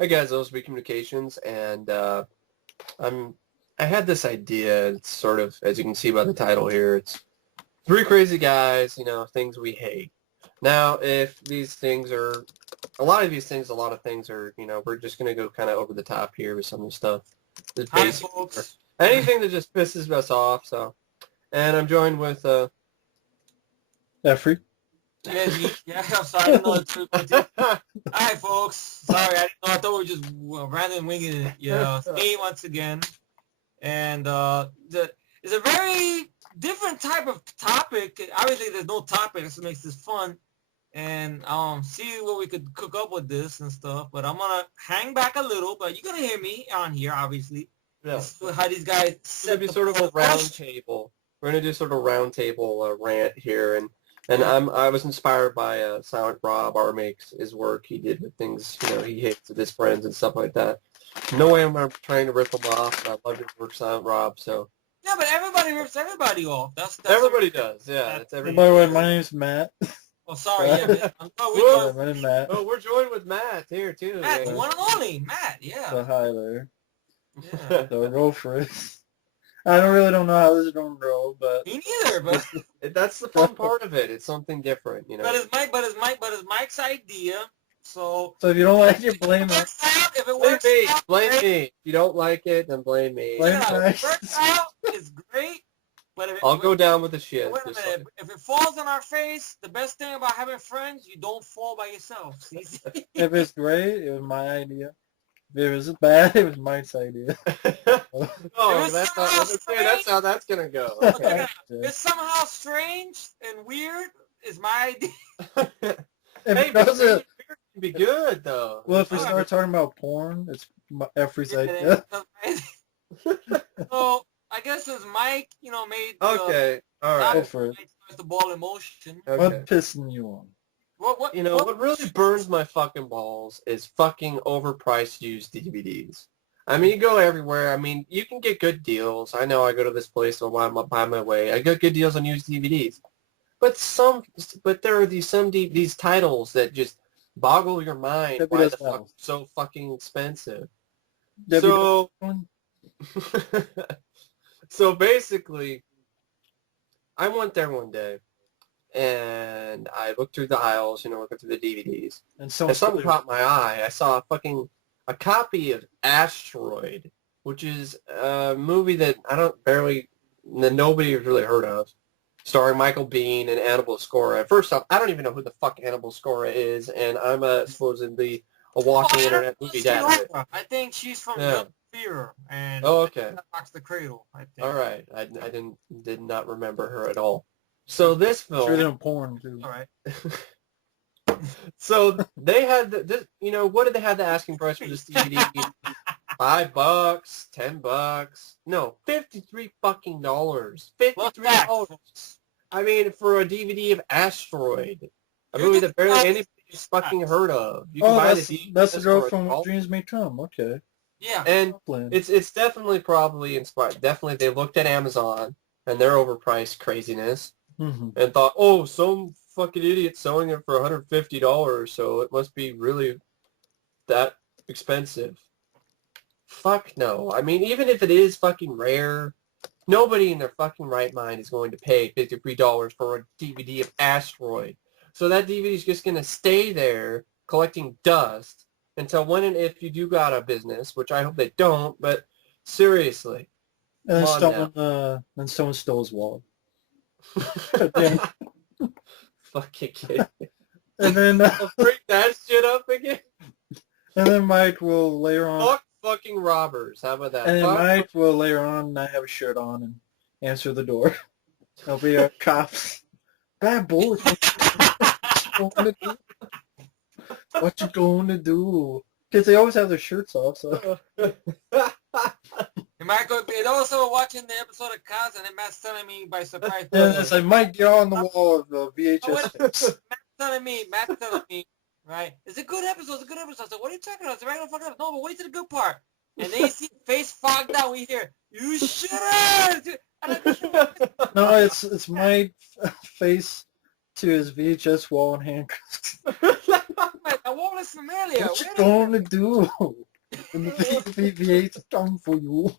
Hi guys, OSB Communications, and I had this idea. It's sort of, as you can see by the title here, it's three crazy guys, things we hate. Now, if these things are, a lot of things are, we're just going to go kind of over the top here with some of the stuff. Hi, folks. Anything that just pisses us off, so. And I'm joined with, Efree. Yeah, I'm sorry. I didn't know it. Hi, folks. Sorry, I didn't know. I thought we were just random winging it. It's me once again. And it's a very different type of topic. Obviously, there's no topic. That's what makes this fun. And see what we could cook up with this and stuff. But I'm going to hang back a little. But you're going to hear me on here, obviously. Yeah. How these guys It's going to be sort of a round table. We're going to do sort of a round table rant here. And I was inspired by Silent Rob, makes his work he did with things, he hates with his friends and stuff like that. No way I'm trying to rip him off. I love your work, Silent Rob, so. Yeah, but everybody rips everybody off. That's everybody does, yeah. That's everybody. By the way, my name's Matt. Oh, sorry, yeah. My name's Matt. Oh, we're joined with Matt here, too. Matt, the one and only, Matt, yeah. So hi there. Yeah. So roll for it. I don't know how this is going to roll, but me neither. But that's the fun part of it. It's something different, But it's Mike's idea. So if you don't like it, blame us. If it works out, blame me. If you don't like it, then blame me. Blame if it works out, it's great. But I'll go down with the shit. Wait a minute. If it falls on our face, the best thing about having friends, you don't fall by yourself. If it's great, it was my idea. If it was bad, it was Mike's idea. That's how that's going to go. Okay. If it's somehow strange and weird, it's my idea. Hey, but it can be good, though. Well, if we start talking about porn, it's Efree's idea. So, I guess since Mike, made okay, all right. Go for it. The ball in motion. Okay. What's pissing you on? What really burns my fucking balls is fucking overpriced used DVDs. I mean, you go everywhere. I mean, you can get good deals. I know I go to this place while I'm by my way. I get good deals on used DVDs. But there are these titles that just boggle your mind. Why the fuck so fucking expensive? So, so basically, I went there one day, and I looked through the aisles, looking through the DVDs, and something caught my eye. I saw a copy of Asteroid, which is a movie that nobody has really heard of, starring Michael Biehn and Annabelle Scora. First off, I don't even know who the fuck Annabelle Scora is, and I'm supposedly a walking internet movie dad. I think she's from Fear and okay. Box the Cradle, I think. All right, I did not remember her at all. So this film, sure they're porn too. All right. So they had this. What did they have the asking price for this DVD? $5, $10. No, $53 fucking dollars. $53. I mean, for a DVD of Asteroid, a movie that barely anybody's fucking heard of. You can buy that's the girl from What Dreams May Come. Okay. Yeah. And it's definitely probably inspired. Definitely, they looked at Amazon and their overpriced craziness and thought, oh, some fucking idiot selling it for $150, so it must be really that expensive. Fuck no. I mean, even if it is fucking rare, nobody in their fucking right mind is going to pay $53 for a DVD of Asteroid. So that DVD is just going to stay there collecting dust until when and if you do got a business, which I hope they don't, but seriously. And then someone stole his wallet. Fucking kid. And then bring that shit up again. And then Mike will later on. Fuck fucking robbers. How about that? And then Mike will later on not have a shirt on and answer the door. There'll be cops. Bad boy. What you gonna do? Because they always have their shirts off. So. And also watching the episode of Cos, and then Matt's telling me by surprise. Yeah, it's like, Mike, get on the wall of the VHS. Matt's telling me, right? It's a good episode. It's a good episode. So what are you talking about? It's a regular fucking episode. No, but wait to the good part. And then you see face fogged out. We hear, you should have. No, it's my face to his VHS wall and handcuffs. it. The wall is familiar. What you Wait a going to do? When the PVV's come for you.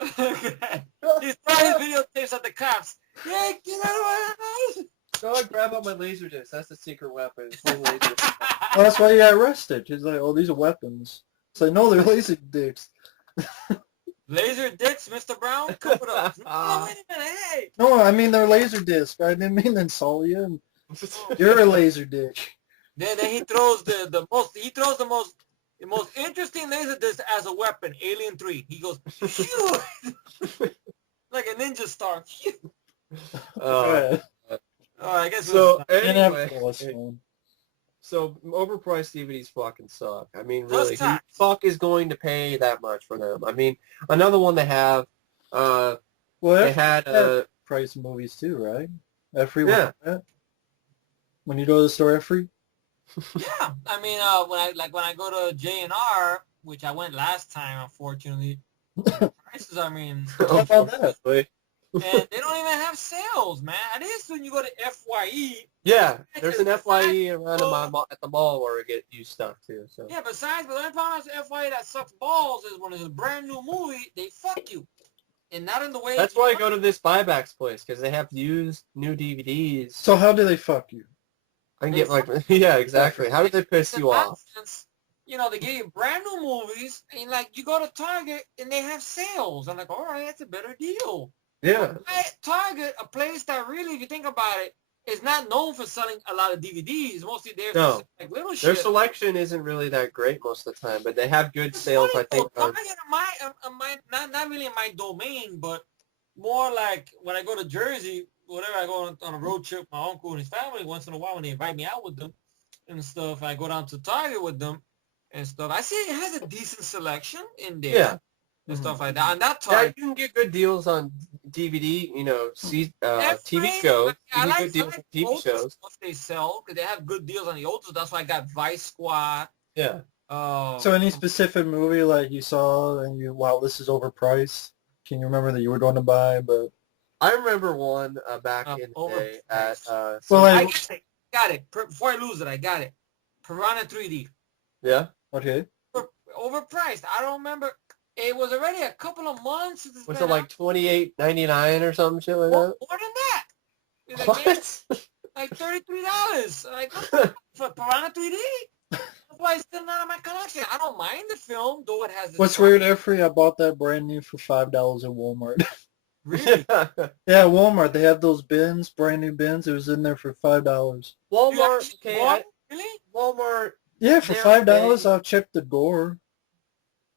He's throwing videotapes at the cops. Yeah, get out of my house. No, I grab out my laser disc. That's the secret weapon. It's one laser. Well, that's why he got arrested. He's like, oh, these are weapons. It's like, no, they're laser dicks. Laser dicks, Mr. Brown? Come with us. Oh, wait a minute, hey. No, I mean they're laser discs. I didn't mean to insult you. You're a laser dick. Then he throws the most interesting laser disc as a weapon, Alien 3. He goes, phew, like a ninja star. Phew. I guess so. Anyway. So overpriced DVDs fucking suck. I mean, really, who the fuck is going to pay that much for them? I mean, another one they have, they had price movies too, right? Efree, yeah. When you go to the store, Efree. Yeah, I mean, when I go to J&R, which I went last time, unfortunately, prices. I mean, how about that? And they don't even have sales, man. At least when you go to FYE. Yeah, there's an FYE around at the mall where we get used stuff too. So. Yeah, but the only problem with FYE that sucks balls is when it's a brand new movie, they fuck you. And not in the way... That's why I go to this buybacks place, because they have used new DVDs. So how do they fuck you? I can get like... Yeah, exactly. How do they piss you off? You know, they give you brand new movies, and like, you go to Target, and they have sales. I'm like, all right, that's a better deal. Yeah. Target, a place that really, if you think about it, is not known for selling a lot of DVDs. Mostly they're like little shit. Their selection isn't really that great most of the time, but they have good sales, I think. Target, not really in my domain, but more like when I go to Jersey, whatever, I go on a road trip with my uncle and his family once in a while when they invite me out with them and stuff. I go down to Target with them and stuff. I see it has a decent selection in there. Yeah. And stuff like that. And that Target, you can get good deals on DVD, you know, TV shows. I like good deals on TV shows. Stuff they sell, because they have good deals on the old stuff. That's why I got Vice Squad. Yeah. So any specific movie like you saw and you, wow, this is overpriced? Can you remember that you were going to buy? But I remember one back in the day at... I got it. Before I lose it, I got it. Piranha 3D. Yeah? Okay. Overpriced. I don't remember... It was already a couple of months. Was it like $28.99 or some shit like that? More than that. What? Like $33. Like, for Piranha 3D? That's why it's still not in my collection. I don't mind the film, though it has... What's weird, Efree, I bought that brand new for $5 at Walmart. Really? Yeah, Walmart. They have those bins, brand new bins. It was in there for $5. Walmart, okay. Really? Walmart. Yeah, for $5, I'll check the door.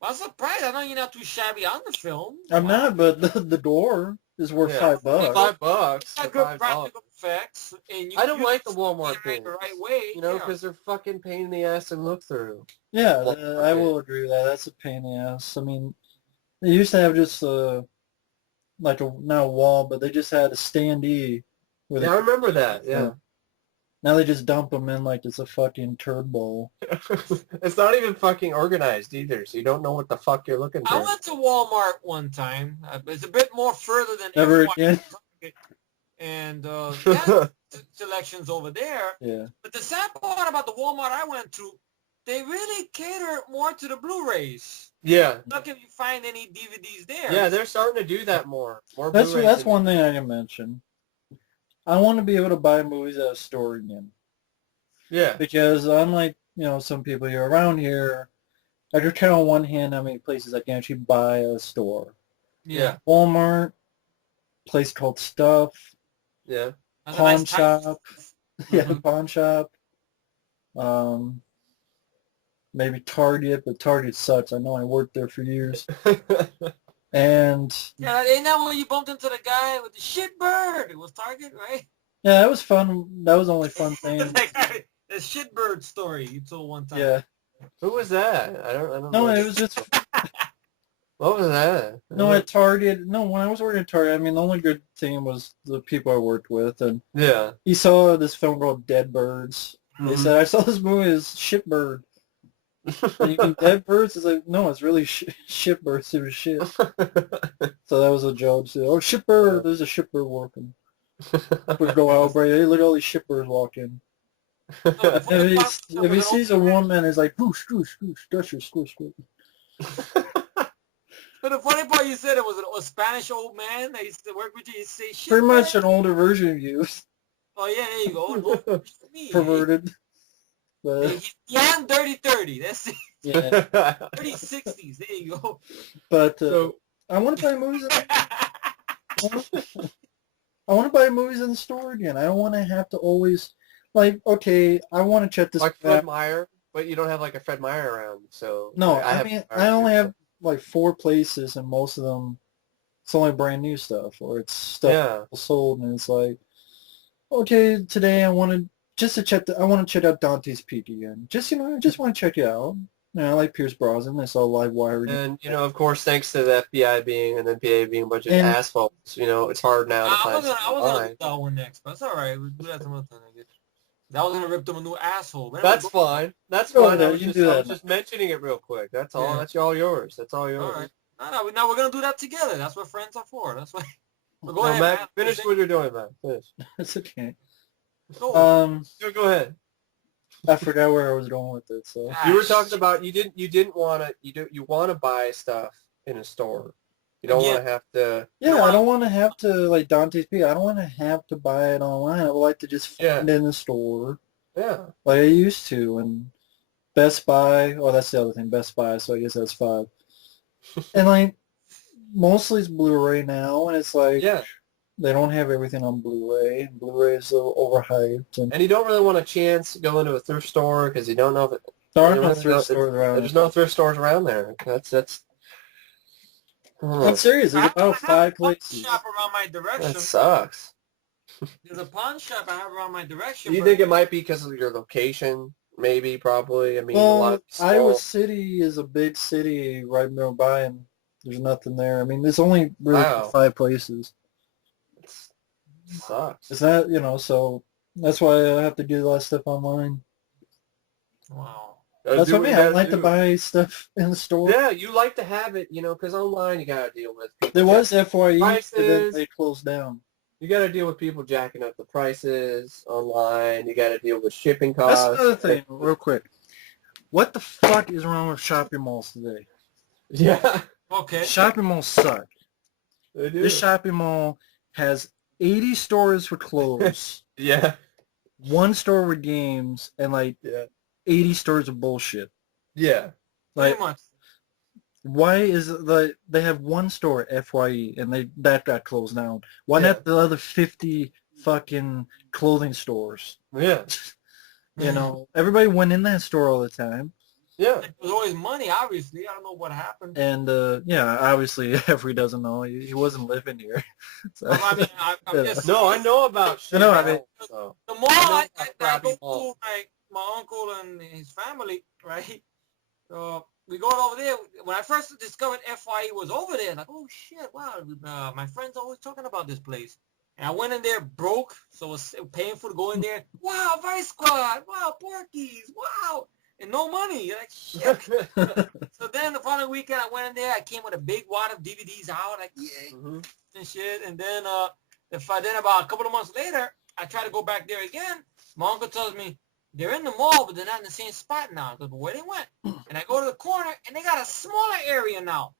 I'm surprised. I know you're not too shabby on the film. I'm not, but the door is worth $5. $5. Got good practical effects. And I don't like the Walmart thing. The right way, you know, because they're fucking pain in the ass to look through. Yeah, I will agree with that. That's a pain in the ass. I mean, they used to have just like not a wall, but they just had a standee. Yeah, I remember that. Yeah. Now they just dump them in like it's a fucking turd bowl. It's not even fucking organized either, so you don't know what the fuck you're looking for. I went to Walmart one time. It's a bit more further than Never again. And yeah, selections over there. Yeah. But the sad part about the Walmart I went to, they really cater more to the Blu-rays. Yeah. Look if you find any DVDs there. Yeah, they're starting to do that more. That's one thing I can mention. I want to be able to buy movies at a store again. Yeah. Because unlike, some people here around here, I just count on one hand how many places I can actually buy at a store. Yeah. Walmart, place called Stuff. Yeah. Pawn shop. Yeah, pawn shop. Maybe Target, but Target sucks. I know I worked there for years. And yeah, ain't that when you bumped into the guy with the shit bird? It was Target, right? Yeah, that was fun. That was the only fun thing. The shit bird story you told one time. Yeah. Who was that? I don't know. No, it was just... What was that? No, at Target. No, when I was working at Target, I mean, the only good thing was the people I worked with. And yeah. He saw this film called Dead Birds. Mm-hmm. They said, I saw this movie as Shit Bird. You mean Dead Birds? It's like, no, it's really shit birds. It was shit. So that was a joke. So, oh, shit bird. There's a shit bird walking. We go out, bro. Hey, look at all these shit birds walking. No, the funny part If he sees a woman, it's like, whoosh, whoosh, whoosh, gusher, squish, squish. But the funny part you said it was a Spanish old man that used to work with you. He say shit. Pretty much an older version of you. Oh yeah, there you go. No, me. Perverted. But, He's young, dirty 30. That's it. yeah. 30 60s. There you go. But So I want to buy movies. I want to buy movies in the store again. I don't want to have to always, like, okay, I want to check this. like Fred Meyer, but you don't have like a Fred Meyer around, so No, like, I mean, I only have like 4 places, and most of them, it's only brand new stuff, or it's stuff sold, and it's like, okay, today I wanted just to check. I want to check out Dante's Peak again. Just I just want to check it out. You know, I like Pierce Brosnan. I saw Live Wire. And of course, thanks to the FBI being and the PA being a bunch of assholes, it's hard now to find. I was gonna do that one next, but it's all right. We'll do that some other time. I guess. I was gonna rip them a new asshole. That's fine. That's fine. I was just mentioning it real quick. That's all. Yeah. That's all yours. That's all yours. All right. No, now we're gonna do that together. That's what friends are for. That's why. Well, go ahead, Matt. Finish what you're doing, man. Finish. It's okay. Go ahead. I forgot where I was going with it. So you were talking about you want to buy stuff in a store. You don't want to have to. Yeah, I don't want to have to like Dante's Peak. I don't want to have to buy it online. I would like to just find it in the store. Yeah. Like I used to, and Best Buy. Oh, that's the other thing. Best Buy. So I guess that's 5. And like mostly it's Blu-ray now, and it's like they don't have everything on Blu-ray. Blu-ray is a little overhyped, and you don't really want a chance to go into a thrift store because you don't know if it. There aren't no thrift stores around. There's no thrift stores around there. That's. I'm serious. There's about 5 places. Shop around my direction. That sucks. There's a pawn shop I have around my direction. Do you think it might be because of your location? Maybe, probably. I mean, well, a lot of Iowa City is a big city right nearby, and there's nothing there. I mean, there's only really 5 places. It sucks. Is that, so that's why I have to do a lot of stuff online. Wow. That's what I mean. I like to buy stuff in the store. Yeah, you like to have it, because online you got to deal with. There was FYE, but then they closed down. You got to deal with people jacking up the prices online. You got to deal with shipping costs. That's another thing, real quick. What the fuck is wrong with shopping malls today? Yeah. Okay. Shopping malls suck. They do. This shopping mall has 80 stores with clothes. Yeah. 1 store with games, and 80 stores of bullshit. Yeah. Like, why is it they have 1 store, FYE, and that got closed down? Why not the other 50 fucking clothing stores? Yeah. Everybody went in that store all the time. Yeah. There was always money, obviously. I don't know what happened. And, obviously, Efree doesn't know. He wasn't living here. So, well, I mean, I'm just... No, I know about shit. No, I mean... The mall, I go to my uncle and his family, right? So we go over there. When I first discovered FYE was over there, like, oh shit, wow, my friends always talking about this place. And I went in there broke, so it was painful to go in there. Wow, Vice Squad, wow, Porkies, wow, and no money. Like shit. So then the following weekend, I went in there. I came with a big wad of DVDs out, like and shit. And then, then about a couple of months later, I try to go back there again. My uncle tells me, they're in the mall, but they're not in the same spot now. I go, but where they went? And I go to the corner, and they got a smaller area now.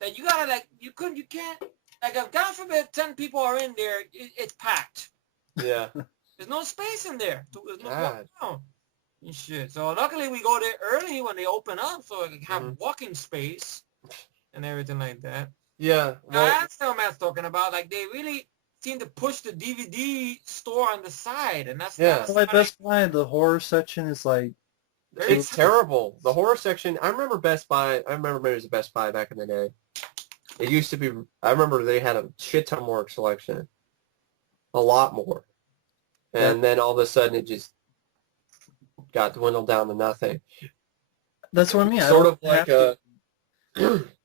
That you gotta, you can't, if God forbid 10 people are in there, it's packed. Yeah. There's no space in there. There's no room. And shit. So luckily we go there early when they open up, so I can have walking space and everything like that. Yeah. Well, that's what Matt's talking about. They really seem to push the DVD store on the side, and that's Best Buy, the horror section is it's terrible. The horror section. I remember Best Buy. I remember there was a Best Buy back in the day. It used to be. I remember they had a shit ton more selection, a lot more, and then all of a sudden it just got dwindled down to nothing. That's what I mean. Sort of like a.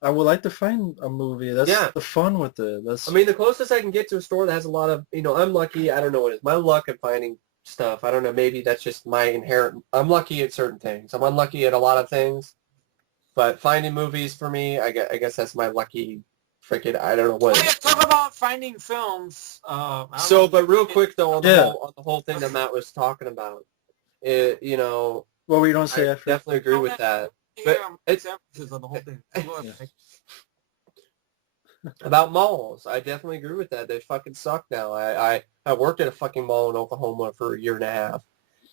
I would like to find a movie. That's the fun with it. I mean, the closest I can get to a store that has a lot of, I'm lucky. I don't know what it is. My luck at finding stuff. I don't know. Maybe that's just my inherent. I'm lucky at certain things. I'm unlucky at a lot of things. But finding movies for me, I guess that's my lucky freaking. I don't know what. Oh, yeah, talk about finding films. But real quick though, on the whole thing that Matt was talking about, you know, Well, we don't say I Efree. definitely agree with that. But it's emphasis on the whole thing. About malls, I definitely agree with that. They fucking suck now. I worked at a fucking mall in Oklahoma for a year and a half,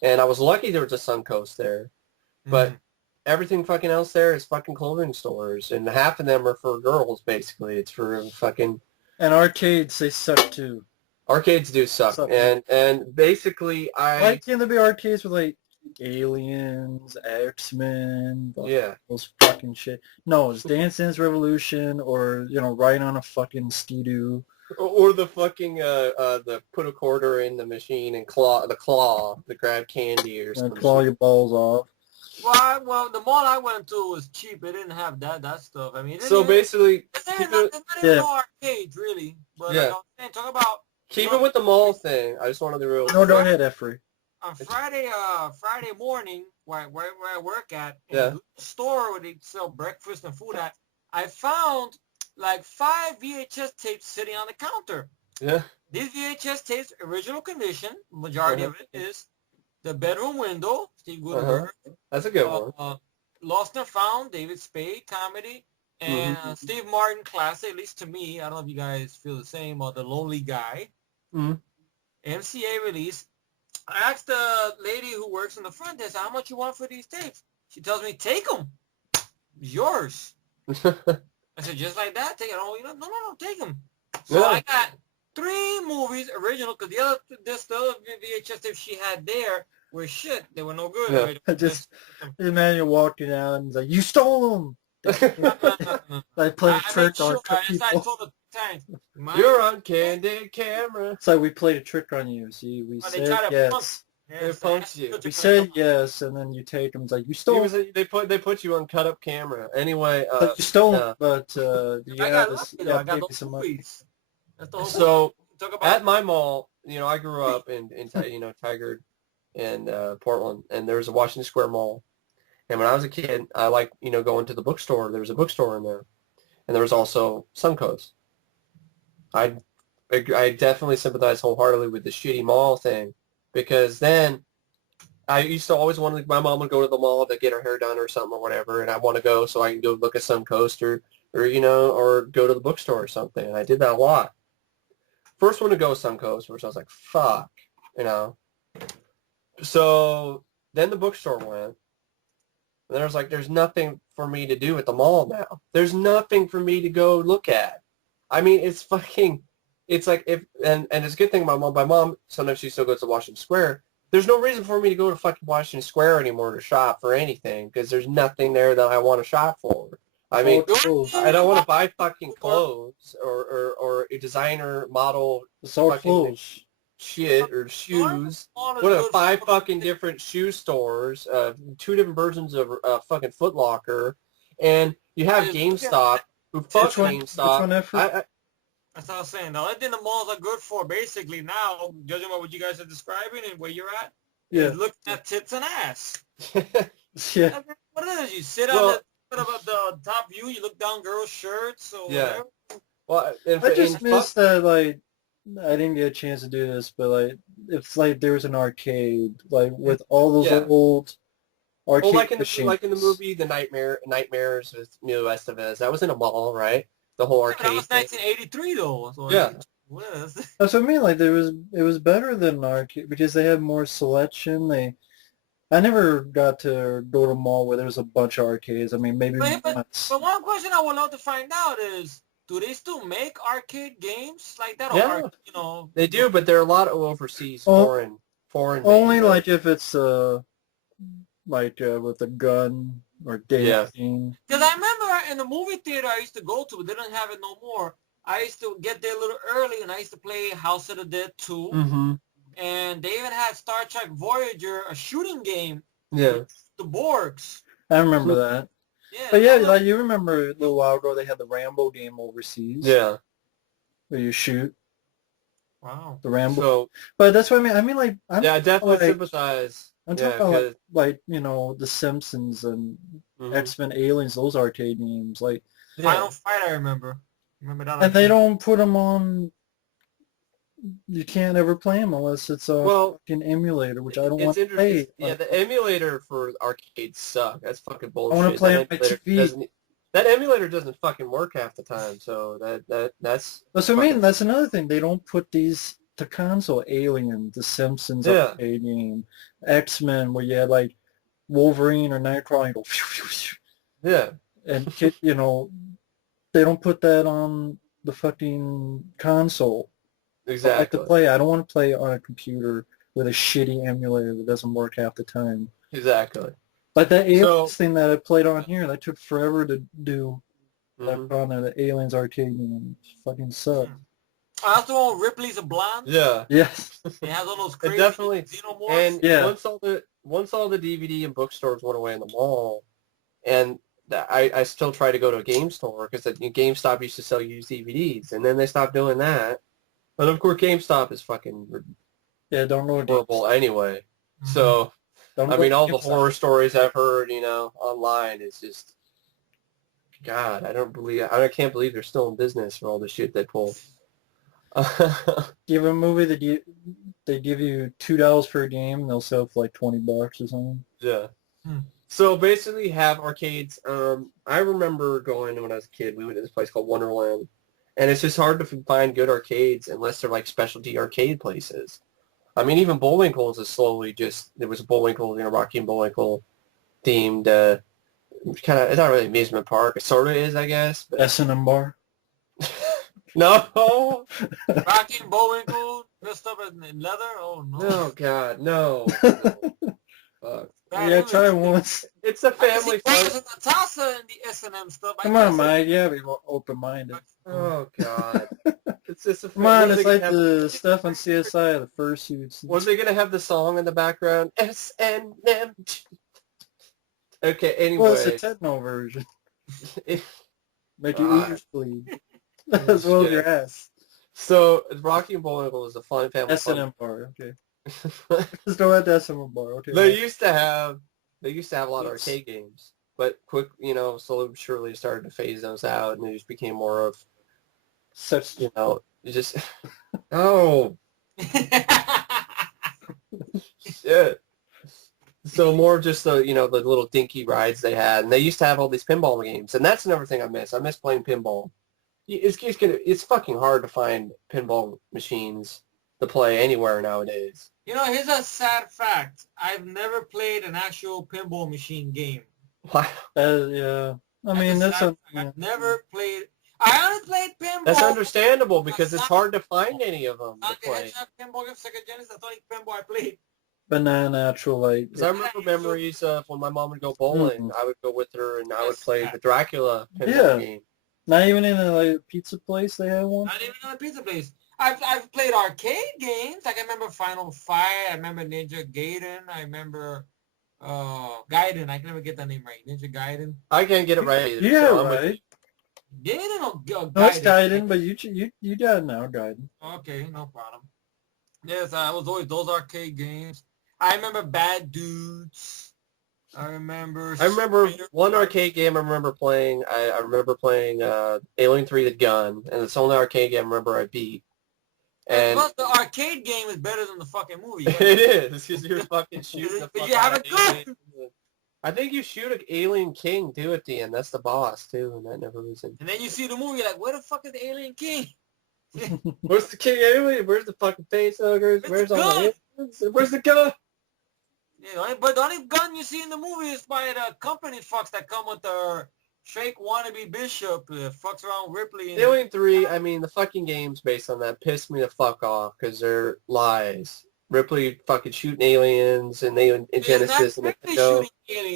and I was lucky there was a Suncoast there. But everything fucking else there is fucking clothing stores, and half of them are for girls, basically. It's for fucking... And arcades, they suck too. Arcades do suck. And basically, Why can't there be arcades with, like, Aliens, X-Men, those fucking shit? No, it's Dance Dance Revolution or, you know, Ride on a fucking Ski-Doo. Or the fucking, the put a quarter in the machine and claw to grab candy or something. And claw your balls off. Well, the mall I went to was cheap. It didn't have that stuff. I mean, so basically, there's not even no arcades really. But like I was saying, talk about keep it with the mall thing. I just wanted to real. No, go ahead, Efree. On Friday morning, where I work at, in the store where they sell breakfast and food at, I found like 5 VHS tapes sitting on the counter. Yeah. These VHS tapes, original condition, majority of it is The Bedroom Window, Steve Gutenberg. That's a good one. Lost and Found, David Spade, comedy, and Steve Martin classic, at least to me. I don't know if you guys feel the same, or The Lonely Guy. MCA release. I asked the lady who works in the front desk, how much you want for these tapes? She tells me, take them. It's yours. I said, just like that? Take it. Oh, no, take them. So I got 3 movies original, because the other VHS tapes she had there were shit. They were no good. I just imagine walking out and he's like, you stole them. I played a trick on people. You're on candid camera. It's like we played a trick on you. See, we said yes. They punked you. We said yes, and then you take them. It's like you stole. They put you on cut up camera. Anyway, but you stole them. But you got those movies. So at my mall, you know, I grew up in Tigard and Portland, and there was a Washington Square Mall. And when I was a kid, I liked, going to the bookstore. There was a bookstore in there, and there was also Suncoast. I definitely sympathize wholeheartedly with the shitty mall thing, because then I used to always want to, my mom would go to the mall to get her hair done or something or whatever, and I want to go so I can go look at Suncoast or go to the bookstore or something. And I did that a lot. First one to go was Suncoast, which I was like, fuck, So then the bookstore went. And then I was like, there's nothing for me to do at the mall now. There's nothing for me to go look at. I mean, it's like and it's a good thing my mom, sometimes she still goes to Washington Square. There's no reason for me to go to fucking Washington Square anymore to shop for anything, because there's nothing there that I want to shop for. I mean, I don't want to buy fucking clothes or a designer model fucking shit or shoes. What are 5 fucking different shoe stores, 2 different versions of fucking Foot Locker, and you have GameStop, who fuck GameStop. That's what I was saying. The only thing the malls are good for, basically now, judging by what you guys are describing and where you're at, is looking at tits and ass. Yeah. What it is, you sit on the top view, you look down girls' shirts or whatever. Well, I just miss that, like, I didn't get a chance to do this, but, like, it's like there was an arcade, like, with all those old arcade machines. Like in the movie The Nightmares with Emilio Estevez. That was in a mall, right? The whole arcade. That was 1983, though. So that's what I mean. Like, it was better than arcade because they had more selection. I never got to go to a mall where there was a bunch of arcades. I mean, maybe once. But one question I would love to find out is, do they still make arcade games like that? Yeah, or, they do, but there are a lot of overseas, foreign. Only like if it's with a gun or dating. Because I remember in the movie theater I used to go to, they don't have it no more. I used to get there a little early, and I used to play House of the Dead 2. Mm-hmm. And they even had Star Trek Voyager, a shooting game. Yeah. With the Borgs. I remember that. Yeah, but yeah, like you remember a little while ago they had the Rambo game overseas. Yeah. Where you shoot. Wow. The Rambo. So, but that's what I mean. I mean, like, I definitely sympathize. I'm talking about like The Simpsons and X-Men, Aliens, those arcade games, like Final Fight. I remember that. And they don't put them on you can't ever play them unless it's a fucking emulator, which I don't want to play. Yeah, the emulator for arcades suck. That's fucking bullshit. I want to play on my TV. That emulator doesn't fucking work half the time, so that's... That's what I mean. That's another thing. They don't put these to console. Alien, The Simpsons arcade game, X-Men, where you had like Wolverine or Nightcrawler, and go, yeah. And, you know, they don't put that on the fucking console. Exactly. I like to play. I don't want to play on a computer with a shitty emulator that doesn't work half the time. Exactly. Like that Aliens thing that I played on here, that took forever to do. Mm-hmm. On there, the Aliens arcade game, fucking sucked. That's the one with Ripley's a blonde. Yeah. Yes. It has all those crazy definitely. xenomorphs. And once all the DVD and bookstores went away in the mall, and I still try to go to a game store because GameStop used to sell used DVDs, and then they stopped doing that. But of course, GameStop is fucking don't know horrible anyway. Mm-hmm. So I mean, all the horror stories I've heard, online is just, God, I can't believe they're still in business for all the shit they pull. Give a movie that they give you $2 per game, and they'll sell for like $20 or something. Yeah. So basically, have arcades. I remember going when I was a kid. We went to this place called Wonderland, and it's just hard to find good arcades unless they're like specialty arcade places. I mean, even Bullwinkle's is slowly there was a Bullwinkle, Rocky and Bullwinkle themed, kind of, it's not really an amusement park. It sort of is, I guess. But... S&M bar? No! Rocky and Bullwinkle dressed up in leather? Oh, no. Oh, God, no. Fuck. Yeah, try it once. It's a family fun. There's Natasha and the S&M stuff. Come on, Mike. Yeah, be more open-minded. Oh, God. It's just a Come on, it's like the stuff on CSI, the fursuits. Was they going to have the song in the background? S&M. Okay, anyway. Well, it's a techno version. Make your ears bleed. As well as your ass. So, Rocky and Bullwinkle is a fun family S&M bar, okay. Let's go at the S&M bar, okay. They used to have a lot of arcade games, but slowly but surely started to phase those out, and it just became more of such, just oh shit. So more of just the the little dinky rides they had, and they used to have all these pinball games, and that's another thing I miss. I miss playing pinball. It's fucking hard to find pinball machines to play anywhere nowadays. Here's a sad fact. I've never played an actual pinball machine game. Wow. Yeah. I mean, I've never played... I only played pinball... That's understandable because it's hard to find any of them to play. Pinball game, Sega Genesis, that's the only pinball I played. But not natural, like... Because I remember memories of when my mom would go bowling. I would go with her and I would play the Dracula pinball game. Not even in a pizza place they had one? Not even in a pizza place. I've played arcade games. Like I remember Final Fight. I remember Ninja Gaiden. I remember Gaiden. I can never get that name right. Ninja Gaiden. I can't get it right either. Yeah, so right. Gaiden or Gaiden? No, it's Gaiden, but you got it now, Gaiden. Okay, no problem. Yes, I was always those arcade games. I remember Bad Dudes. I remember one arcade game I remember playing. I remember playing Alien 3 The Gun, and it's the only arcade game I remember I beat. And plus, the arcade game is better than the fucking movie. It is, because you're fucking shooting the you have a gun. I think you shoot an alien king, too, at the end. That's the boss, too, and that never was in. And then you see the movie, you're like, where the fuck is the alien king? Where's the king alien? Where's the fucking face huggers? Where's all the aliens? Where's the gun? Yeah, but the only gun you see in the movie is by the company fucks that come with their fake wannabe bishop fucks around Ripley. And Alien 3, I mean, the fucking games based on that pissed me the fuck off because they're lies. Ripley fucking shooting aliens and they in Genesis and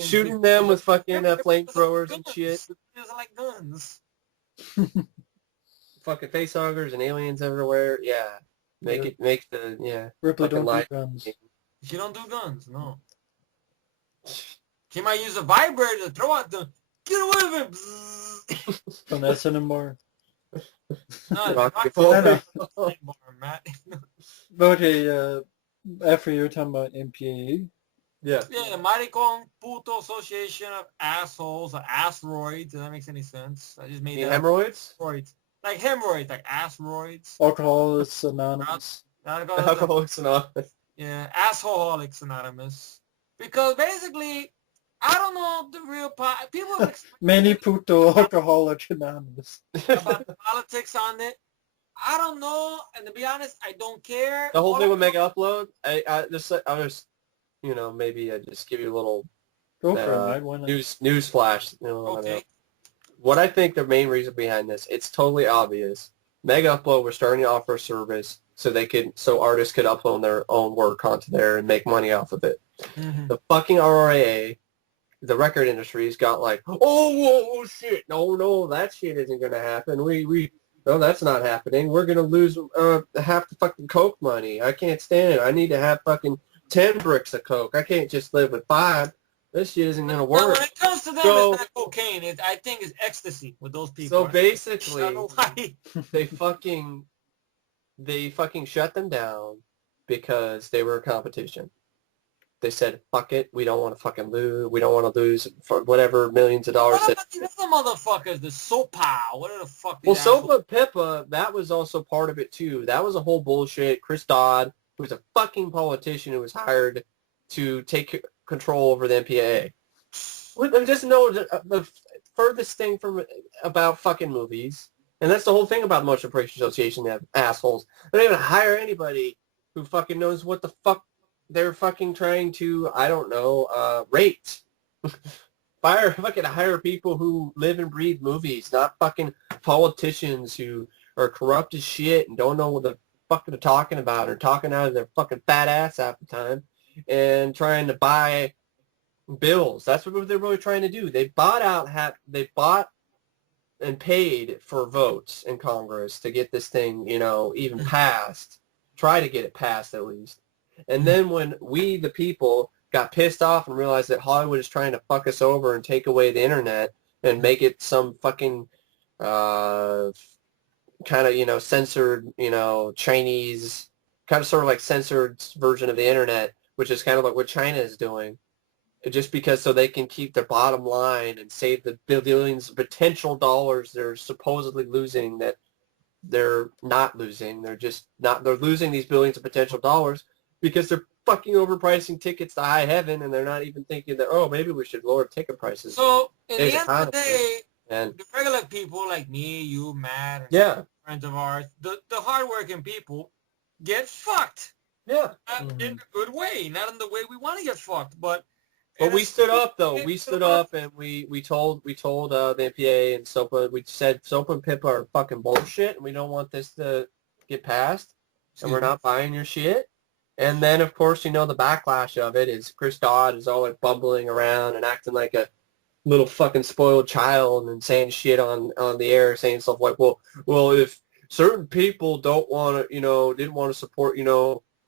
shooting them with fucking flamethrowers and shit. Doesn't like guns. Fucking facehuggers and aliens everywhere. Yeah. Make the Ripley don't do guns. She don't do guns, no. She might use a vibrator to throw out the... Get away with him! From S&M bar. No, Matt. Okay, after you were talking about MPAA. Yeah. Yeah, Maricon Puto Association of Assholes, or Asteroids, if that makes any sense. I just made that. Hemorrhoids? Hemorrhoids. like hemorrhoids, like asteroids. Alcoholics Anonymous. Alcoholics Anonymous. Yeah, Assholics Anonymous. Because basically, I don't know the real people have Manny Puto Alcoholic Anonymous. about the politics on it. I don't know, and to be honest, I don't care. The whole thing with MegaUpload, I just, maybe I just give you a little Go for it, Mike. Why not? news flash. Okay. What I think the main reason behind this, it's totally obvious. MegaUpload was starting to offer a service so artists could upload their own work onto there and make money off of it. Mm-hmm. The fucking RIA, the record industry's got like, oh shit, no, that shit isn't gonna happen. No, that's not happening. We're gonna lose half the fucking coke money. I can't stand it. I need to have fucking 10 bricks of coke. I can't just live with 5. This shit isn't gonna work. Now, when it comes to them, it's not cocaine. I think it's ecstasy with those people. So basically, I don't know why. they fucking shut them down because they were a competition. They said, fuck it, we don't want to fucking lose. We don't want to lose for whatever millions of dollars. What about the motherfuckers, the Sopa, whatever the fuck. Well, Sopa Pippa, that was also part of it too. That was a whole bullshit. Chris Dodd, who was a fucking politician who was hired to take control over the MPAA. Just know the furthest thing about fucking movies, and that's the whole thing about the Motion Picture Association, they have assholes. They don't even hire anybody who fucking knows what the fuck they're fucking trying to, I don't know, rate. Hire people who live and breathe movies, not fucking politicians who are corrupt as shit and don't know what the fuck they're talking about or talking out of their fucking fat ass half the time and trying to buy bills. That's what they're really trying to do. They bought and paid for votes in Congress to get this thing, even passed. Try to get it passed at least. And then when we, the people, got pissed off and realized that Hollywood is trying to fuck us over and take away the internet and make it some fucking kind of, censored, Chinese, kind of sort of like censored version of the internet, which is kind of like what China is doing, just because so they can keep their bottom line and save the billions of potential dollars they're supposedly losing that they're not losing. They're losing these billions of potential dollars because they're fucking overpricing tickets to high heaven, and they're not even thinking that, maybe we should lower ticket prices. So, in the end of the day, the regular people like me, you, Matt, and friends of ours, the hardworking people get fucked. Yeah. In a good way, not in the way we want to get fucked, but we stood up, though. We stood up, and we told the MPA and SOPA, we said SOPA and PIPA are fucking bullshit, and we don't want this to get passed, and we're not buying your shit. And then, of course, the backlash of it is Chris Dodd is all like bumbling around and acting like a little fucking spoiled child and saying shit on the air, saying stuff like, well, if certain people don't want to, didn't want to support,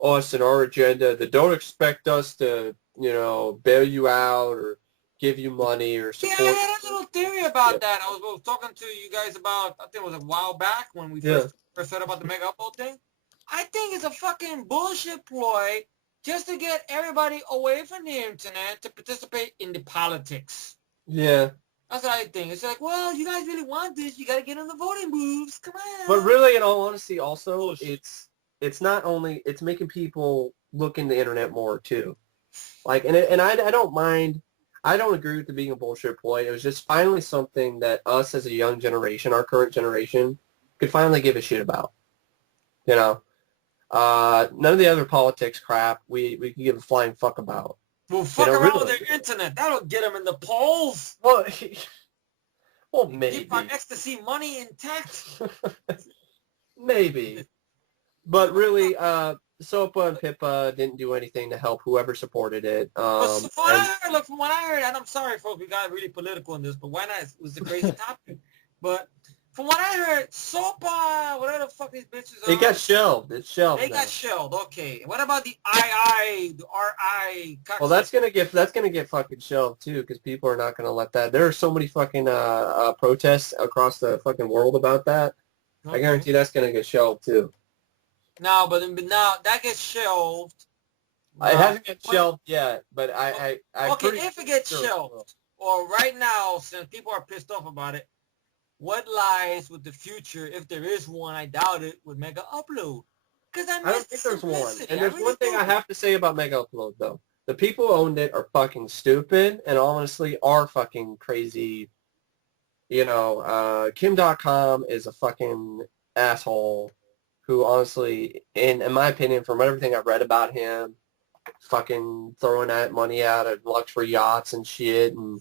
us and our agenda, that don't expect us to, bail you out or give you money or support. Yeah, I had a little theory about that. I was talking to you guys about, I think it was a while back when we first said about the MegaUpload thing. I think it's a fucking bullshit ploy just to get everybody away from the internet to participate in the politics. Yeah. That's what I think. It's like, well, you guys really want this, you got to get in the voting booths. Come on. But really, in all honesty, also, it's not only, it's making people look in the internet more, too. Like, and I don't mind, I don't agree with it being a bullshit ploy. It was just finally something that us as a young generation, our current generation, could finally give a shit about. None of the other politics crap we can give a flying fuck about. Well, fuck around with their internet. That'll get them in the polls. Well, maybe. Keep our ecstasy money intact. Maybe. But really, SOPA and PIPA didn't do anything to help whoever supported it. From what I heard, and I'm sorry, folks, we got really political in this, but why not? It was a crazy topic. But from what I heard, SOPA, whatever the fuck these bitches are. It got shelved. It's shelved. They got shelved. Okay. What about the RI? Well, that's gonna get fucking shelved too, because people are not gonna let that. There are so many fucking protests across the fucking world about that. Okay. I guarantee that's gonna get shelved too. No, but now that gets shelved. It hasn't get shelved yet, but I'm okay, pretty if it gets sure shelved, or right now, since people are pissed off about it, what lies with the future, if there is one, I doubt it, with MegaUpload. Because I I don't think there's one. And there's one thing I have to say about MegaUpload, though. The people who owned it are fucking stupid and honestly are fucking crazy. You know, Kim.com is a fucking asshole who honestly, in my opinion, from everything I've read about him, fucking throwing that money out at luxury yachts and shit. And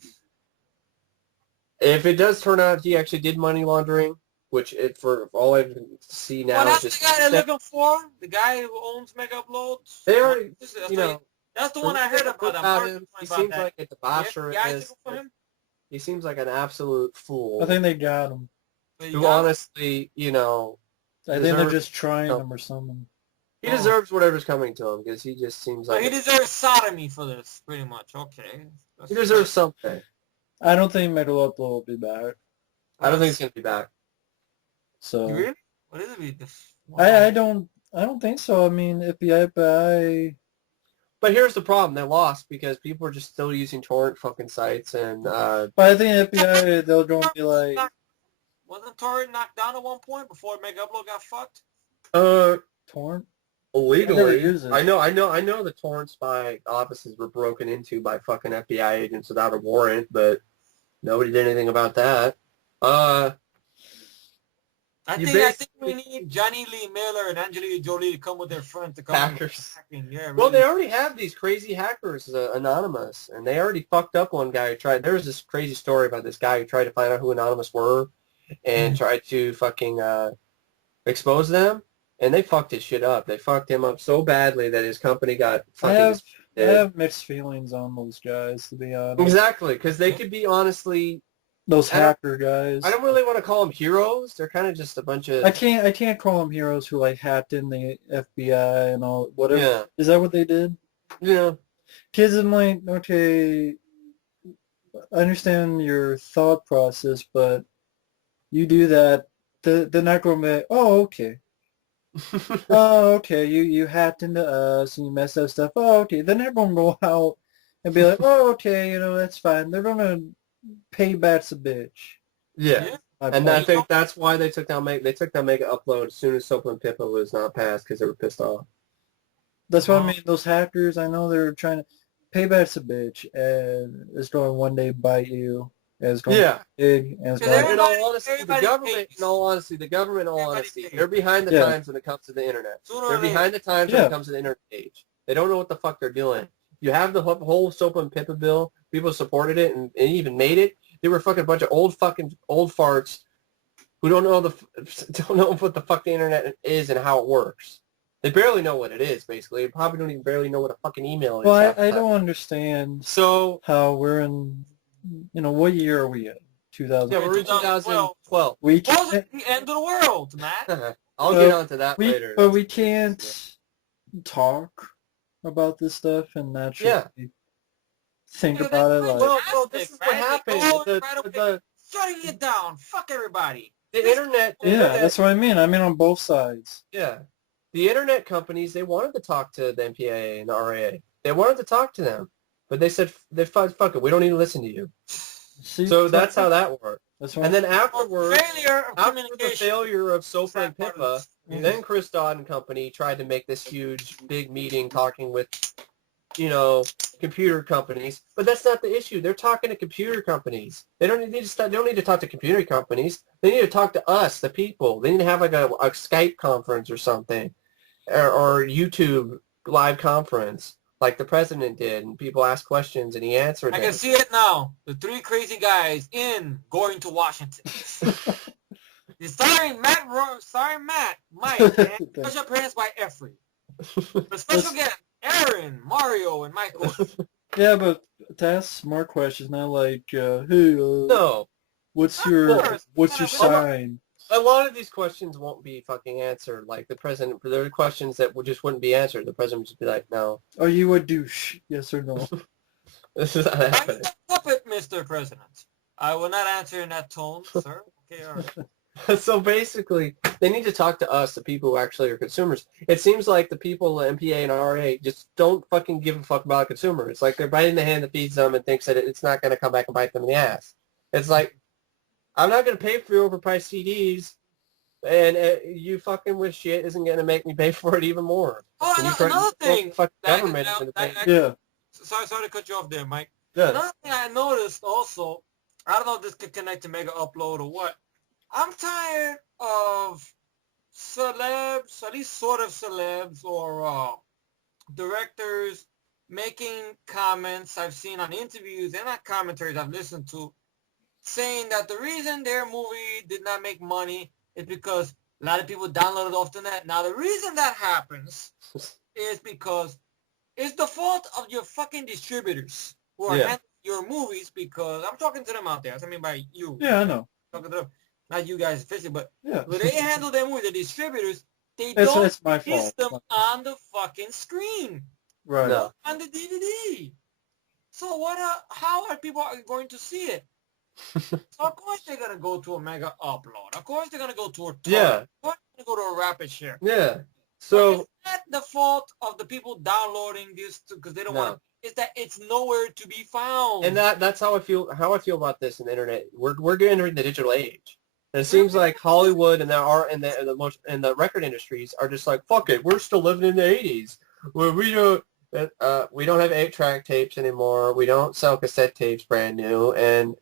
if it does turn out he actually did money laundering, which it for all I can see now Well, is that's just the guy they're looking for. The guy who owns MegaUpload. they already, you know, that's the one I heard about. him. He seems like a debaucherous. He seems like an absolute fool. I think they got him. Who honestly, you know, I think they're just trying him or something. He deserves whatever's coming to him because he just seems like... he deserves sodomy for this, pretty much. Okay. He deserves something. I don't think MegaUpload will be back. I don't think it's going to be back. So... Really? What is it? I don't think so. I mean, FBI... But here's the problem. They lost because people are just still using torrent fucking sites and... But I think FBI, they'll go and be like... Wasn't torrent knocked down at one point before MegaUpload got fucked? Torrent? Illegally. I know the torrent spy offices were broken into by fucking FBI agents without a warrant, but nobody did anything about that. I think we need Johnny Lee Miller and Angelina Jolie to come with their friends to come hackers. Hacking. Yeah, really. Well, they already have these crazy hackers, Anonymous, and they already fucked up one guy who tried. There was this crazy story about this guy who tried to find out who Anonymous were and tried to fucking expose them. And they fucked his shit up. They fucked him up so badly that his company got fucking... I have mixed feelings on those guys, to be honest. Exactly, because they could be honestly... Those hacker guys. I don't really want to call them heroes. They're kind of just a bunch of... I can't call them heroes who like hacked in the FBI and all whatever. Yeah. Is that what they did? Yeah. Kids, I'm like, okay, I understand your thought process, but you do that, they're not going to be, oh, okay. Oh, okay, you hacked into us and you messed up stuff. Oh, okay. Then they're going to go out and be like, oh, okay, you know, that's fine. They're going to pay back's a bitch. Yeah. And I think that's why they took down MegaUpload as soon as Soap and Pippa was not passed because they were pissed off. That's what I mean. Those hackers, I know they're trying to pay back's a bitch, and it's going to one day bite you. And it's going to be big. And it's going in all honesty, the government, they're behind the times when it comes to the internet. They're behind the times when it comes to the internet age. They don't know what the fuck they're doing. You have the whole Soap and Pippa bill. People supported it and even made it. They were fucking a bunch of old farts who don't know what the fuck the internet is and how it works. They barely know what it is, basically. They probably don't even barely know what a fucking email is. Well, I don't understand how we're in, you know, what year are we in? 2000. Yeah, we're in 2012. We can't... the end of the world, Matt. I'll get onto that later. But we can't talk about this stuff and naturally think about it. Like, well, this is what happened. Shutting it down. Fuck everybody. The internet. That's what I mean. I mean on both sides. Yeah. The internet companies, they wanted to talk to the MPAA and the RAA. They wanted to talk to them. But they said, fuck it, we don't need to listen to you. So that's how that worked. And then afterwards, after the failure of Sofa and Pippa, then Chris Dodd and company tried to make this huge, big meeting talking with, you know, computer companies. But that's not the issue. They're talking to computer companies. They don't need to talk to computer companies. They need to talk to us, the people. They need to have like a Skype conference or something, or YouTube live conference, like the president did, and people ask questions and he answered them. I can see it now. The three crazy guys in Going to Washington. starring Matt, Mike, and special appearance by Efree. The special guest, Aaron, Mario, and Michael. Yeah, but to ask more questions, not like, hey, no. What's your sign? A lot of these questions won't be fucking answered. Like the president, there are questions that just wouldn't be answered. The president would just be like, no. Are you a douche? Yes or no? This is not happening. Stop it, Mr. President. I will not answer in that tone, sir. Okay, all right. So basically, they need to talk to us, the people who actually are consumers. It seems like the people, the MPA and RA, just don't fucking give a fuck about a consumer. It's like they're biting the hand that feeds them and thinks that it's not going to come back and bite them in the ass. It's like, I'm not going to pay for your overpriced CDs, and you fucking with shit isn't going to make me pay for it even more. Oh, another thing. Government Sorry to cut you off there, Mike. Yeah. Another thing I noticed also, I don't know if this could connect to MegaUpload or what. I'm tired of celebs, at least sort of celebs or directors making comments I've seen on interviews and on commentaries I've listened to, saying that the reason their movie did not make money is because a lot of people download it off the net. Now, the reason that happens is because it's the fault of your fucking distributors who are handling your movies, because I'm talking to them out there. I mean by you. Yeah, I know. Talking to them. Not you guys officially, but when they handle their movies, the distributors, they it's don't my list fault. them on the fucking screen. Right. No. On the DVD. So how are people going to see it? So of course they're gonna go to a MegaUpload. Of course they're gonna go to a torrent. Yeah. Of course they're gonna go to a rapid share. Yeah. So is that the fault of the people downloading this because they don't want? Is that it's nowhere to be found? And that's how I feel. How I feel about this in the internet. We're entering the digital age. And it seems like Hollywood and the record industries are just like, fuck it, we're still living in the 80s where we don't have 8-track tapes anymore. We don't sell cassette tapes brand new, and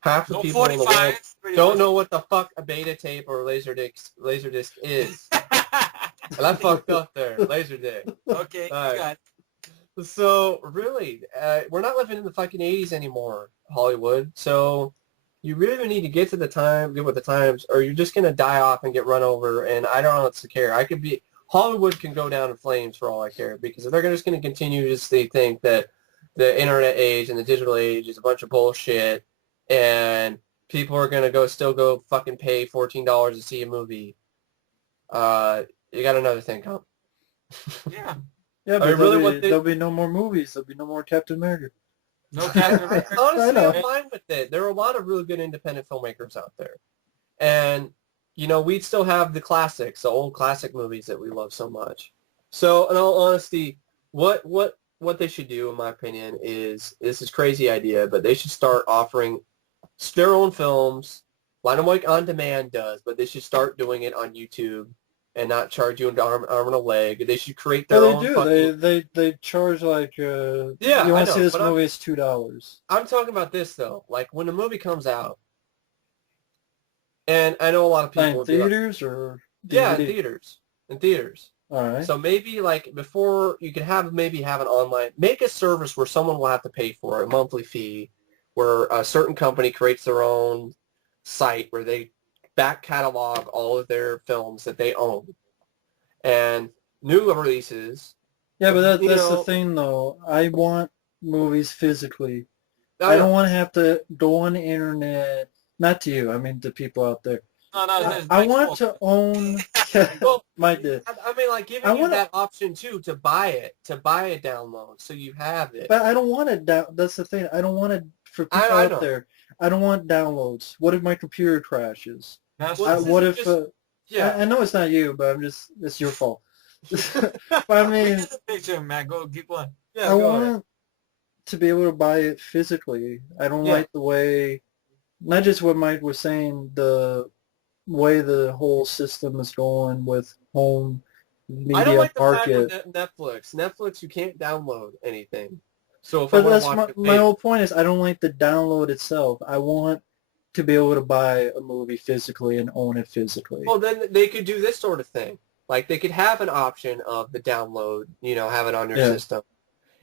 half the people in the world don't know what the fuck a beta tape or laserdisc is. And I fucked up there, laserdisc. Okay, got it. So really, we're not living in the fucking 80s anymore, Hollywood. So you really need to get with the times, or you're just gonna die off and get run over. And I don't know what to care. Hollywood can go down in flames for all I care, because if they're just gonna continue to think that the internet age and the digital age is a bunch of bullshit, and people are gonna still go fucking pay $14 to see a movie, you got another thing coming. Yeah. Yeah, but there'll be no more movies. There'll be no more Captain America. No Captain America. Honestly, I'm fine with it. There are a lot of really good independent filmmakers out there. And, we still have the classics, the old classic movies that we love so much. So, in all honesty, what they should do, in my opinion, is, this is a crazy idea, but they should start offering their own films, like On Demand does, but they should start doing it on YouTube and not charge you an arm and a leg. They should create their own. They charge like you want to see this movie, it's $2. I'm talking about this though. Like when a movie comes out, and I know a lot of people in theaters or DVD? Yeah, in theaters. All right. So maybe like before you could have an online, make a service where someone will have to pay for a monthly fee, where a certain company creates their own site where they back catalog all of their films that they own, and new releases. Yeah, but that's the thing though. I want movies physically. I don't want to have to go on the internet. Not to you. I mean to people out there. No, I want to own. Well, Mike did. I mean, like giving you that option too to buy a download, so you have it. But I don't want it down. That's the thing. I don't want it for people out there. I don't want downloads. What if my computer crashes? What if? I know it's not you, but it's your fault. But I mean, picture, Matt. Go keep on. Yeah, I want to be able to buy it physically. I don't like the way, not just what Mike was saying, the way the whole system is going with home media I don't like the market. fact with Netflix, you can't download anything. So if but that's my whole point is I don't like the download itself. I want to be able to buy a movie physically and own it physically. Well, then they could do this sort of thing. Like they could have an option of the download, have it on your system.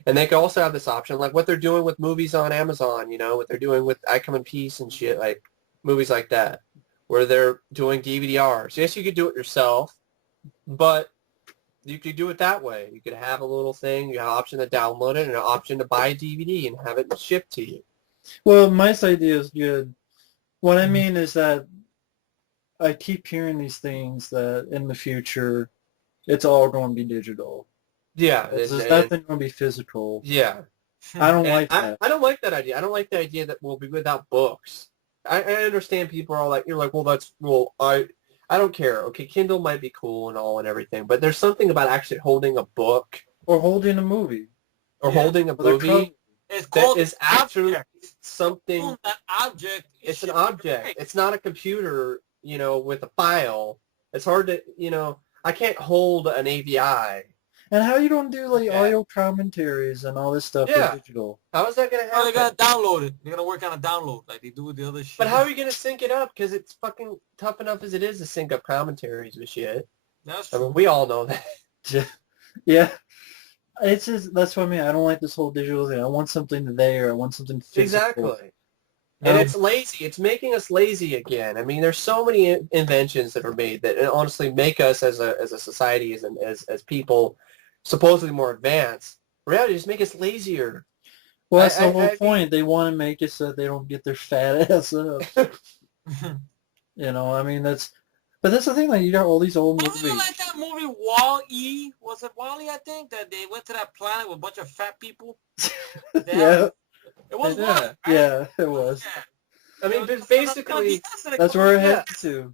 And they could also have this option, like what they're doing with movies on Amazon, what they're doing with I Come in Peace and shit, like movies like that, where they're doing DVDRs. Yes, you could do it yourself, but you could do it that way. You could have a little thing, you have an option to download it and an option to buy a DVD and have it shipped to you. Well, Mike's idea is good. What I mean is that I keep hearing these things that in the future it's all going to be digital. Yeah. There's nothing going to be physical. Yeah. I don't like that. I don't like that idea. I don't like the idea that we'll be without books. I understand people are like, you're like, I don't care. Okay, Kindle might be cool and all and everything, but there's something about actually holding a book. Or holding a movie. Or holding a movie It's that called is actually object. something. That object. It's an object. It's not a computer, with a file. It's hard to, I can't hold an AVI. And how you don't do like audio commentaries and all this stuff with digital? How is that going to happen? Oh, they got to download it. They're going to work on a download like they do with the other shit. But how are you going to sync it up? Because it's fucking tough enough as it is to sync up commentaries with shit. That's true. I mean, we all know that. Yeah. It's just, that's what I mean. I don't like this whole digital thing. I want something there. I want something physical. Exactly. And it's lazy. It's making us lazy again. I mean, there's so many inventions that are made that honestly make us as a society, as people, supposedly more advanced. Reality, just make us lazier. Well, that's the whole point. They want to make it so that they don't get their fat ass up. I mean, but that's the thing. Like, you got all these old movies. You like that movie Wall-E? Was it Wall-E? I think that they went to that planet with a bunch of fat people. Yeah. It was one. Right? Yeah, it was. Yeah. I mean, basically, that's where it headed to.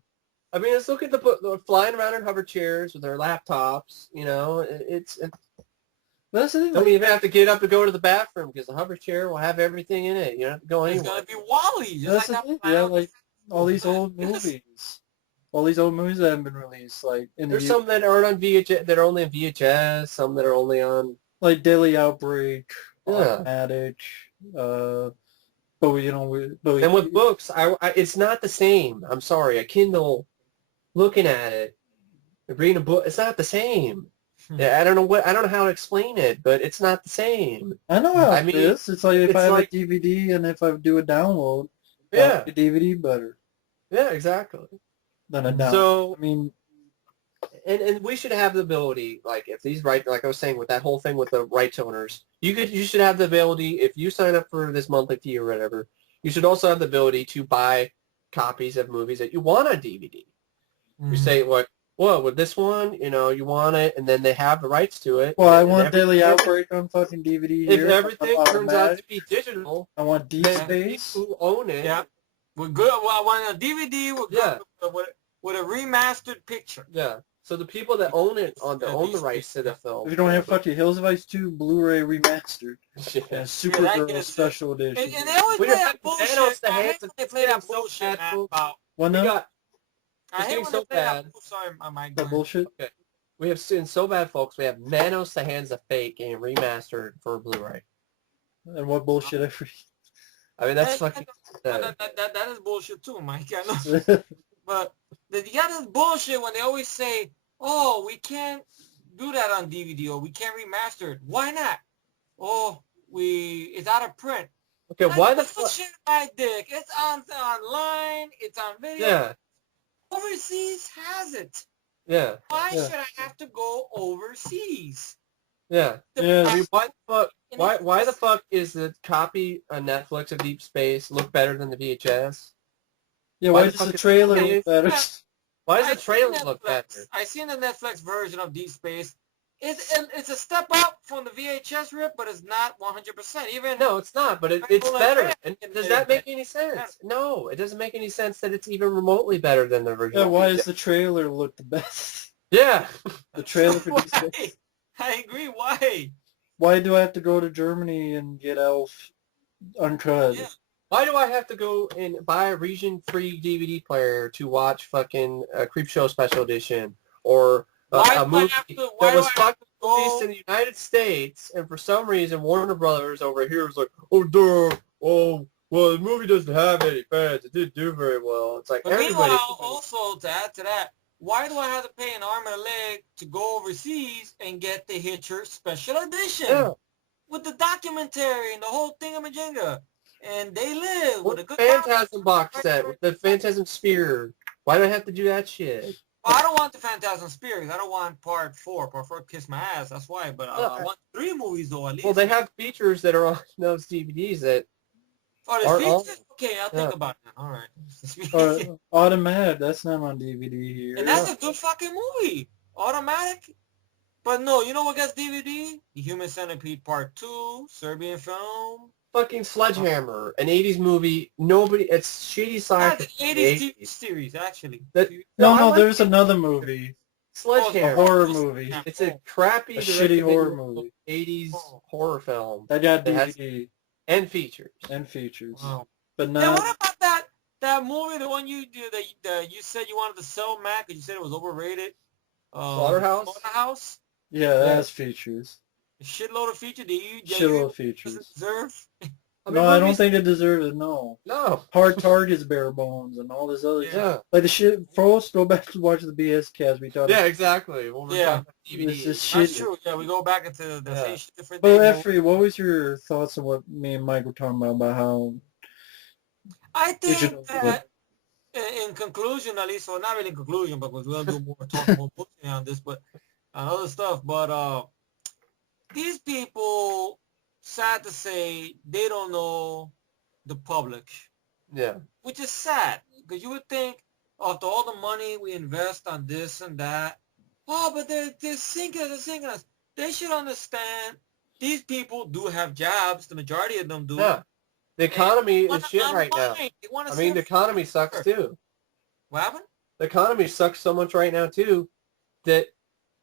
I mean, let's look at the flying around in hover chairs with their laptops. It's that's the thing. Don't even have to get up to go to the bathroom because the hover chair will have everything in it. You don't have to go anywhere. It's gonna be Wall-E. That's the thing. Yeah, like all these old movies. All these old movies that haven't been released, like there's some that aren't on VHS, that are only on VHS. Some that are only on like Daily Outbreak, Automatic. And with books, it's not the same. I'm sorry, a Kindle, looking at it, reading a book, it's not the same. Yeah, I don't know how to explain it, but it's not the same. I know how it is. It's like if I have a DVD and if I do a download, I like the DVD better. Yeah, exactly. Than a download. So I mean, and we should have the ability, like if these like I was saying with that whole thing with the rights owners, you should have the ability, if you sign up for this monthly fee or whatever, you should also have the ability to buy copies of movies that you want on DVD. Mm-hmm. You say, well, with this one, you want it, and then they have the rights to it. Well, I want Daily Outbreak on fucking DVD here. If everything turns out to be digital, I want D-Space. Who own it. Yeah. We're good. Well, I want a DVD with a remastered picture. Yeah. So the people that own the rights to the film. If you don't have fucking Hills of Ice 2 Blu-ray remastered. Yeah, Supergirl special edition. And they always play that bullshit. I hate when they play that bullshit about... What now? I hate when they play that... Sorry, my the bullshit? Okay. We have seen so bad, folks. We have Manos the Hands of Fate getting remastered for Blu-ray. And what bullshit every... I mean, that's fucking... That is bullshit too, Mike. I know. But you got this bullshit when they always say, oh, we can't do that on DVD or we can't remaster it. Why not? Oh, it's out of print. Okay, why the fuck? Shit, my dick. It's online. It's on video. Yeah. Overseas has it. Yeah. Why should I have to go overseas? Yeah. I mean, why the fuck? Why the fuck is the copy on Netflix of Deep Space look better than the VHS? Yeah, why does the trailer look better? Why does the trailer look better? I seen the Netflix version of Deep Space. It's a step up from the VHS rip, but it's not 100%. No, it's not, but it's better. And does that make any sense? No, it doesn't make any sense that it's even remotely better than the original. Yeah, why does the trailer look the best? Yeah. The trailer for Deep Space. I agree. Why? Why do I have to go to Germany and get Elf uncut? Yeah. Why do I have to go and buy a region-free DVD player to watch fucking Creepshow Special Edition or a movie that was fucking released in the United States, and for some reason Warner Brothers over here is like, well, the movie doesn't have any fans. It didn't do very well. It's like everybody. Meanwhile, also to add to that, why do I have to pay an arm and a leg to go overseas and get the Hitcher Special Edition with the documentary and the whole thingamajigga? And they live with a good Phantasm box set with the Phantasm Spear. Why do I have to do that shit? Well, I don't want the Phantasm Spear because I don't want part 4. Part 4 kiss my ass. That's why. But I want 3 movies though at least. Well, they have features that are on those DVDs that. Oh, there's features? Okay, I'll think about it. All right. Automatic. That's not on DVD here. And that's a good fucking movie. Automatic. But no, you know what gets DVD? The Human Centipede Part 2, Serbian film. Fucking Sledgehammer, an 80s movie. It's shady sci-fi. Yeah, the 80s TV series, actually. No, there's another movie. Sledgehammer. A horror movie. It's a crappy, shitty horror movie. 80s horror film. That got DVD. And features. Wow. But Now, not... what about that movie, the one you did that you said you wanted to sell, Mac, and you said it was overrated? Slaughterhouse? Slaughterhouse? Yeah, that has features. A shitload of features. Shitload of features. Deserve? I don't think it deserves it, no. No. Hard Target's bare bones and all this other Yeah. Like the shit, first go back to watch the BS cast we talked Yeah, exactly. When we're talking about DVDs. This That's shit. true. Yeah, we go back into the same shit, different But thing. Efree, what was your thoughts on what me and Mike were talking about how... I think that, in conclusion, at least, well, not really in conclusion, but we're going to do more talk more bullshit on this, but on other stuff. But these people, sad to say, they don't know the public. Yeah. Which is sad, because you would think, after all the money we invest on this and that, oh, but they're sinking us. They should understand these people do have jobs. The majority of them do. Yeah. The economy is shit right now. I mean, the economy sucks too. What happened? The economy sucks so much right now too that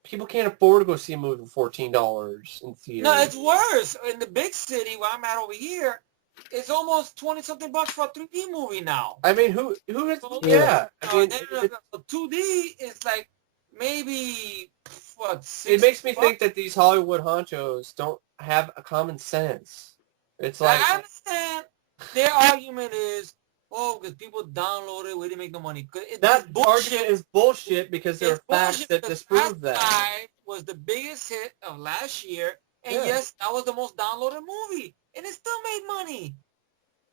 people can't afford to go see a movie for $14 in theaters. No, it's worse. In the big city where I'm at over here, it's almost 20-something bucks for a 3D movie now. I mean, who is... Yeah. I mean, 2D is like maybe, what, $6? It makes me think that these Hollywood honchos don't have a common sense. It's like... I understand their argument is, oh, because people download it, we didn't make no money. That argument is bullshit because there are facts that disprove that. Guy was the biggest hit of last year, and yes, that was the most downloaded movie, and it still made money.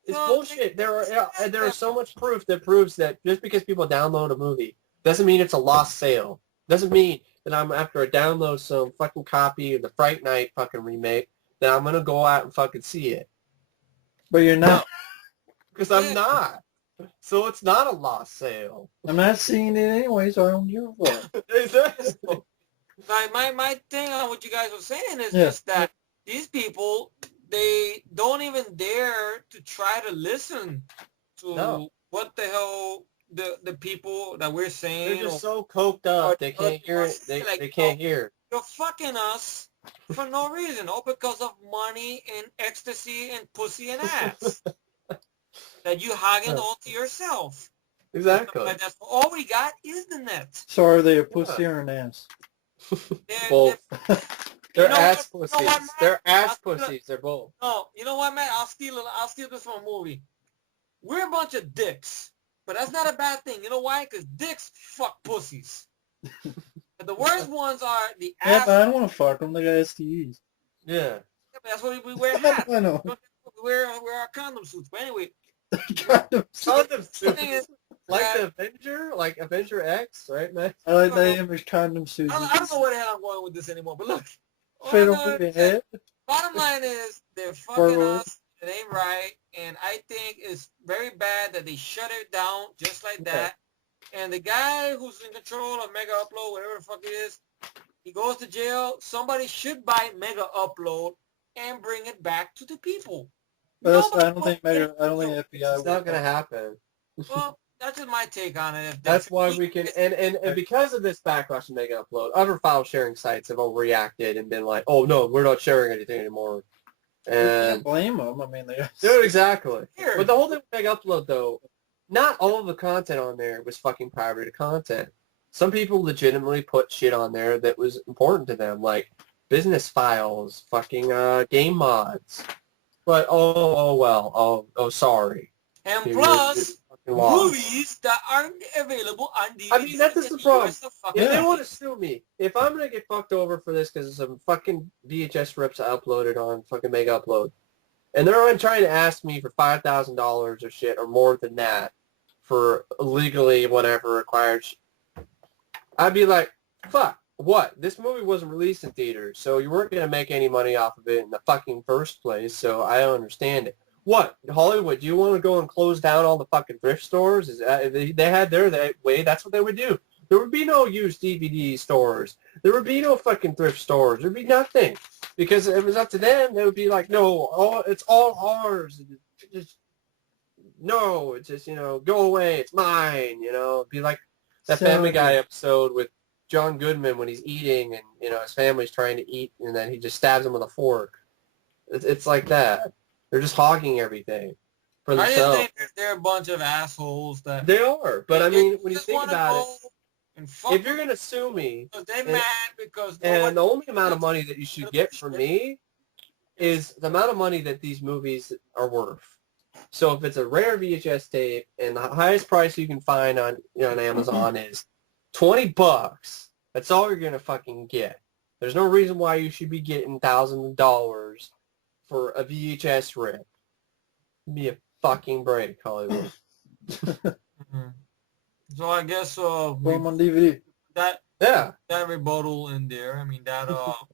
It's bullshit. There is so much proof that proves that just because people download a movie doesn't mean it's a lost sale. Doesn't mean that I'm after I download some fucking copy of the Fright Night fucking remake that I'm gonna go out and fucking see it. But you're not. Because I'm not. So it's not a lost sale. I'm not seeing it anyway, so I don't give a fuck. Exactly. My thing on what you guys were saying is just that these people, they don't even dare to try to listen to what the hell the people that we're saying. They're just so coked up, they can't hear it. They can't hear. You're fucking us for no reason, all because of money and ecstasy and pussy and ass that you hogging all to yourself. Exactly. But that's all we got is the net. So are they a pussy or an ass? Both. They're ass pussies. You know what, They're ass pussies. They're both. No, you know what, Matt? I'll steal this from a movie. We're a bunch of dicks, but that's not a bad thing. You know why? Because dicks fuck pussies. But the worst ones are the ass. Yeah, I don't want to fuck them. They got STEs. Yeah. That's why we wear hats. I know. We wear our condom suits. But anyway. Condom suits. Like the Avenger? Like Avenger X, right, man? I like that image, condom suits. I don't know where the hell I'm going with this anymore, but look. Fit over your head. Bottom line is, they're fucking us. It ain't right. And I think it's very bad that they shut it down just like that. And the guy who's in control of MegaUpload, whatever the fuck it is, he goes to jail. Somebody should buy MegaUpload and bring it back to the people. But I don't think FBI. It's not gonna happen. Well, that's just my take on it. That's why we can, and because of this backlash in MegaUpload, other file sharing sites have overreacted and been like, oh no, we're not sharing anything anymore. And you can't blame them. I mean, they... Dude, exactly. But the whole thing with MegaUpload, though, not all of the content on there was fucking pirated content. Some people legitimately put shit on there that was important to them, like business files, fucking game mods. But sorry. And plus, movies that aren't available on DVD. I mean, that's just the problem. If they want to sue me, if I'm going to get fucked over for this because of some fucking VHS rips I uploaded on fucking MegaUpload, and they're trying to ask me for $5,000 or shit or more than that for legally whatever required I'd be like, fuck, what? This movie wasn't released in theaters, so you weren't going to make any money off of it in the fucking first place, so I don't understand it. What? Hollywood, do you want to go and close down all the fucking thrift stores? Is that, if they had their way, that's what they would do. There would be no used DVD stores. There would be no fucking thrift stores. There would be nothing. Because if it was up to them, they would be like, no, it's all ours. It's just, go away. It's mine, It'd be like that Family Guy episode with John Goodman when he's eating and, his family's trying to eat and then he just stabs him with a fork. It's like that. They're just hogging everything for I just themselves. think that they're a bunch of assholes that They are, but I mean, when you just think wanna about go it, and fuck if you're gonna sue me, because they and, mad because and the nobody only amount of money that you should get from me is the amount of money that these movies are worth. So if it's a rare VHS tape and the highest price you can find on Amazon is $20, that's all you're gonna fucking get. There's no reason why you should be getting thousands of dollars for a VHS rip. Give me a fucking break, Hollywood. Mhm. So I guess Put them on DVD. that Yeah, that rebuttal in there. I mean that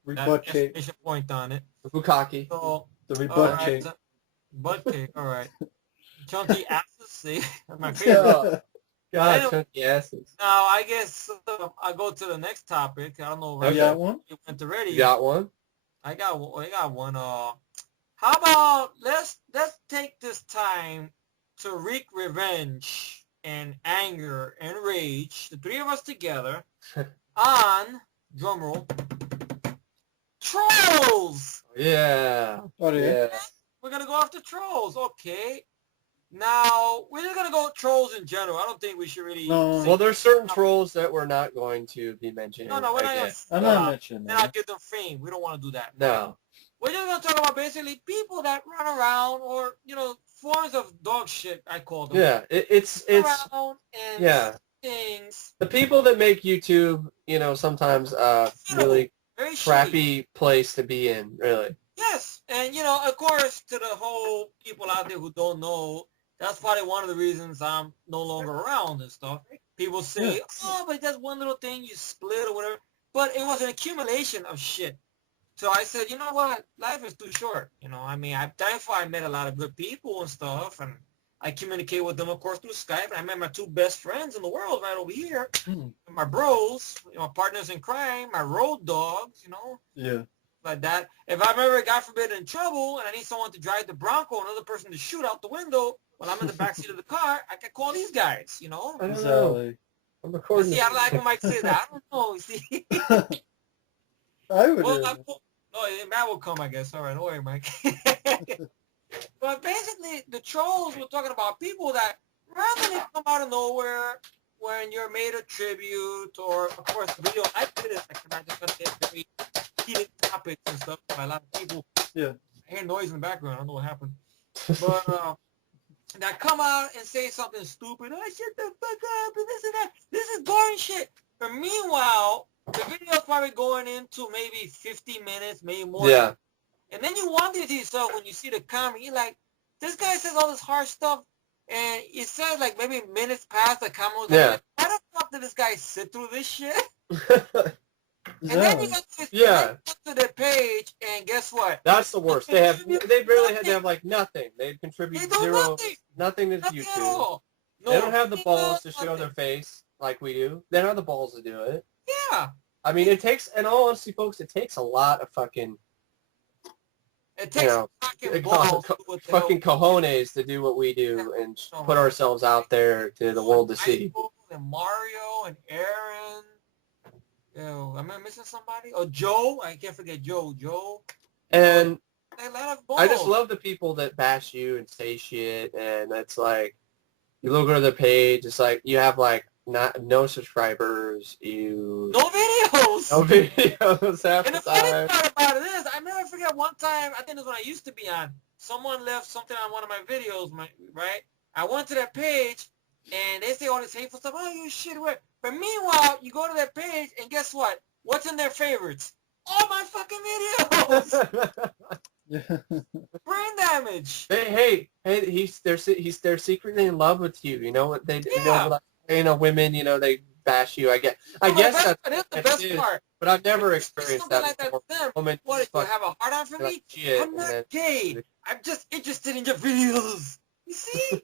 Rebut that cake. exclamation point on it. Bukaki. So The all rebut right, cake. so, butt cake. All right, chunky asses. See, that's my favorite. Yeah. God, Anyway, chunky asses. now I guess I go to the next topic. I don't know. You got one? You went already. You got one? I got one. How about let's take this time to wreak revenge and anger and rage, the three of us together, on drumroll trolls. Yeah. Oh, yeah. We're gonna go after trolls. Okay. Now we're just gonna go trolls in general. I don't think we should really. No. say- Well, there's certain trolls that we're not going to be mentioning. no, we're not I gonna. guess. I'm not mentioning Then I'll that. give them fame. We don't want to do that. No. We're just gonna talk about basically people that run around, or forms of dog shit. I call them. Yeah. It's Around and yeah. things. The people that make YouTube, sometimes really Very shitty. crappy place to be in, really. Yes, and of course, to the whole people out there who don't know, that's probably one of the reasons I'm no longer around and stuff. People say, Yeah. "Oh, but that's one little thing you split or whatever," but it was an accumulation of shit. So I said, you know what? Life is too short. I mean, I'm thankful I met a lot of good people and stuff, and I communicate with them, of course, through Skype. And I met my two best friends in the world right over here, my bros, my partners in crime, my road dogs, Yeah. like that. If I'm ever, God forbid, in trouble and I need someone to drive the Bronco, another person to shoot out the window while I'm in the backseat of the car, I can call these guys, I don't know. Exactly. I'm recording. See, I like when Mike says that. I don't know. See, I would. well, Matt will come, I guess. All right, don't worry, Mike. But basically, the trolls were talking about people that randomly come out of nowhere when you're made a tribute, or of course, video. I did it. I just got to get very heated topics and stuff by a lot of people. Yeah. I hear noise in the background. I don't know what happened. But that come out and say something stupid. Oh, shut the fuck up and this and that. This is boring shit. But meanwhile, the video's probably going into maybe 50 minutes, maybe more. Yeah. And then you wonder to yourself when you see the comment, you're like, this guy says all this harsh stuff, and it says like maybe minutes past the comment was like, why the fuck did this guy sit through this shit? And then you get to the page, and guess what? That's the worst. They barely had to have like nothing. They contribute zero, nothing to Nothing at YouTube. all. No They don't have the balls to nothing. show their face like we do. They don't have the balls to do it. Yeah. I mean, it takes, in all honesty, folks, it takes a lot of fucking, It takes fucking balls to do what the fucking hell- cojones to do what we do and put ourselves out there to the world to see. And Mario and Aaron. Am I missing somebody? Oh, Joe. I can't forget Joe. And A lot of balls. I just love the people that bash you and say shit, and it's like, you look at their page, it's like, you have like no subscribers, no videos. no videos half And the the funny time. part about it is, I never forget one time, I think it was when I used to be on, someone left something on one of my videos, right? I went to that page, and they say all this hateful stuff, oh, you shit, what? But meanwhile, you go to that page, and guess what? What's in their favorites? All my fucking videos! Brain damage! They're secretly in love with you. You know what they do? Women, they bash you. I guess that's the best part. But I've never experienced something that. like that before. to them. What, you have a hard on for me? I'm not gay. I'm just interested in your videos. You see?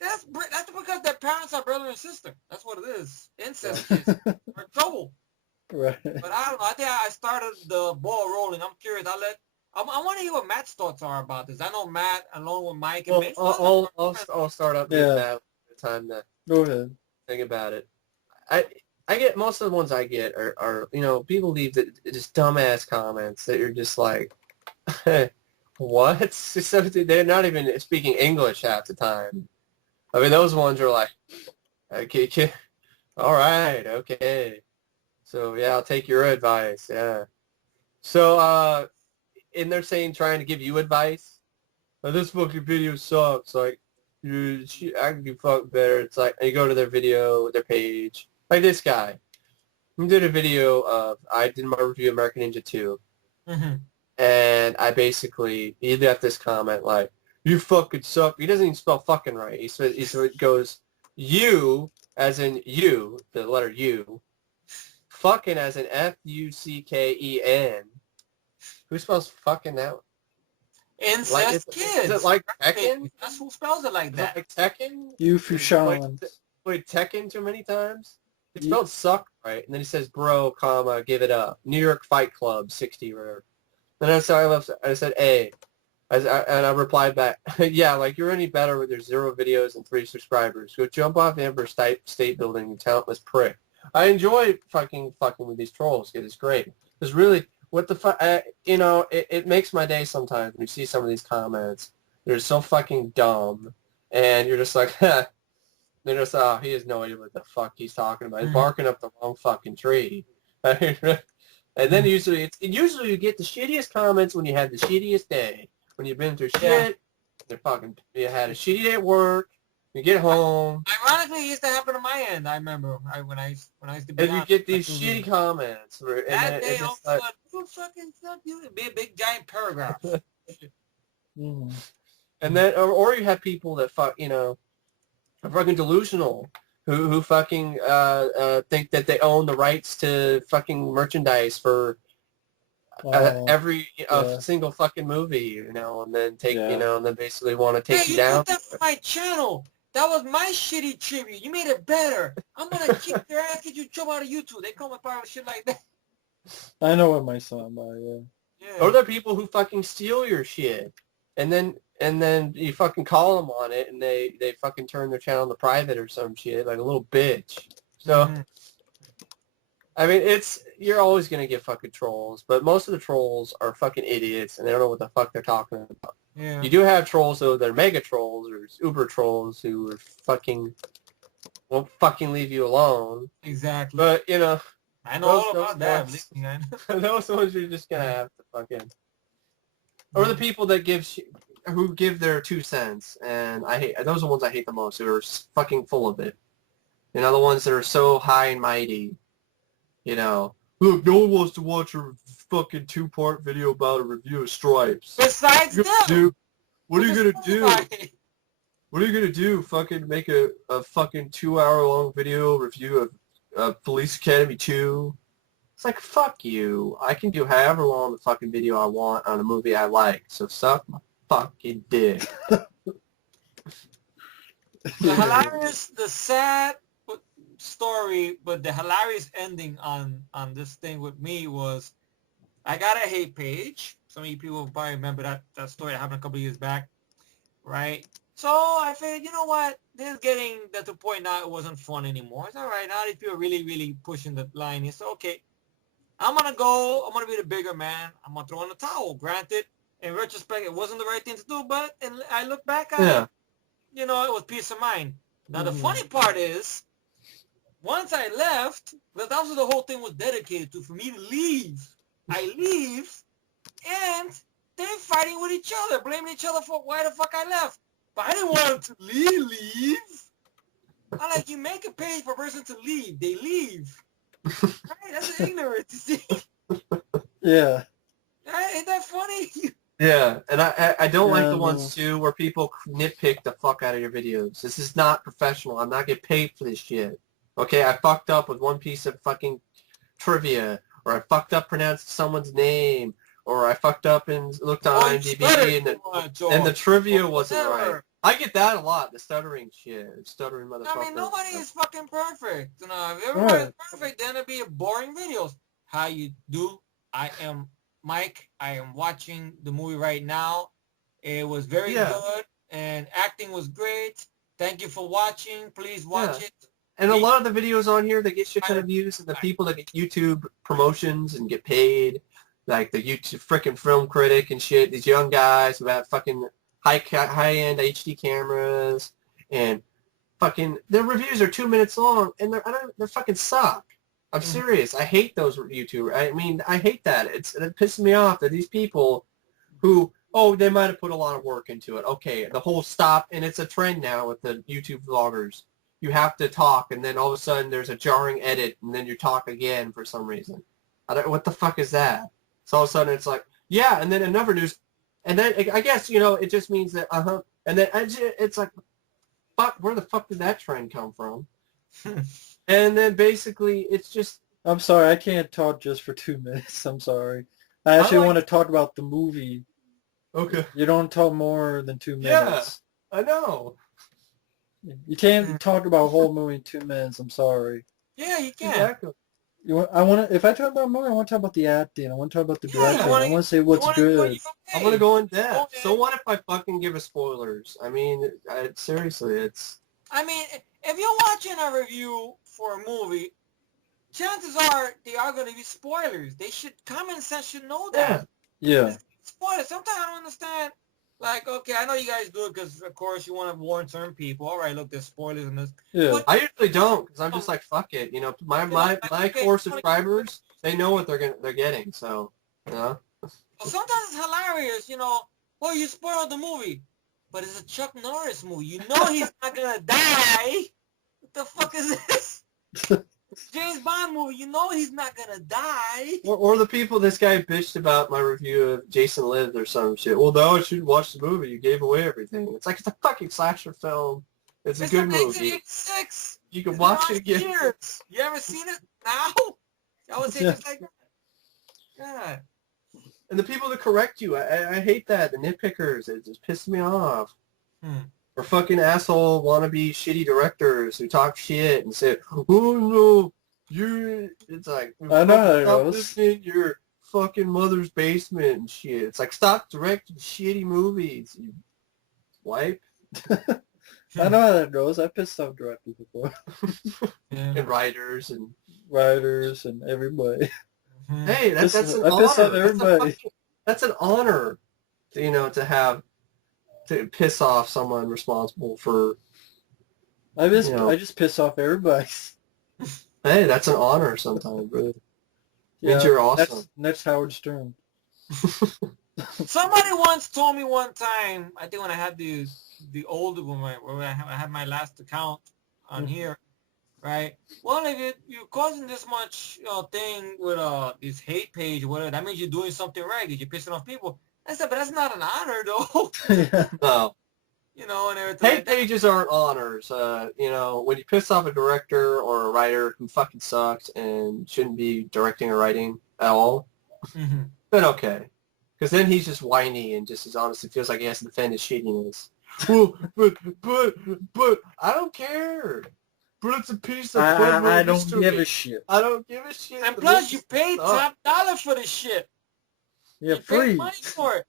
That's because their parents are brother and sister. That's what it is. Incest kids are in trouble. Right. But I don't know. I think I started the ball rolling. I'm curious. I want to hear what Matt's thoughts are about this. I know Matt, along with Mike and Well, I'll start up with that time to go ahead. Think about it. I get most of the ones I get are people leave just dumbass comments that you're just like, what? So they're not even speaking English half the time. I mean, those ones are like, okay, all right, okay. So yeah, I'll take your advice. Yeah. So and they're saying trying to give you advice. Oh, this fucking video sucks. Like, I can do fuck better. It's like you go to their video, their page. Like this guy, who did a video of I did my review of American Ninja 2, and I basically he left this comment like, "You fucking suck." He doesn't even spell fucking right. He it goes, "You" as in you, the letter U, fucking as in Fucken. Who spells fucking that? Incest Like, kids. is it like Tekken? That's who spells it like that. Like Tekken? You Fushan. Played Tekken too many times? It spelled suck right, and then he says, bro, comma, give it up. New York Fight Club, 60 or whatever. And I said, A. And I replied back, yeah, like you're any better with your 0 videos and 3 subscribers. Go jump off Amber State Building, you talentless prick. I enjoy fucking with these trolls. It is great. It's really... What the fuck? You know, it makes my day sometimes when you see some of these comments. They're so fucking dumb, and you're just like, they're just, oh, he has no idea what the fuck he's talking about. He's barking up the wrong fucking tree. And then usually you get the shittiest comments when you had the shittiest day, when you've been through shit. You had a shitty day at work. You get home. Ironically, it used to happen on my end. I remember when I used to be. And you get these shitty comments. That day, all of a sudden, you fucking suck. It'd be a big giant paragraph. And then, or you have people that are fucking delusional, who fucking think that they own the rights to fucking merchandise for every single fucking movie, and then and then basically want to take you down. Hey, you did that for my channel. That was my shitty tribute. You made it better. I'm going to kick their ass, get you jump out of YouTube. They come up with shit like that. I know what my son by, yeah. Or there are people who fucking steal your shit, and then you fucking call them on it, and they fucking turn their channel into private or some shit, like a little bitch. So, I mean, you're always going to get fucking trolls, but most of the trolls are fucking idiots, and they don't know what the fuck they're talking about. Yeah. You do have trolls, though. They're mega trolls or uber trolls who are won't fucking leave you alone. Exactly. But, I know all about that. Those ones you're just going to have to fucking... Or the people that who give their 2 cents, and those are the ones I hate the most, who are fucking full of it. The ones that are so high and mighty. Look, no one wants to watch a fucking 2-part video about a review of Stripes. Besides them! What are you gonna do? What are you gonna do? Fucking make a fucking 2-hour-long video review of Police Academy 2? It's like, fuck you. I can do however long the fucking video I want on a movie I like, so suck my fucking dick. The sad story, but the hilarious ending on this thing with me was I got a hate page. Some of you people probably remember that story that happened a couple of years back, right? So I figured, you know what? This is getting to the point now it wasn't fun anymore. It's all right. Now these people are really, really pushing the line. It's okay. I'm going to be the bigger man. I'm going to throw in the towel. Granted, in retrospect, it wasn't the right thing to do, but I look back at it, it was peace of mind. Now, the funny part is, once I left, well, that was what the whole thing was dedicated to, for me to leave. I leave, and they're fighting with each other, blaming each other for why the fuck I left. But I didn't want them to leave. I'm like, you make a page for a person to leave. They leave. Right? That's ignorant, you see? Yeah. Right? Ain't that funny? Yeah, and I don't like the ones, too, where people nitpick the fuck out of your videos. This is not professional. I'm not getting paid for this shit. Okay, I fucked up with one piece of fucking trivia, or I fucked up pronouncing someone's name, or I fucked up and looked on IMDb and the trivia wasn't right. I get that a lot, the stuttering shit, stuttering motherfucker. I mean, nobody is fucking perfect. If everybody's perfect, then it'd be boring videos. How you do? I am Mike. I am watching the movie right now. It was very good, and acting was great. Thank you for watching. Please watch it. And a lot of the videos on here that get shit ton of views, and the people that get YouTube promotions and get paid, like the YouTube freaking film critic and shit. These young guys who have fucking high-end HD cameras and fucking their reviews are 2 minutes long and they fucking suck. I'm serious. I hate those YouTubers. I mean, I hate that. It pisses me off that these people who, they might have put a lot of work into it. Okay, the whole stop, and it's a trend now with the YouTube vloggers. You have to talk, and then all of a sudden there's a jarring edit, and then you talk again for some reason. What the fuck is that? So all of a sudden it's like, yeah, and then another news, and then I guess, it just means that, and then it's like, fuck, where the fuck did that trend come from? And then basically it's just... I'm sorry, I can't talk just for 2 minutes. I'm sorry. I actually want to talk about the movie. Okay. You don't talk more than 2 minutes. Yeah, I know. You can't talk about a whole movie in 2 minutes. I'm sorry. Yeah, you can. Exactly. If I talk about a movie, I want to talk about the acting. I want to talk about the directing. I want to say what's good. I want to go in depth. So what if I fucking give a spoilers? I mean, seriously, it's... I mean, if you're watching a review for a movie, chances are they are going to be spoilers. Common sense should know that. Yeah. Spoilers. Sometimes I don't understand. Like, okay, I know you guys do it because, of course, you want to warn certain people. All right, look, there's spoilers in this. Yeah. But, I usually don't because I'm just like, fuck it. My core subscribers, they know what they're getting. So, Well, sometimes it's hilarious. Well, you spoiled the movie, but it's a Chuck Norris movie. You know he's not gonna die. What the fuck is this? James Bond movie. You know he's not gonna die. or the people this guy bitched about my review of Jason Lives or some shit. Well, no, I shouldn't watch the movie. You gave away everything. It's like, it's a fucking slasher film. It's a good movie. 1986. You can watch it again. Years. You ever seen it now? I would say just like that. God. And the people that correct you, I hate that. The nitpickers, it just pisses me off. Or fucking asshole wannabe shitty directors who talk shit and say, oh no, it's like, I know how it stop goes. listening to your fucking mother's basement and shit. It's like, stop directing shitty movies, you wipe. I know how that goes. I pissed off directors before. And writers and everybody. hey, that's an I pissed off honor. everybody. That's an honor, to piss off someone responsible for... I just piss off everybody. Hey, that's an honor sometimes, bro. Yeah, Means you're awesome. Next Howard Stern. Somebody once told me one time, I think when I had the older one, where I had my last account on here, right? Well, if you're causing this much thing with this hate page or whatever, that means you're doing something right. You're pissing off people. I said, but that's not an honor, though. No. And everything. Hate pages aren't honors. When you piss off a director or a writer who fucking sucks and shouldn't be directing or writing at all, then okay. Because then he's just whiny and just as honestly feels like he has to defend his shittiness. Well, but I don't care. But it's a piece of I don't give a shit. I don't give a shit. And plus, you paid top dollar for this shit. Yeah, you free. Paid money for it.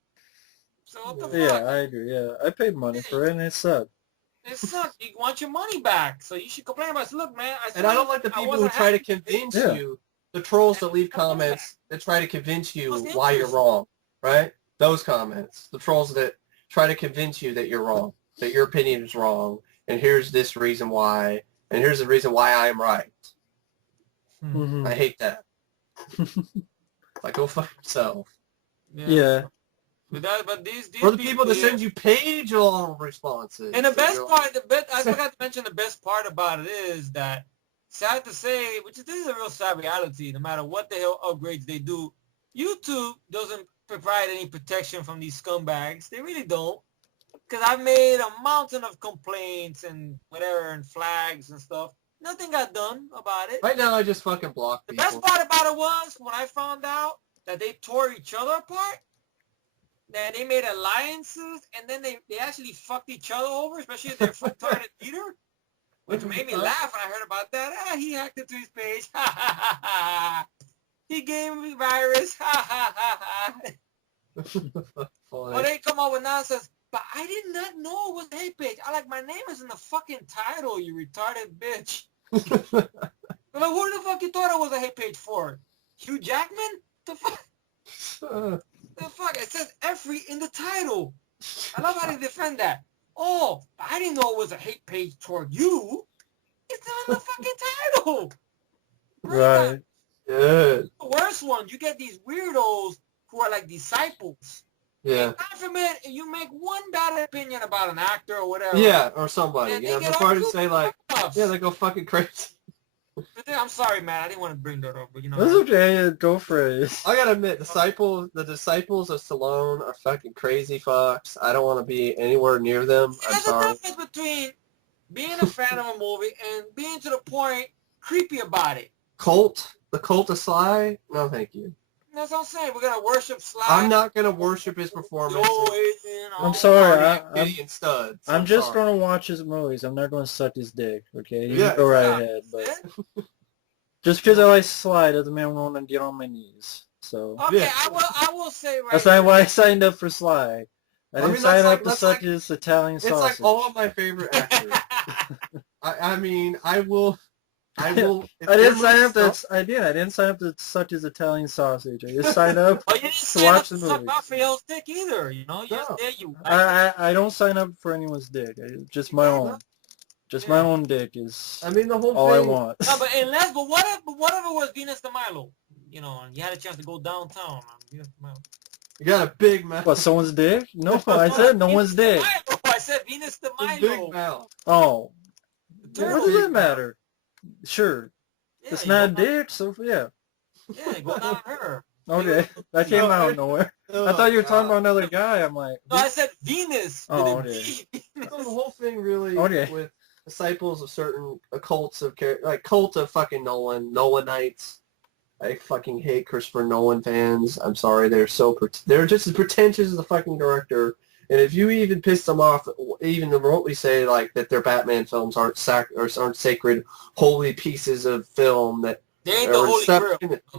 So what the fuck? Yeah, I agree. Yeah, I paid money for it, and it sucked. It sucked. You want your money back, so you should complain about it. So look, man. I don't like the people who try to convince you, the trolls that leave comments that try to convince you why you're wrong, right? Those comments. The trolls that try to convince you that you're wrong, that your opinion is wrong, and here's this reason why, and here's the reason why I'm right. I hate that. Like, go fuck yourself. Yeah. But these or the people that send you page-long responses. And the best part, I forgot to mention the best part about it is that, sad to say, this is a real sad reality, no matter what the hell upgrades they do, YouTube doesn't provide any protection from these scumbags. They really don't. Because I've made a mountain of complaints and whatever and flags and stuff. Nothing got done about it. Right now, I just fucking block people. The best part about it was when I found out that they tore each other apart, that they made alliances, and then they actually fucked each other over, especially their retarded leader, which made me laugh when I heard about that. He hacked into his page. Ha, ha, ha, ha. He gave me virus. Ha, ha, ha, ha. Well, they come up with nonsense. But I did not know it was a hate page. My name is in the fucking title, you retarded bitch. Who the fuck you thought it was a hate page for? Hugh Jackman? The fuck? The fuck? It says Efree in the title. I love how they defend that. Oh, I didn't know it was a hate page toward you. It's on the fucking title. Right. Good. The worst one, you get these weirdos who are like disciples. Yeah. And God forbid, you make one bad opinion about an actor or whatever. Yeah, or somebody. And You they know, get before all I say like, ups. yeah, they go fucking crazy. I'm sorry, man. I didn't want to bring that up, but you know. That's okay. Go for it. I gotta admit, the disciples of Stallone are fucking crazy fucks. I don't want to be anywhere near them. See, I'm there's sorry. a difference between being a fan of a movie and being to the point creepy about it. The cult of Sly? No, thank you. That's what I'm saying. We're gonna worship Sly. I'm not gonna worship his performance. I'm sorry. I'm studs. I'm just sorry. gonna watch his movies. I'm not gonna suck his dick. Okay, you Yeah, can go right yeah. ahead. But just because I like Sly doesn't mean I'm gonna get on my knees. So Okay, Yeah. I will say right that's not here. why I signed up for Sly. I didn't mean, sign that's up to that's suck like- his Italian It's sausage. like all of my favorite actors. I mean, I will. if I their didn't sign movies up suck- to. I didn't sign up to suck his Italian sausage. I just signed up But you didn't to sign up watch to the suck movies. Raphael's dick either. You know, you No. just did you. I don't sign up for anyone's dick. Just my Yeah, own. Just my Yeah. own dick is I mean, the whole all I thing. want. No, but what if it was Venus de Milo? You know, and you had a chance to go downtown on Venus de Milo. You got a big mouth. What, someone's dick? No, I said no one's dick. Milo. I said Venus de A big Milo. mouth. Oh, The what turtle. does that matter? Sure, Yeah, it's you not a go down- dick, so yeah. Yeah, go down her. Okay, that came out of nowhere. I thought you were talking about another guy. I'm like, No, I said Venus. Oh, with a okay. V. So the whole thing really Okay. with disciples of certain cults of like cult of fucking Nolanites. I fucking hate Christopher Nolan fans. I'm sorry, they're just as pretentious as the fucking director. And if you even piss them off, even remotely say like that their Batman films aren't sacred, holy pieces of film that They ain't the holy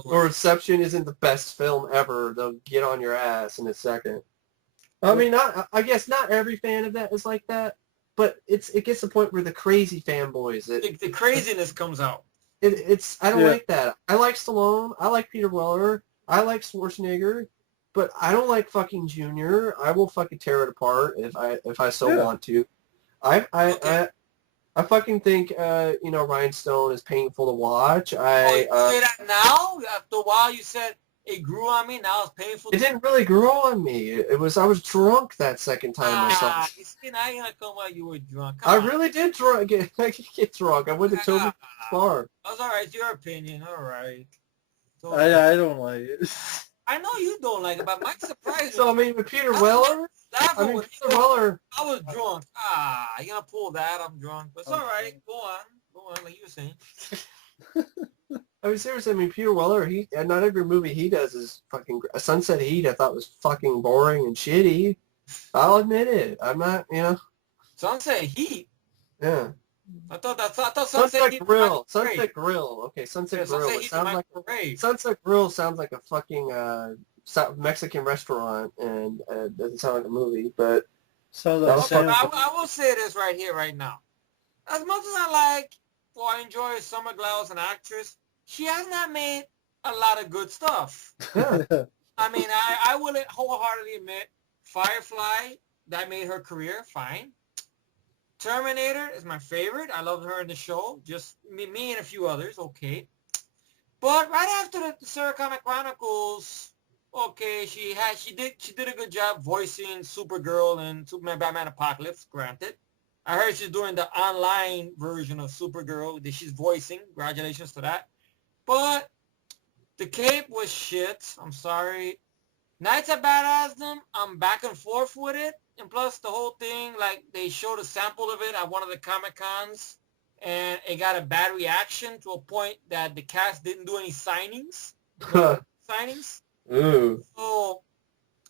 grail. Inception isn't the best film ever, they'll get on your ass in a second. I mean, I guess not every fan of that is like that, but it gets to the point where the crazy fanboys, The craziness comes out. I don't Yeah. like that. I like Stallone. I like Peter Weller. I like Schwarzenegger, but I don't like fucking Junior. I will fucking tear it apart if I so Yeah. want to. I fucking think Ryan Stone is painful to watch. You say that now? After a while, you said it grew on me. Now it's painful. It didn't really grow on me. I was drunk that second time I saw it. You see, now you're gonna come out you were drunk. I Come on. really did get drunk. I went to Toby's bar. That's all right. It's your opinion. All right. So, I don't like it. I know you don't like it, but Mike's surprised So I me. mean, with Peter Weller, Laughing when Peter Weller. I was drunk. You gonna pull that? I'm drunk. But it's all right. Go on, like you were saying. I mean, seriously, Peter Weller, not every movie he does is fucking... Sunset Heat I thought was fucking boring and shitty. I'll admit it. I'm not, Sunset Heat. yeah. I thought Sunset Sunset Heat. Grill. was great. Sunset Grill. Okay, Sunset Yeah, Grill. Sunset It Heat's sounds my like... parade. Sunset Grill sounds like a fucking Mexican restaurant, and it doesn't sound like a movie, but... Sounds That like was Sam- I will say this right here, right now. As much as I enjoy Summer Glau as an actress, she has not made a lot of good stuff. Yeah. I mean, I will wholeheartedly admit, Firefly, that made her career, fine. Terminator is my favorite. I love her in the show. Just me and a few others, okay. But right after the Sarah Comic Chronicles, okay, she did a good job voicing Supergirl and Superman Batman Apocalypse, granted. I heard she's doing the online version of Supergirl that she's voicing. Congratulations to that. But the cape was shit. I'm sorry. Knights of Badassdom, I'm back and forth with it. And plus the whole thing, like they showed a sample of it at one of the Comic-Cons and it got a bad reaction to a point that the cast didn't do any signings. Ooh. So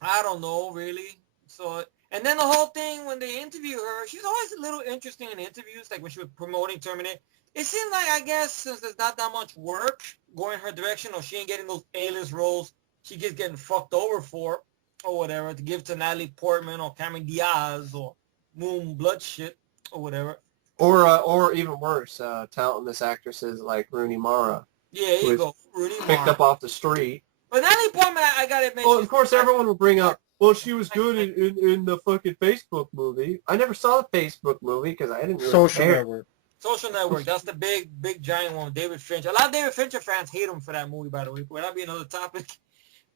I don't know really. So and then the whole thing when they interview her, she's always a little interesting in interviews, like when she was promoting Terminator. It seems like, I guess, since there's not that much work going her direction, or she ain't getting those A-list roles she gets getting fucked over for, or whatever, to give to Natalie Portman or Cameron Diaz or Moon Blood shit or whatever. Or even worse, talentless actresses like Rooney Mara, Yeah, here you With go. Rooney picked Mara. up off the street But Natalie Portman, I gotta admit. Well, of course, everyone will bring up, well, she was good in the fucking Facebook movie. I never saw the Facebook movie because I didn't really Social care. Network. Social Network. That's the big giant one. David Fincher. A lot of David Fincher fans hate him for that movie, by the way. But that'd be another topic.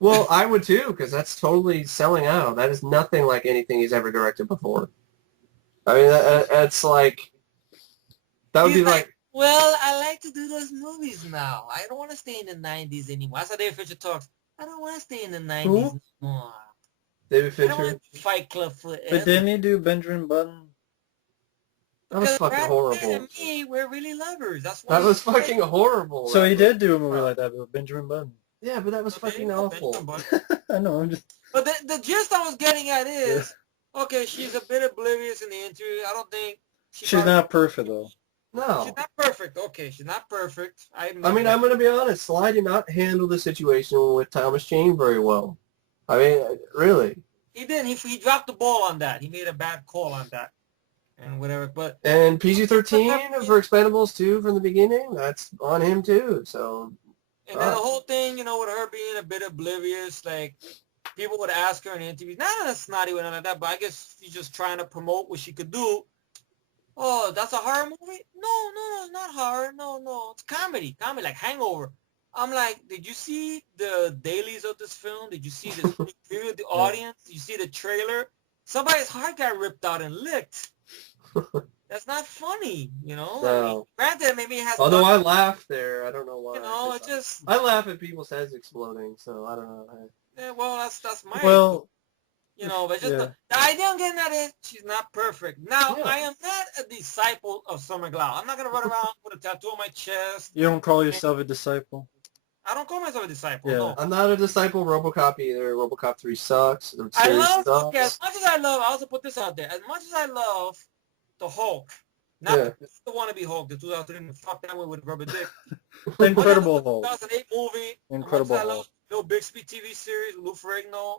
Well, I would too, because that's totally selling out. That is nothing like anything he's ever directed before. I mean, that's like, that would be like, well, I like to do those movies now. I don't want to stay in the 90s anymore. That's how David Fincher talks. I don't want to stay in the 90s anymore. David Fincher. I don't want to Fight Club forever. But didn't he do Benjamin Button? That was fucking horrible. And me, we're really lovers. That's why that was fucking horrible. So he did do a movie like that with Benjamin Button. Yeah, but that was fucking awful. I know, I'm just... But the gist I was getting at is, okay, she's a bit oblivious in the interview. I don't think... She's not perfect, though. No. She's not perfect. Okay, she's not perfect. I mean, I'm going to be honest. Sly did not handle the situation with Thomas Jane very well. I mean, really. He didn't. He dropped the ball on that. He made a bad call on that. And whatever, but... And PG-13 for Expendables 2 from the beginning, that's on him too, so... And then the whole thing, you know, with her being a bit oblivious, like, people would ask her in interviews, not in a snotty way, nothing like that, but I guess she's just trying to promote what she could do. Oh, that's a horror movie? No, it's not horror. No, it's comedy, like Hangover. I'm like, did you see the dailies of this film? Did you see the review of the audience? Did you see the trailer? Somebody's heart got ripped out and licked. That's not funny, you know. No. I mean, granted, maybe it has. Although I laughed there, I don't know why. You know, it just. I laugh at people's heads exploding, so I don't know. Yeah, well, that's my. Well, you know, but just the idea I'm getting at is she's not perfect. Now, I am not a disciple of Summer Glau. I'm not gonna run around with a tattoo on my chest. You don't call yourself a disciple? I don't call myself a disciple. Yeah. No. I'm not a disciple of RoboCop either. RoboCop 3 sucks. I love. Okay, as much as I love, I also put this out there. As much as I love the Hulk. Not the wannabe Hulk, the 2003, fuck that one with Rubber Dick. Incredible Hulk. 2008 movie. Incredible I love Hulk. Bill Bixby TV series, Lou Ferrigno.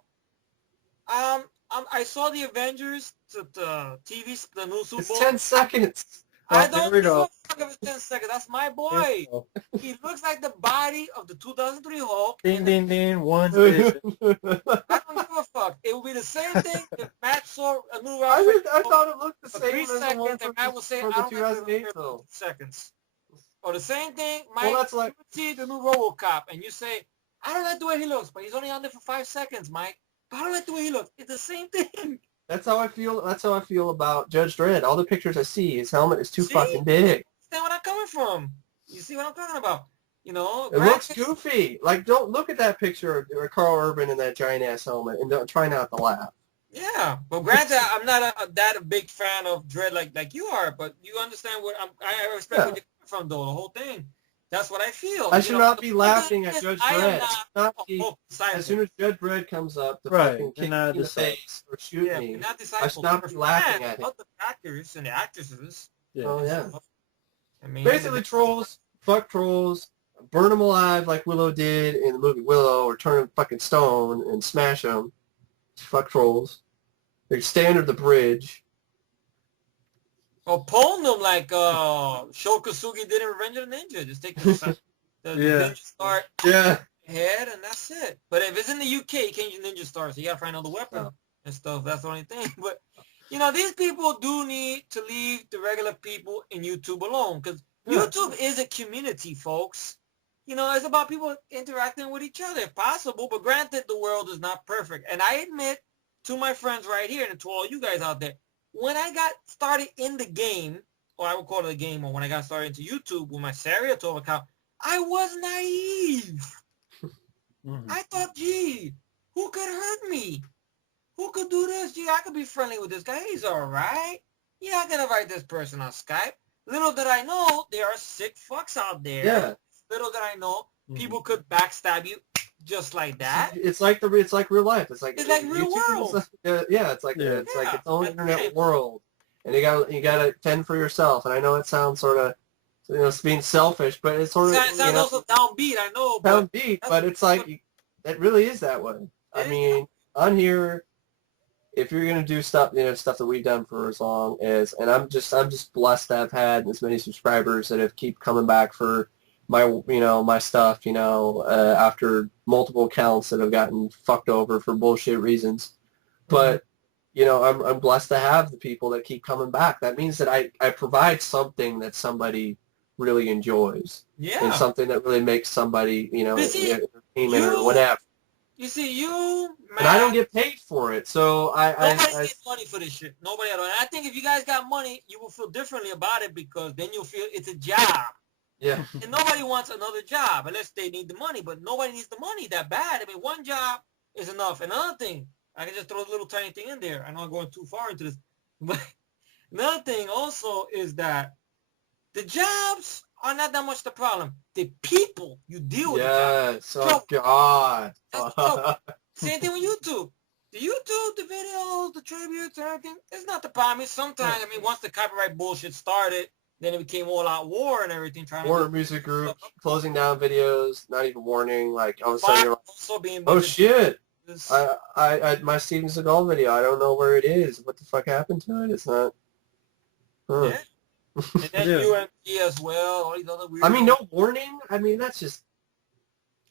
I saw the Avengers, the TV, the new Super Bowl. It's 10 seconds. I don't give a fuck if it's 10 seconds. That's my boy. He looks like the body of the 2003 Hulk. Ding, one vision. I don't give a fuck. It would be the same thing if Matt saw a new I thought it looked the same 3 as the seconds, one and Matt would say, I the don't 2008 film. seconds. Or the same thing, Mike, well, that's like... you see the new RoboCop, and you say, I don't like the way he looks, but he's only on there for 5 seconds, Mike. But I don't like the way he looks. It's the same thing. That's how I feel. That's how I feel about Judge Dredd. All the pictures I see, his helmet is too fucking big. Understand where I'm coming from? You see what I'm talking about? You know, it looks goofy. Like, don't look at that picture of Carl Urban in that giant ass helmet, and don't try not to laugh. Yeah, but granted, I'm not that a big fan of Dredd like you are. But you understand what I respect where you're coming from, though. The whole thing. That's what I feel. I should not be laughing at Judge Dredd. As soon as Judge Dredd comes up to fucking kick me in the face or shoot me, I should not be laughing at him. Not the actors and the actresses. Yeah. Oh, yeah. I mean, basically, trolls, fuck trolls, burn them alive like Willow did in the movie Willow, or turn them fucking stone and smash them. Fuck trolls. They stay under the bridge. Or pwn them like Sho Kosugi did in Revenge of the Ninja. Just take the ninja star head and that's it. But if it's in the UK, you can't use ninja stars, so you gotta find another weapon and stuff. That's the only thing. But you know, these people do need to leave the regular people in YouTube alone, because YouTube is a community, folks. You know, it's about people interacting with each other if possible. But granted, the world is not perfect, and I admit to my friends right here and to all you guys out there, when I got started in the game, or I would call it a game, or when I got started into YouTube with my Seriatov account, I was naive. I thought, gee, who could hurt me? Who could do this? Gee, I could be friendly with this guy. He's all right. Yeah, I can invite this person on Skype. Little did I know, there are sick fucks out there. Yeah. Little did I know, people could backstab you just like that. It's like real life. It's like real world. It's like its own internet world, and you gotta fend for yourself. And I know it sounds sort of, being selfish, but it's sort of sounds also downbeat. I know, downbeat, but it's like it really is that way. I mean, on here, if you're gonna do stuff, stuff that we've done for as long as, and I'm just blessed to have had as many subscribers that have keep coming back for my stuff, after multiple accounts that have gotten fucked over for bullshit reasons. But, I'm blessed to have the people that keep coming back. That means that I provide something that somebody really enjoys. Yeah. And something that really makes somebody, entertainment or you, whatever. You see, you, man. And I don't get paid for it, so Nobody gets money for this shit. Nobody at all. And I think if you guys got money, you will feel differently about it because then you'll feel it's a job. Yeah. And nobody wants another job unless they need the money, but nobody needs the money that bad. I mean, one job is enough. Another thing, I can just throw a little tiny thing in there. I know I'm going too far into this. But another thing also is that the jobs are not that much the problem. The people you deal with. Yes. Oh, God. Same thing with YouTube. The videos, the tributes, and everything, it's not the problem. Sometimes, once the copyright bullshit started, then it became all out war and everything. War music group, closing down videos, not even warning. Like, all of a sudden you're like, oh, shit. My Steven Seagal video, I don't know where it is. What the fuck happened to it? It's not. Huh. Yeah. And then UMG as well, all these other weird. No warning. That's just.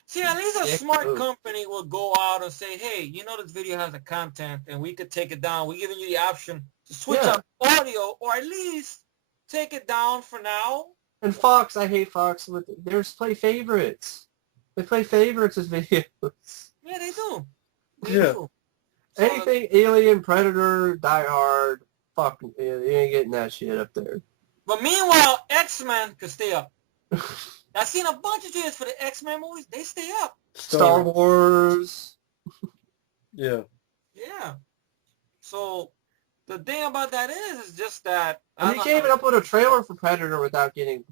See, at least a smart company will go out and say, hey, this video has a content and we could take it down. We're giving you the option to switch up audio or at least take it down for now. And Fox, I hate Fox. They play favorites. They play favorites as videos. Yeah, they do. They do. So, anything Alien, Predator, Die Hard, fuck, you ain't getting that shit up there. But meanwhile, X-Men could stay up. I've seen a bunch of videos for the X-Men movies. They stay up. Star Wars. Yeah. Yeah. So the thing about that is just that. You can't even upload a trailer for Predator without getting.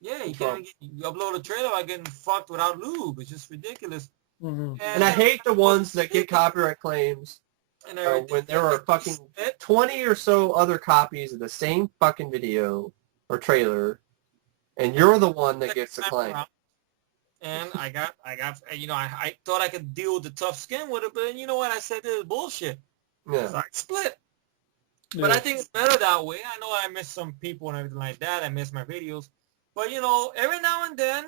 Yeah, you can't you upload a trailer by getting fucked without lube. It's just ridiculous. Mm-hmm. And I hate the ones that get copyright claims. When there are fucking 20 or so other copies of the same fucking video or trailer, and you're the one that gets the claim. And I thought I could deal with the tough skin with it, but you know what? I said this is bullshit. Yeah. So I split. Yeah. But I think it's better that way. I know I miss some people and everything like that. I miss my videos. But, every now and then,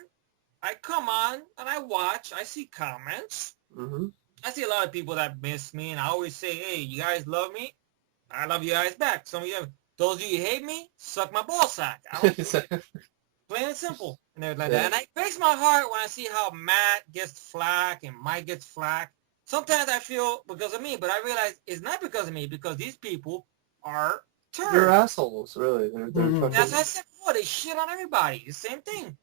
I come on and I watch. I see comments. Mm-hmm. I see a lot of people that miss me, and I always say, hey, you guys love me? I love you guys back. Some of you, those of you who hate me, suck my ball sack. Plain and simple. And everything like that. And it breaks my heart when I see how Matt gets flack and Mike gets flack. Sometimes I feel because of me, but I realize it's not because of me, because these people are turds. They're assholes, really. They're fucking... That's what I said before. They shit on everybody. The same thing.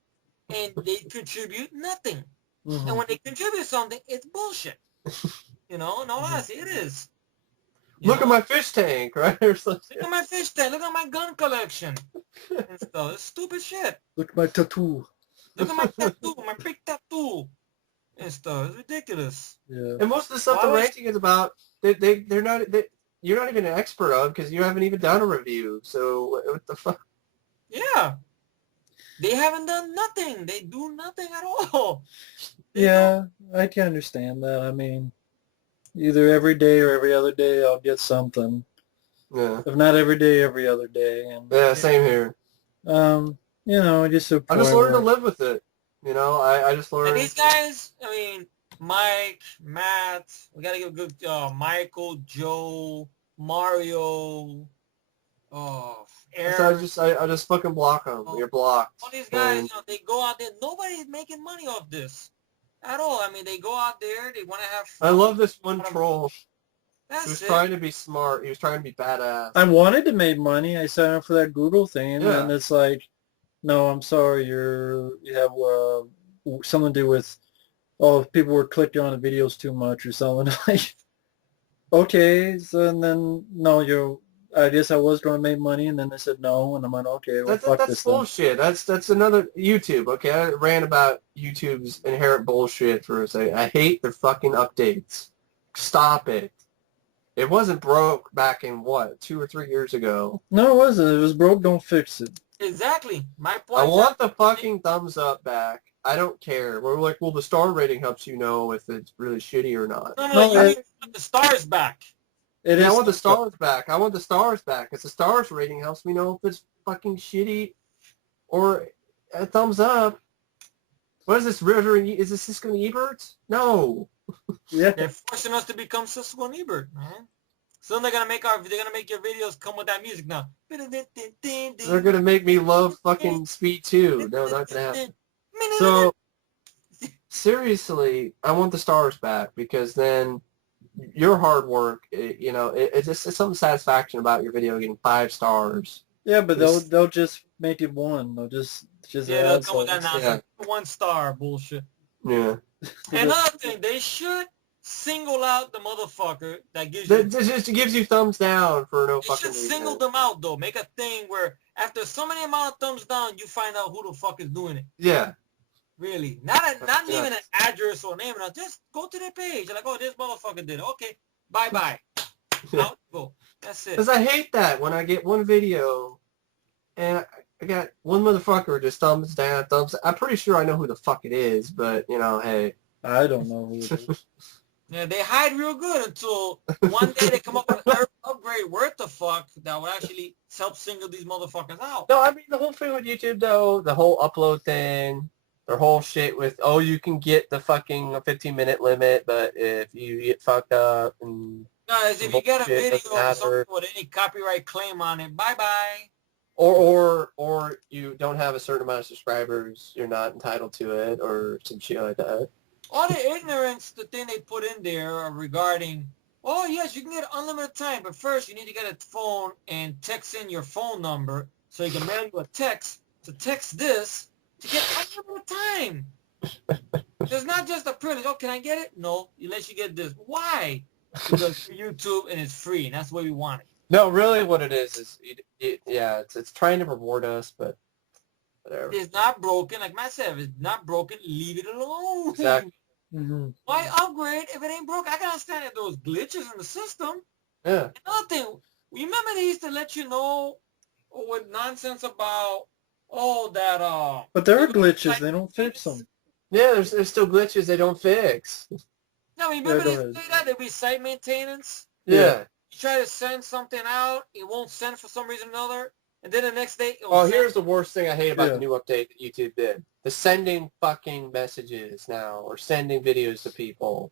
And they contribute nothing. Mm-hmm. And when they contribute something, it's bullshit. In all honesty, it is. Look at my fish tank, right? Look at my fish tank. Look at my gun collection. And stuff. It's stupid shit. Look at my tattoo. Look at my tattoo, my big tattoo. And stuff. It's ridiculous. Yeah. And most of the stuff the ranking is about, you're not even an expert of because you haven't even done a review. So what the fuck? Yeah. They haven't done nothing. They do nothing at all. I can understand that. Either every day or every other day I'll get something. Yeah. If not every day, every other day. And, yeah, same here. Just a I just learned to live with it. I just learned. And these guys, Mike, Matt, we gotta give a good Michael, Joe, Mario, Aaron. So I just fucking block them. You're blocked. All these guys, they go out there. Nobody's making money off this at all. They go out there. They want to have fun. I love this one troll. He was trying to be smart. He was trying to be badass. I wanted to make money. I signed up for that Google thing, and it's like, no, I'm sorry. You have something to do with, people were clicking on the videos too much or something. Like, okay, so and then no, I guess I was going to make money, and then they said no, and I'm like, okay, well, fuck this. That's bullshit. That's another YouTube. Okay, I ran about YouTube's inherent bullshit for a second. I hate their fucking updates. Stop it. It wasn't broke back in 2 or 3 years ago. No, it wasn't. It was broke. Don't fix it. Exactly. My point. I want the fucking thumbs up back. I don't care. We're like, well, the star rating helps you know if it's really shitty or not. No, you want the stars back. I want the stars back. I want the stars back. Because the stars rating helps me know if it's fucking shitty or a thumbs up. What is this, Reverend? Is this Siskel and Ebert? No. Yeah. They're forcing us to become Siskel and Ebert, man. Soon they're gonna make your videos come with that music now. They're gonna make me love fucking Speed 2. No, not gonna happen. So seriously, I want the stars back because then your hard work, it's something satisfaction about your video getting 5 stars. Yeah, but they'll just make it 1. They'll just they'll add come with that something. nonsense. 1 star bullshit. Yeah. Another thing, they should single out the motherfucker that gives That just gives you thumbs down for no They fucking should reason. single them out though. Make a thing where after so many amount of thumbs down, you find out who the fuck is doing it. Yeah. Really, not leaving an address or name. Just go to their page. Like, oh, this motherfucker did it. Okay, bye bye. Out you go. That's it. Because I hate that when I get one video and I got one motherfucker just thumbs down, thumbs. I'm pretty sure I know who the fuck it is, but hey. I don't know who it is. Yeah, they hide real good until one day they come up with an upgrade worth the fuck that will actually help single these motherfuckers out. No, I mean the whole thing with YouTube though, the whole upload thing, their whole shit with you can get the fucking 15-minute limit, but if you get fucked up and guys, if you get a video of something with any copyright claim on it, bye bye. Or you don't have a certain amount of subscribers, you're not entitled to it, or some shit like that. All the ignorance, the thing they put in there regarding, oh yes, you can get unlimited time, but first you need to get a phone and text in your phone number so you can mail you a text to text this to get unlimited time. There's not just a privilege. Oh, can I get it? No, unless you get this. Why? Because it's YouTube and it's free, and that's the way we want it. No, really what it is it's trying to reward us, but whatever. It's not broken. Like Matt said, if it's not broken, leave it alone. Exactly. Mm-hmm. Why upgrade if it ain't broken? I can understand if there was glitches in the system. Yeah. Another thing, remember they used to let you know with nonsense about, But there are glitches. They don't fix them. Yeah, there's still glitches they don't fix. No, remember Yeah, they say that? There'd be site maintenance. Yeah. You try to send something out, it won't send for some reason or another. And then the next day, Here's the worst thing I hate about the new update that YouTube did. The sending fucking messages now, or sending videos to people.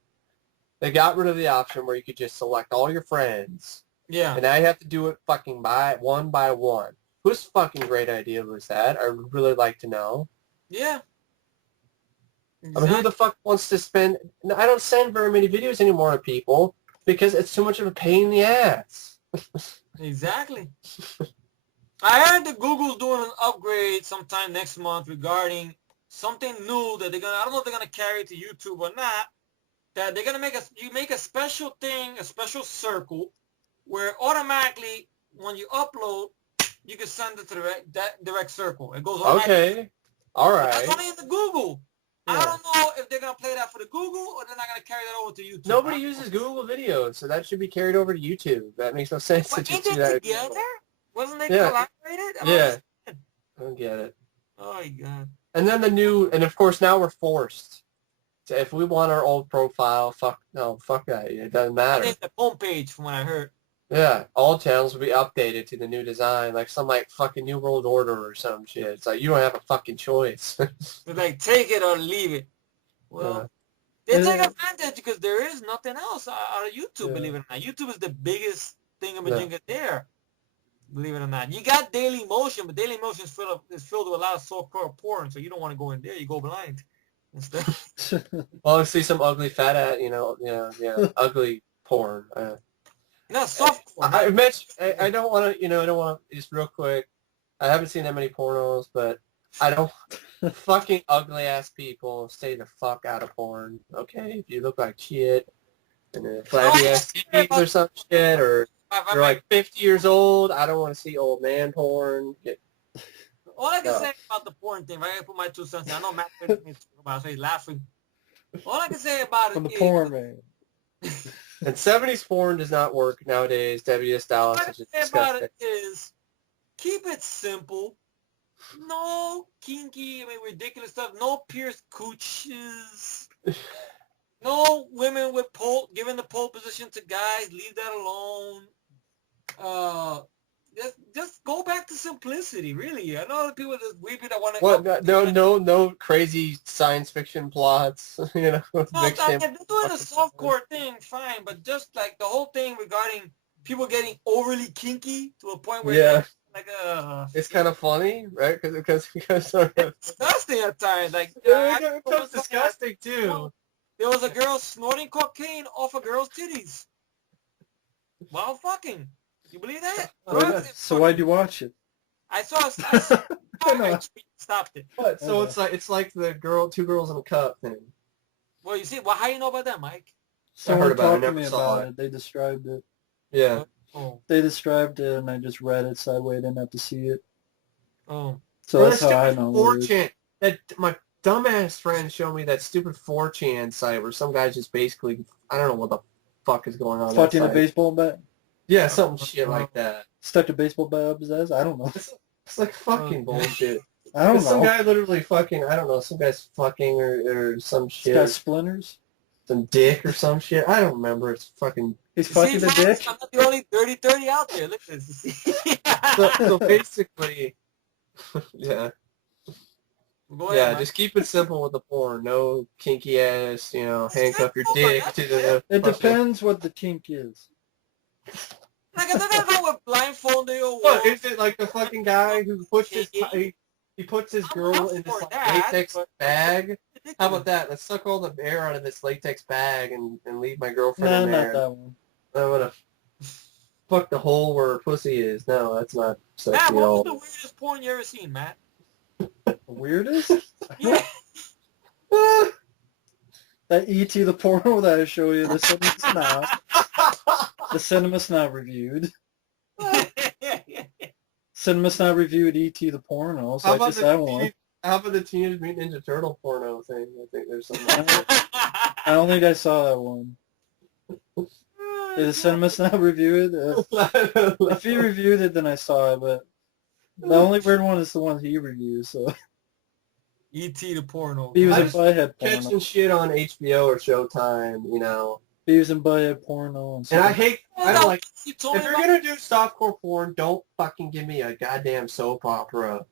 They got rid of the option where you could just select all your friends. Yeah. And now you have to do it fucking one by one. Whose fucking great idea was that? I would really like to know. Yeah. Exactly. I mean, who the fuck wants to spend... I don't send very many videos anymore to people because it's too much of a pain in the ass. Exactly. I heard that Google's doing an upgrade sometime next month regarding something new that I don't know if they're gonna carry it to YouTube or not, that they're gonna make you make a special thing, a special circle, where automatically when you upload, you can send it to that direct circle. It goes automatically. Okay. All right. That's only in the Google. Yeah. I don't know if they're gonna play that for the Google or they're not gonna carry that over to YouTube. Nobody uses Google videos, so that should be carried over to YouTube. That makes no sense. But to ain't just do they that. together? Wasn't they Yeah. collaborated? Yeah. I don't get it. Oh my god. And then and of course now we're forced. So if we want our old profile, fuck that. It doesn't I matter. think the homepage from what I heard. Yeah, all channels will be updated to the new design, like some fucking New World Order or some shit. It's like you don't have a fucking choice. It's like take it or leave it. Well, they take advantage because there is nothing else out of YouTube, believe it or not. YouTube is the biggest thingamajigga there, believe it or not. You got Daily Motion, but Daily Motion is filled with a lot of softcore porn, so you don't want to go in there. You go blind instead. Well, I see some ugly fat ugly porn. No, soft porn. I mentioned, I don't want to, just real quick, I haven't seen that many pornos, but I don't, fucking ugly-ass people, stay the fuck out of porn, okay? If you look like shit, and then flabby-ass titties or some shit, or you're like 50 years old, I don't want to see old man porn. All I can say about the porn thing, if I gotta put my 2 cents in, I know Matt talk about it, so he's laughing. All I can say about it From the is... porn man. And 70s porn does not work nowadays. WS Dallas is just disgusting. About it is keep it simple. No kinky, ridiculous stuff. No pierced cooches. No women with giving the pole position to guys. Leave that alone. just go back to simplicity. Really, I know the people that weepy that want to. What? No crazy science fiction plots. You know, No, mixed in. they're doing a softcore thing, fine, but just like the whole thing regarding people getting overly kinky to a point where Yeah. like It's kind of funny, right? Because it's disgusting at times. Like it becomes disgusting too. there was a girl snorting cocaine off a girl's titties while fucking. You believe that? So why'd you watch it? I saw. I stopped it. What? So it's like the two girls in a cup thing. Well, you see, well, how do you know about that, Mike? Someone heard about it, talked to never me saw about it. They described it. Yeah. Oh. They described it, and I just read it, so I didn't have to see it. Oh. So Well, that's how I know. 4chan. That my dumbass friend showed me that stupid 4chan site where some guy just basically, I don't know what the fuck is going on. Fucking a baseball bat? Yeah, some shit like that. Stuck a baseball bat up his ass? I don't know. It's like fucking bullshit. I don't know. Some guy literally fucking, I don't know, some guy's fucking or some shit. Got splinters? Some dick or some shit. I don't remember. It's fucking... He's fucking a dick? I'm not the only 30 out there. Look at this. so basically, yeah. Go ahead, Yeah, just keep it simple with the porn. No kinky ass, handcuff your dick to the... It depends what the kink is. Like, I think I with blindfolded or what? Is it like the fucking guy who puts he puts his girl in this latex bag? How about that? Let's suck all the air out of this latex bag and leave my girlfriend in there. No, not that one. I'm gonna fuck the hole where her pussy is. No, that's not sexy Matt, at what all. was the weirdest porn you ever seen, Matt? Weirdest? Yeah. That E.T. the porno that I showed you, the Cinema Snob. The Cinema Snob reviewed. Cinema Snob reviewed E.T. the porno, so I just that one. How about the Teenage Mutant Ninja Turtle porno thing? I think there's something like that. I don't think I saw that one. Did the Cinema Snob review it? If he reviewed it, then I saw it, but the only weird one is the one he reviews, so... E.T. the porno. Beavis and Butthead porno. Catching shit on HBO or Showtime, Beavis and Butthead porno. And I don't like... If If you're going to do softcore porn, don't fucking give me a goddamn soap opera.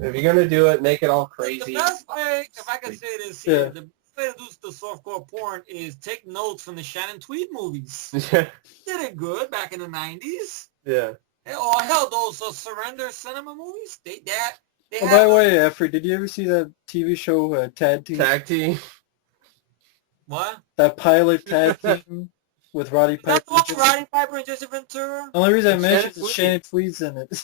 If you're going to do it, make it all crazy. The best way, if I can say this here, the best way to do the softcore porn is take notes from the Shannon Tweed movies. Yeah. Did it good back in the 90s. Yeah. Oh, hell, those Surrender Cinema movies, they Oh, by the way, Efree, did you ever see that TV show, Tag Team? Tag Team? What? That pilot Tag Team with Roddy Piper? That's the one Roddy Piper and Jesse Ventura? The only reason I mentioned is Shannon Tweed's in it.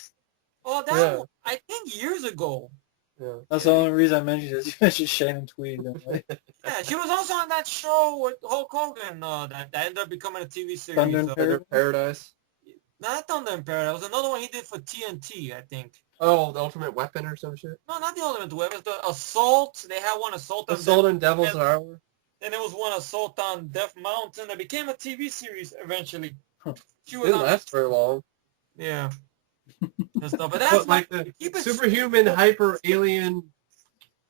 Oh, that one, I think years ago. Yeah. That's the only reason I mentioned it. You mentioned Shannon Tweed. Yeah, she was also on that show with Hulk Hogan that ended up becoming a TV series. Thunder in Paradise? Not Thunder in Paradise. It was another one he did for TNT, I think. Oh, the Ultimate Weapon or some shit? No, not the Ultimate Weapon. It was the Assault. They had one Assault on Assault on Devil's Hour? Then there was one Assault on Death Mountain that became a TV series eventually. She was Didn't on last very long. Yeah. And stuff. But that's like the superhuman hyper alien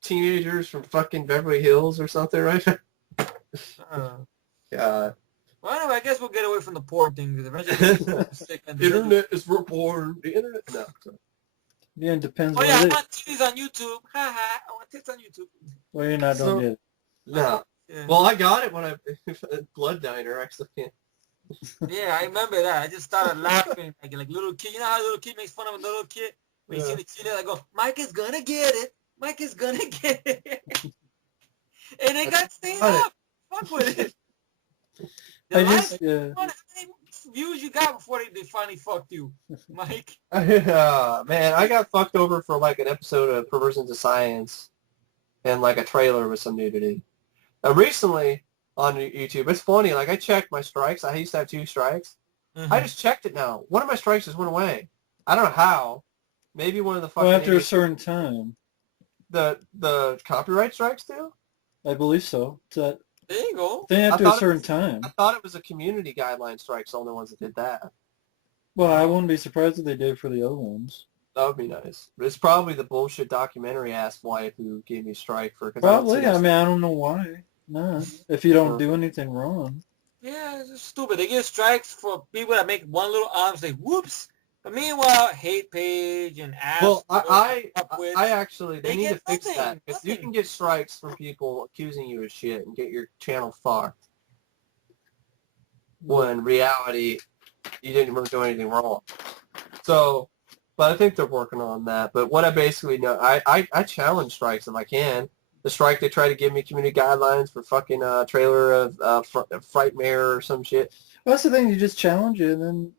teenagers from fucking Beverly Hills or something, right? God. Well, anyway, I guess we'll get away from the porn thing because eventually Internet is for porn. The internet. No. Yeah, it depends Oh what yeah, it I is. want titties on YouTube. Ha ha. I want tits on YouTube. Well, you're not going to get it. No. Yeah. Well, I got it when I Blood Diner. Actually, Yeah, I remember that. I just started laughing like little kid. You know how a little kid makes fun of a little kid? When you see the kid, I go, Mike is gonna get it. Mike is gonna get it. And they got stayed up. Fuck with it. I just, How many views you got before they finally fucked you, Mike? Man, I got fucked over for like an episode of Perversions of Science and like a trailer with some nudity. Recently on YouTube, it's funny, like I checked my strikes. I used to have 2 strikes. Mm-hmm. I just checked it now. One of my strikes just went away. I don't know how. Maybe one of the fucking... Well, after a certain time. The copyright strikes do? I believe so. There you go. They after a certain time. I thought it was a community guideline strikes, the only ones that did that. Well, I wouldn't be surprised if they did for the other ones. That would be nice. But it's probably the bullshit documentary ass wife who gave me strike for... Probably. I mean, I don't know why. No. If you don't do anything wrong. Yeah, it's just stupid. They give strikes for people that make one little arm say, whoops. But meanwhile, hate page and ads. Well, I actually, they They need to get fix nothing, that. Because you nothing. can get strikes for people accusing you of shit and get your channel far. When in reality, you didn't really do anything wrong. So, but I think they're working on that. But what I basically know, I challenge strikes if I can. The strike they try to give me community guidelines for fucking trailer of Frightmare or some shit. Well, that's the thing. You just challenge it, and then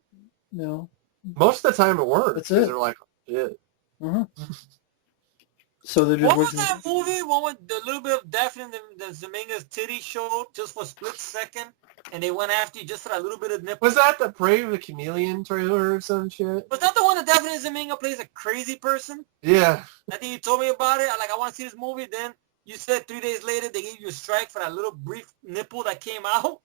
you know. Most of the time it works. That's it. Because they're like, oh, shit. Mm-hmm. So they're just. What was that movie? One with the little bit of death in the Zeminga's titty show just for a split second, and they went after you just for that little bit of nipple. Was that the Brave the Chameleon trailer or some shit? Was that the one that Daphne Zeminga plays a crazy person? Yeah. I think you told me about it. I want to see this movie. Then you said 3 days later they gave you a strike for that little brief nipple that came out.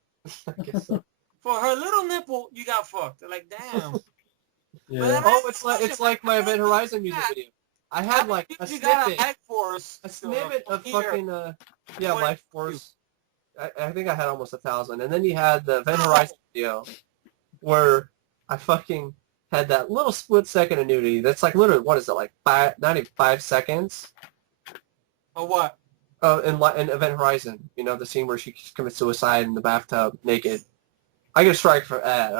I guess so. For her little nipple, you got fucked. They're like, damn. Yeah. Oh, it's like my Event Horizon music video. I had like a snippet of fucking Life Force. I think I had almost 1,000, and then you had the Event Horizon video where I fucking had that little split second of nudity. That's like literally, what is it, like not even 5 seconds? Or what? In Event Horizon, you know, the scene where she commits suicide in the bathtub naked. I get a strike for that.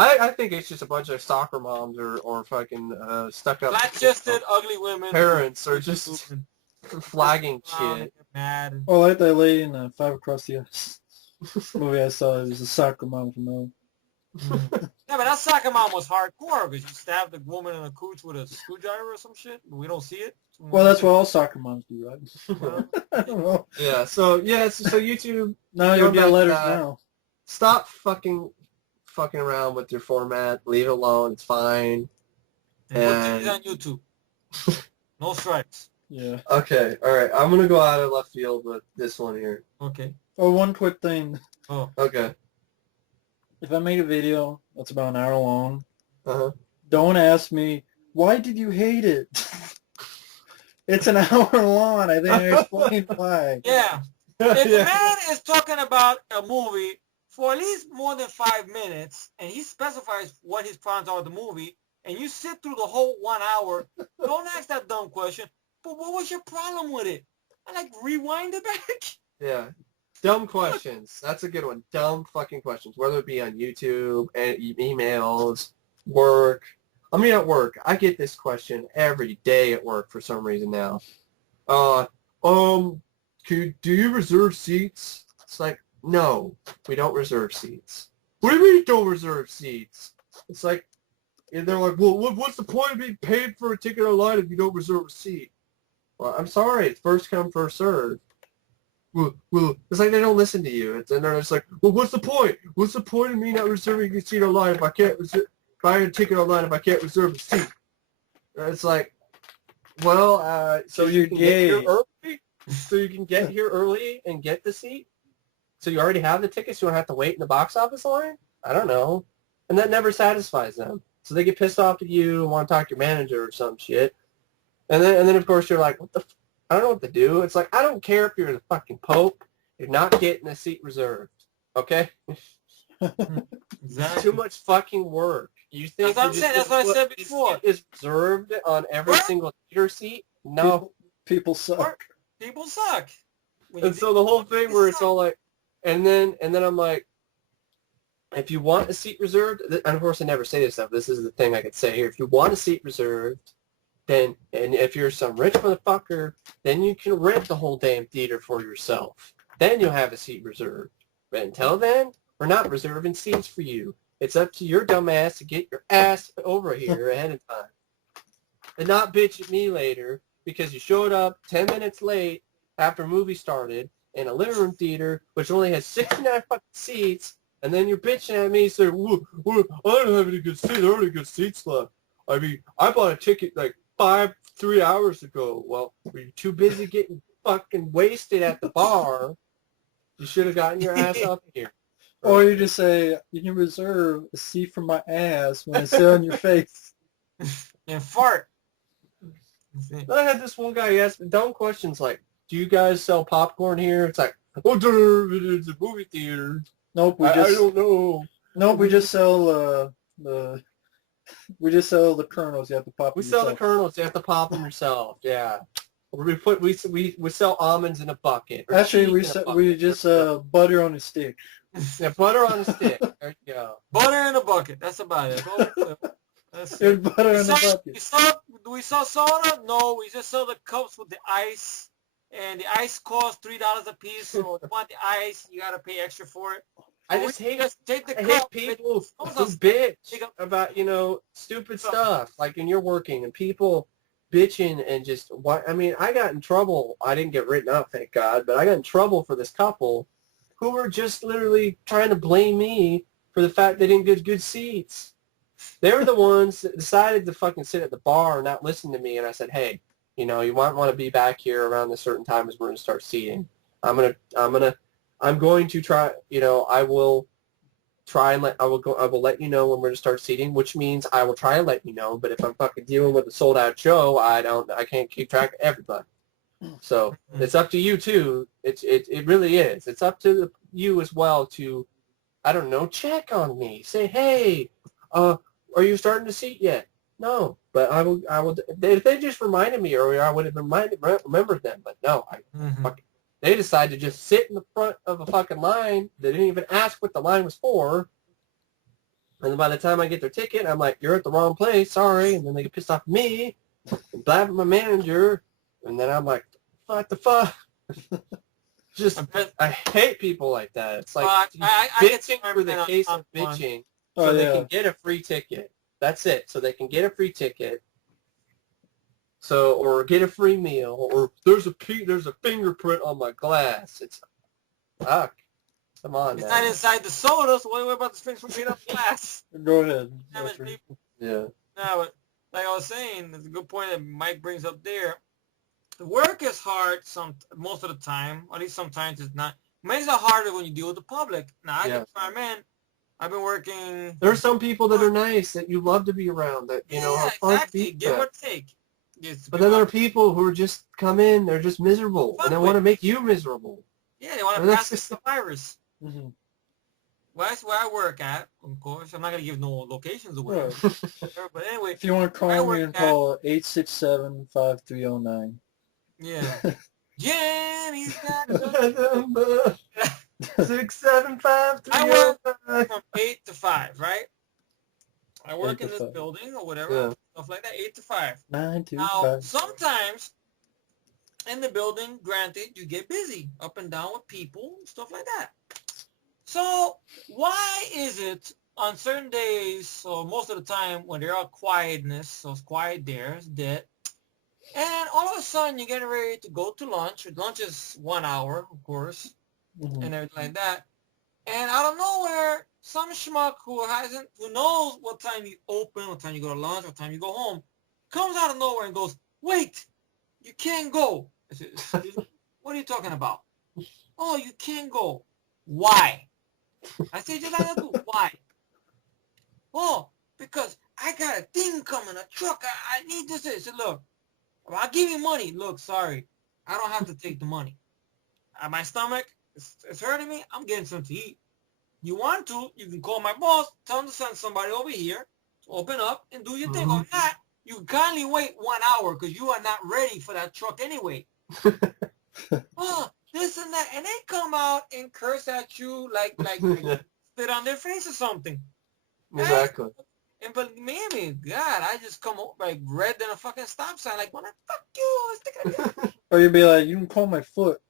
I think it's just a bunch of soccer moms or fucking stuck up flat-chested, ugly women. Parents are just flagging shit. Mad. Oh, like that lady in Five Across the Ice movie I saw. It was a soccer mom from home. Yeah, but that soccer mom was hardcore because you stabbed the woman in the cooch with a screwdriver or some shit. We don't see it. Well, that's what all soccer moms do, right? I don't know. Yeah. So YouTube. No, you'll get letters now. Stop fucking around with your format. Leave it alone. It's fine. And put things on YouTube. No strikes. Yeah. Okay. All right. I'm gonna go out of left field with this one here. Okay. Oh, one quick thing. Oh. Okay. If I make a video that's about an hour long, don't ask me, why did you hate it? It's an hour long. I think I explained why. Yeah. If the man is talking about a movie for at least more than 5 minutes, and he specifies what his problems are with the movie, and you sit through the whole 1 hour, don't ask that dumb question, but what was your problem with it? I rewind it back. Yeah. Dumb questions. That's a good one. Dumb fucking questions. Whether it be on YouTube, emails, work. I mean, at work, I get this question every day at work for some reason now. Do you reserve seats? It's like, no, we don't reserve seats. What do you mean you don't reserve seats? It's like, and they're like, well, what's the point of being paid for a ticket online if you don't reserve a seat? Well, I'm sorry. It's first come, first served. Well, it's like they don't listen to you. And they're just like, well, what's the point? What's the point of me not reserving a seat online if I can't buy a ticket online if I can't reserve a seat? And it's like, well, so you can get here early? So you can get here early and get the seat? So you already have the tickets? You don't have to wait in the box office line? I don't know. And that never satisfies them. So they get pissed off at you and want to talk to your manager or some shit. And then of course you're like, what the I don't know what to do. It's like, I don't care if you're the fucking Pope. You're not getting a seat reserved. Okay? Exactly. Too much fucking work. You think that's what I'm saying. That's what I said before. Is reserved on every single theater seat? No. People suck. People suck. And so the whole thing where it's all like, and then I'm like, if you want a seat reserved, and of course I never say this stuff. This is the thing I could say here. If you want a seat reserved, then, and if you're some rich motherfucker, then you can rent the whole damn theater for yourself. Then you'll have a seat reserved. But until then, we're not reserving seats for you. It's up to your dumb ass to get your ass over here ahead of time. And not bitch at me later because you showed up 10 minutes late after a movie started in a living room theater, which only has 69 fucking seats, and then you're bitching at me saying, I don't have any good seats. There aren't any good seats left. I mean, I bought a ticket 3 hours ago. Well, were you too busy getting fucking wasted at the bar? You should have gotten your ass up here. Or you just say, you can reserve a seat for my ass when I sit on your face. And fart. I had this one guy ask me dumb questions like, do you guys sell popcorn here? It's like, it's a movie theater. Nope, I don't know. Nope, we just sell the We just sell the kernels. You have to pop We them sell the yourself. kernels. You have to pop them yourself. Yeah. We sell almonds in a bucket. Or Actually, cheese in a we bucket. just butter on a stick. Yeah, butter on a stick. There you go. Butter in a bucket. That's about it. That's There's it. butter in the bucket. Do we sell soda? No, we just sell the cups with the ice. And the ice costs $3 a piece. So if you want the ice, you gotta pay extra for it. I just hate take the I cup. hate people It- who bitch about, stupid stuff. Like when you're working and people bitching and just, I mean, I got in trouble. I didn't get written up, thank God, but I got in trouble for this couple who were just literally trying to blame me for the fact they didn't get good seats. They were the ones that decided to fucking sit at the bar and not listen to me. And I said, hey, you might want to be back here around a certain time as we're going to start seating. I'm going to try, I will try and I will let you know when we're going to start seating, which means I will try and let you know. But if I'm fucking dealing with a sold out show, I can't keep track of everybody. So it's up to you too. It really is. It's up to you as well to, I don't know, check on me. Say, hey, are you starting to seat yet? No, but I will. If they just reminded me earlier, I would have remembered them. But no, they decided to just sit in the front of a fucking line. They didn't even ask what the line was for. And then by the time I get their ticket, I'm like, you're at the wrong place. Sorry. And then they get pissed off at me and blab at my manager. And then I'm like, what the fuck? I hate people like that. It's like bitching for the case of bitching so they can get a free ticket. That's it. So they can get a free ticket. So, or get a free meal, or there's a fingerprint on my glass. It's, fuck. Come on, It's man. not inside the soda, so what about the fingerprint on the glass? Go ahead. Yeah. No, but like I was saying, it's a good point that Mike brings up there. The work is hard most of the time, or at least sometimes it's not. It makes it harder when you deal with the public. Now, I can try, man. I've been working. There's some people that are nice that you love to be around that are fun exactly. to be Give with. or take. But then there are people who are just come in, they're just miserable, and they want to make you miserable. Yeah, they want to pass the virus. Mm-hmm. Well, that's where I work at, of course. I'm not going to give no locations away. Right. But anyway. If you want to call me, call 867-5309. Yeah. Jenny's got 675. I work from 8 to 5, right? I work in this building or whatever, stuff like that, 8 to 5. 9 to 5. Now, sometimes in the building, granted, you get busy up and down with people, stuff like that. So why is it on certain days, or most of the time, when there are quietness, so it's quiet there, it's dead, and all of a sudden you're getting ready to go to lunch. Lunch is 1 hour, of course, and everything like that. And out of nowhere, some schmuck who knows what time you open, what time you go to lunch, what time you go home, comes out of nowhere and goes, wait, you can't go. I said, what are you talking about? Oh, you can't go. Why? I said, just like that, why? Oh, because I got a thing coming, a truck. I need this. I said, look, I'll give you money. Look, sorry, I don't have to take the money. My stomach is hurting me. I'm getting something to eat. You want to, you can call my boss, tell him to send somebody over here to open up and do your thing. Or not, you can kindly wait 1 hour because you are not ready for that truck anyway. Oh, this and that. And they come out and curse at you like spit on their face or something. Exactly. And but maybe, God, I just come up like red than a fucking stop sign. Like, fuck you. Or you'd be like, you can call my foot.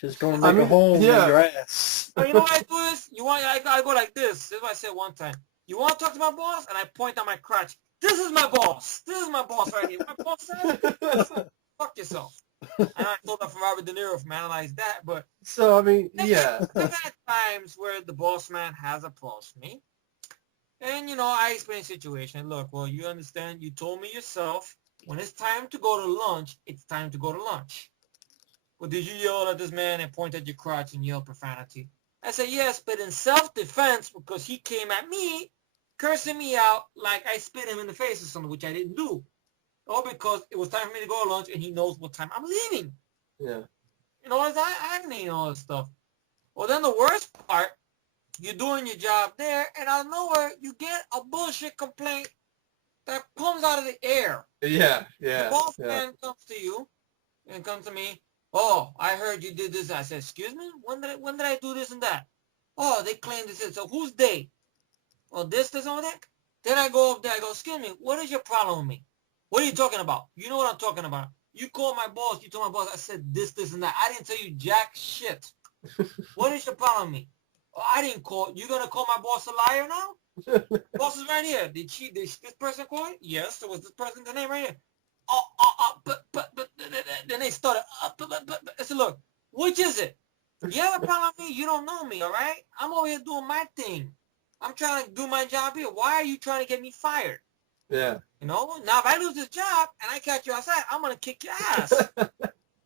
Just go and make a hole in your ass. Oh, you know what I do is? I go like this. This is what I said one time. You want to talk to my boss? And I point at my crotch. This is my boss. This is my boss right here. My boss said, fuck yourself. And I told that from Robert De Niro from Analyze That. But so, I mean, yeah. I've had times where the boss man has approached me. And, I explain the situation. Look, well, you understand. You told me yourself, when it's time to go to lunch, it's time to go to lunch. Well, did you yell at this man and point at your crotch and yell profanity? I said, yes, but in self-defense, because he came at me, cursing me out like I spit him in the face or something, which I didn't do. Or because it was time for me to go to lunch and he knows what time I'm leaving. Yeah. It's agony and all this stuff. Well, then the worst part, you're doing your job there, and out of nowhere, you get a bullshit complaint that comes out of the air. Yeah, The boss man comes to you and comes to me. Oh, I heard you did this. I said, excuse me? When did I do this and that? Oh, they claim this. So who's they? Well, this, and that. Then I go up there. I go, excuse me, what is your problem with me? What are you talking about? You know what I'm talking about. You called my boss. You told my boss I said this, and that. I didn't tell you jack shit. What is your problem with me? Oh, I didn't call. You going to call my boss a liar now? Boss is right here. Did this person call it? Yes. So was this person the name right here? But then they started, I said, look, which is it? You have a problem with me? You don't know me, all right? I'm over here doing my thing. I'm trying to do my job here. Why are you trying to get me fired? Yeah. You know? Now, if I lose this job and I catch you outside, I'm going to kick your ass.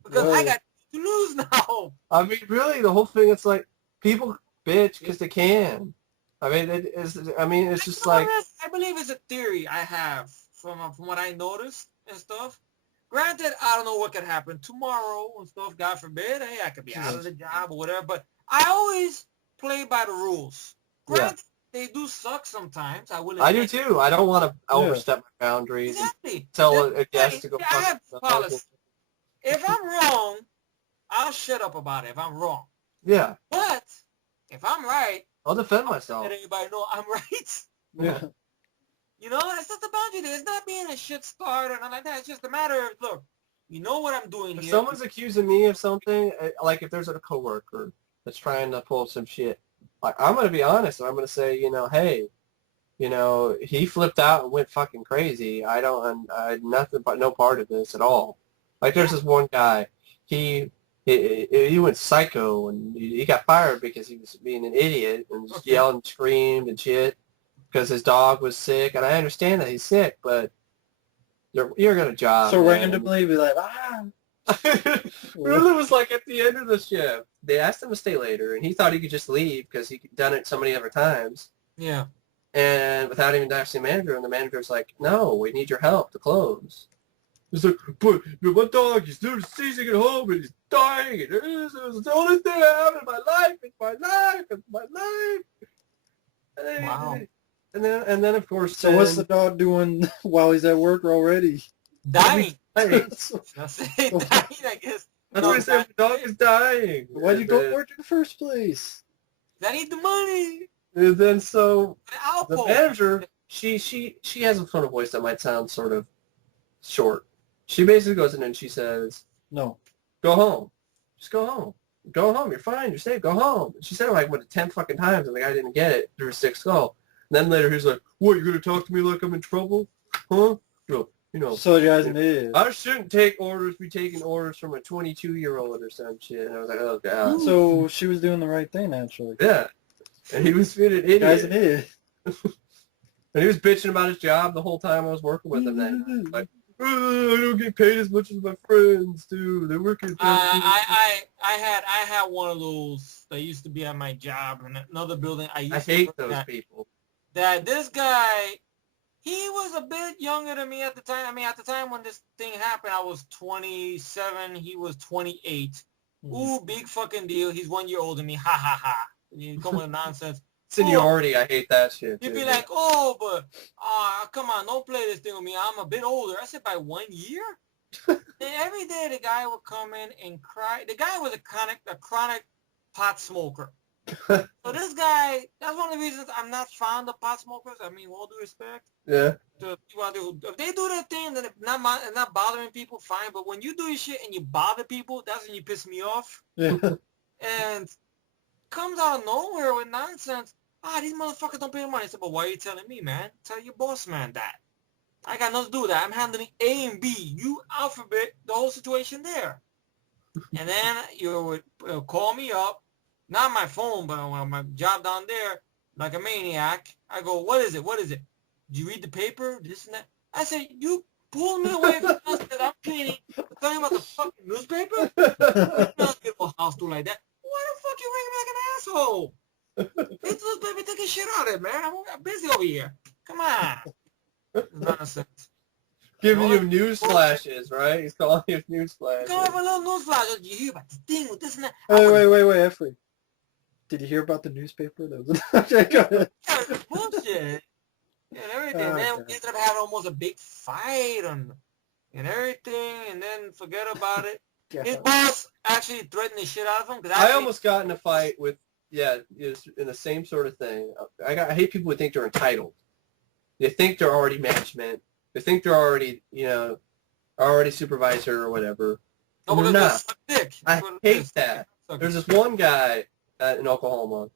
Because I got to lose now. I mean, really, the whole thing, it's like, people bitch because they can. I mean, it's just like... I believe it's a theory I have from what I noticed and stuff. Granted, I don't know what could happen tomorrow and stuff. God forbid. Hey, I could be out of the job or whatever. But I always play by the rules. Granted, they do suck sometimes. I do too. I don't want to overstep my boundaries. Exactly. And tell a guest to go I have policy. If I'm wrong, I'll shut up about it if I'm wrong. Yeah. But if I'm right, I'll defend myself. Let everybody know I'm right. Yeah. You know, that's just the boundary there. It's not being a shit starter or nothing like that. It's just a matter of, look, you know what I'm doing if here. If someone's accusing me of something, like if there's a coworker that's trying to pull some shit, like I'm going to be honest. I'm going to say, hey, he flipped out and went fucking crazy. I had nothing but no part of this at all. Like there's this one guy, he went psycho and he got fired because he was being an idiot and just yelled and screamed and shit because his dog was sick. And I understand that he's sick, but you're going to job. So randomly be like, ah. Really was like at the end of the shift, they asked him to stay later and he thought he could just leave because he'd done it so many other times. Yeah. And without even asking the manager, and the manager's like, no, we need your help to close. He's like, but my dog, he's seizing at home and he's dying. And it's the only thing I have in my life. It's my life. It's my life. Wow. And then of course. So what's the dog doing while he's at work already? Dying. Dying. That's it. Dying, I guess. That's what I said. The dog is dying. Why'd you go to work in the first place? I need the money. And then so the manager, she has a tone of voice that might sound sort of short. She basically goes in and she says, no, go home. Just go home. Go home. You're fine. You're safe. Go home. And she said it like, 10 fucking times, and the guy didn't get it through his 6th call. And then later he's like, what, you're going to talk to me like I'm in trouble? Huh? So you guys did. I shouldn't be taking orders from a 22-year-old or some shit. And I was like, oh, God. So she was doing the right thing, actually. Yeah. And he was being an idiot. Guy's an idiot. And he was bitching about his job the whole time I was working with him that night. Like, I don't get paid as much as my friends do. They're working. I had one of those that used to be at my job in another building. I hate those people. That this guy, he was a bit younger than me at the time. I mean, at the time when this thing happened, I was 27. He was 28. Ooh, big fucking deal. He's 1 year older than me. Ha ha ha. You come with nonsense. Seniority, I hate that shit. You'd be like, oh, but come on, don't play this thing with me. I'm a bit older. I said, by 1 year? And every day the guy would come in and cry. The guy was a chronic pot smoker. So this guy, that's one of the reasons I'm not fond of pot smokers. I mean, with all due respect. Yeah. To people out there if they do their thing, then not bothering people, fine. But when you do your shit and you bother people, that's when you piss me off. Yeah. And comes out of nowhere with nonsense. These motherfuckers don't pay the money. I said, but why are you telling me, man? Tell your boss man that. I got nothing to do with that. I'm handling A and B. You alphabet the whole situation there. And then you would call me up, not my phone, but on my job down there, like a maniac. I go, what is it? What is it? Did you read the paper? This and that. I said, you pulled me away from us that I'm cleaning. Talking about the fucking newspaper? You don't get a house do like that. Why the fuck you ring me like an asshole? It's newspaper taking shit out of it, man. I'm busy over here. Come on. Nonsense. Giving you news flashes, right? He's calling you news flashes. Go have a little news flash. Did you hear about this thing with this and that? Wait, Efree. Did you hear about the newspaper? That was bullshit. and everything. And then we ended up having almost a big fight and everything, and then forget about it. His boss actually threatened the shit out of him. I almost got in a fight with, it's in the same sort of thing. I hate people who think they're entitled. They think they're already management. They think they're already, already supervisor or whatever. And they're not. I hate that. There's this one guy in Oklahoma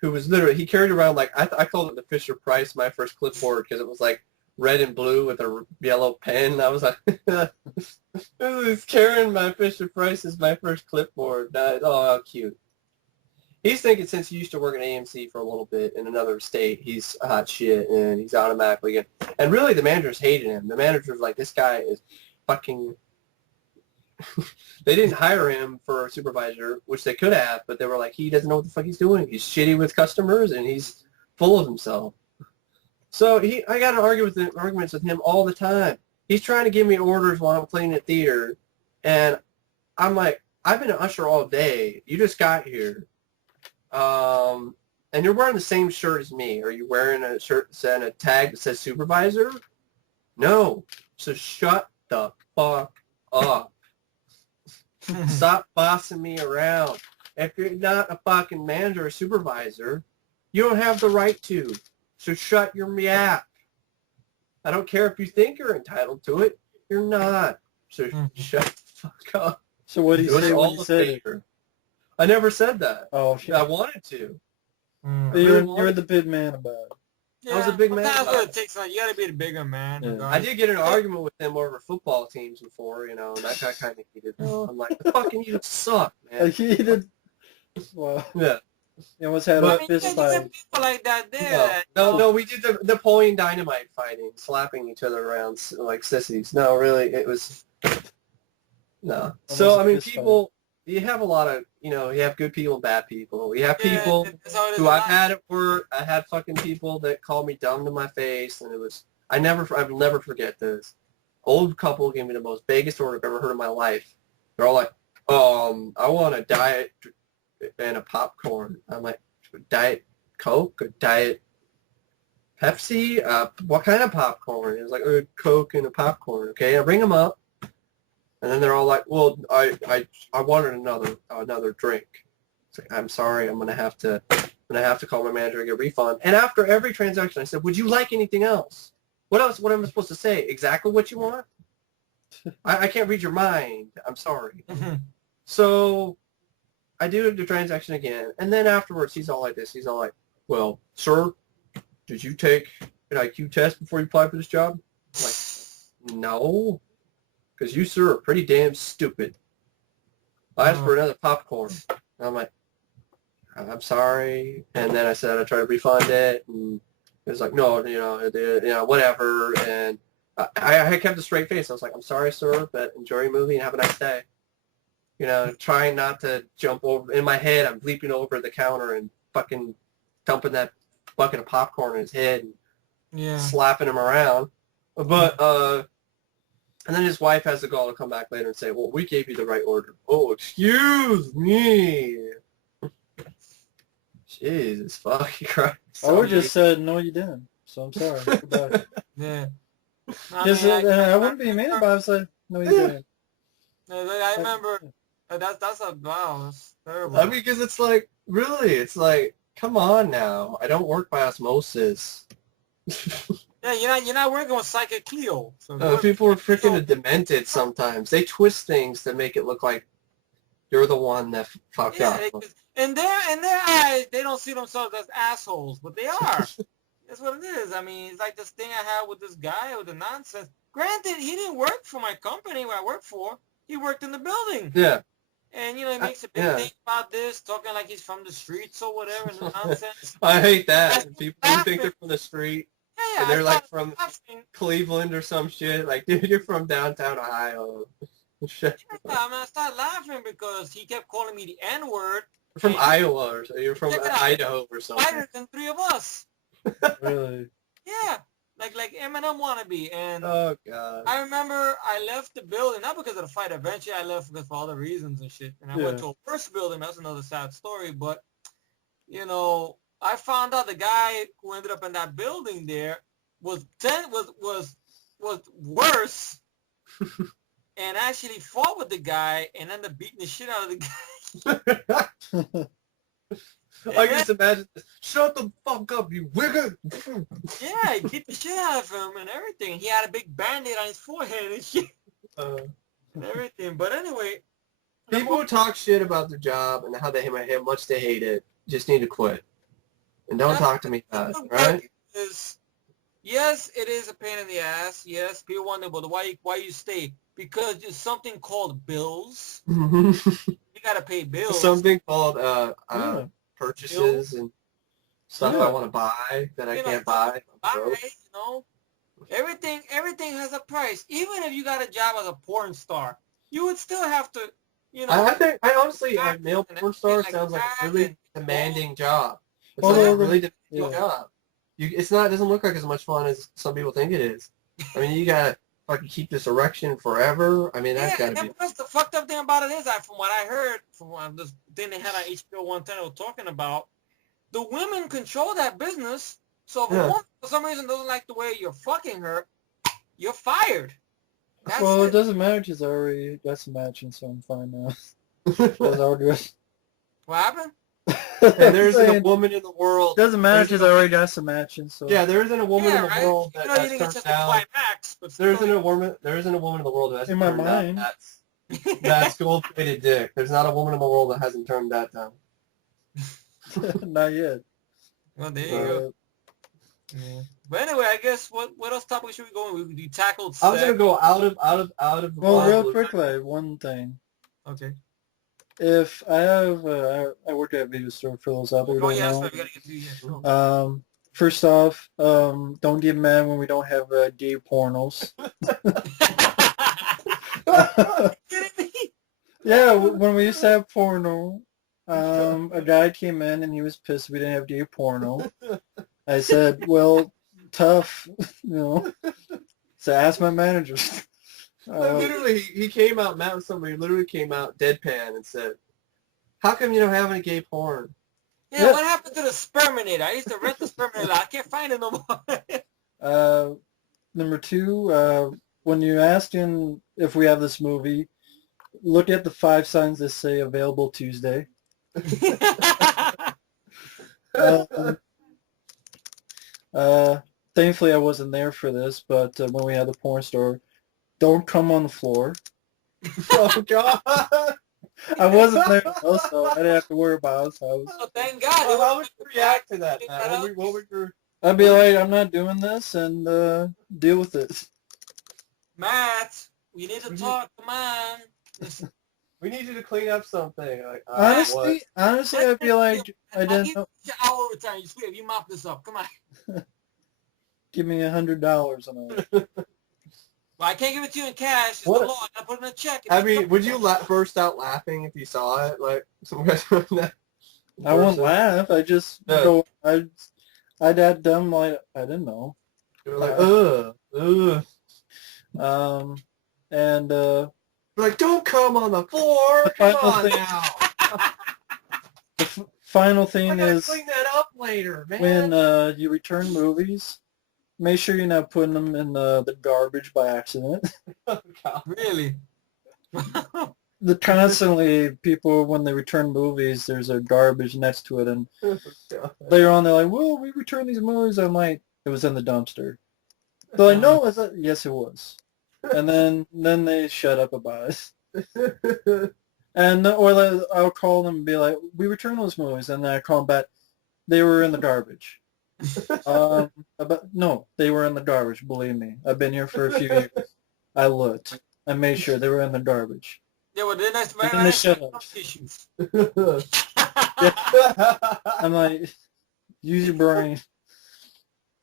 who was literally, he carried around like, I called it the Fisher Price, my first clipboard, because it was like red and blue with a yellow pen. I was like, he's carrying my Fisher Price as my first clipboard. Oh, how cute. He's thinking since he used to work at AMC for a little bit in another state, he's a hot shit and he's automatically good. And really the managers hated him. The managers like, this guy is fucking... They didn't hire him for a supervisor, which they could have, but they were like, he doesn't know what the fuck he's doing. He's shitty with customers and he's full of himself. So I got in arguments with him all the time. He's trying to give me orders while I'm cleaning the theater, and I'm like, I've been an usher all day. You just got here. And you're wearing the same shirt as me. Are you wearing a shirt and a tag that says supervisor? No. So shut the fuck up. Stop bossing me around. If you're not a fucking manager or supervisor, you don't have the right to. So shut your yap. I don't care if you think you're entitled to it. You're not. So shut the fuck up. So what do you say when you said it? I never said that. Oh, shit. I wanted to. You're the big man about it. Yeah, I was a big man. That's what it takes. You got to be the bigger man. Yeah. I did get in an argument with them over football teams before, and that got kind of heated. I'm like, fucking you suck, man. Heated. Well, yeah. You almost had a fist fight. People like that there. No, we did the Napoleon Dynamite fighting, slapping each other around like sissies. No, really, it was... No. So, I mean, people... You have a lot of, you have good people and bad people. You have people who I've had at work. I had fucking people that called me dumb to my face, and it was, I'll never forget this. Old couple gave me the most biggest order I've ever heard in my life. They're all like, I want a Diet and a popcorn. I'm like, Diet Coke or Diet Pepsi? What kind of popcorn? It was like, a Coke and a popcorn. Okay, I bring them up. And then they're all like, well, I wanted another drink. It's like, I'm sorry, I'm gonna have to call my manager and get a refund. And after every transaction, I said, would you like anything else? What else? What am I supposed to say? Exactly what you want? I can't read your mind. I'm sorry. So I do the transaction again, and then afterwards, he's all like this. He's all like, well, sir, did you take an IQ test before you applied for this job? I'm like, no. Because you, sir, are pretty damn stupid. I asked for another popcorn. And I'm like, I'm sorry. And then I said I tried to refund it, and it was like, no, whatever. And I kept a straight face. I was like, I'm sorry, sir, but enjoy your movie and have a nice day. Trying not to jump over. In my head, I'm leaping over the counter and fucking dumping that bucket of popcorn in his head and slapping him around. But, and then his wife has the gall to come back later and say, well, we gave you the right order. Oh, excuse me. Jesus fucking Christ. I would just said, no, you didn't. So I'm sorry. Goodbye. Yeah. I wouldn't be mad about it. I said, no, you didn't. I remember, that's terrible. I mean, because it's like, really, it's like, come on now. I don't work by osmosis. Yeah, you're not working with Psychic Cleo. So people are freaking demented sometimes. They twist things to make it look like you're the one that fucked up. In their eyes, they don't see themselves as assholes, but they are. That's what it is. I mean, it's like this thing I had with this guy with the nonsense. Granted, he didn't work for my company where I work for. He worked in the building. Yeah. And, he makes a big thing about this, talking like he's from the streets or whatever, and the nonsense. I hate that. People who think they're from the street. Yeah, and they're like from Cleveland or some shit. Like, dude, you're from downtown Ohio. Shit. Yeah, I mean, I started laughing because he kept calling me the N-word. You're from Iowa, or so you're from Idaho or something. Whiter than three of us. Really? Yeah, like Eminem wannabe. And oh god. I remember I left the building not because of the fight. Eventually, I left because for other reasons and shit. And I went to a worse building. That's another sad story. But I found out the guy who ended up in that building there was worse and actually fought with the guy and ended up beating the shit out of the guy. I can just imagine this. Shut the fuck up, you wigger! Yeah, he beat the shit out of him and everything. He had a big band-aid on his forehead and shit and everything. But anyway, people who talk shit about their job and how much they hate it just need to quit. And don't talk to me about it, right? Yes, it is a pain in the ass. Yes, people wonder, but why you stay? Because there's something called bills. You gotta pay bills. Something called purchases and stuff I want to buy that I can't buy. Everything has a price. Even if you got a job as a porn star, you would still have to, I honestly, a male porn star sounds like a really demanding job. It's like a really demanding job. It doesn't look like as much fun as some people think it is. I mean, you gotta fucking keep this erection forever. I mean, that's gotta be. Plus, the fucked up thing about it is, from what I heard, from this thing they had on HBO 110 they were talking about, the women control that business. So if a woman for some reason doesn't like the way you're fucking her, you're fired. It doesn't matter. She's already got some matching, so I'm fine now. What happened? And there isn't a woman in the world. Doesn't matter because I already got some matching. So yeah, there isn't a woman in the world that has turned down. There isn't a woman in the world that hasn't turned down that's gold-plated dick. There's not a woman in the world that hasn't turned that down. Not yet. Well, there you go. Yeah. But anyway, I guess what else topic should we go in? We tackled sex. I was gonna go out of. Well, real quickly, one thing. Okay. If I have, I work at a video store for those out there who don't know. First off, don't get mad when we don't have gay pornos. Yeah, when we used to have porno, a guy came in and he was pissed we didn't have gay porno. I said, well, tough, So ask my manager. Literally, he came out, Matt with somebody, literally came out deadpan and said, how come you don't have any gay porn? Yeah, what happened to the Sperminator? I used to rent the Sperminator. I can't find it no more. Number two, when you're asking if we have this movie, look at the 5 signs that say available Tuesday. Thankfully, I wasn't there for this, but when we had the porn store, don't come on the floor. Oh, God. I wasn't there, so I didn't have to worry about it. Oh, thank God. Well, how would you react to that, Matt? What would your... I'd be like, I'm not doing this, and deal with it. Matt, we need to talk. Come on. We need you to clean up something. Like, honestly, I'd be like, I didn't know. I'll return. You swear, you mop this up. Come on. Give me $100 on it. Well, I can't give it to you in cash. It's the law. I gotta put it in a check. I mean, would you burst out laughing if you saw it? Like, some guys doing that? I won't laugh. I just go. I'd add dumb like I didn't know. You're like, ugh. And like, don't come on the floor. Come on now. The final thing is clean that up later, man. When you return movies, make sure you're not putting them in the garbage by accident. Oh, God. Really? Constantly, people, when they return movies, there's a garbage next to it, and later on they're like, well, we returned these movies. I'm like, it was in the dumpster. They're like, no, is that? Yes, it was. And then they shut up about it. And or I'll call them and be like, we returned those movies, and then I call them back. They were in the garbage. No, they were in the garbage. Believe me, I've been here for a few years. I looked. I made sure they were in the garbage. Yeah, well, then that's very nice issues. I'm like, use your brain.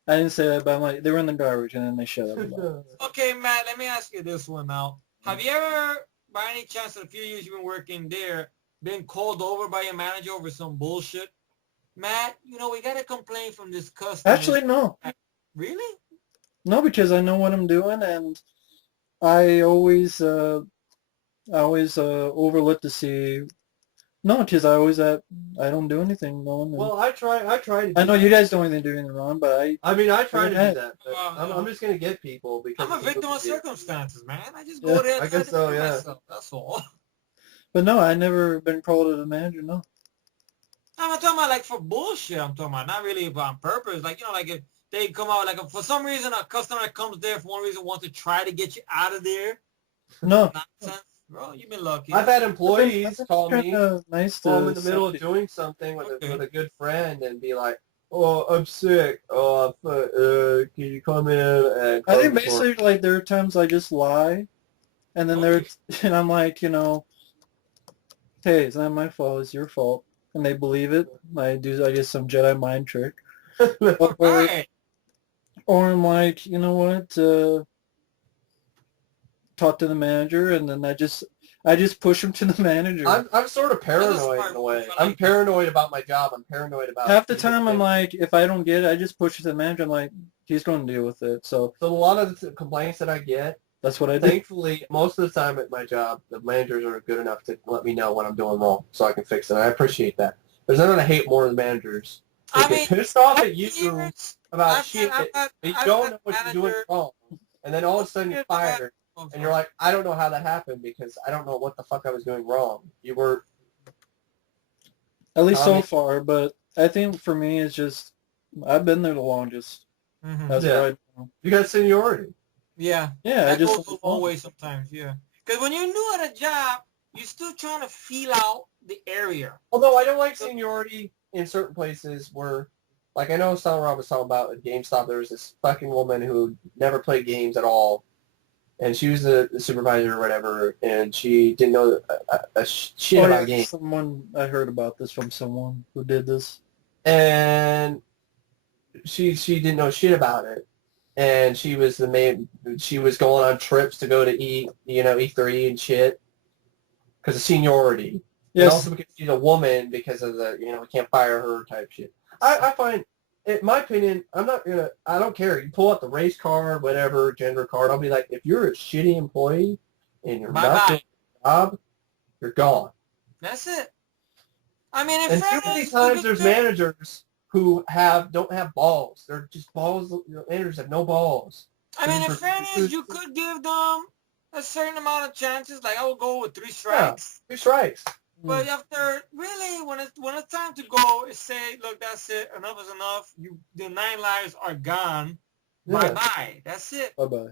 I didn't say that, but I'm like, they were in the garbage, and then they shut up about it. Okay, Matt, let me ask you this one now. Have you ever, by any chance, in a few years you've been working there, been called over by your manager over some bullshit? Matt, we got a complaint from this customer. Actually, no. Really? No, because I know what I'm doing, and I always overlook to see No, because I don't do anything wrong. Well, I try to I do know you that. guys don't do anything wrong, but I mean, I try to do ahead. that, but I'm just going to get people because I'm a people victim of can get- circumstances, man. I just Yeah. go there and I try guess to so, defend yeah. myself. That's all. But no, I never been called as a manager. No. I'm not talking about like for bullshit. I'm talking about not really on purpose. Like like if they come out like if for some reason a customer comes there for one reason wants to try to get you out of there. No. Nonsense, bro. You've been lucky. I've had employees call me Nice while I'm to in the middle of somebody. doing something with Okay. with a good friend and be like, "Oh, I'm sick. Oh, can you come in and?" I think cover for-" basically like there are times I just lie, and then and I'm like, hey, it's not my fault, it's your fault, and they believe it. I guess some Jedi mind trick, All right. or I'm like, you know what, talk to the manager, and then I just push him to the manager. I'm sort of paranoid smart in a way. move. I I'm like that. paranoid about my job. I'm paranoid about Half the time I'm like, if I don't get it, I just push it to the manager. I'm like, he's going to deal with it. So a lot of the complaints that I get, that's what I do. thankfully, most of the time at my job, the managers are good enough to let me know when I'm doing wrong so I can fix it. And I appreciate that. There's nothing I hate more than managers. They I mean, get pissed off I've at you years- about I've shit had- and you I've don't had know what you're doing manager- wrong. And then all of a sudden you're fired. Oh, And you're like, I don't know how that happened because I don't know what the fuck I was doing wrong. You were... At least so far, but I think for me it's just, I've been there the longest. That's Yeah. what I do. You got seniority. Yeah. Yeah, That I just goes a long way sometimes, yeah. Because when you're new at a job, you're still trying to feel out the area. Although I don't like seniority in certain places where, like I know Rob was talking about at GameStop, there was this fucking woman who never played games at all, and she was the supervisor or whatever, and she didn't know a shit about games. I heard about this from someone who did this. And she didn't know shit about it. And she was she was going on trips to go to E3 and shit because of seniority. Yes. And also because she's a woman because of the, we can't fire her type shit. I find, in my opinion, I don't care. You pull out the race card, whatever, gender card. I'll be like, if you're a shitty employee and you're not doing your job, you're gone. That's it. I mean, in And too fairness, many times there's managers who don't have balls. They're just balls. Managers have no balls. I mean, in fairness, you could give them a certain amount of chances. Like I would go with 3 strikes. Yeah, 3 strikes. But after really, when it's time to go, it's say, look, that's it. Enough is enough. The 9 lives are gone. Yeah. Bye bye. That's it. Bye bye.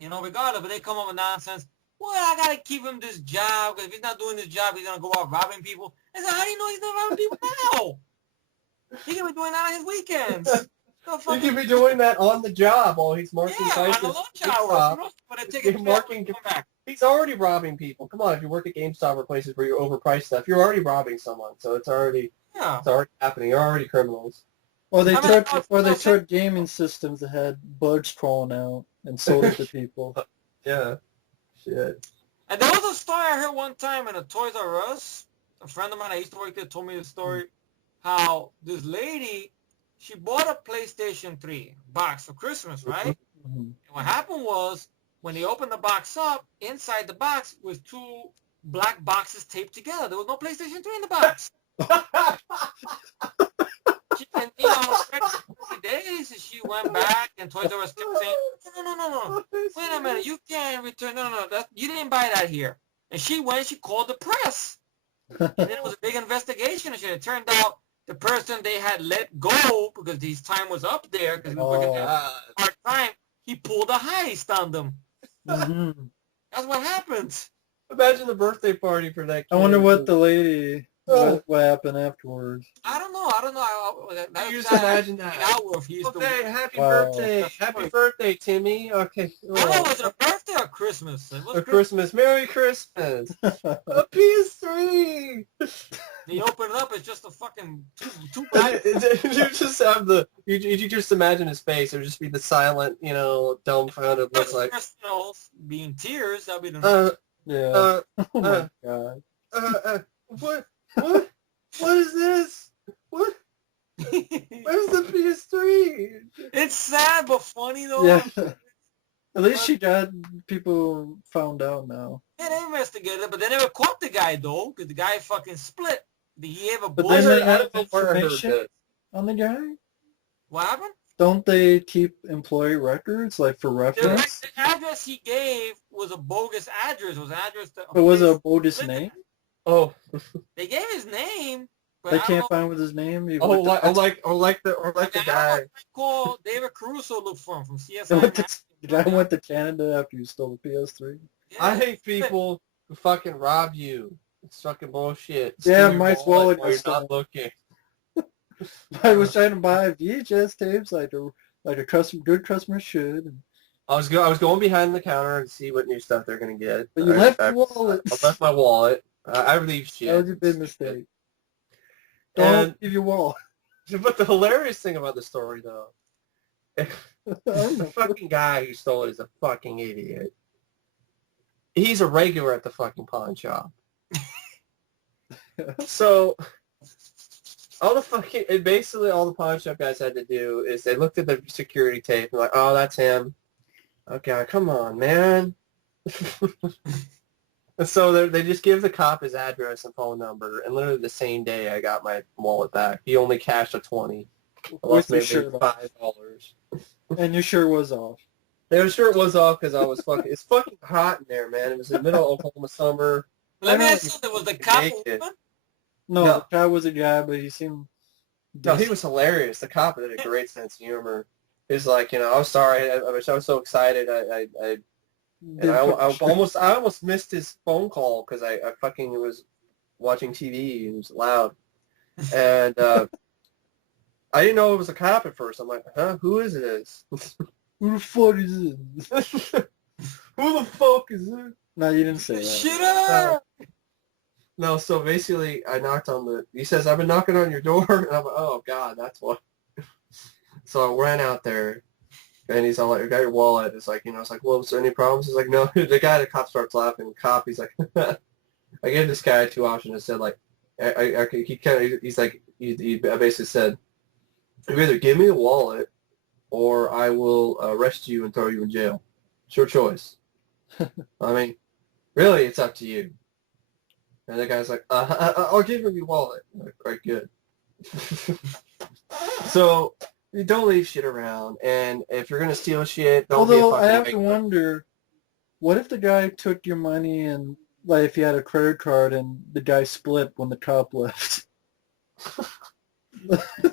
Regardless, but they come up with nonsense. Well, I gotta keep him this job because if he's not doing this job, he's gonna go out robbing people. I said, how do you know he's not robbing people now? He can be doing that on his weekends. He could be doing that on the job while he's marking prices. On the lunch hour. But I take it back. He's already robbing people. Come on, if you work at GameStop or places where you overprice stuff, you're already robbing someone. So it's already happening. You're already criminals. Or they took gaming systems that had bugs crawling out and sold it to people. Yeah. Shit. And there was a story I heard one time in a Toys R Us. A friend of mine I used to work there told me the story how this lady, she bought a PlayStation 3 box for Christmas, right? Mm-hmm. And what happened was, when they opened the box up, inside the box was 2 black boxes taped together. There was no PlayStation 3 in the box. And, days, she went back, and Toys R Us kept saying, no. Wait a minute, you can't return. No, you didn't buy that here. And she called the press. And then it was a big investigation, and it turned out the person they had let go because his time was up there because he was working there part time, he pulled a heist on them. Mm-hmm. That's what happens. Imagine the birthday party for that kid. I wonder what the lady, what happened afterwards. I don't know. I just imagine that. Okay, happy birthday, Timmy. Okay. I don't know, was it a birthday or Christmas? Or Christmas. Merry Christmas. A PS3. They open it up, it's just a fucking two You just have you just imagine his face. It would just be the silent, dumbfounded look like. Being tears, that'd be the... Yeah. Oh my god. What is this? What? Where's the PS3? It's sad but funny though. Yeah. At least she got people found out now. Yeah, they investigated it, but they never caught the guy though, because the guy fucking split. Did he have a But bullshit? then they I have don't know where I heard information this. on the guy. What happened? Don't they keep employee records like for reference? The address he gave was a bogus address. It was an address that. It was a bogus name. Oh, They gave his name, but They I don't can't know. find with his name. You oh, went to- like the I mean, guy. Call David Caruso looked for him from they CSI. went to- the guy went to Canada after you stole the PS3. Yeah, I hate people who fucking rob you. It's fucking bullshit. Yeah, Steal your Mike's wallet wallet while you're got not looking. I was trying to buy VHS tapes like a good customer should. I was going behind the counter and see what new stuff they're gonna get. But you left your wallet. I left my wallet. I leave shit. That was a big mistake. And- Don't leave your wallet. But the hilarious thing about the story, though, the fucking guy who stole it is a fucking idiot. He's a regular at the fucking pawn shop. So, basically all the pawn shop guys had to do is they looked at the security tape and like, oh, that's him. Okay, come on, man. And so they just give the cop his address and phone number, and literally the same day I got my wallet back. He only cashed a $20. I lost maybe $5. And your shirt was off. The shirt was off because I was fucking. It's fucking hot in there, man. It was in the middle of Oklahoma summer. Let me ask you something. Was the cop a Naked. woman? No, No. the guy was a guy, but he seemed... No, he was hilarious. The cop had a great sense of humor. He's like, I was sorry. I was so excited. I almost missed his phone call because I fucking was watching TV and it was loud. And I didn't know it was a cop at first. I'm like, huh? Who is this? Who the fuck is this? Who the fuck is this? No, you didn't say that. Shit up! No, so basically I knocked on he says, I've been knocking on your door. And I'm like, oh, God, that's what. So I ran out there. And he's all like, you got your wallet. It's like, it's like, well, is there any problems? He's like, no. The cop starts laughing. The cop, he's like, I gave this guy two options. I said, like, he basically said, you either give me the wallet or I will arrest you and throw you in jail. It's your choice. I mean, really, it's up to you. And the guy's like, I'll give you your wallet. I'm like, all right, good. So you don't leave shit around, and if you're gonna steal shit, don't be a Although fucking I have to victim. wonder, what if the guy took your money and, like, if you had a credit card and the guy split when the cop left?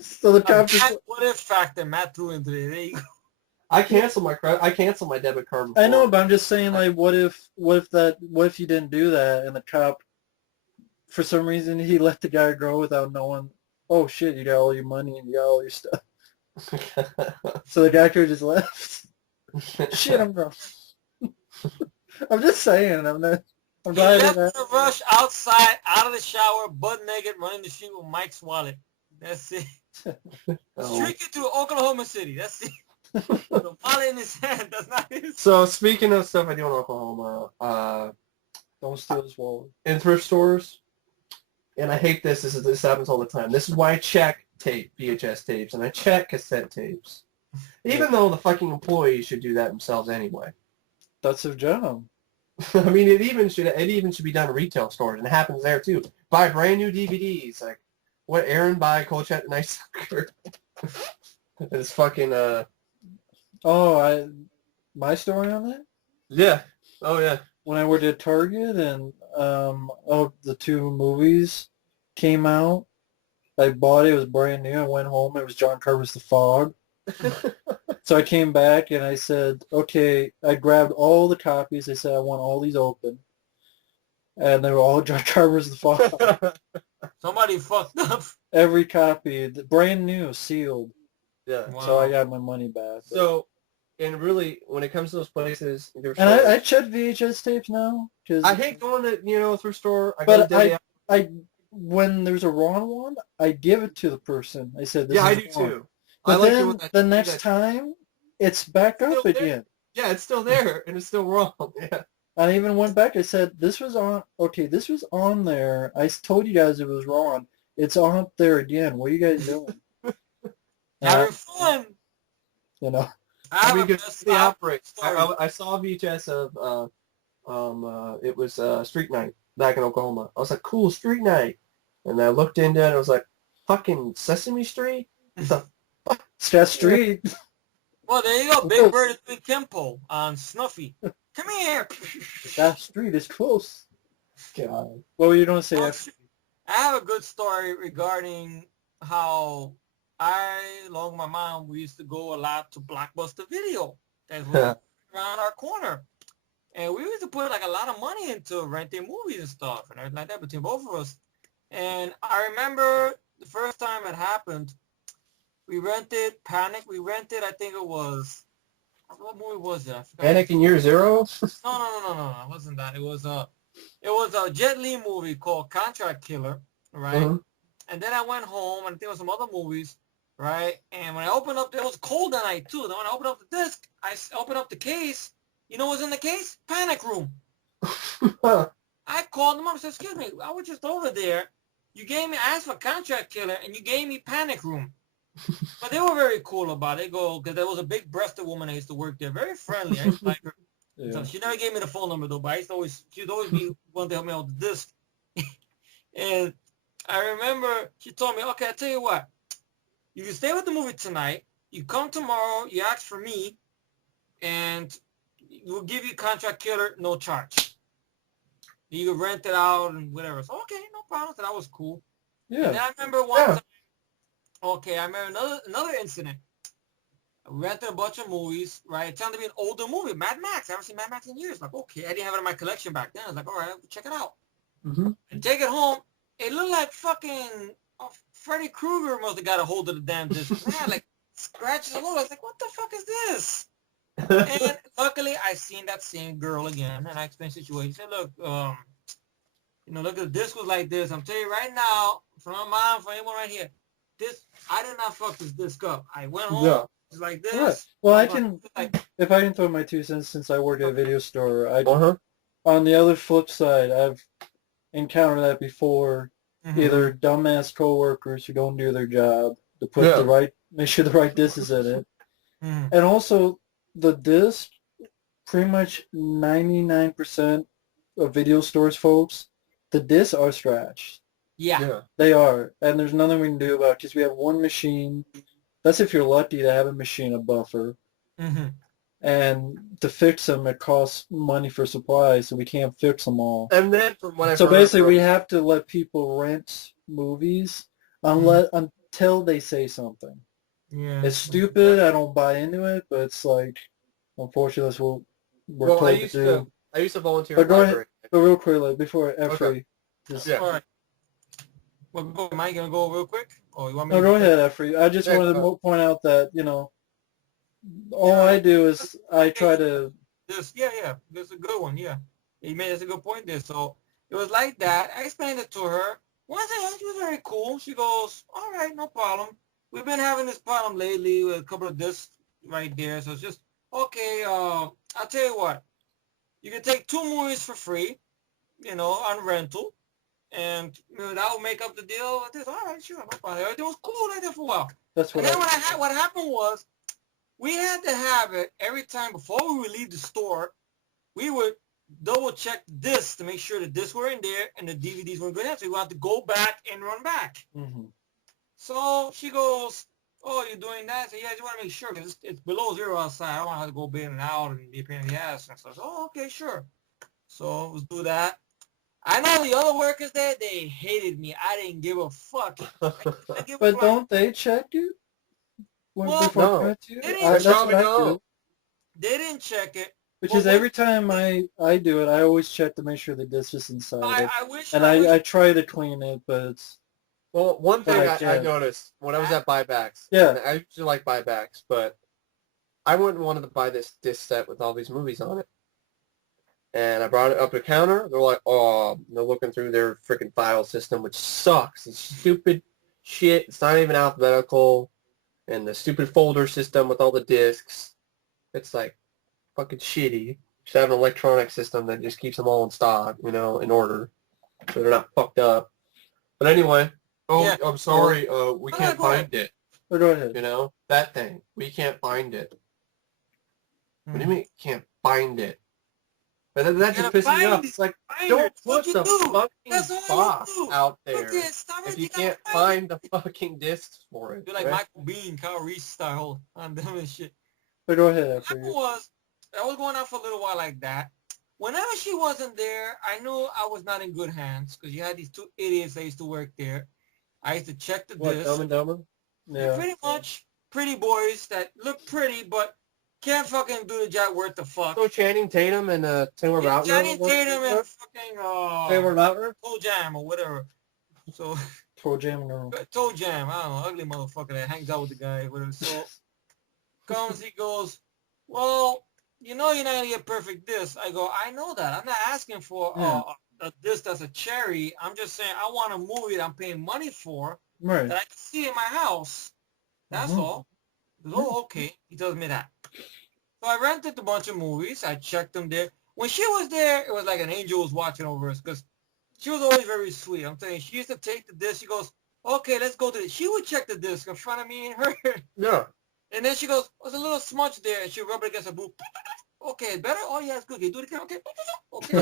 So the cop just... What if factor Matt threw into it? There you go. I cancel my debit card before. I know, but I'm just saying, like, what if you didn't do that and the cop, for some reason, he let the guy go without knowing, oh shit, you got all your money and you got all your stuff. So the guy could have just left. Shit, I'm wrong. I'm just saying, I'm glad Left that. in a rush outside, out of the shower, butt naked, running the street with Mike's wallet. That's it. Streaking through Oklahoma City. That's it. The wallet in his hand. That's not his. So speaking of stuff I do in Oklahoma, Don't steal his wallet. in thrift stores, and I hate this. This happens all the time. This is why I check VHS tapes and I check cassette tapes, even though the fucking employees should do that themselves anyway. That's their job. I mean, it even should be done in retail stores, and it happens there too. Buy brand new DVDs, like what Aaron buy Coach at the Night Soccer. It's fucking My story on that? yeah. Oh yeah. When I worked at Target and the two movies came out, I bought it. It was brand new. I went home. It was John Carpenter's The Fog. So I came back and I said, okay, I grabbed all the copies. I said, I want all these open. And they were all John Carpenter's The Fog. Somebody fucked up. Every copy, brand new, sealed. Yeah. Wow. So I got my money back. So, and really, when it comes to those places, And I check VHS tapes now. Cause I hate going to thrift store. But when there's a wrong one, I give it to the person. I said, this yeah, I is do wrong. too. But I like then doing that. the next time, it's back Still up there. again. Yeah, it's still there, and it's still wrong. Yeah. I even went back. I said, this was on. Okay, this was on there. I told you guys it was wrong. It's on there again. What are you guys doing? Having fun. You know. I have a because best the outbreak. story. I saw a VHS of it was Street Night back in Oklahoma. I was like, cool, Street Night. And I looked into it and I was like, fucking Sesame Street? What the fuck? Scott Street. Well, there you go. Big Bird is Big Kimpo on Snuffy. Come here. That street is close. God. What were you going to say? I have a good story regarding how along with my mom, we used to go a lot to Blockbuster Video. That was around our corner. And we used to put like a lot of money into renting movies and stuff and everything like that between both of us. And I remember the first time it happened, we rented Panic. We rented, I think it was, what movie was it? I forgot. Panic in Year Zero? No. It wasn't that. It was a Jet Li movie called Contract Killer, right? Mm-hmm. And then I went home and I think there was some other movies, right? And when I opened up, it was cold that night too. Then when I opened up the disc, I opened up the case. You know what's in the case? Panic Room. I called them up and said, excuse me, I was just over there. I asked for Contract Killer and you gave me Panic Room. But they were very cool about it. Because there was a big-breasted woman that used to work there. Very friendly. I used to like her. Yeah. So she never gave me the phone number, though. But she'd always be one to help me out with the disc. And I remember she told me, okay, I'll tell you what. You can stay with the movie tonight. You come tomorrow. You ask for me. And we'll give you Contract Killer, no charge. You can rent it out and whatever. So, okay, no problem. So that was cool. Yeah. And I remember one time. Okay, I remember another incident. We rented a bunch of movies, right? It turned to be an older movie, Mad Max. I haven't seen Mad Max in years. Like, okay, I didn't have it in my collection back then. I was like, all right, check it out. Mm-hmm. And take it home. It looked like fucking Freddy Krueger must have got a hold of the damn disc. Man, like scratches all over. I was like, what the fuck is this? And luckily, I seen that same girl again, and I explained the situation. I said, look, look, the disc was like this. I'm telling you right now, from my mom, for anyone right here, I did not fuck this disc up. I went home. Yeah. It's like this. Right. Well, I can, if I can throw my 2 cents since I work at a video store, on the other flip side, I've encountered that before, either dumbass coworkers who don't do their job to put make sure the right disc is in it. And also, the disc, pretty much 99% of video stores, folks, the discs are scratched. Yeah. They are. And there's nothing we can do about it because we have one machine. That's if you're lucky to have a machine, a buffer. And to fix them, it costs money for supplies, so we can't fix them all. And then from what I've So basically, we have to let people rent movies until they say something. Yeah. It's stupid. I don't buy into it, but it's like, unfortunately, that's what we're told to do. I used to volunteer But at library. But real quickly, before Efree. Yeah. All right. Well, go, am I going to go real quick? Or you want me No, go ahead, Efree. I just wanted to point out that, all I do is I try to... This is a good one, yeah. You made a good point there. So it was like that. I explained it to her. Once again, she was very cool. She goes, all right, no problem. We've been having this problem lately with a couple of discs right there. So it's just, okay, I'll tell you what. You can take 2 movies for free, on rental. And that will make up the deal with this. All right, sure, no problem. Everything was cool like that for a while. That's what. And then what happened was, we had to have it every time before we would leave the store. We would double check the discs to make sure the discs were in there and the DVDs were good. So we had to go back and run back. So she goes, "Oh, you're doing that?" So yeah, I just want to make sure because it's below 0 outside. I don't want to have to go in and out and be a pain in the ass. And so I said, "Oh, okay, sure." So let's do that. I know the other workers there, they hated me. I didn't give a fuck. But don't they check you? Well, you? That's what I do. They didn't check it. Because every time I do it, I always check to make sure the disc is inside it. I try to clean it, but it's... Well, one thing I noticed when I was at buybacks, and I usually like buybacks, but I wouldn't want to buy this disc set with all these movies on it. And I brought it up to the counter. They're like, oh, they're looking through their freaking file system, which sucks. It's stupid shit. It's not even alphabetical. And the stupid folder system with all the discs. It's like fucking shitty. Just have an electronic system that just keeps them all in stock, in order. So they're not fucked up. But anyway, I'm sorry, we can't find it. Go ahead. That thing. We can't find it. What do you mean you can't find it? But that just pisses me off. It's like, don't put the fucking box out there if you can't find the fucking discs for it. You're like Michael Bean, Kyle Reese style on them and shit. But go ahead. I was going on for a little while like that. Whenever she wasn't there, I knew I was not in good hands because you had these two idiots that used to work there. I used to check the discs. Dumb and Dumber? Yeah. Pretty much pretty boys that look pretty but can't fucking do the job worth the fuck. So Channing Tatum and Taylor Lautner? Channing Tatum and fucking Taylor Lautner? Toe Jam or whatever. So Toe Jam girl. Toe Jam, I don't know, ugly motherfucker that hangs out with the guy, whatever. So comes, he goes, well, you know you're not gonna get perfect disc. I go, I know that. I'm not asking for a disc that's a cherry. I'm just saying I want a movie that I'm paying money for that I can see in my house. That's all. He goes, oh, okay. He tells me that. So I rented a bunch of movies. I checked them there. When she was there, it was like an angel was watching over us because she was always very sweet. I'm saying she used to take the disc. She goes, okay, let's go to this. She would check the disc in front of me and her. Yeah. And then she goes, there's a little smudge there. And she rub it against her boob. Okay, better? Oh, yeah, it's good. Can you do it again? Okay. Okay.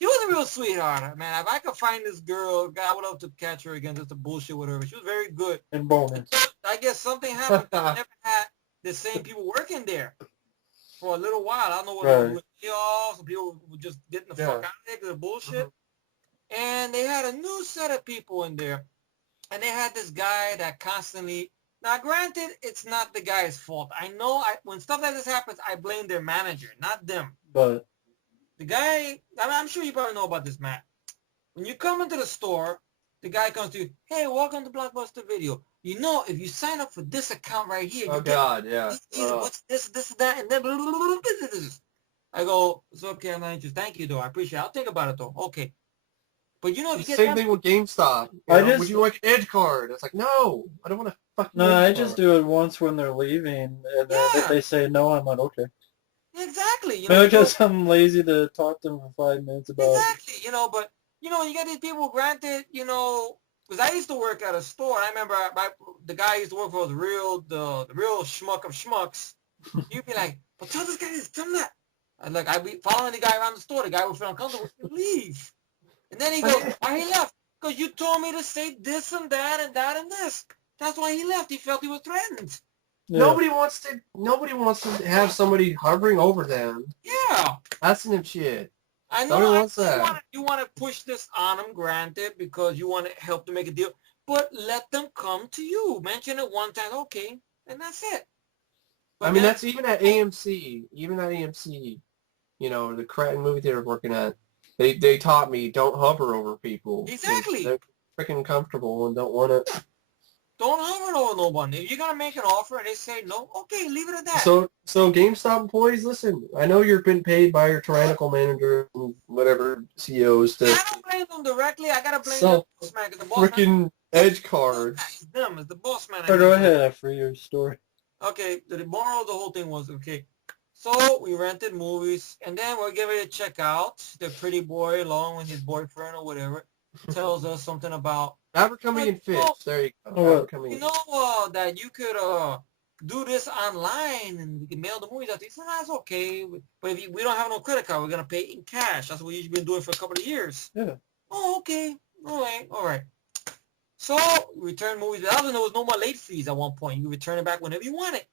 She was a real sweetheart, man. If I could find this girl, God, I would love to catch her again just to bullshit with her. But she was very good. And bonus. I guess something happened. I never had the same people working there for a little while. I don't know what they were doing. Some people were just getting the fuck out of there because of bullshit. And they had a new set of people in there. And they had this guy that constantly... Now, granted, it's not the guy's fault. I know when stuff like this happens, I blame their manager, not them. But the guy, I'm sure you probably know about this, Matt. When you come into the store, the guy comes to you, hey, welcome to Blockbuster Video. You know, if you sign up for this account right here, oh, God, yeah. What's this, that, and then I go, it's okay, I'm not interested. Thank you, though. I appreciate it. I'll think about it, though. Okay. But you know, if you get same thing with GameStop. Would you like Edge card? It's like, no, I don't want to fucking. No, I just do it once when they're leaving, and then if they say no, I'm like, okay. Exactly. You know, know, because I'm lazy to talk to them for 5 minutes about. Exactly. You know, but you know, you got these people. Granted, you know, because I used to work at a store. I remember the guy I used to work for was the real schmuck of schmucks. You'd be like, but tell this guy this, tell him that. I'd be following the guy around the store. The guy would feel uncomfortable. He'd leave. And then he goes, why he left? Because you told me to say this and that and that and this. That's why he left. He felt he was threatened. Yeah. Nobody wants to have somebody hovering over them. Yeah. Asking them shit. I know. Nobody wants that. You want to push this on them, granted, because you want to help them make a deal. But let them come to you. Mention it one time, okay, and that's it. But I mean, that's even at AMC. Even at AMC, you know, the Cratton movie theater I'm working at. They taught me don't hover over people. Exactly. They're freaking comfortable and don't want to. Don't hover over no one. If you're gonna make an offer and they say no, okay, leave it at that. So GameStop employees, listen. I know you've been paid by your tyrannical manager and whatever CEOs to. I don't blame them directly. I gotta blame the boss man. The boss freaking Edge card. It's them. It's the boss man. Go ahead for your story. Okay. The moral of the whole thing was okay. So we rented movies, and then we're getting ready to check out. The pretty boy, along with his boyfriend or whatever, tells us something about Abercrombie and Fitch. There you go. You know that you could do this online, and we can mail the movies out. He said, that's okay, but if we don't have no credit card, we're gonna pay in cash. That's what we've been doing for a couple of years. Yeah. Oh, okay. All right. So we return movies. There was no more late fees at one point. You return it back whenever you want it.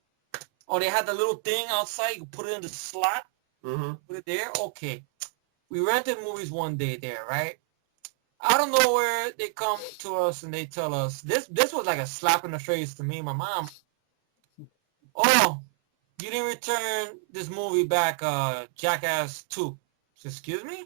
Oh, they had the little thing outside. You could put it in the slot. Mm-hmm. Put it there. Okay. We rented movies one day there, right? Out of nowhere, they come to us and they tell us, this was like a slap in the face to me and my mom. Oh, you didn't return this movie back, Jackass 2. Said, excuse me?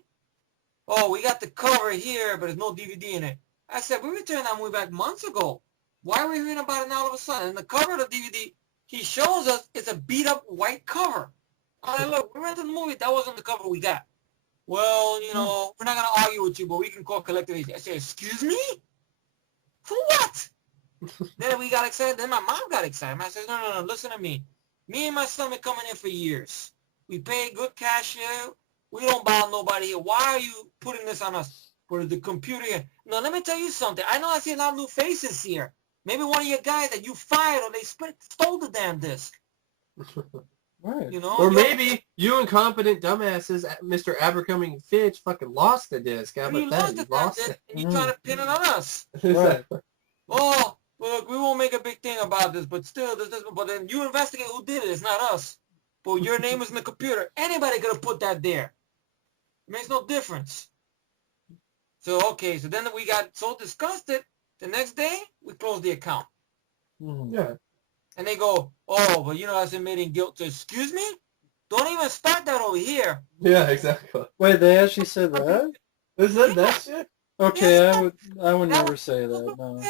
Oh, we got the cover here, but there's no DVD in it. I said, we returned that movie back months ago. Why are we hearing about it now all of a sudden? And the cover of the DVD, he shows us it's a beat-up white cover. I said, look, we rented the movie. That wasn't the cover we got. Well, you know, we're not going to argue with you, but we can call collective agency. I said, excuse me? For what? Then we got excited. Then my mom got excited. I said, no, listen to me. Me and my son been coming in for years. We pay good cash here. We don't bother nobody here. Why are you putting this on us? For the computer here. No, let me tell you something. I know I see a lot of new faces here. Maybe one of your guys that you fired or they stole the damn disc. Right. You know? Or maybe you incompetent dumbasses, Mr. Abercrombie and Fitch, fucking lost the disc. How about that? You lost it. And you trying to pin it on us. Right. Oh, look, we won't make a big thing about this, but still, but then you investigate who did it. It's not us. But your name is in the computer. Anybody could have put that there. It makes no difference. So, okay, so then we got so disgusted, the next day, we closed the account. Yeah. And they go, oh, but that's admitting guilt. So, excuse me? Don't even start that over here. Yeah, exactly. Wait, they actually said that? Is that shit? Okay, Yeah. I would never say that, no.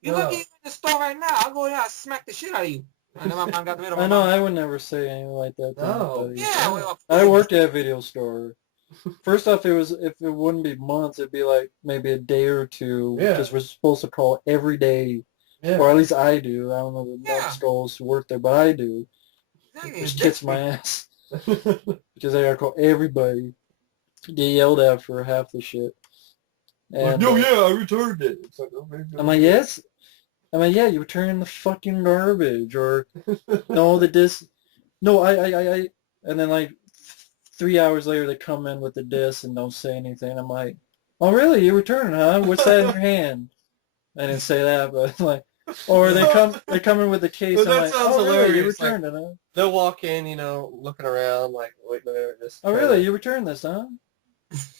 You look in the store right now, I'll go there, I'll smack the shit out of you. And then my mom got rid of my I know, mom. I would never say anything like that to anybody. Yeah, well, I worked at a video store. First off, if it wouldn't be months, it'd be like maybe a day or two, because we're supposed to call every day. Yeah. Or at least I do. I don't know the next girls who work there, but I do. Exactly. Which kicks my ass. Because I gotta call everybody. Get yelled at for half the shit. And, I returned it. It's like, oh, I'm like, yes. I'm like, yeah, you returned the fucking garbage. Or, no, the disc. No, I. And then like 3 hours later, they come in with the disc and don't say anything. I'm like, oh, really? You returned, huh? What's that in your hand? I didn't say that, but like, or they come in with the case. Well, and I'm that like, sounds oh, really? hilarious. You returned it, huh? They'll walk in, looking around, like, wait a minute. Oh, really? You returned this, huh?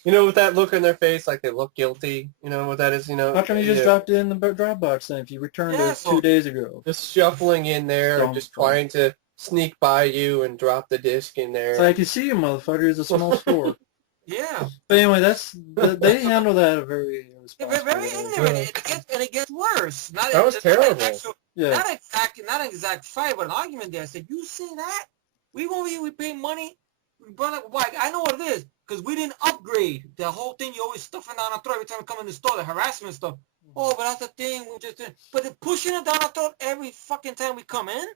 With that look in their face, like they look guilty. You know what that is, How come you just dropped it in the Dropbox then if you returned it 2 days ago? Just shuffling in there and just trying to sneak by you and drop the disc in there. So I can see you, motherfucker. It's a small store. Yeah. But anyway, they handle that very irresponsible. Very ignorant, and it gets worse. That was terrible. Not exact fight, but an argument there. I said, you see that? We pay money, but why? I know what it is, because we didn't upgrade. The whole thing you always stuffing down our throat every time we come in the store, the harassment stuff. Oh, but that's the thing. But they're pushing it down our throat every fucking time we come in.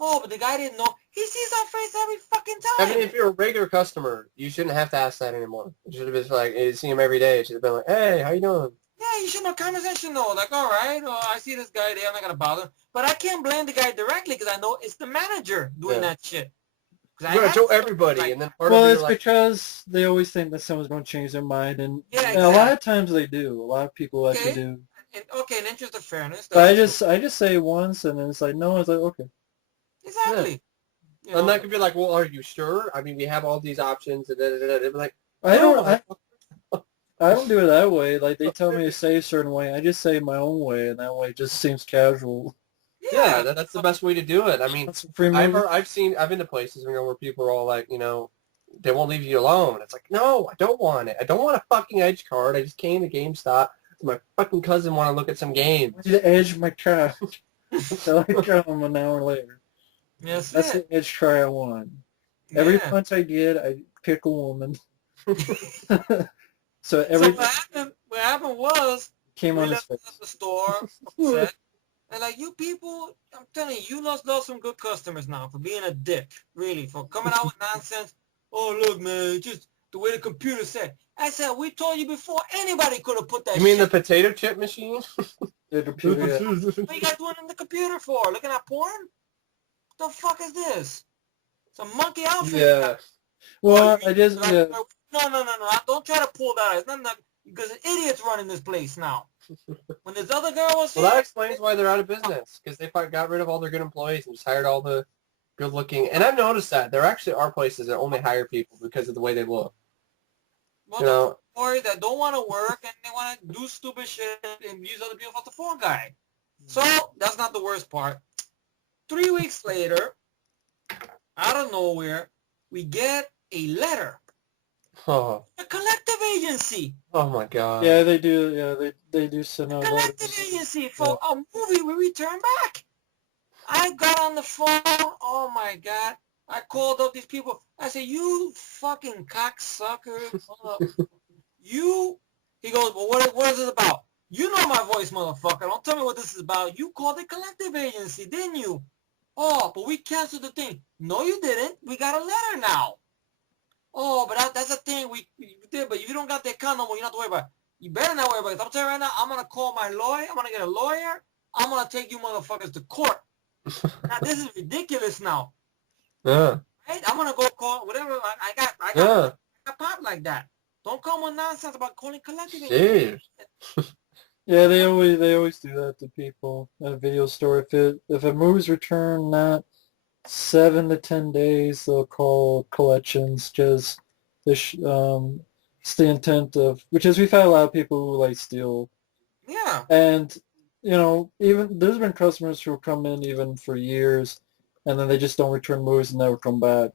Oh, but the guy didn't know. He sees our face every fucking time. I mean, if you're a regular customer, you shouldn't have to ask that anymore. You should have been like, you see him every day. You should have been like, hey, how you doing? Yeah, you should have conversation though. Like, all right, I see this guy there. I'm not going to bother him. But I can't blame the guy directly because I know it's the manager doing that shit. You're going to show everybody. And then it's because they always think that someone's going to change their mind. And a lot of times they do. A lot of people actually do. In interest of fairness. But I just say once and then it's like, no, it's like, okay. Exactly. Yeah. And that could be like, well, are you sure? I mean, we have all these options. And they'd be like, I don't do it that way. Like, they tell me to say a certain way. I just say my own way, and that way it just seems casual. Yeah, that's the best way to do it. I mean, I've been to places, where people are all like, they won't leave you alone. It's like, no, I don't want it. I don't want a fucking edge card. I just came to GameStop. My fucking cousin want to look at some games. I need to edge my couch. So I come an hour later. Yes, that's the edge try I want. Every punch I get, I pick a woman. So what happened was came on left the store upset, and like, you people, I'm telling you, you lost some good customers now for being a dick, really, for coming out with nonsense. Oh, look, man, just the way the computer said. I said, we told you before, anybody could have put that. You mean the potato chip machine? The computer. What you guys doing in the computer for? Looking at porn? What the fuck is this? It's a monkey outfit. Yeah. Well, I just No. Don't try to pull that out. It's not because idiots running this place now. When this other girl was here, that explains why they're out of business, because they got rid of all their good employees and just hired all the good-looking. And I've noticed that there actually are places that only hire people because of the way they look. Well, that don't want to work and they want to do stupid shit and use other people for the phone guy. So that's not the worst part. 3 weeks later, out of nowhere, we get a letter. Oh. A collective agency. Oh my God. Yeah, they do. Yeah, they do send out letters. Collective agency for a movie we return back. I got on the phone. Oh my God. I called up these people. I said, you fucking cocksucker. He goes, well, what is it about? You know my voice, motherfucker. Don't tell me what this is about. You called the collective agency, didn't you? Oh, but we canceled the thing. No, you didn't. We got a letter now. Oh, but that's the thing we did. But if you don't got the account no more, you don't have to worry about it. You better not worry about it. I'm telling you right now, I'm going to call my lawyer. I'm going to get a lawyer. I'm going to take you motherfuckers to court. Now, this is ridiculous now. Yeah. Right? I'm gonna go call whatever. I Yeah. got pop like that. Don't come with nonsense about calling collective. Jeez. Yeah, they always do that to people at a video store. If a movie's returned not 7 to 10 days, they'll call collections. Just it's the intent of, which is we've had a lot of people who like steal, Yeah. and even there's been customers who come in even for years, and then they just don't return movies and never come back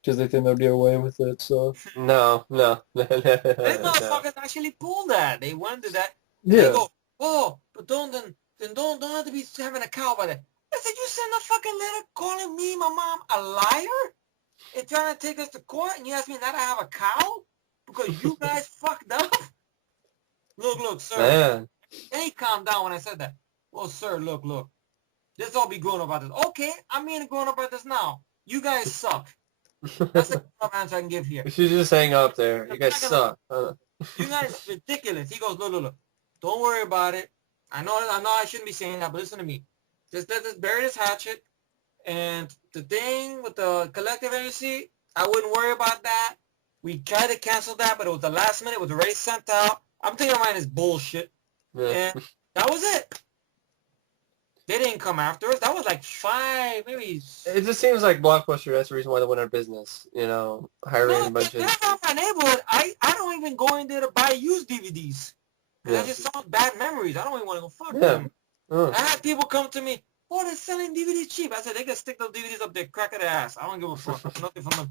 because they think they'll get away with it. So No. These motherfuckers actually pull that. They went to that. They yeah, go, oh, but don't have to be having a cow by that. I said, you send a fucking letter calling me, my mom, a liar, and trying to take us to court, and you ask me not to have a cow because you guys fucked up. Look, sir. Man. And he calmed down when I said that. Well, sir, look. Let's all be grown up about this. Okay, I'm being grown up about this now. You guys suck. That's the answer I can give here. You should just hang up there. You guys suck. You guys ridiculous. He goes, look. Don't worry about it. I know I shouldn't be saying that, but listen to me. Just bury this hatchet. And the thing with the collective agency, I wouldn't worry about that. We tried to cancel that, but it was the last minute. It was already sent out. I'm thinking mine is bullshit. Yeah. And that was it. They didn't come after us. That was like 5, maybe. It just seems like Blockbuster, that's the reason why they went out of business. Hiring a bunch of... They're from my neighborhood. I don't even go in there to buy used DVDs. Because I just saw bad memories. I don't even want to go fuck them. I had people come to me, oh, they're selling DVDs cheap. I said, they can stick those DVDs up their crack of their ass. I don't give a fuck. Nothing from them.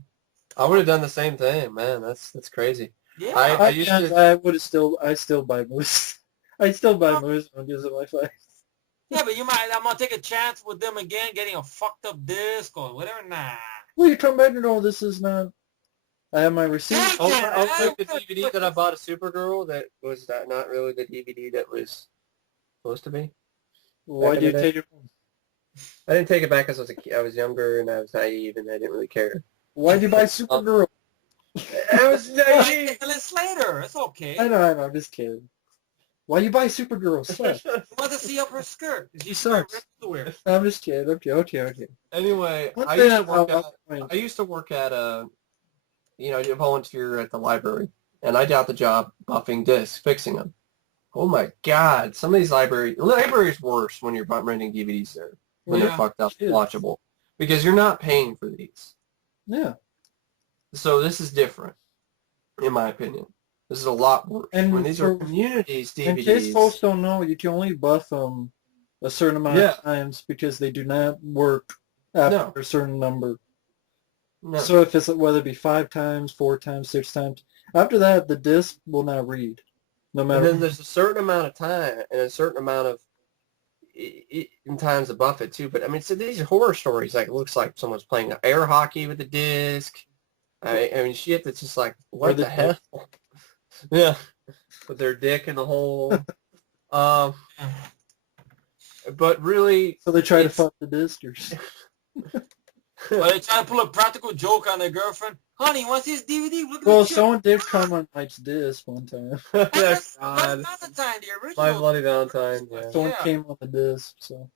I would have done the same thing, man. That's crazy. Yeah. I still buy movies. I still buy movies when I'm using my phone. Yeah, but I'm going to take a chance with them again, getting a fucked up disc or whatever. Nah. Well, you come back and go, this is not... I have my receipt. I'll take the DVD that I bought of Supergirl that was not really the DVD that was supposed to be. Why do you take it? I didn't take it back because I was younger and I was naive and I didn't really care. Why did you buy Supergirl? I was naive. Slater. It's okay. I know. I'm just kidding. Why do you buy Supergirl? You want to see up her skirt. She sucks. I'm just kidding. Okay. Anyway, I used to work at a volunteer at the library, and I got the job buffing discs, fixing them. Oh my God, some of these libraries worse when you're renting DVDs there, when they're fucked up, watchable, because you're not paying for these. Yeah. So this is different, in my opinion. This is a lot worse. And when these are communities DVDs. In case folks don't know, you can only buff them a certain amount of times because they do not work after a certain number. No. So if it's whether it be 5 times, 4 times, 6 times, after that the disc will not read, no matter. And then there's a certain amount of time and a certain amount of in times to buff it too. But I mean, so these are horror stories. Like it looks like someone's playing air hockey with the disc. I mean, shit. That's just like what the hell. Yeah, with their dick in the hole. But really, so they try to fuck the discers. Well, they try to pull a practical joke on their girlfriend. Honey, what's this DVD? Well, someone did come on Mike's disc one time. Yes, God. Valentine, the original. My Bloody Valentine. Yeah. Someone came on the disc, so.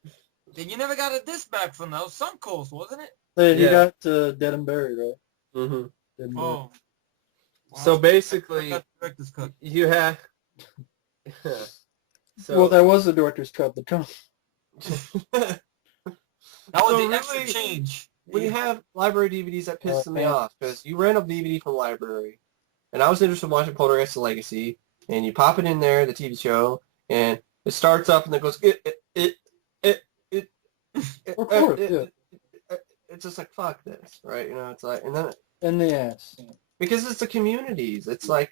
Then you never got a disc back from those Suncoast, wasn't it? Yeah, he got Dead and Buried, right? Mm-hmm. Oh. Wow. So basically, you have... Well, that was the director's cut, the tone. That was the extra change. When you have library DVDs, that pisses me off, because you rent a DVD from the library, and I was interested in watching Poltergeist: The Legacy, and you pop it in there, the TV show, and it starts up, and it goes, it's just like, fuck this, right? It's like, and then... In the ass. Because it's the communities. It's like,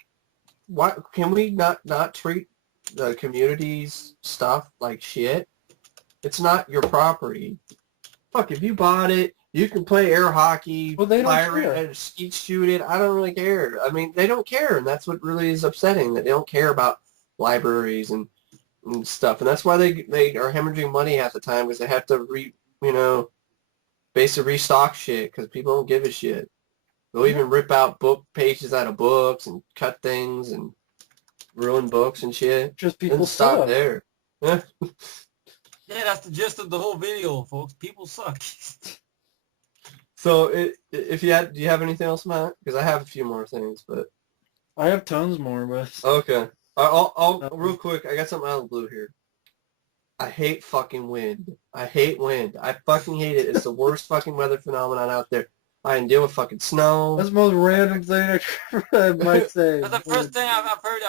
why can we not treat the communities stuff like shit? It's not your property. Fuck, if you bought it, you can play air hockey, fire it, skeet shoot it. I don't really care. I mean, they don't care, and that's what really is upsetting, that they don't care about libraries and stuff. And that's why they are hemorrhaging money half the time, because they have to basically restock shit, because people don't give a shit. They'll even rip out book pages out of books and cut things and ruin books and shit. Just people stop there. Yeah, that's the gist of the whole video, folks. People suck. So if you do you have anything else, Matt? Because I have a few more things, but I have tons more, but okay. I'll real quick. I got something out of the blue here. I hate fucking wind. I hate wind. I fucking hate it. It's the worst fucking weather phenomenon out there. I can deal with fucking snow. that's the most random thing I might say. That's the first thing I've heard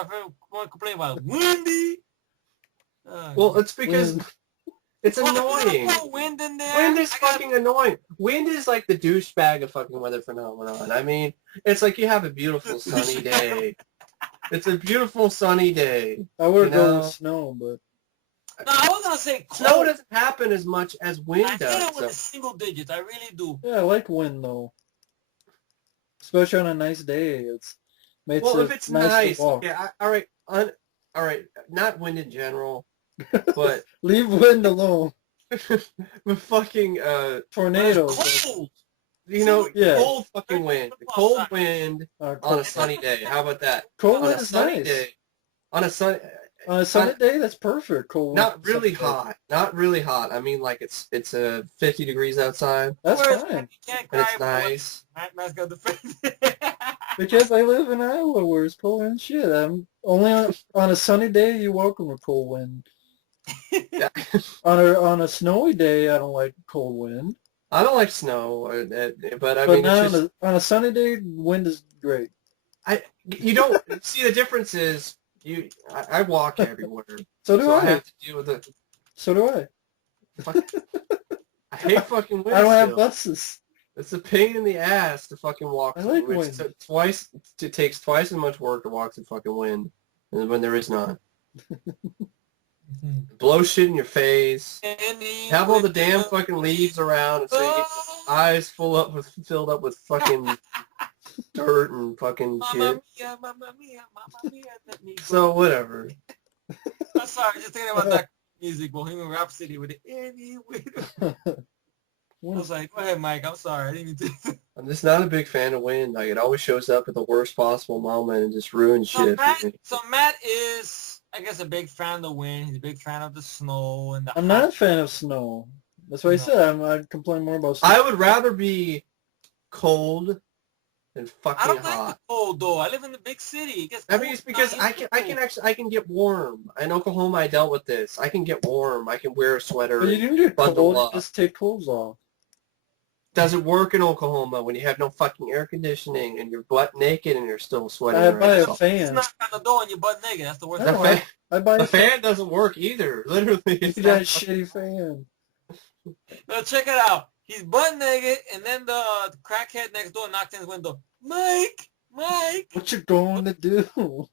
one complain about. Windy. Well, it's because it's Well, annoying. put wind in there. Wind is fucking annoying. Wind is like the douchebag of fucking weather phenomenon. I mean, it's like you have a beautiful sunny day. It's a beautiful sunny day. I would you go know? with snow, but No, I was gonna say cold. Snow doesn't happen as much as wind I hate does. it with So. the single digits. I really do. yeah, I like wind though. Especially on a nice day, makes Well, it if it's nice nice, to walk. yeah. All right, all right. Not wind in general, but Leave wind alone. with fucking Tornadoes. Cold. you know, Yeah. cold fucking wind, cold wind on a sunny day. How about that? Cold On wind a is sunny nice. day. On a sunny. On a sunny day, that's perfect. Cold. Not really sunny day. hot. Not really hot. I mean, like it's 50 degrees outside. That's Whereas fine. you can't And cry it's nice. Matt's got the face. Because I live in Iowa where it's cold and shit. I'm only on a sunny day you're welcome with cold wind. Yeah. On a snowy day I don't like cold wind. I don't like snow, but I But mean, now it's just, on a sunny day wind is great. you don't see the difference is I walk everywhere, So do so I I. have to deal with it. So do I. I hate fucking wind. I don't have still. buses. It's a pain in the ass to fucking walk. I like through. wind. It takes twice as much work to walk through fucking wind when there is none. Blow shit in your face. Have all the damn fucking leaves around, and so you get your eyes filled up with fucking dirt and fucking shit. Mamma mia, mamma mia, mamma mia, let me go. So whatever. I'm sorry, just thinking about that music, Bohemian Rhapsody with it. Anyway. I was like, go ahead, Mike. I'm sorry. I didn't mean to. I'm just not a big fan of wind. Like it always shows up at the worst possible moment and just ruins shit. So Matt is, I guess, a big fan of the wind. He's a big fan of the snow and the. I'm not a fan of snow. That's what I said. I complain more about snow. I would rather be cold than fucking I don't hot. like the cold though. I live in the big city. It gets I cold mean, it's because I can get warm. In Oklahoma, I dealt with this. I can get warm. I can wear a sweater. But you didn't get bundle cold, up. just take clothes off. Doesn't work in Oklahoma when you have no fucking air conditioning and you're butt naked and you're still sweating. I buy a around. It's fan. not on the door and you're butt naked. That's the worst. The No, fan, I buy the a fan. fan doesn't work either. Literally, it's You got a not- shitty fan. No, check it out. He's butt naked, and then the crackhead next door knocked in his window. Mike. What you going to do?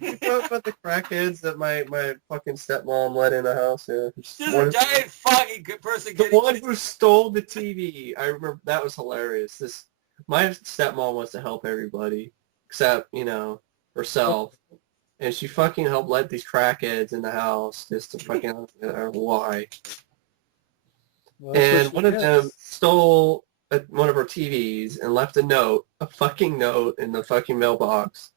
You talk about the crackheads that my fucking stepmom let in the house. Yeah. There's a giant foggy person The getting. one who stole the TV. I remember that was hilarious. My stepmom wants to help everybody except herself, and she fucking helped let these crackheads in the house just to fucking why. Well, that's And what one she of gets. them stole one of her TVs and left a fucking note in the fucking mailbox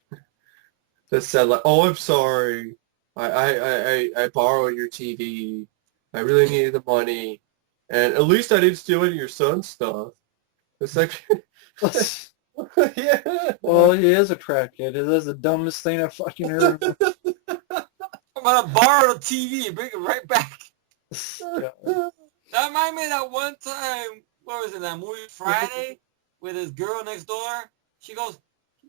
that said like, "Oh, I'm sorry, I borrowed your TV. I really needed the money, and at least I didn't steal any of your son's stuff." It's like, yeah. Well, he is a crackhead. That's the dumbest thing I fucking heard. I'm gonna borrow the TV and bring it right back. Yeah. That reminded me of that one time. What was it? That movie Friday with his girl next door. She goes,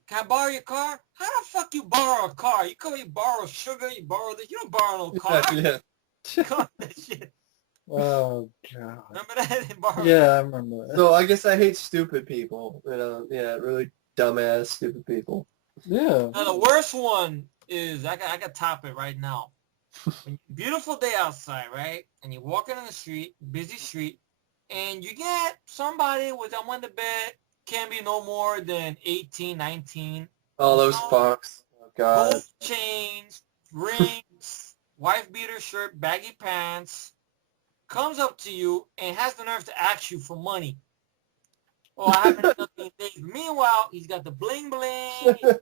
"Can I borrow your car?" How the fuck you borrow a car? You borrow sugar. You borrow this. You don't borrow no car. Yeah. Car that shit. Oh god. Remember that? They borrowed- Yeah, I remember that. So I guess I hate stupid people. Yeah, really dumbass, stupid people. Yeah. Now the worst one is I got top it right now. Beautiful day outside, right? And you're walking on the street, busy street, and you get somebody with them on the bed, can't be no more than 18, 19. Oh, those fucks. Oh God. Gold chains, rings, wife beater shirt, baggy pants, comes up to you and has the nerve to ask you for money. Oh, I haven't done nothing in days. Meanwhile, he's got the bling bling,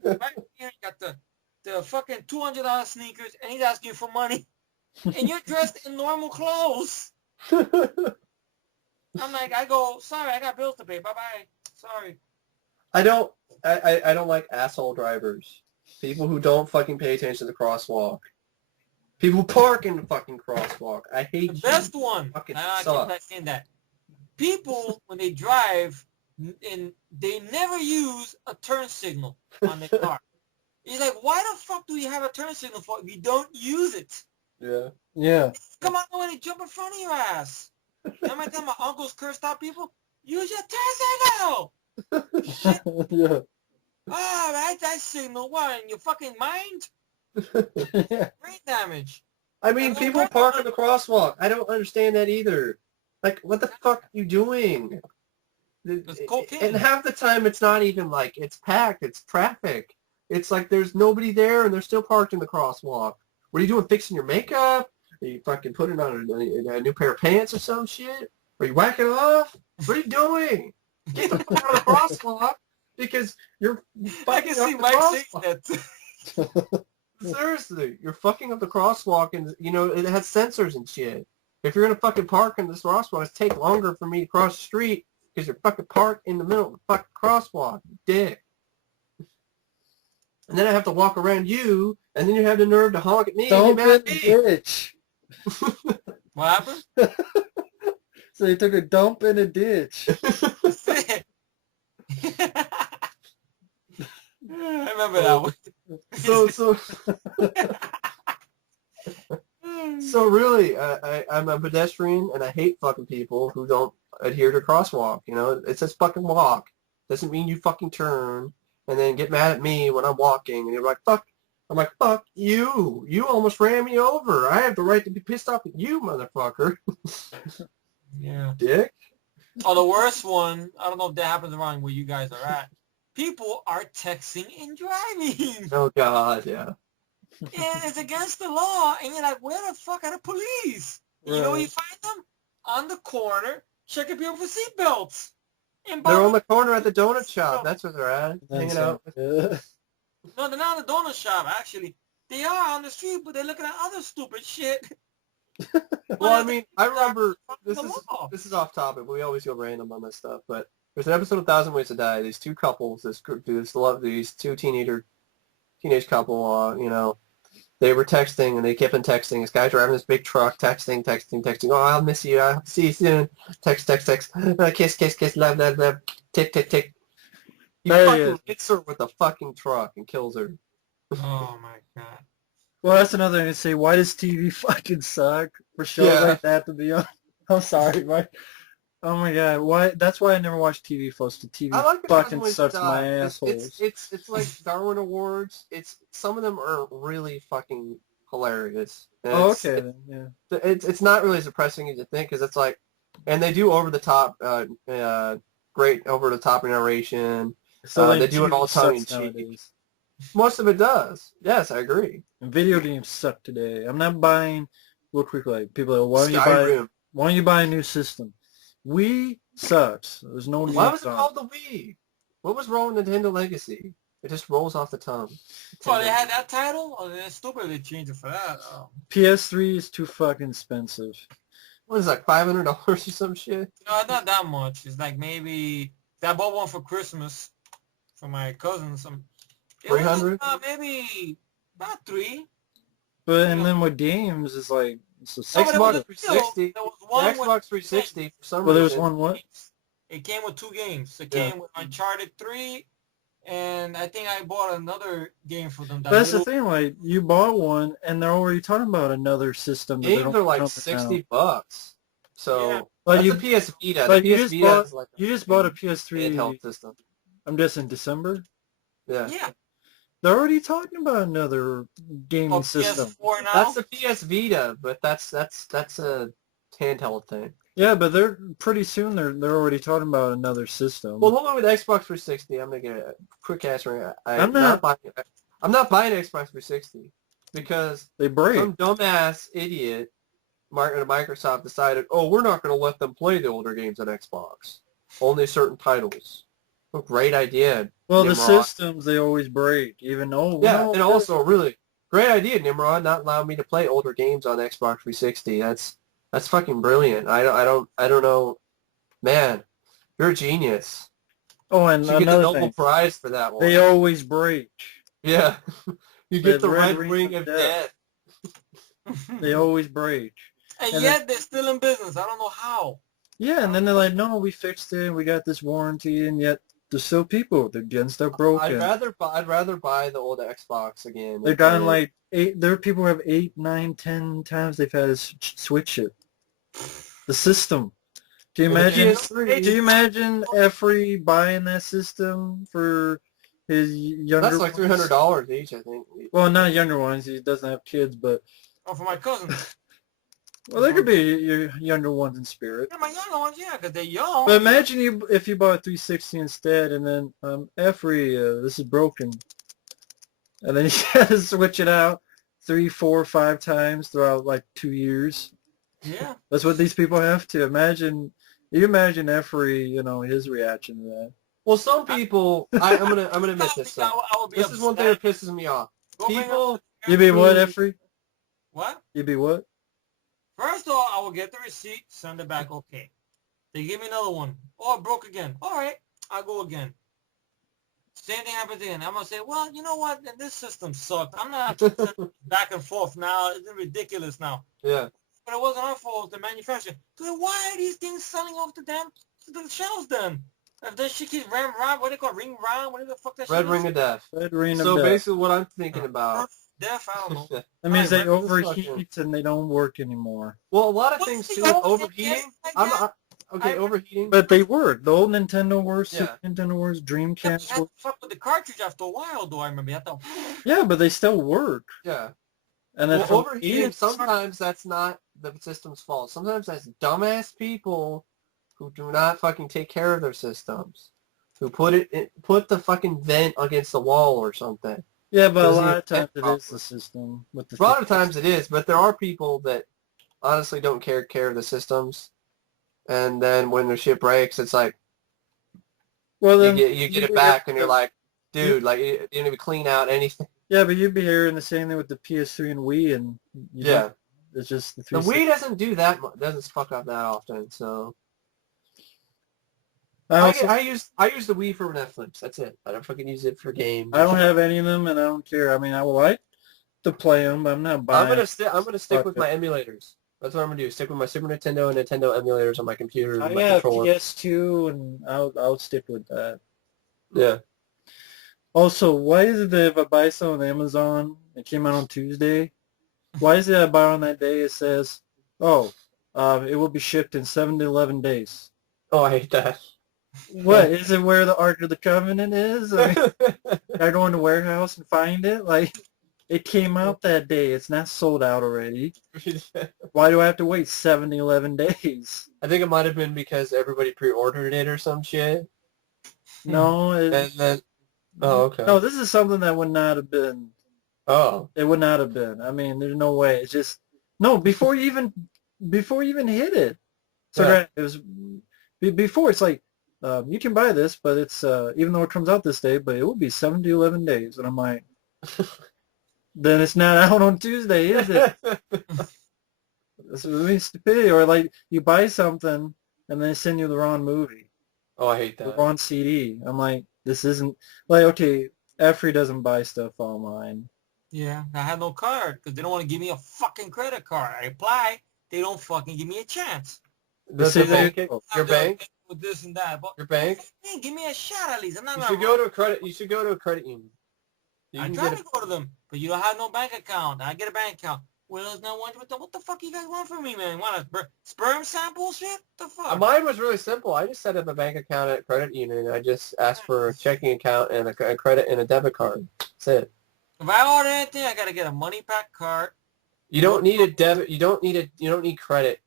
right here, he got the fucking $200 sneakers, and he's asking you for money. And you're dressed in normal clothes. I'm like, I go, sorry, I got bills to pay. Bye-bye. Sorry. I don't like asshole drivers. People who don't fucking pay attention to the crosswalk. People who park in the fucking crosswalk. I hate The you. best one, Fucking I suck. keep not saying that. People, when they drive, and they never use a turn signal on their car. He's like, why the fuck do we have a turn signal for if you don't use it? Yeah. Yeah. Come on, when they jump in front of your ass. You know how many times my uncles cursed out people? Use your turn signal! Yeah. Oh, that signal, what, in your fucking mind? Brain damage. I mean, people park in the crosswalk. I don't understand that either. Like, what the fuck are you doing? It's cocaine. And half the time, it's not even like it's packed. It's traffic. It's like there's nobody there, and they're still parked in the crosswalk. What are you doing? Fixing your makeup? Are you fucking putting on a new pair of pants or some shit? Are you whacking off? What are you doing? Get the fuck out of the crosswalk because you're I can fucking see up the Mike saying crosswalk. that. Seriously, you're fucking up the crosswalk, and you know it has sensors and shit. If you're gonna fucking park in this crosswalk, it's take longer for me to cross the street because you're fucking parked in the middle of the fucking crosswalk, you dick. And then I have to walk around you, and then you have the nerve to honk at me. Don't and be get a mad at me. bitch. What happened? So they took a dump in a ditch. That's it. I remember that one. So really, I'm a pedestrian, and I hate fucking people who don't adhere to crosswalk. You know, it says fucking walk. Doesn't mean you fucking turn, and then get mad at me when I'm walking, and you're like, fuck. I'm like, fuck you. You almost ran me over. I have the right to be pissed off at you, motherfucker. Yeah. Dick. Oh, the worst one, I don't know if that happens around where you guys are at. People are texting and driving. Oh, God, yeah. And it's against the law, and you're like, where the fuck are the police? And you know where you find them? On the corner, checking people for seatbelts. They're on the corner at the donut shop. That's where they're at, hanging out. No, they're not in the donut shop, actually. They are on the street, but they're looking at other stupid shit. Well, I mean, I remember, this is off topic, but we always go random on this stuff, but there's an episode of 1,000 Ways to Die. These two couples, these two teenage couple, you know, they were texting, and they kept on texting. This guy driving this big truck, texting. Oh, I'll miss you. I'll see you soon. Text. Kiss. Love. Tick. He fucking hits her with a fucking truck and kills her. Oh, my God. Well, that's another thing to say. Why does TV fucking suck for shows like that to be on? I'm sorry, Mike. Oh my God! Why? That's why I never watch TV, folks. The TV fucking sucks my assholes. It's like Darwin Awards. Some of them are really fucking hilarious. Oh, okay. It's not really as depressing as you think, because it's like, and they do over the top, great over the top narration. So they do it all tongue in cheek. Most of it does. Yes, I agree. And video games suck today. I'm not buying. Real quick, like people are, why don't you buy a new system? Wii sucks. There's no need. Why was it called the Wii? What was wrong with Nintendo Legacy? It just rolls off the tongue. Oh, they had that title? Oh, they're stupid. They changed it for that. Oh. PS3 is too fucking expensive. What is it, like $500 or some shit? No, not that much. It's like maybe I bought one for Christmas for my cousin. $300? Maybe about $3. But and then with games, it's like Xbox 360. Xbox 360 for some reason. Well, there was one what? It came with 2 games. It came with Uncharted 3, and I think I bought another game for them. That's the thing, like you bought one, and they're already talking about another system. Games are like $60. So like that's the PS Vita. Like the PS Vita is like you just bought a PS3 handheld system. I'm guessing December. Yeah. They're already talking about another gaming system. PS4 now? That's the PS Vita, but that's a handheld thing. Yeah, but they're pretty soon. They're already talking about another system. Well, hold on with Xbox 360. I'm gonna get a quick answer. I'm not buying Xbox 360 because they break. Some dumbass idiot, Microsoft decided, oh, we're not gonna let them play the older games on Xbox. Only certain titles. What a great idea. Well, Nimrod. The systems they always break, even though. Yeah, and also really great idea, Nimrod, not allowing me to play older games on Xbox 360. That's fucking brilliant. I don't know Man, you're a genius. Oh, and You get the another Nobel thing, Prize for that one. they always break. Yeah. You The get the red red ring ring of of death. They always break. And And yet they're still in business. I don't know how. Yeah, and then they're like, no, we fixed it, we got this warranty, and yet there's still people, their gens are broken. I'd rather buy the old Xbox again. They've gotten like 8, there are people who have 8, 9, 10 times they've had to switch it. The system. Do you imagine, Efree buying that system for his younger That's like ones? $300 each, I think. Well, not younger ones, he doesn't have kids, but... Oh, for my cousin. Well, they could be your younger ones in spirit. Yeah, my younger ones, yeah, because they're young. But imagine if you bought a 360 instead, and then, Efree, this is broken. And then you had to switch it out 3, 4, 5 times throughout, like, 2 years. Yeah. That's what these people have to. You imagine Efree, his reaction to that. Well, some people, I'm gonna admit this. This is one thing that pisses me off. People, You be what, Efree? What? You be what? First of all, I will get the receipt, send it back, okay. They give me another one. Oh, it broke again. All right, I'll go again. Same thing happens again. I'm going to say, well, you know what? This system sucked. I'm not back and forth now. It's ridiculous now. Yeah. But it wasn't our fault, the manufacturer. So why are these things selling off the shelves then? If that shit keeps what do they call it? Ring round? What the fuck that shit Red ring of death. Red ring of So death. basically what I'm thinking about... Death, I don't know. That means they Red overheat and they don't work anymore. Well, a lot of What's things the too, overheat? overheating... overheating... But they work. The old Nintendo works, Yeah. Super Nintendo works, You have Dreamcast to works. fuck with the cartridge after a while, though, I remember. You have to... Yeah, but they still work. Yeah. And then Well, from overheating, sometimes that's not the system's fault. Sometimes that's dumbass people who do not fucking take care of their systems. Who put the fucking vent against the wall or something. Yeah, but a Doesn't lot of even times fit it is the properly. system. With the A lot of times it is, but there are people that honestly don't care of the systems. And then when the shit breaks, it's like, Well, then you get it back and you're like, dude, like, you didn't even clean out anything. Yeah, but you'd be hearing the same thing with the PS3 and Wii, and Yeah. it's just the The 360. Wii doesn't do that much, doesn't fuck up that often, so... I I use the Wii for Netflix. That's it. I don't fucking use it for games. don't have any of them, and I don't care. I mean, I would like to play them, but I'm not buying. I'm gonna stick with my emulators. That's what I'm gonna do. Stick with my Super Nintendo and Nintendo emulators on my computer and I my have controller. PS2, and I'll stick with that. Yeah. Also, why is it that if I buy some on Amazon, it came out on Tuesday, why is it I buy on that day, it says, oh, it will be shipped in 7 to 11 days. Oh, I hate that. What, is it where the Ark of the Covenant is? I mean, I go in the warehouse and find it? Like, it came out that day. It's not sold out already. Why do I have to wait 7 to 11 days? I think it might have been because everybody pre-ordered it or some shit. No. And then, oh, okay. No, this is something that would not have been. Oh. It would not have been. I mean, there's no way. It's just, no, before you even hit it. So Yeah. it was, before it's like, you can buy this, but it's, even though it comes out this day, but it will be 7 to 11 days. And I'm like, then it's not out on Tuesday, is it? This is stupidity. Or like, you buy something and they send you the wrong movie. Oh, I hate The that. wrong CD. I'm like, this isn't, like, okay, Efree doesn't buy stuff online. Yeah, I have no card because they don't want to give me a fucking credit card. I apply, they don't fucking give me a chance. Does say the they- bank, oh. your bank, With this and that. But your bank, hey, give me a shot at least. I'm not you gonna should go to a credit. You should go to a credit union. You I can try get to go to them, but you don't have no bank account. I get a bank account. Well, it's not one. What the fuck you guys want from me, man? Want a sperm sample shit? The fuck? Mine was really simple. I just set up a bank account at a credit union. I just asked for a checking account and a credit and a debit card. That's it. If I order anything, I gotta get a money back card. You don't need a debit. You don't need credit.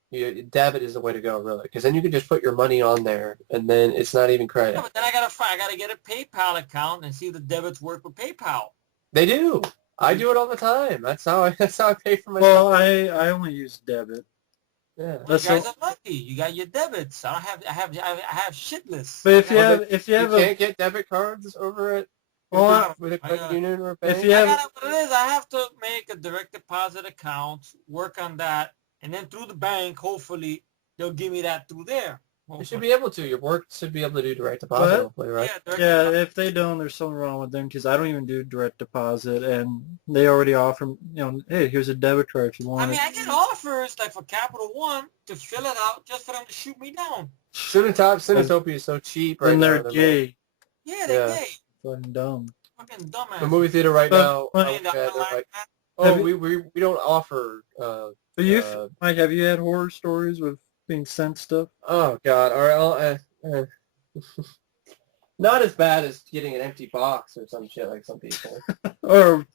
Debit is the way to go, really, because then you can just put your money on there, and then it's not even credit. Yeah, but then I gotta get a PayPal account and see if the debits work with PayPal. They do. I do it all the time. That's how I pay for my Well, stuff. I only use debit. Yeah. Well, you That's guys so- are lucky. You got your debits. I have shitless. But if you Well, have, You can't get debit cards over at Well, with a credit I- union or a bank. if you have, What it is, I have to make a direct deposit account, work on that, and then through the bank, hopefully they'll give me that through there. You should be able to. Your work should be able to do direct deposit, hopefully, right? Yeah, if they don't, there's something wrong with them because I don't even do direct deposit, and they already offer, hey, here's a debit card if you want it. I get offers like for Capital One to fill it out just for them to shoot me down. Cinetopia is so cheap right now. And they're gay. Yeah, they're gay. Fucking dumb. Fucking dumbass. The movie theater right now, we don't offer. Mike, have you had horror stories with being sent stuff? Oh God! All right, not as bad as getting an empty box or some shit like some people. Or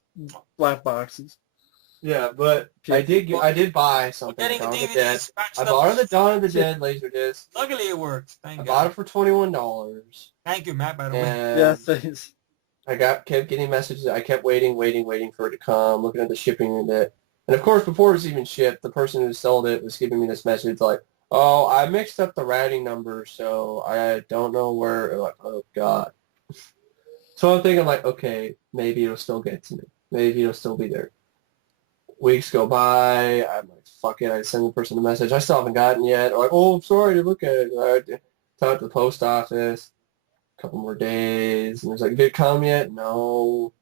black boxes. Yeah, but I did buy something. Dawn of the Dead. I bought the Dawn of the Dead Laserdisc. Luckily it works. Thank God. I bought it for $21. Thank you, Matt, by the way. Yeah, thanks. I kept getting messages. I kept waiting for it to come, looking at the shipping and it. And of course, before it was even shipped, the person who sold it was giving me this message like, "Oh, I mixed up the routing number, so I don't know where." Like, oh God. So I'm thinking like, okay, maybe it'll still get to me. Maybe it'll still be there. Weeks go by. I'm like, fuck it. I send the person a message. I still haven't gotten it yet. Or like, oh, I'm sorry to look at it. I talked to the post office. A couple more days. And it's like, did it come yet? No.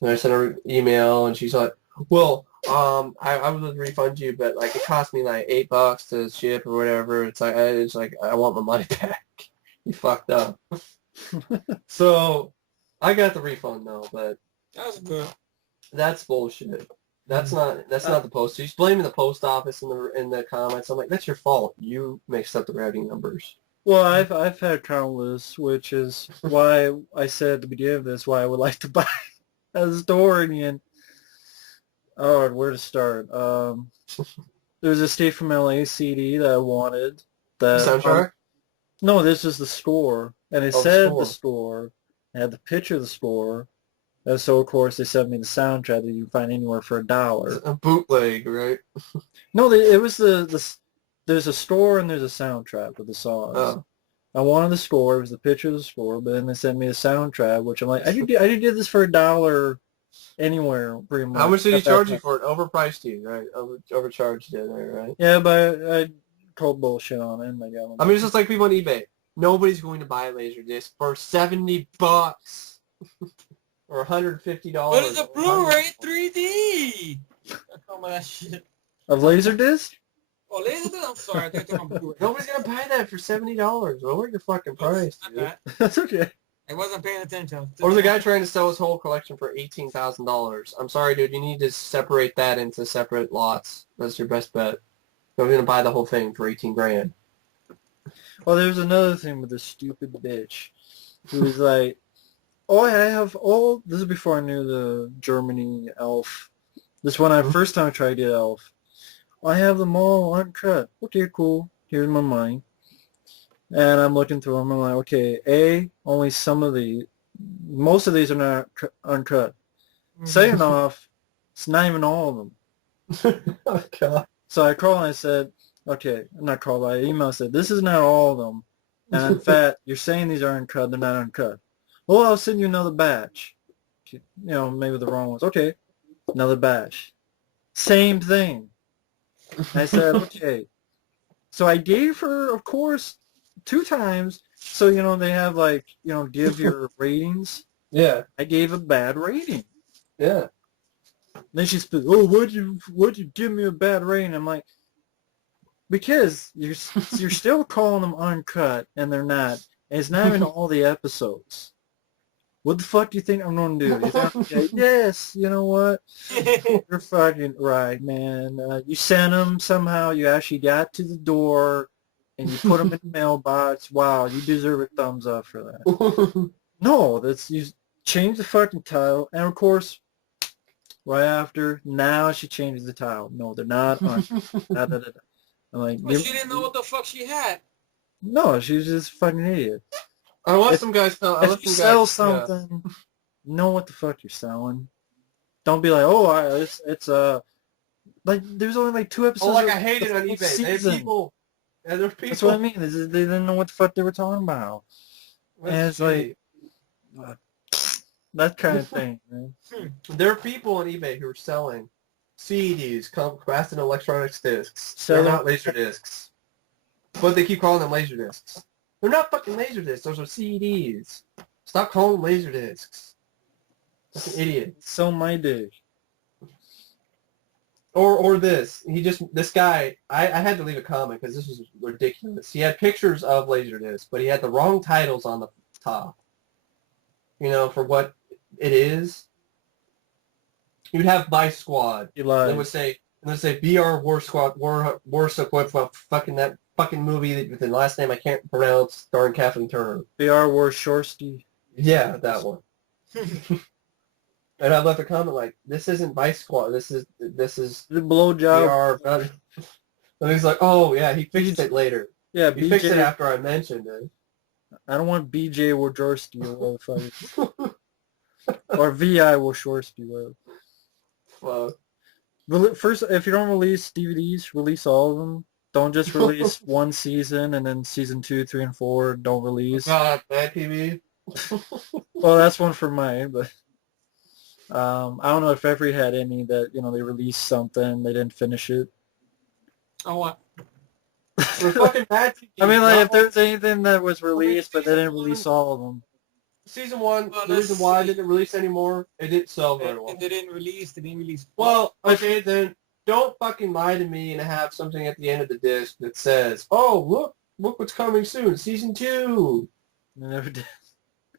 And I sent her an email, and she's like, well, I would refund you, but like it cost me like $8 to ship or whatever. It's like I want my money back. You fucked up. So I got the refund though, but That's good. That's bullshit. That's not the post. She's blaming the post office in the comments. I'm like, that's your fault. You mixed up the routing numbers. Well, I've had countless, which is why I said at the beginning of this why I would like to buy a store again. Oh, where to start? There's a Stay from LA CD that I wanted. That Soundtrack? No, this is the store, and it said the store. It had the picture of the store. And so, of course, they sent me the soundtrack that you can find anywhere for $1. A bootleg, right? No, it was there's a store and there's a soundtrack with the songs. Oh. I wanted the score. It was the picture of the score, but then they sent me the soundtrack, which I'm like, I could do this for $1 anywhere, pretty much. How much did he charge you for it? Overpriced you, right? Overcharged you, right? Yeah, but I called bullshit on it. And I got it's just like people on eBay. Nobody's going to buy a Laserdisc for $70 or $150. But it's a Blu-ray 3D. Come on, that shit. A Laserdisc? Oh, Laserdisc? I'm sorry. I thought you were on Blu-ray. Nobody's going to buy that for $70. Lower your fucking price, dude. That's okay. I wasn't paying attention. Or the guy trying to sell his whole collection for $18,000. I'm sorry, dude. You need to separate that into separate lots. That's your best bet. Nobody's going to buy the whole thing for 18 grand. Well, there's another thing with this stupid bitch who was like, oh, I have all... This is before I knew the Germany Elf. This is when first time I tried to get Elf. I have them all uncut. Okay, cool. Here's my money. And I'm looking through them. I'm like, okay, only some of most of these are not uncut. Second off, it's not even all of them. Oh, God. So I called and I said, okay, not called, I emailed, said, this is not all of them. And in fact, you're saying these are uncut, they're not uncut. Well, I'll send you another batch. Maybe the wrong ones. Okay, another batch. Same thing. I said, okay. So I gave her, of course, 2 times. So, they have give your ratings. Yeah. I gave a bad rating. Yeah. Then she said, oh, what'd you give me a bad rating? I'm like, because you're still calling them uncut, and they're not. And it's not even all the episodes. What the fuck do you think I'm going to do? You think I'm gonna say, yes, you know what? You're fucking right, man. You sent them somehow. You actually got to the door, and you put them in the mailbox. Wow, you deserve a thumbs up for that. No, you change the fucking title, and of course, right after, now she changes the title. No, they're not. I'm like, but she didn't know what the fuck she had. No, she was just a fucking idiot. I watched some guys tell. If you sell something, know what the fuck you're selling. Don't be like, oh, it's like there's only like 2 episodes. Oh, like I hate it on eBay. There's people. Yeah, there's people. That's what I mean. They didn't know what the fuck they were talking about. And it's like that kind of thing, man. There are people on eBay who are selling CDs, compressed in electronics discs. They're not laser discs. But they keep calling them Laserdiscs. They're not fucking Laserdiscs. Those are CDs. Stop calling them Laserdiscs. Fucking idiot. So my dick. Or this. This guy, I had to leave a comment because this was ridiculous. He had pictures of Laserdisc, but he had the wrong titles on the top. You know, for what it is. You'd have Vice Squad. He lied. And it would say BR War Squad, War Squad, fucking that fucking movie with the last name I can't pronounce, starring Kathleen Turner. BR War Shorsky. Yeah, that one. And I left a comment like, "This isn't Vice Squad. This is The blowjob. BR." And he's like, "Oh yeah, he fixed it later. Yeah, He fixed it after I mentioned it." I don't want BJ Wojorski or whatever. Or VI Wojorski, whatever. Fuck. First, if you don't release DVDs, release all of them. Don't just release one season and then season 2, 3, and 4 don't release. Bad TV. Well, that's one for mine, but I don't know if Efree had any that, you know, they released something, they didn't finish it. Oh, what? For fucking Bad TV. I mean, like, if there's anything that was released, but they didn't release all of them. Season 1, Well, the reason let's why I see. didn't release anymore, it didn't sell very well. And they didn't release. Well, okay, then don't fucking lie to me and have something at the end of the disc that says, "Oh, look what's coming soon, season 2." They never did.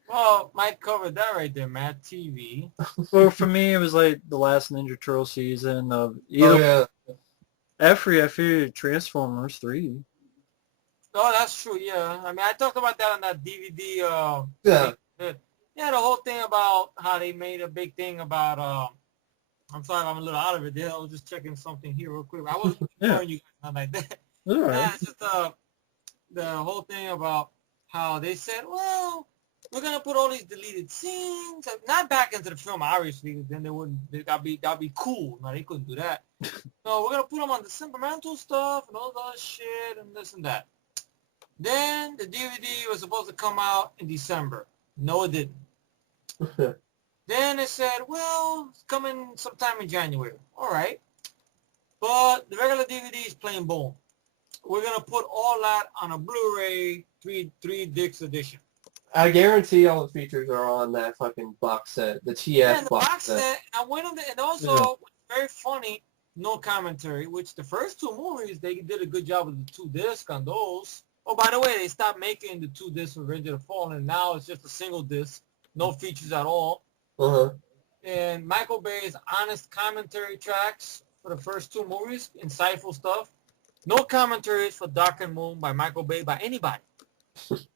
Well, Mike covered that right there, Mad TV. Well, for me, it was like the last Ninja Turtle season of Oh yeah. Efree, I figured Transformers 3. Oh, that's true, yeah. I mean, I talked about that on that DVD. Yeah. Yeah, the whole thing about how they made a big thing about, I'm sorry if I'm a little out of it there. I was just checking something here real quick. I wasn't ignoring you guys, not like that. All right. Yeah, it's just the whole thing about how they said, well, we're gonna put all these deleted scenes, not back into the film, obviously. Then they wouldn't. That'd be cool. No, they couldn't do that. No, we're gonna put them on the sentimental stuff and all that shit and this and that. Then the DVD was supposed to come out in December. No, it didn't. Then they said, well, it's coming sometime in January. All right. But the regular DVD is plain boom. We're going to put all that on a Blu-ray 3 disc edition. I guarantee all the features are on that fucking box set, the TF And the box set. I went on there, and also, what's very funny, no commentary, which the first 2 movies, they did a good job with the 2 discs on those. Oh, by the way, they stopped making the 2 discs for Revenge of the Fallen. Now it's just a single disc, no features at all. Uh-huh. And Michael Bay's honest commentary tracks for the first 2 movies, insightful stuff. No commentaries for Dark and Moon by Michael Bay by anybody.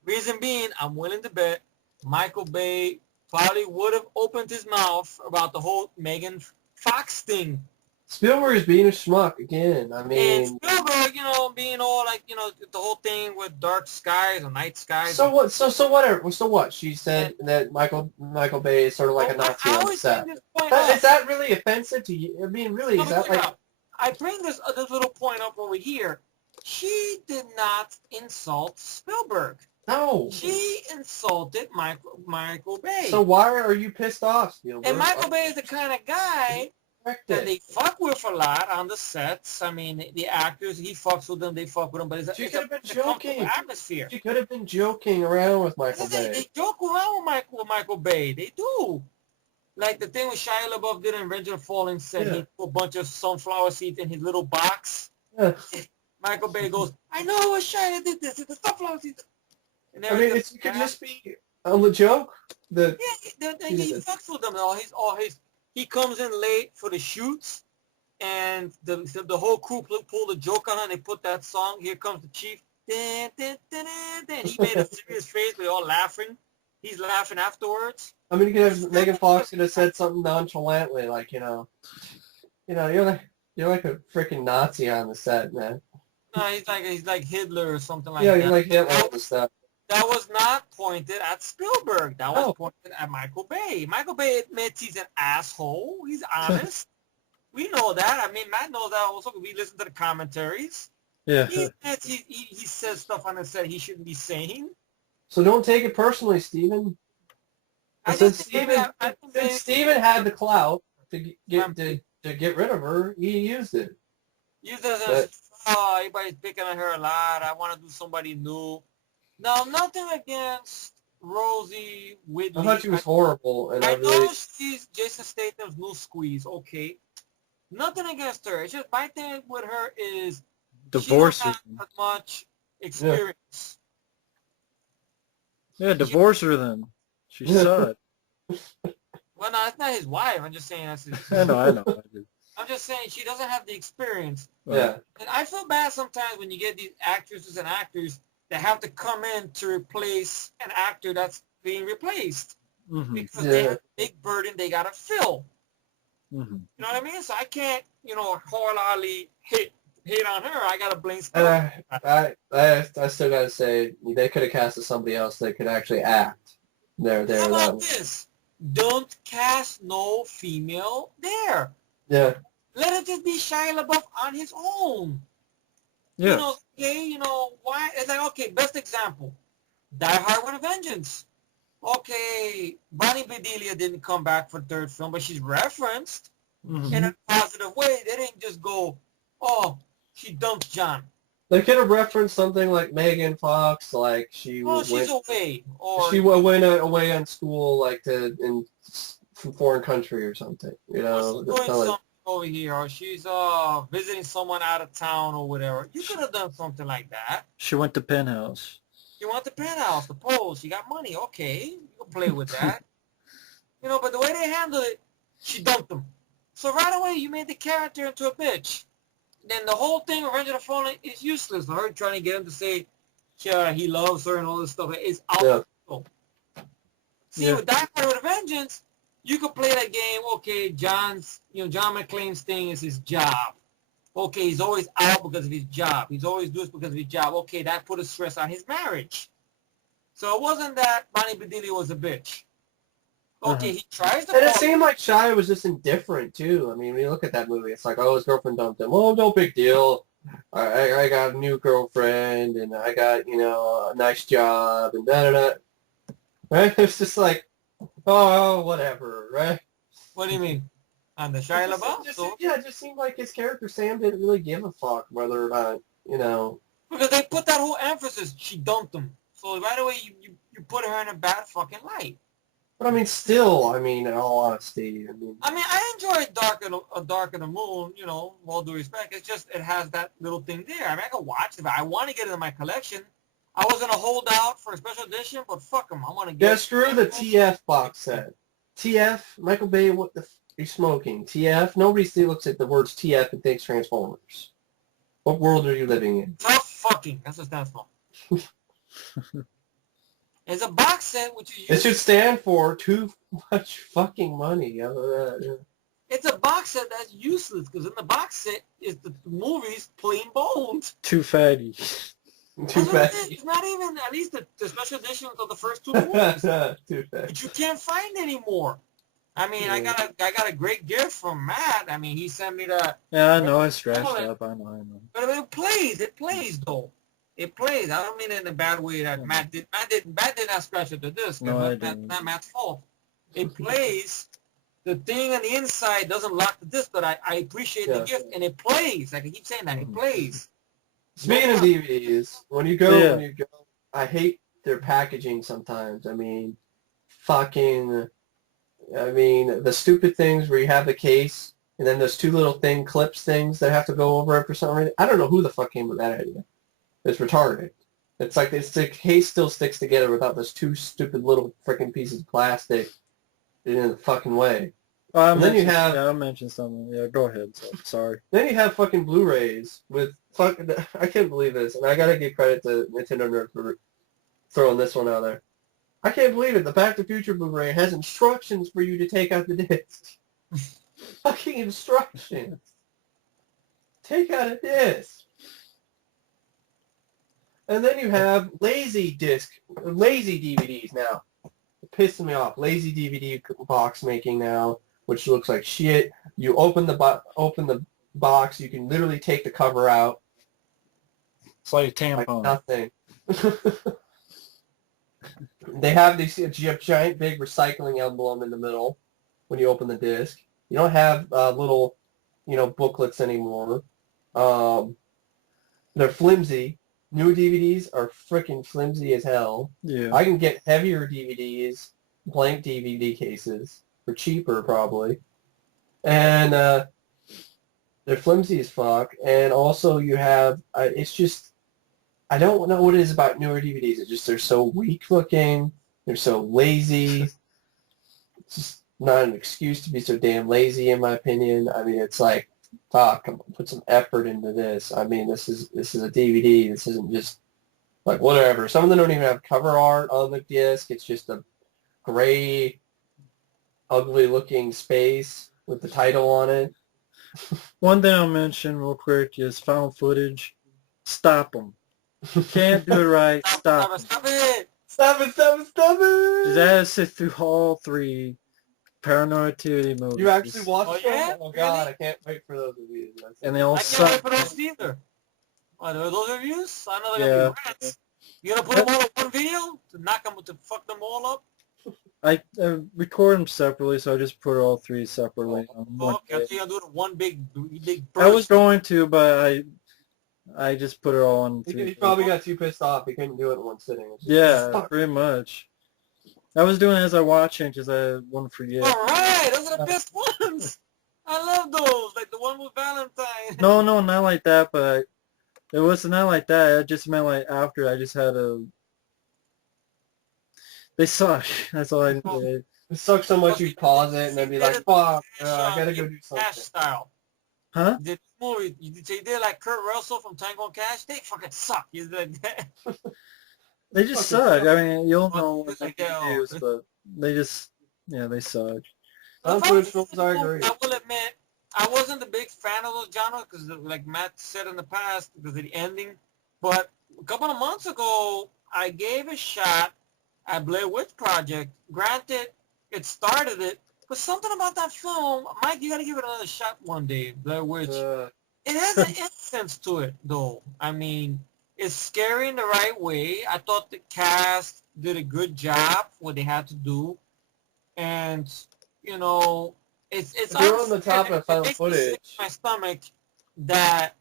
Reason being, I'm willing to bet Michael Bay probably would have opened his mouth about the whole Megan Fox thing. Spielberg is being a schmuck again. I mean, And Spielberg, being all like, the whole thing with dark skies or night skies. so what? So whatever. So what? She said that Michael Bay is sort of like a Nazi on the set. Is that really offensive to you? I mean, really, is that like? I bring this little point up over here. She did not insult Spielberg. No. She insulted Michael Bay. So why are you pissed off, Spielberg? And Michael Bay is the kind of guy that they fuck with a lot on the sets. I mean, the actors, he fucks with them, they fuck with him, but it's a joking atmosphere. She could have been joking around with Michael Bay. They joke around with Michael Bay. They do. Like the thing with Shia LaBeouf did in Revenge of the Fallen, said he put a bunch of sunflower seeds in his little box. Michael Bay goes, I know what Shia did this. It's the sunflower seeds. And I mean, it could just be a joke. He fucks with them. He comes in late for the shoots, and the whole crew pulled a joke on him. They put that song, Here Comes the Chief. Dun, dun, dun, dun, dun. He made a serious face. We're all laughing. He's laughing afterwards. I mean, you could have Megan Fox could have said something nonchalantly, like, you're like a freaking Nazi on the set, man. No, he's like Hitler or something like that. Yeah, he's like Hitler and stuff. That was not pointed at Spielberg. That was pointed at Michael Bay. Michael Bay admits he's an asshole. He's honest. We know that. I mean, Matt knows that also because we listen to the commentaries. Yeah. He admits he says stuff on the set he shouldn't be saying. So don't take it personally, Steven. Since Steven had the clout to get rid of her, he used it. Used it as a oh, everybody's picking on her a lot. I want to do somebody new. No, nothing against Rosie I thought she Whitley. was horrible, and I I know really... she's Jason Statham's new squeeze. Okay, nothing against her. It's just my thing with her is she don't Divorce her. have as much Yeah. experience. Yeah, divorce her then. She sucked. Well, no, it's not his wife. I'm just saying that's his, I know. I do. I'm just saying she doesn't have the experience. Yeah. And I feel bad sometimes when you get these actresses and actors that have to come in to replace an actor that's being replaced. Mm-hmm. Because they have a big burden they got to fill. Mm-hmm. You know what I mean? So I can't, wholeheartedly hate on her. I got to blame And Scott. I still gotta say, they could have casted somebody else that could actually act. How about this? Don't cast no female there. Yeah. Let it just be Shia LaBeouf on his own. Yeah. Why? It's like, okay, best example. Die Hard with a Vengeance. Okay, Bonnie Bedelia didn't come back for third film, but she's referenced in a positive way. They didn't just go, oh, she dumped John. They could have referenced something like Megan Fox, like she's away. Or she went away on school, like in foreign country or something. You know, she's doing something over here, or she's visiting someone out of town or whatever. You could have done something like that. She went to Penthouse. You want the penthouse, the pose. She got money. Okay, you can play with that. But the way they handled it, she dumped him. So right away, you made the character into a bitch. Then the whole thing, Revenge of the Fallen, is useless. Her trying to get him to say, yeah, he loves her and all this stuff is out. Yeah. See, with Die Hard with a Vengeance, you could play that game. Okay, John McClane's thing is his job. Okay, he's always out because of his job. He's always doing this because of his job. Okay, that put a stress on his marriage. So it wasn't that Bonnie Bedelia was a bitch. Okay, he tries to... And it seemed like Shia was just indifferent, too. I mean, when you look at that movie, it's like, oh, his girlfriend dumped him. Oh, no big deal. I got a new girlfriend, and I got, a nice job, and da-da-da. Right? It's just like, oh, whatever, right? What do you mean? On the Shia LaBeouf? It just seemed like his character, Sam, didn't really give a fuck whether or not, Because they put that whole emphasis, she dumped him. So right away, you put her in a bad fucking light. But I mean, still, in all honesty, I enjoyed Dark of the Moon, with all due respect. It's just, it has that little thing there. I can watch it. I want to get it in my collection. I was going to hold out for a special edition, but fuck them. I want to get it. Screw the TF box set. TF, Michael Bay, what the are you smoking? TF? Nobody still looks at the words TF and thinks Transformers. What world are you living in? Tough fucking. That's what it stands for. It's a box set, which is... It should stand for too much fucking money. It's a box set that's useless, because in the box set is the movies plain bones. Too fatty. Too fatty. It's not even, at least the special editions of the first two movies. Too fatty. But you can't find anymore. I got a great gift from Matt. He sent me that. Yeah, I know. I scratched up. I know. But it plays though. It plays. I don't mean it in a bad way that Matt did. Matt did not scratch at the disc. No, That's not Matt's fault. It plays. The thing on the inside doesn't lock the disc, but I appreciate the gift, and it plays. Like I keep saying that, it plays. Speaking of DVDs, when you go, I hate their packaging sometimes. The stupid things where you have the case, and then those two little clips things that have to go over it for some reason. I don't know who the fuck came with that idea. It's retarded. It's like the case still sticks together without those two stupid little freaking pieces of plastic in the fucking way. I'll mention something. Yeah, go ahead. Sorry. Then you have fucking Blu-rays with fucking... I can't believe this, and I gotta give credit to Nintendo Nerd for throwing this one out there. I can't believe it. The Back to the Future Blu-ray has instructions for you to take out the disc. Fucking instructions. Take out a disc. And then you have lazy DVDs now. It's pissing me off. Lazy DVD box making now, which looks like shit. You open the box, you can literally take the cover out. It's like a tampon. Like nothing. They have these giant big recycling emblem in the middle when you open the disc. You don't have little, booklets anymore. They're flimsy. Newer DVDs are freaking flimsy as hell. Yeah. I can get heavier DVDs, blank DVD cases, for cheaper probably. And they're flimsy as fuck. And also you have, it's just, I don't know what it is about newer DVDs. It's just they're so weak looking. They're so lazy. It's just not an excuse to be so damn lazy, in my opinion. I mean, it's like, fuck, put some effort into this. I mean, this is a DVD. This isn't just like whatever. Some of them don't even have cover art on the disc. It's just a gray, ugly-looking space with the title on it. One thing I'll mention real quick is found footage. Stop them. Can't do it right. Stop 'em. Stop it! Stop it! Stop it! Stop it! Just had to sit through all 3 Paranormal Activity movies. You actually watched them? Yeah? Oh god, Really? I can't wait for those reviews. And they all I can't wait suck. for those either. Are there those reviews? I know they're Yeah. gonna be rats. You gonna put them all in one video to knock them, to fuck them all up? I record them separately, so I just put all 3 separately on one Okay, day. so you're gonna do it one big burst. I was going to, but I just put it all on 3. He probably got too pissed off. He couldn't do it in one sitting. It's just, Yeah, fuck. pretty much. I was doing it as I watching because I wouldn't forget. All right, those are the best ones. I love those, like the one with Valentine. No, not like that, but it wasn't not like that. It just meant like after I just had a... They suck. That's all I did. It sucks so much you pause it and then be like, fuck, I gotta go do Cash something. style. Huh? Did movie? They did like Kurt Russell from Tango and Cash. They fucking suck. You like that? They just Fucking suck. suck. I mean, you'll know what It's they like, can use, but they just, yeah, they suck. Found footage films, I agree. I will admit, I wasn't a big fan of those genre because, like Matt said in the past, because of the ending. But a couple of months ago, I gave a shot at Blair Witch Project. Granted, it started it, but something about that film, Mike, you got to give it another shot one day, Blair Witch. It has an innocence to it, though. I mean, it's scary in the right way. I thought the cast did a good job, what they had to do. And, you know, it's If you're on the top of found it makes me sick footage. to my stomach that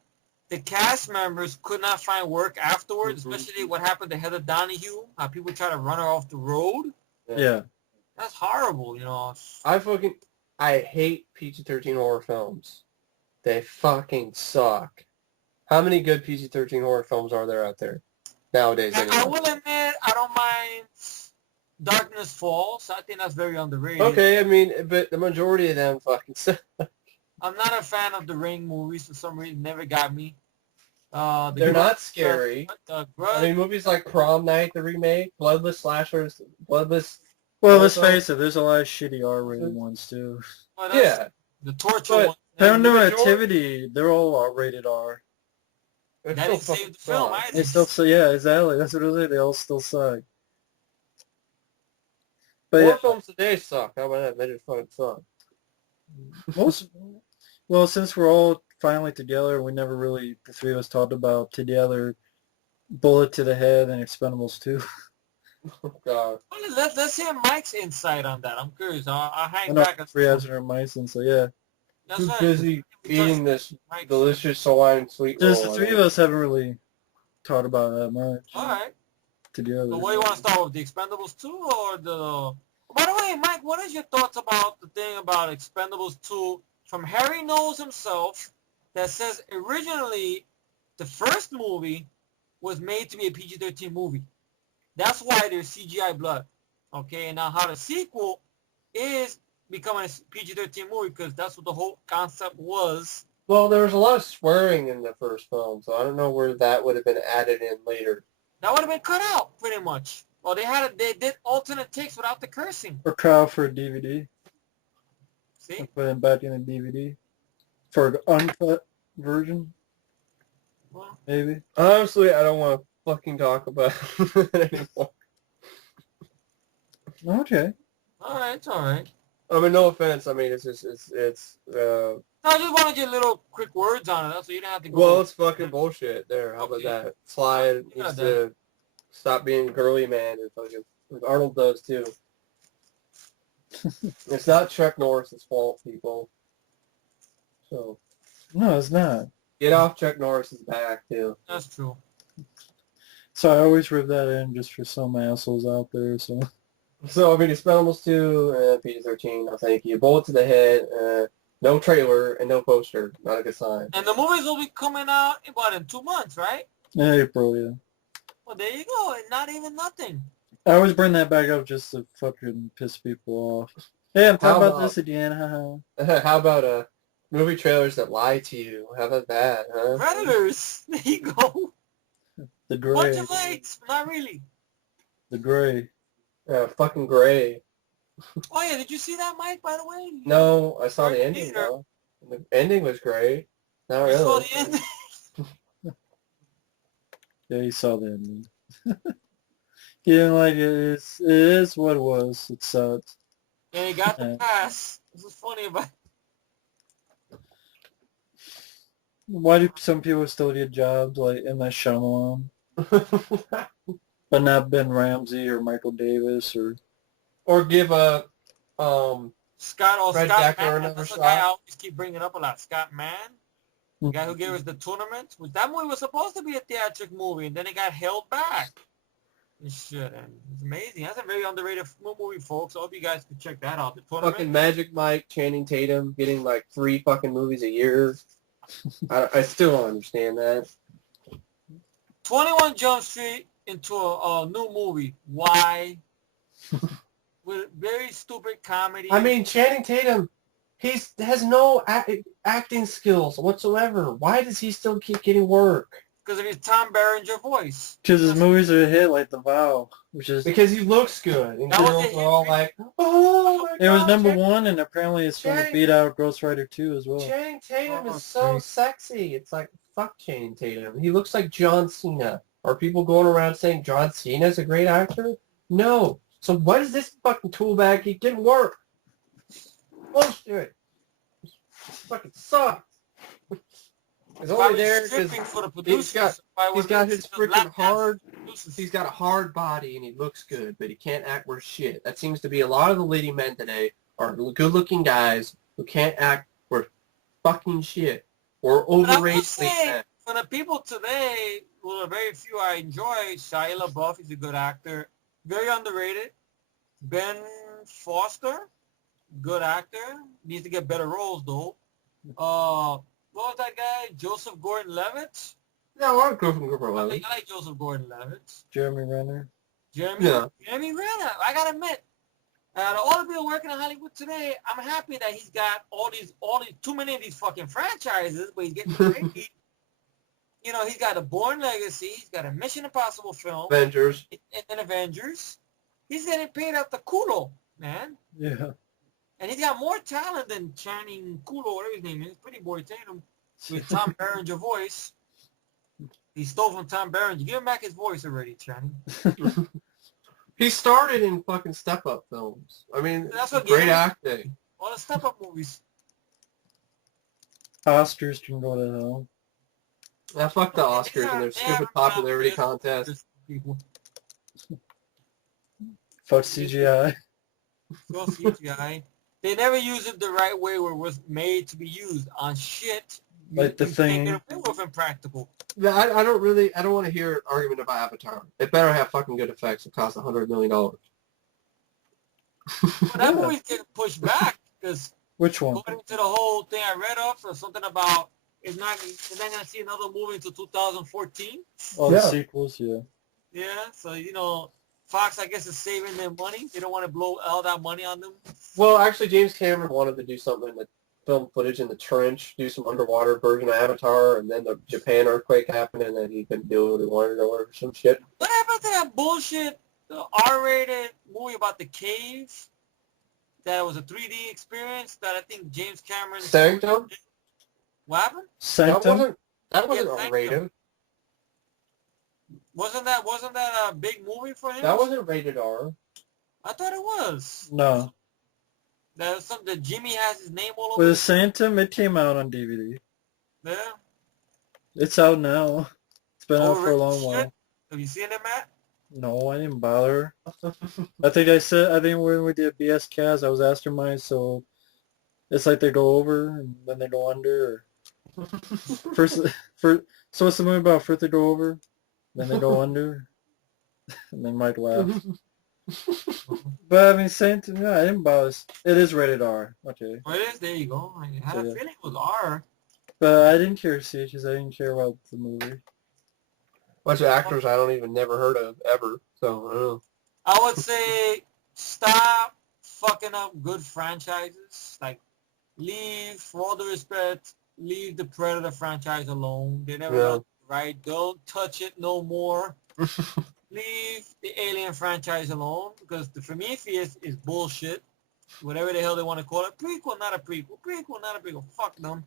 the cast members could not find work afterwards, especially what happened to Heather Donahue, how people try to run her off the road. Yeah. That's horrible, you know. I hate PG-13 horror films. They fucking suck. How many good PG-13 horror films are there out there nowadays? And I Anyway? will admit, I don't mind Darkness Falls. I think that's very underrated. Okay, I mean, but the majority of them fucking suck. I'm not a fan of the Ring movies for some reason. Never got me. They're not scary. I mean, movies like Prom Night, the remake, Bloodless Slashers, Bloodless... Well, let's face it, there's a lot of shitty R-rated ones, too. Yeah. The torture But one. Paranormal majority- Activity, they're all rated R. It That still didn't save fucking the film sucks. either. They still, so yeah, exactly. That's what it is. They all still suck. But Horror yeah, films today suck. How about that? They just fucking suck. most, well, since we're all finally together, we never really, the 3 of us talked about together, Bullet to the Head and Expendables 2. Oh, God. Well, let's hear Mike's insight on that. I'm curious. I'll I hang know back and 3 has Intermycin, so yeah. That's Too right. busy eating this Mike's- delicious Hawaiian sweet roll. Just the 3 of us haven't really talked about it that much All right. together. So what do you want to start with, the Expendables 2 or the... By the way, Mike, what is your thoughts about the thing about Expendables 2 from Harry Knowles himself that says originally the first movie was made to be a PG-13 movie. That's why there's CGI blood. Okay, and now how the sequel is becoming a PG-13 movie because that's what the whole concept was. Well, there was a lot of swearing in the first film, so I don't know where that would have been added in later. That would have been cut out pretty much. Well, they did alternate takes without the cursing. Or Kyle for a DVD. See? Put it back in a DVD. For an uncut version, Well, maybe. Honestly, I don't want to fucking talk about it anymore. Okay. all right, it's all right. I mean, no offense. I mean, it's just, I just wanted your little quick words on it, so you didn't have to go. well, it's fucking bullshit there. How about Okay. that? Sly Yeah, needs that- to stop being girly man and fucking, like Arnold does too. It's not Chuck Norris's fault, people. So, No, it's not. Get off Chuck Norris's back, too. That's true. So I always rip that in just for some assholes out there. So So, I mean, Expendables 2, PG-13, no thank you. Bullet to the head, no trailer, and no poster. Not a good sign. And the movies will be coming out in 2 months, right? April, yeah. Well, there you go. And not even nothing. I always bring that back up just to fucking piss people off. Hey, I'm talking about this again. Haha. How about movie trailers that lie to you? How about that, huh? Predators. There you go. The Gray. Bunch of lights. Not really. The Gray. Fucking Gray. Oh, yeah. Did you see that, Mike, by the way? No, I saw Right the ending, here. though. The ending was great. Not You saw really. the ending? Yeah, you saw the ending. You didn't like it. It is what it was. It sucked. Yeah, he got the Yeah. pass. This is funny about Why do some people still get jobs like M. Night Shyamalan, but not Ben Ramsey or Michael Davis or? Or give a Scott or Fred Scott Decker Mann. another That's the shot. guy I always keep bringing up a lot. Scott Mann. The guy who gave us the tournament. That movie was supposed to be a theatric movie, and then it got held back. And shit, and it's amazing. That's a very underrated movie, folks. I hope you guys can check that out. The tournament. fucking Magic Mike, Channing Tatum getting like 3 fucking movies a year. I still don't understand that. 21 Jump Street into a new movie. Why? With very stupid comedy. I mean, Channing Tatum, has no acting skills whatsoever. Why does he still keep getting work? Because of his Tom Berenger voice. Because his movies are a hit like The Vow, which is. Because he looks good, and That was girls a are all hit. like, "Oh my It was God, number Channing- one, and apparently it's going to Channing- beat out Ghost Rider 2 as well. Channing Tatum Oh, is so geez. sexy." It's like, fuck Channing Tatum. He looks like John Cena. Are people going around saying John Cena's a great actor? No. So what is this fucking tool bag? He didn't work. Bullshit. Fucking sucks. He's only there because he's got his freaking hard. He's got a hard body and he looks good, but he can't act worth shit. That seems to be a lot of the leading men today are good-looking guys who can't act worth fucking shit or overrated. For the people today, well, the very few I enjoy, Shia LaBeouf is a good actor, very underrated. Ben Foster, good actor, needs to get better roles though. What was that guy? Joseph Gordon-Levitt? No, I'm good from Cooper I like Joseph Gordon-Levitt. Jeremy Renner. Jeremy Renner. I gotta admit, out of all the people working in Hollywood today, I'm happy that he's got all these too many of these fucking franchises, but he's getting paid. You know, he's got a Bourne Legacy, he's got a Mission Impossible film, Avengers. and Avengers. He's getting paid out the culo, man. Yeah. And he's got more talent than Channing Kulo, whatever his name is, Pretty Boy Tatum, with Tom Berenger voice. He stole from Tom Berenger. Give him back his voice already, Channing. He started in fucking step-up films. I mean, That's what great gave him- acting. All the step-up movies. Oscars can go to hell. Fuck the Oscars and their stupid popularity contest. People. Fuck CGI. Go CGI. They never use it the right way where it was made to be used on shit. Like The Thing. Can't get away with impractical. Yeah, I don't want to hear an argument about Avatar. It better have fucking good effects. It costs $100 million. But that movie's getting pushed back because Which one? according to the whole thing I read up, or something about they're not gonna see another movie until 2014. Oh, Yeah. the sequels, yeah. Yeah, so Fox I guess is saving their money. They don't want to blow all that money on them. Well, actually, James Cameron wanted to do something in the film footage in the trench, do some underwater version of Avatar, and then the Japan earthquake happened, and then he couldn't do what he wanted or some shit. What happened to that bullshit R-rated movie about the cave? That was a 3D experience that I think James Cameron. Sanctum? What happened? Sanctum? That wasn't Sanctum. rated. Wasn't that a big movie for him? That wasn't rated R. I thought it was. No. That was something that Jimmy has his name all over. With Sanctum, it came out on DVD. Yeah. It's out now. It's been out for a long shit. while. Have you seen it, Matt? No, I didn't bother. I think when we did BS Cast, I was after mine, so it's like they go over and then they go under. First, so what's the movie about? First they go over, then they go under, and then Mike laughs. But I mean, same thing. Yeah, I didn't bother. It is rated R. Okay. Oh, it is? There you go. I had a Yeah. feeling it was R. But I didn't care to see it because I didn't care about the movie. Bunch of actors I don't even never heard of ever. So I don't know. I would say stop fucking up good franchises. Like, leave, for all the respect, leave the Predator franchise alone. They never got it right. Don't touch it no more. Leave the Alien franchise alone because the Prometheus is bullshit. Whatever the hell they want to call it. Prequel, not a prequel. Prequel, not a prequel. Fuck them.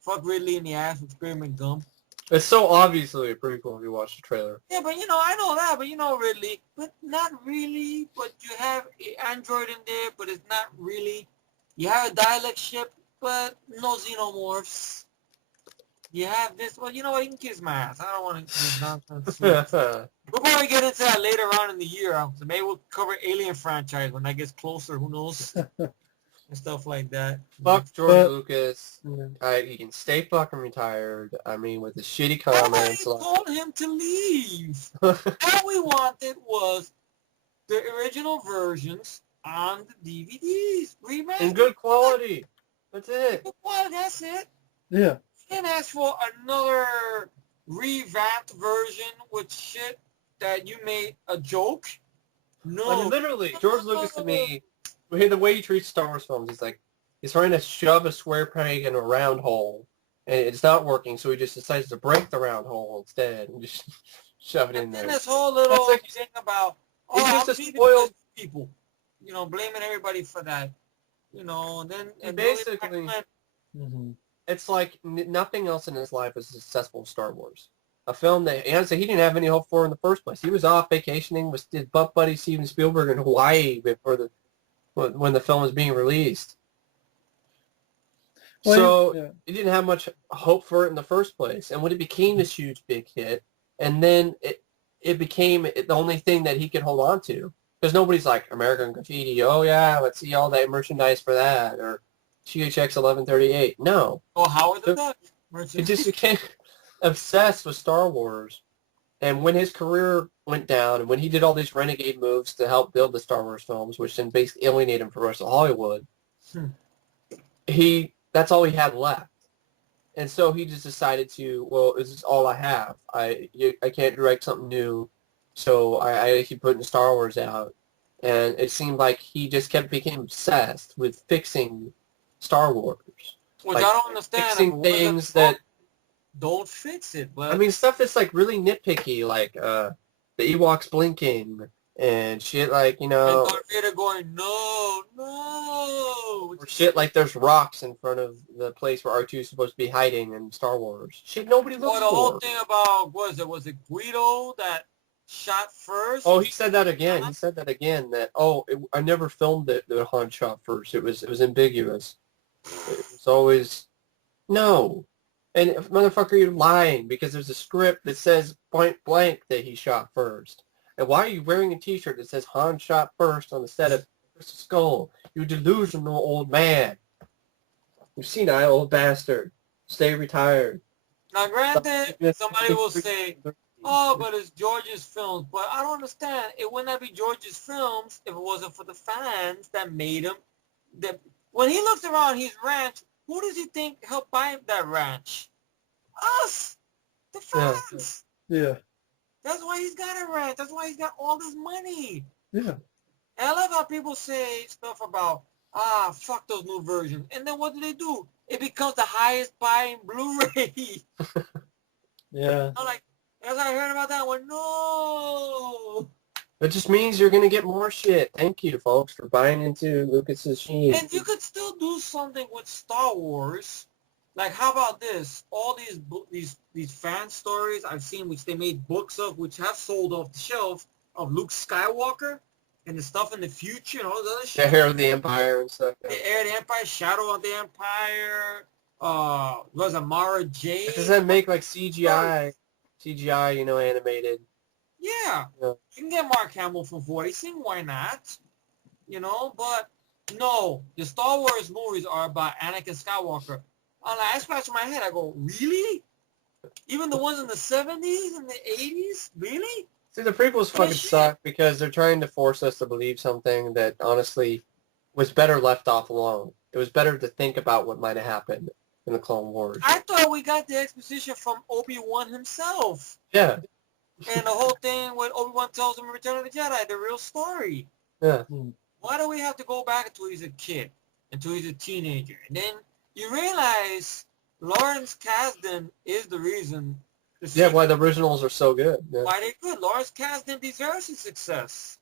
Fuck Ridley in the ass with spearmint gum. It's so obviously a prequel if you watch the trailer. Yeah, but I know that, but Ridley, but not really. But you have an android in there, but it's not really. You have a dialect ship, but no xenomorphs. You have this. Well, you know what? You can kiss my ass. I don't want to this nonsense. We'll probably get into that later on in the year. So maybe we'll cover Alien franchise when that gets closer. Who knows? And stuff like that. Fuck George Lucas. He can stay fucking retired. I mean, with the shitty comments. Nobody told him to leave. All we wanted was the original versions on the DVDs. Remasters. In good quality. That's it. Well, that's it. Yeah. You didn't ask for another revamped version with shit that you made a joke. No. I mean, literally, George Lucas to me, the way he treats Star Wars films, he's trying to shove a square peg in a round hole, and it's not working, so he just decides to break the round hole instead and just shove it in there. And this whole little thing about, he's just I'm a spoiled people, blaming everybody for that, and then and basically, it's like nothing else in his life is successful with Star Wars. A film that honestly he didn't have any hope for in the first place. He was off vacationing with his butt buddy Steven Spielberg in Hawaii before when the film was being released. So he didn't have much hope for it in the first place. And when it became this huge big hit, and then it became the only thing that he could hold on to. Because nobody's like, American Graffiti, oh yeah, let's see all that merchandise for that, or THX 1138. No. Oh, Howard the Duck merchandise. It just became obsessed with Star Wars. And when his career went down, and when he did all these renegade moves to help build the Star Wars films, which then basically alienated him from the rest of Hollywood, that's all he had left. And so he just decided to, well, this is all I have. I can't direct something new, so I keep putting Star Wars out. And it seemed like he just became obsessed with fixing Star Wars. Which I don't understand. Fixing things that... Don't fix it. But... I mean, stuff that's like really nitpicky, like the Ewoks blinking and shit like, And Darth Vader going, no. Or shit like there's rocks in front of the place where R2 is supposed to be hiding in Star Wars. Shit nobody looks for. The whole thing about, was it Guido that shot first? Oh, he said that again. He said that again, that, I never filmed it that Han shot first. It was ambiguous. It was always, no. And motherfucker, you're lying because there's a script that says point blank that he shot first. And why are you wearing a T-shirt that says Han shot first on the set of Crystal Skull? You delusional old man. You senile old bastard. Stay retired. Now, granted, somebody will say, but it's George's films. But I don't understand. It would not be George's films if it wasn't for the fans that made him. When he looks around his ranch, who does he think helped buy that ranch? Us! The fans! Yeah. That's why he's got a ranch. That's why he's got all this money. Yeah. And I love how people say stuff about, fuck those new versions. And then what do? It becomes the highest buying Blu-ray. Yeah. I'm like, as I heard about that one, no! It just means you're going to get more shit. Thank you, folks, for buying into Lucas's shit. And you could still do something with Star Wars. Like, how about this? All these fan stories I've seen, which they made books of, which have sold off the shelf, of Luke Skywalker and the stuff in the future and all this other shit. The Heir of the Empire and stuff. The Heir of the Empire, Shadow of the Empire, was it Mara Jade? Does that make, like, CGI, animated? Yeah. You can get Mark Hamill for voicing. Why not? But no. The Star Wars movies are about Anakin Skywalker. I scratch my head. I go, really? Even the ones in the 70s and the 80s? Really? See, the prequels fucking suck because they're trying to force us to believe something that honestly was better left off alone. It was better to think about what might have happened in the Clone Wars. I thought we got the exposition from Obi-Wan himself. Yeah. And the whole thing when Obi-Wan tells him in Return of the Jedi, the real story. Yeah. Why do we have to go back until he's a kid, until he's a teenager? And then you realize Lawrence Kasdan is the reason. Yeah, why the originals are so good. Yeah. Why they're good. Lawrence Kasdan deserves his success.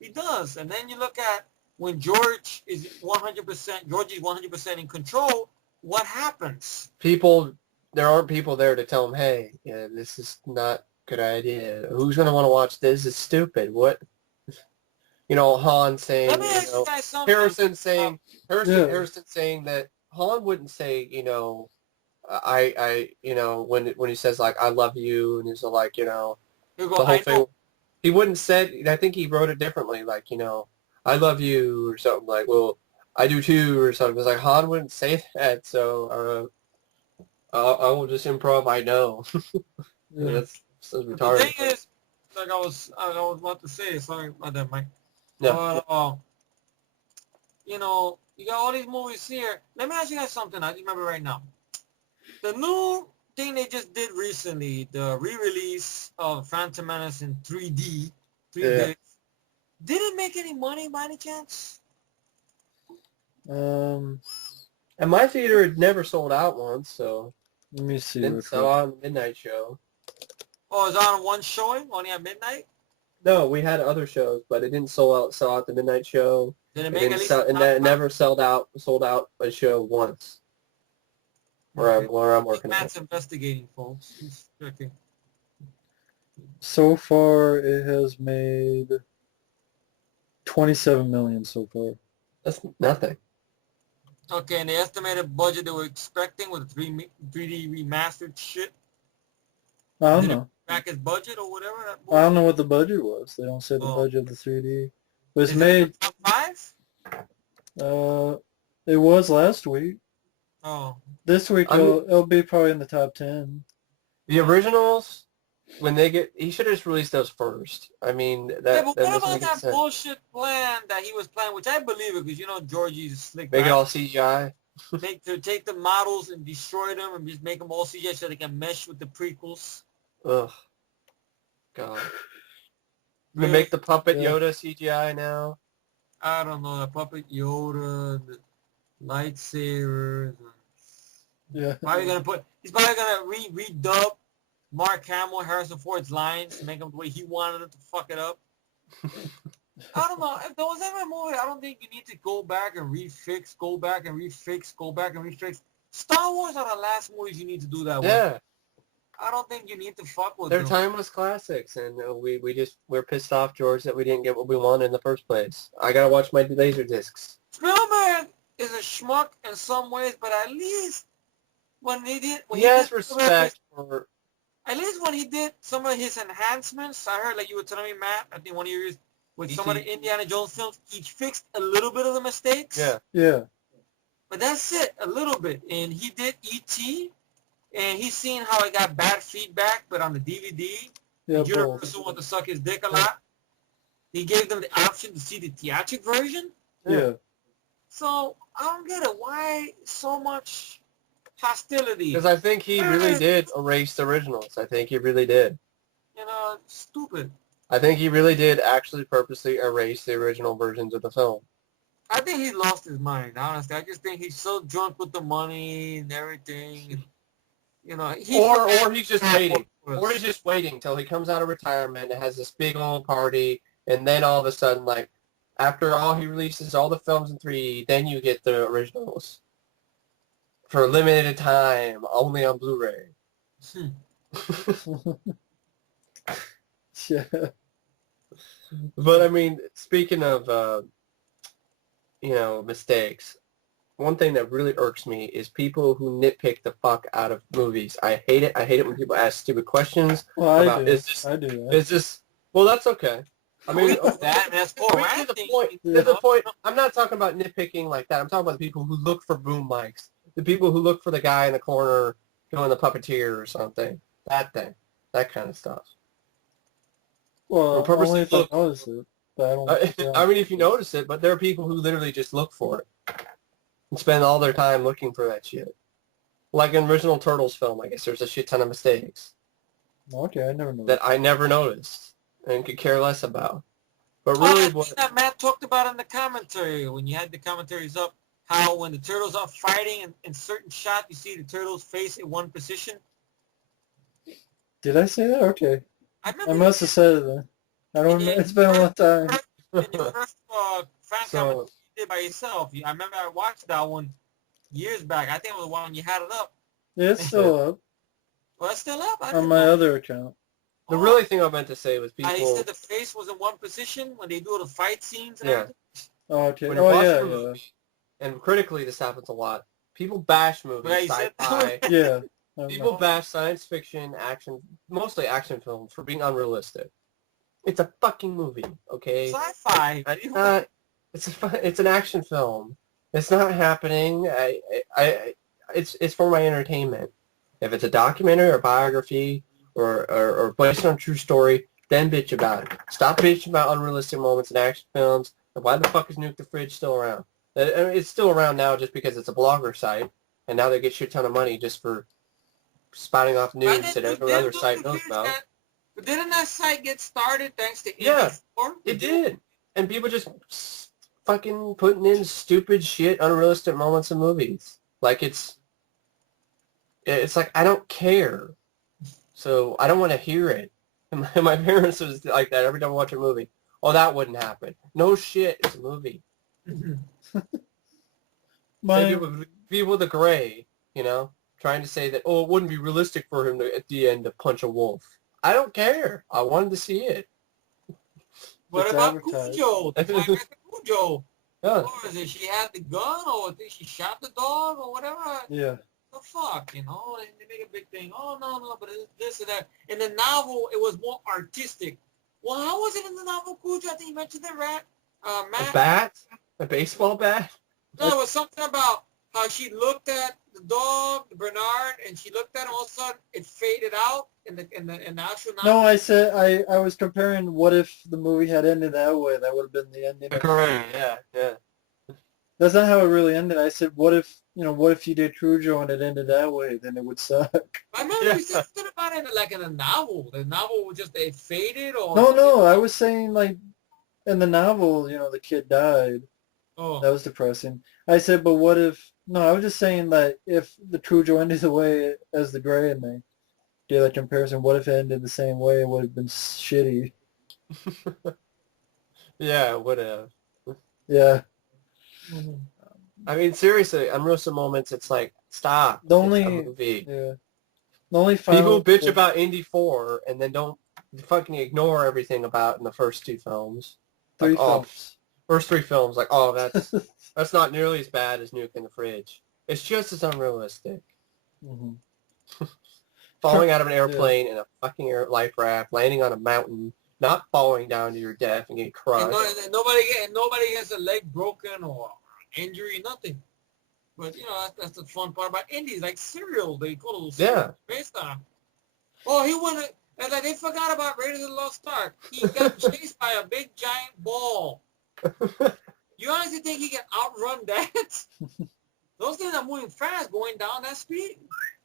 He does. And then you look at when George is 100% in control, what happens? There aren't people there to tell him, hey, yeah, this is not a good idea. Who's going to want to watch this? It's stupid. What? You know, Han saying, Harrison saying that Han wouldn't say, when he says like I love you and he's like, the whole thing. He wouldn't say. I think he wrote it differently, like I love you or something like, well, I do too or something. It's like Han wouldn't say that, so I will just improv. I know. That's retarded. The thing is, like I was about to say, sorry about that, Mike. No. But you got all these movies here. Let me ask you guys something. I just remember right now. The new thing they just did recently, the re-release of Phantom Menace in 3D, did it make any money by any chance? At my theater, it never sold out once, so let me see. Didn't sell out on the midnight show. Oh, it was on one showing, only at midnight? No, we had other shows, but it didn't sell out the midnight show. Did it make it never sold out a show once. Where I'm working. Matt's investigating, folks. He's checking. So far, it has made $27 million so far. That's nothing. Okay, and the estimated budget they were expecting with 3D remastered shit? I don't know. Back his budget or whatever? I don't know what the budget was. They don't say the budget of the 3D. It was made... top 5? It was last week. Oh. This week it'll be probably in the top 10. The originals, he should have just released those first. I mean, but what about that bullshit plan that he was planning, which I believe it, because Georgie's a slick. Make it all CGI. Take the models and destroy them and just make them all CGI so they can mesh with the prequels. Ugh. God. We make the puppet Yoda CGI now. I don't know, the puppet Yoda, the lightsabers. Yeah. He's probably gonna redub Mark Hamill, Harrison Ford's lines to make them the way he wanted them to fuck it up. I don't know. If there was ever a movie, I don't think you need to go back and refix. Star Wars are the last movies you need to do that with. I don't think you need to fuck with them. They're timeless classics, and we're pissed off, George, that we didn't get what we wanted in the first place. I gotta watch my laser discs. Spielberg is a schmuck in some ways, but at least when he did some of his enhancements, I heard, like you were telling me, Matt, I think one of yours, with some of the Indiana Jones films, he fixed a little bit of the mistakes. Yeah. But that's it, a little bit. And he did E.T., and he's seen how it got bad feedback, but on the DVD, Universal wanted to suck his dick a lot. He gave them the option to see the theatric version. Yeah. So, I don't get it. Why so much hostility? Because I think he really did erase the originals. I think he really did. Stupid. I think he really did actually purposely erase the original versions of the film. I think he lost his mind, honestly. I just think he's so drunk with the money and everything. Or he's just waiting. Or he's just waiting till he comes out of retirement and has this big old party, and then all of a sudden, like, after he releases all the films in 3D, then you get the originals. For a limited time, only on Blu-ray. Yeah. But, I mean, speaking of, mistakes, one thing that really irks me is people who nitpick the fuck out of movies. I hate it. I hate it when people ask stupid questions. Well, I do. Well, that's okay. I mean, that's to the point. I'm not talking about nitpicking like that. I'm talking about the people who look for boom mics. the people who look for the guy in the corner doing the puppeteer or something. That thing. That kind of stuff. Well, purposely only if I look. notice it. But I don't. Yeah. I mean, if you notice it, but there are people who literally just look for it and spend all their time looking for that shit. Like in original Turtles film, I guess there's a shit ton of mistakes Okay, I never noticed. that I never noticed and could care less about. But really, what that Matt talked about in the commentary when you had the commentaries up, how when the turtles are fighting in certain shot, you see the turtle's face in one position. Did I say that? Okay. I must have said it then. I don't know. It's been a long time. In your first fan So- comment you did by yourself, I remember I watched that one years back. I think it was the one when you had it up. Yeah, it's still up Well, it's still up. I on didn't my know. other account. the really thing I meant to say was He people. said the face was in one position when they do the fight scenes. And Yeah. everything. Oh, okay. When you're Oh, watching yeah, a movie, and critically this happens a lot, people bash movies, Right, you said- sci-fi. yeah. Yeah. People bash science fiction, action, mostly action films for being unrealistic. It's a fucking movie, okay? Sci-fi. It's not. It's an action film. It's not happening. It's for my entertainment. If it's a documentary or biography or based on a true story, then bitch about it. Stop bitching about unrealistic moments in action films. And why the fuck is Nuke the Fridge still around? It's still around now just because it's a blogger site, and now they get shit ton of money just for spouting off news that every other site knows about. But didn't that site get started thanks to Yeah, Indie4? It did. And people just fucking putting in stupid shit, unrealistic moments in movies. Like it's like, I don't care. So I don't want to hear it. And my parents was like that every time I watch a movie. Oh, that wouldn't happen. No shit, it's a movie. People with the gray, trying to say that, oh, it wouldn't be realistic for him to, at the end, to punch a wolf. I don't care. I wanted to see it. What It's about advertised. Cujo? Cujo. Yeah. What was it? She had the gun, or I think she shot the dog, or whatever. Yeah. The fuck, and they make a big thing. Oh, no, but it's this and that. In the novel, it was more artistic. Well, how was it in the novel, Cujo? I think you mentioned it, Matt. A bat? A baseball bat? No, it was something about how she looked at the dog, Bernard, and she looked at him. All of a sudden, it faded out in the actual novel. No, I said I was comparing what if the movie had ended that way. That would have been the ending. Correct. Yeah. That's not how it really ended. I said, what if you did Cujo and it ended that way? Then it would suck. I remember you said something about it like in a novel. The novel was just, it faded or... No, I was saying like in the novel, the kid died. Oh. That was depressing. I said, but what if... No, I was just saying that if the Cujo ended the way as the Gray and they did that comparison, what if it ended the same way? It would have been shitty. Yeah, it would have. Yeah. I mean, seriously, unrealistic moments, it's like, stop. The only... It's a movie. Yeah. The only final... People bitch about Indy 4 and then don't fucking ignore everything about in the first two films. Three Like, films. First three films, like, oh, that's not nearly as bad as Nuke in the Fridge. It's just as unrealistic. Mm-hmm. Falling out of an airplane in a fucking life raft, landing on a mountain, not falling down to your death and getting crushed. And nobody gets a leg broken or injury, nothing. But that's the fun part about indies, like cereal. They call those cereals based on. Oh, he went. And like they forgot about Raiders of the Lost Ark. He got chased by a big giant ball. You honestly think he can outrun that? Those things are moving fast, going down that speed.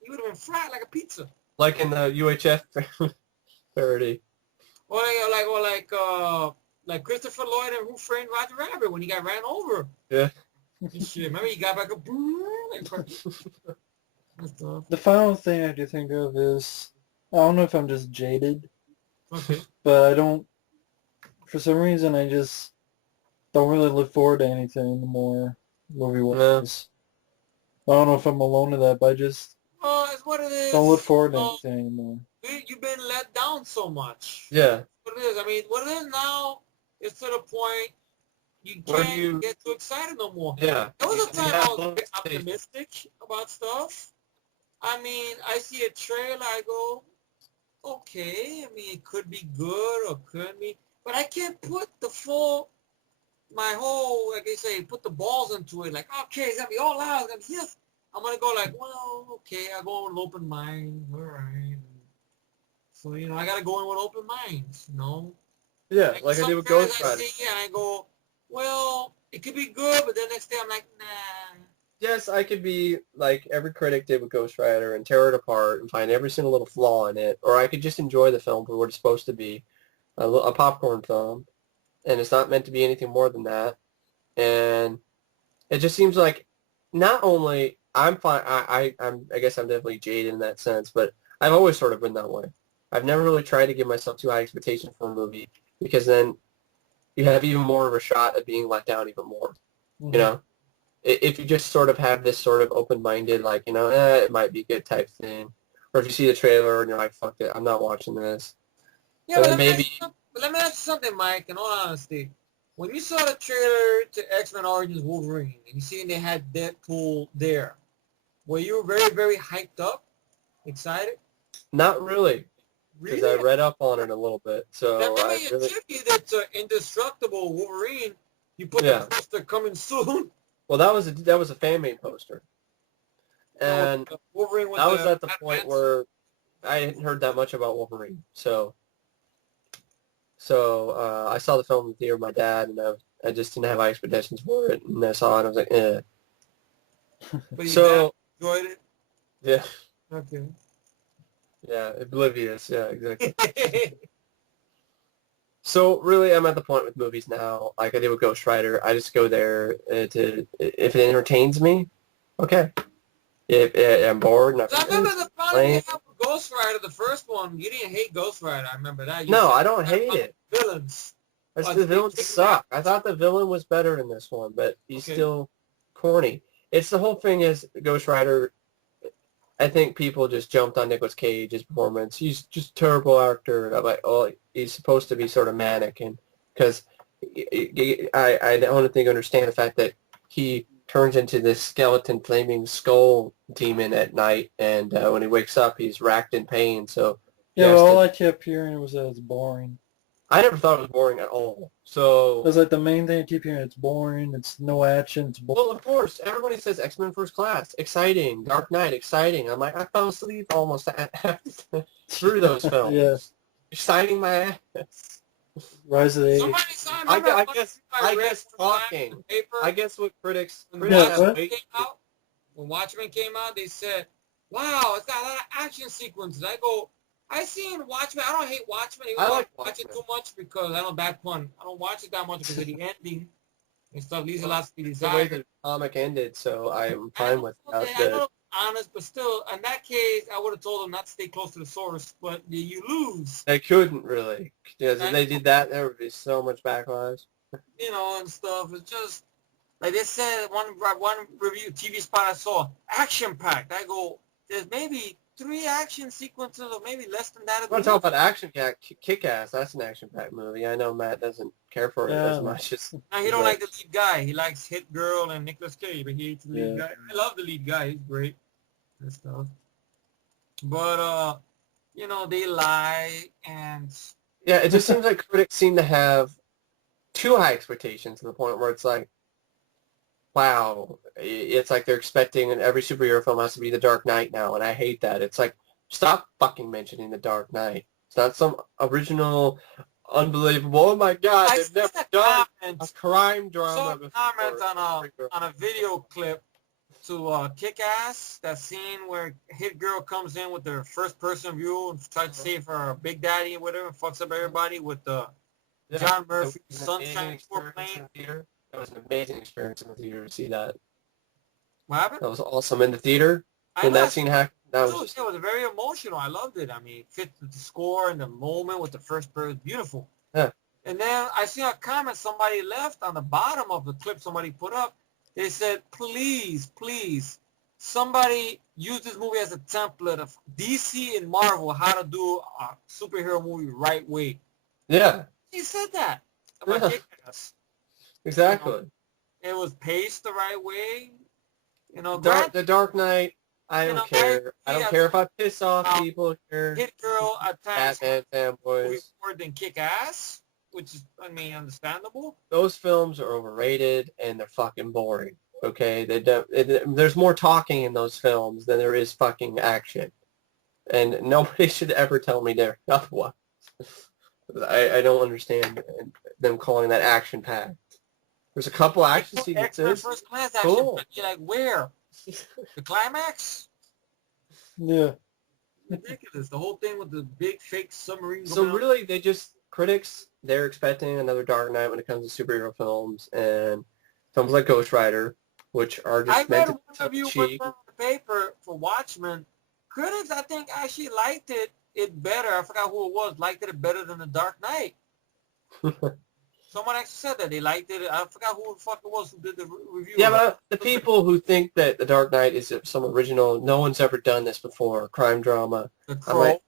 He would have been flat like a pizza. Like in the UHF parody. Or like Christopher Lloyd and Who Framed Roger Rabbit when he got ran over. Yeah. Shit, remember he got back up. The final thing I do think of is, I don't know if I'm just jaded, Okay. but I don't, for some reason, I just don't really look forward to anything anymore, movie-wise. I don't know if I'm alone in that, but I just It's what it is. don't look forward to anything anymore. You've been let down so much. Yeah. What it is. I mean, what it is now is to the point you can't get too excited no more. Yeah. There was a time I was a bit optimistic about stuff. I mean, I see a trailer, I go, okay, I mean, it could be good or couldn't be, but I can't put my whole, like they say, put the balls into it, like, okay, it's going to be all out, it's going to be this. I'm gonna go like, well, okay, I go with an open mind, all right. So I gotta go in with open minds, Yeah, Like like I some did with trailers Ghost I Rider. see, and I go, well, it could be good, but then next day I'm like, nah. Yes, I could be like every critic did with Ghost Rider and tear it apart and find every single little flaw in it, or I could just enjoy the film for what it's supposed to be, a popcorn film, and it's not meant to be anything more than that. And it just seems like not only I'm fine, I guess I'm definitely jaded in that sense, but I've always sort of been that way. I've never really tried to give myself too high expectations for a movie because then you have even more of a shot at being let down even more. Mm-hmm. You know, if you just sort of have this sort of open-minded, like it might be good type thing, or if you see the trailer and you're like, fuck it, I'm not watching this. Yeah, But then maybe let me ask you something, Mike, in all honesty. When you saw the trailer to X-Men Origins Wolverine, and you seen they had Deadpool there, were you very, very hyped up, excited? not really, because I Really? read up on it a little bit. I So remember I you really, attributed to Indestructible Wolverine. You put the yeah. poster coming soon. Well, that was a fan made poster, and Wolverine with I was the at the Batman. point where I hadn't heard that much about Wolverine. So I saw the film in the theater with my dad, and I just didn't have high expectations for it. And I saw it, and I was like, eh. But your dad So enjoyed it. yeah, Okay. yeah, oblivious. Yeah, exactly. So really, I'm at the point with movies now, like I did with Ghost Rider. I just go there to if it entertains me, okay. If I'm bored and I I'm remember the problem you lame, had with Ghost Rider, the first one. You didn't hate Ghost Rider. I remember that. You no, said I don't you had a hate problem it. with villains. The They villains kicked suck. I ass. thought the villain was better in this one, but he's Okay. still corny. It's the whole thing is Ghost Rider. I think people just jumped on Nicolas Cage's performance. He's just a terrible actor. And I'm like, oh, he's supposed to be sort of manic, and because I don't think understand the fact that he turns into this skeleton flaming skull demon at night, and when he wakes up, he's racked in pain. So he Yeah, but has all to. I kept hearing was that it's boring. I never thought it was boring at all. So That's like the main thing I keep hearing. It's boring. It's no action. It's boring. well, of course, everybody says X-Men First Class, exciting, Dark Knight, exciting. I'm like, I fell asleep almost through those films. Yeah. Exciting my ass. Rise of the Eight. Somebody saw. I remember I read guess one time talking. in the paper. I guess what critics When Yeah, have what? weight. When Watchmen came out, they said, "Wow, it's got a lot of action sequences." I go, I seen Watchmen. I don't hate Watchmen. Even I though like I watch it Watchmen. too much because I don't back pun. I don't watch it that much because of the ending and stuff leaves a Well, lot to be the way desired. the comic ended, so I'm I fine know, with okay, that. I know, honest, but still, in that case, I would have told them not to stay close to the source, but you lose. They couldn't really. Because if I they know. did that, there would be so much backlash. And stuff. It's just like they said one review TV spot I saw, action packed. I go, there's maybe 3 action sequences or maybe less than that. I want to talk about action Kick-Ass. That's an action-packed movie. I know Matt doesn't care for it as much as. Now, he don't like the lead guy. He likes Hit Girl and Nicolas Cage, but he hates the lead Yeah. guy. I love the lead guy. He's great and stuff. But they lie and Yeah, it just seems like critics seem to have too high expectations to the point where it's like, wow, it's like they're expecting every superhero film has to be The Dark Knight now, and I hate that. It's like, stop fucking mentioning The Dark Knight. It's not some original, unbelievable, oh my God, I they've seen never a done comment. a crime drama Saw a before. comment on a video clip to Kick-Ass, that scene where Hit Girl comes in with her first-person view and tries to save her Big Daddy or whatever, and fucks up everybody with the John Murphy Sunshine plane. That was an amazing experience in the theater to see that. What happened? That was awesome in the theater. When that scene happened, that was just... It was very emotional. I loved it. I mean, it fits the score and the moment with the first person. Beautiful. Yeah. And then I see a comment somebody left on the bottom of the clip somebody put up. They said, please, somebody use this movie as a template of DC and Marvel, how to do a superhero movie right way. Yeah. He said that about Kick-Ass. Exactly. It was paced the right way. The Dark Knight, I don't care. I don't care if I piss off people here. Hit Girl at times Batman fanboys. more than Kick-Ass, which is, understandable. Those films are overrated and they're fucking boring. Okay, there's more talking in those films than there is fucking action, and nobody should ever tell me they're otherwise. I don't understand them calling that action packed. There's a couple action sequences. First class action, Cool. but you're like, where? The climax? Yeah. Ridiculous. The whole thing with the big fake submarine. So really, they're expecting another Dark Knight when it comes to superhero films, and films like Ghost Rider, which are just meant to one review cheap. on the paper for Watchmen. Critics, I think, actually liked it better. I forgot who it was. Liked it better than the Dark Knight. Someone actually said that they liked it. I forgot who the fuck it was who did the review. Yeah, but the people who think that The Dark Knight is some original, no one's ever done this before, crime drama. The Crow.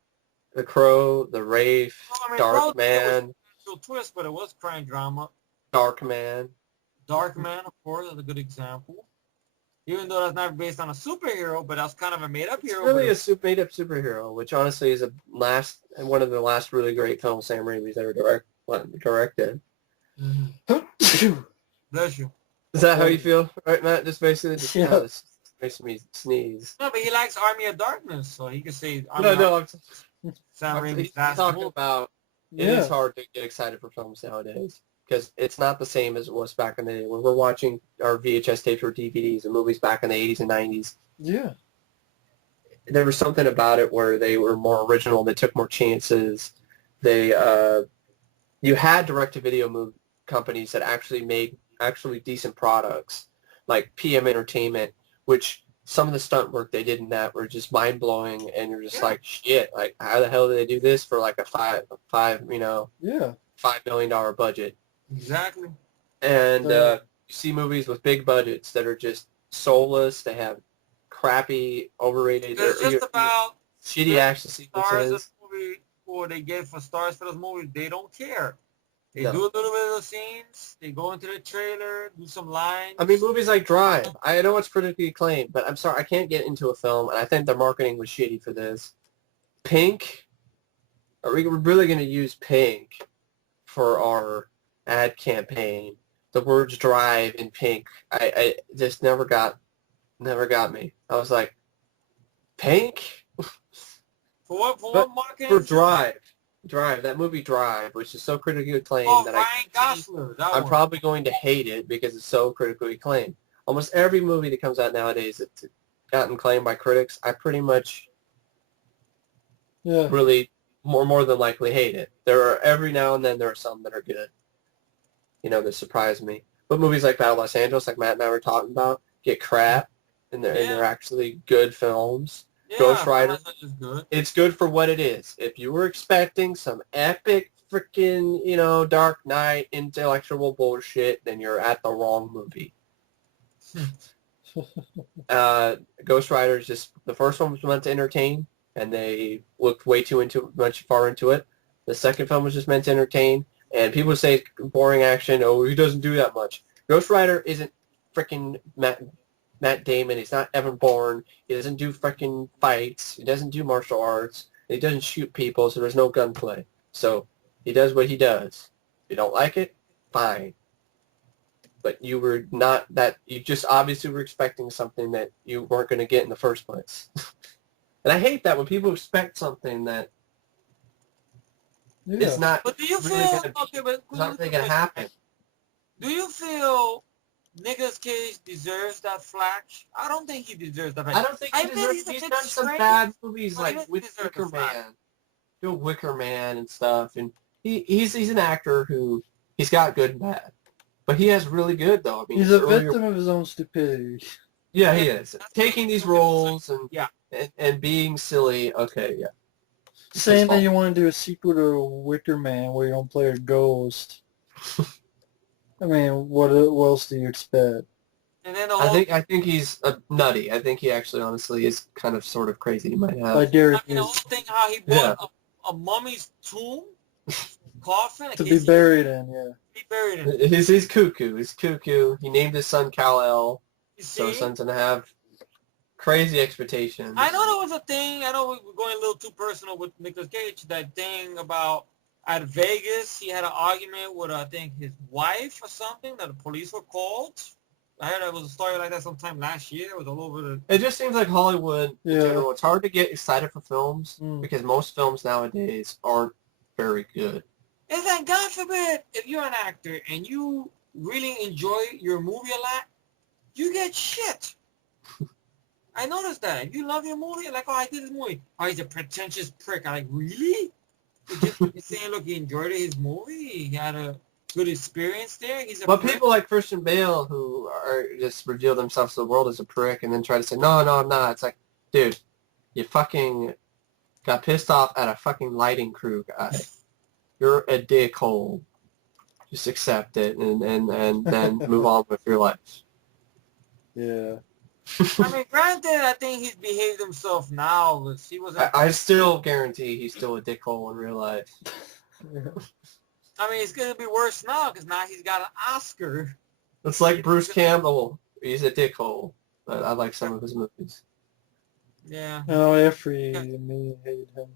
The Crow, The Wraith, Dark Man. Twist, but it was crime drama. Dark Man. Dark Man, of course, is a good example. Even though that's not based on a superhero, but that's kind of a made-up hero. It's really a made-up superhero, which honestly is one of the last really great films Sam Raimi's ever directed. Mm-hmm. Bless you. Is that how you feel, right, Matt? Just basically, makes me sneeze. No, but he likes Army of Darkness, so he can say. Sam Raimi's talking about. It is hard to get excited for films nowadays because it's not the same as it was back in the day when we're watching our VHS tapes or DVDs and movies back in the 80s and 90s. Yeah. There was something about it where they were more original. They took more chances. You had direct-to-video companies that actually made decent products, like PM Entertainment, which some of the stunt work they did in that were just mind-blowing, and you're just like, shit, like, how the hell did they do this for like a $5 million budget? Exactly. And you see movies with big budgets that are just soulless. They have crappy, overrated, shitty action sequences. Or they get for stars for those movies, they don't care. They do a little bit of the scenes. They go into the trailer, do some lines. I mean, movies like Drive. I know it's critically acclaimed, but I'm sorry, I can't get into a film, and I think the marketing was shitty for this. Pink. Are we really going to use Pink for our ad campaign? The words Drive and Pink. I just never got me. I was like, Pink? For what marketing? For Drive, that movie Drive, which is so critically acclaimed that I'm probably going to hate it because it's so critically acclaimed. Almost every movie that comes out nowadays that's gotten acclaimed by critics, I pretty much really more than likely hate it. There are every now and then there are some that are good, that surprise me. But movies like Battle Los Angeles, like Matt and I were talking about, get crap, and they're actually good films. Yeah, Ghost Rider, it's good for what it is. If you were expecting some epic freaking, Dark Knight intellectual bullshit, then you're at the wrong movie. Ghost Rider is just, the first one was meant to entertain, and they looked way too much far into it. The second film was just meant to entertain, and people say boring action, he doesn't do that much. Ghost Rider isn't freaking Matt Damon. He's not Evan Bourne. He doesn't do freaking fights. He doesn't do martial arts. He doesn't shoot people, so there's no gunplay. So he does what he does. If you don't like it, fine. But you just obviously were expecting something that you weren't going to get in the first place. And I hate that when people expect something that it's not really going to happen. Do you feel Nicolas Cage deserves that flack? I don't think he deserves that flack. I don't think he deserves it. He's done some bad movies like with Wicker Man. Doing Wicker Man and stuff. And he's an actor who, he's got good and bad. But he has really good, though. I mean, he's a victim of his own stupidity. Yeah, he is. Taking these roles and being silly, okay, yeah. Saying that you want to do a sequel to Wicker Man where you don't play a ghost. I mean, what else do you expect? And then I think he's nutty. I think he actually, honestly, is kind of sort of crazy. He might have. The whole thing how he bought a mummy's tomb, coffin, to be buried in. Be buried in. He's cuckoo. He's cuckoo. He named his son Kal-El, so his son's gonna have crazy expectations. I know there was a thing. I know we're going a little too personal with Nicolas Cage. That thing about. At Vegas, he had an argument with, I think, his wife or something, that the police were called. I heard it was a story like that sometime last year. It was all over the... It just seems like Hollywood in Yeah. general. It's hard to get excited for films Mm. because most films nowadays aren't very good. It's like, God forbid, if you're an actor and you really enjoy your movie a lot, you get shit. I noticed that. If you love your movie, like, oh, I did this movie. Oh, he's a pretentious prick. I'm like, really? You're saying, look, he enjoyed his movie. He had a good experience there. He's a But prick. people like Christian Bale who are just reveal themselves to the world as a prick and then try to say, no, I'm not. It's like, dude, you fucking got pissed off at a fucking lighting crew guy. You're a dickhole. Just accept it and then move on with your life. Yeah. I mean, granted, I think he's behaved himself now, but he was... I still guarantee he's still a dickhole in real life. I mean, it's going to be worse now because now he's got an Oscar. It's like Bruce Campbell. He's a dickhole, but I like some of his movies. Yeah. I know Efree and me hate him.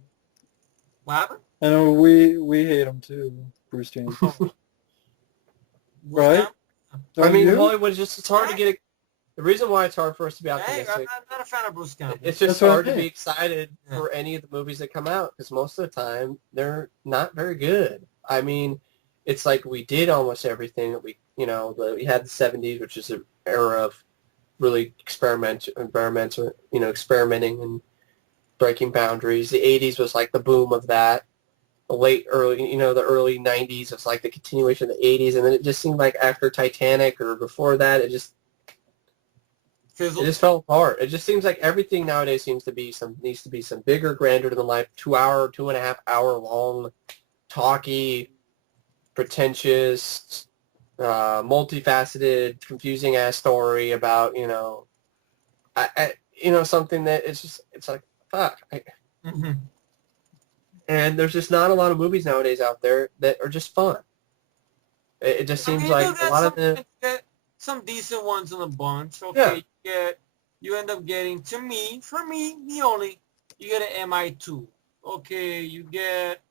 What happened? I know we hate him too, Bruce James. Right? I mean, you? Hollywood just, it's hard to get it. The reason why it's hard for us to be Hey, optimistic, I'm not a fan of Bruce Campbell. it's just That's what hard I to be think. excited for any of the movies that come out because most of the time they're not very good. I mean, it's like we did almost everything that we had the 70s, which is an era of really experimenting and breaking boundaries. The 80s was like the boom of that. The early 90s was like the continuation of the 80s, and then it just seemed like after Titanic or before that, it just fell apart. It just seems like everything nowadays needs to be some bigger, grander than life, 2.5 hour long, talky, pretentious, multifaceted, confusing ass story about something that it's like fuck. Mm-hmm. And there's just not a lot of movies nowadays out there that are just fun. It just seems like a lot of the... Some decent ones in a bunch. Okay, you end up getting, for me, only, you get an MI2. Okay, you get...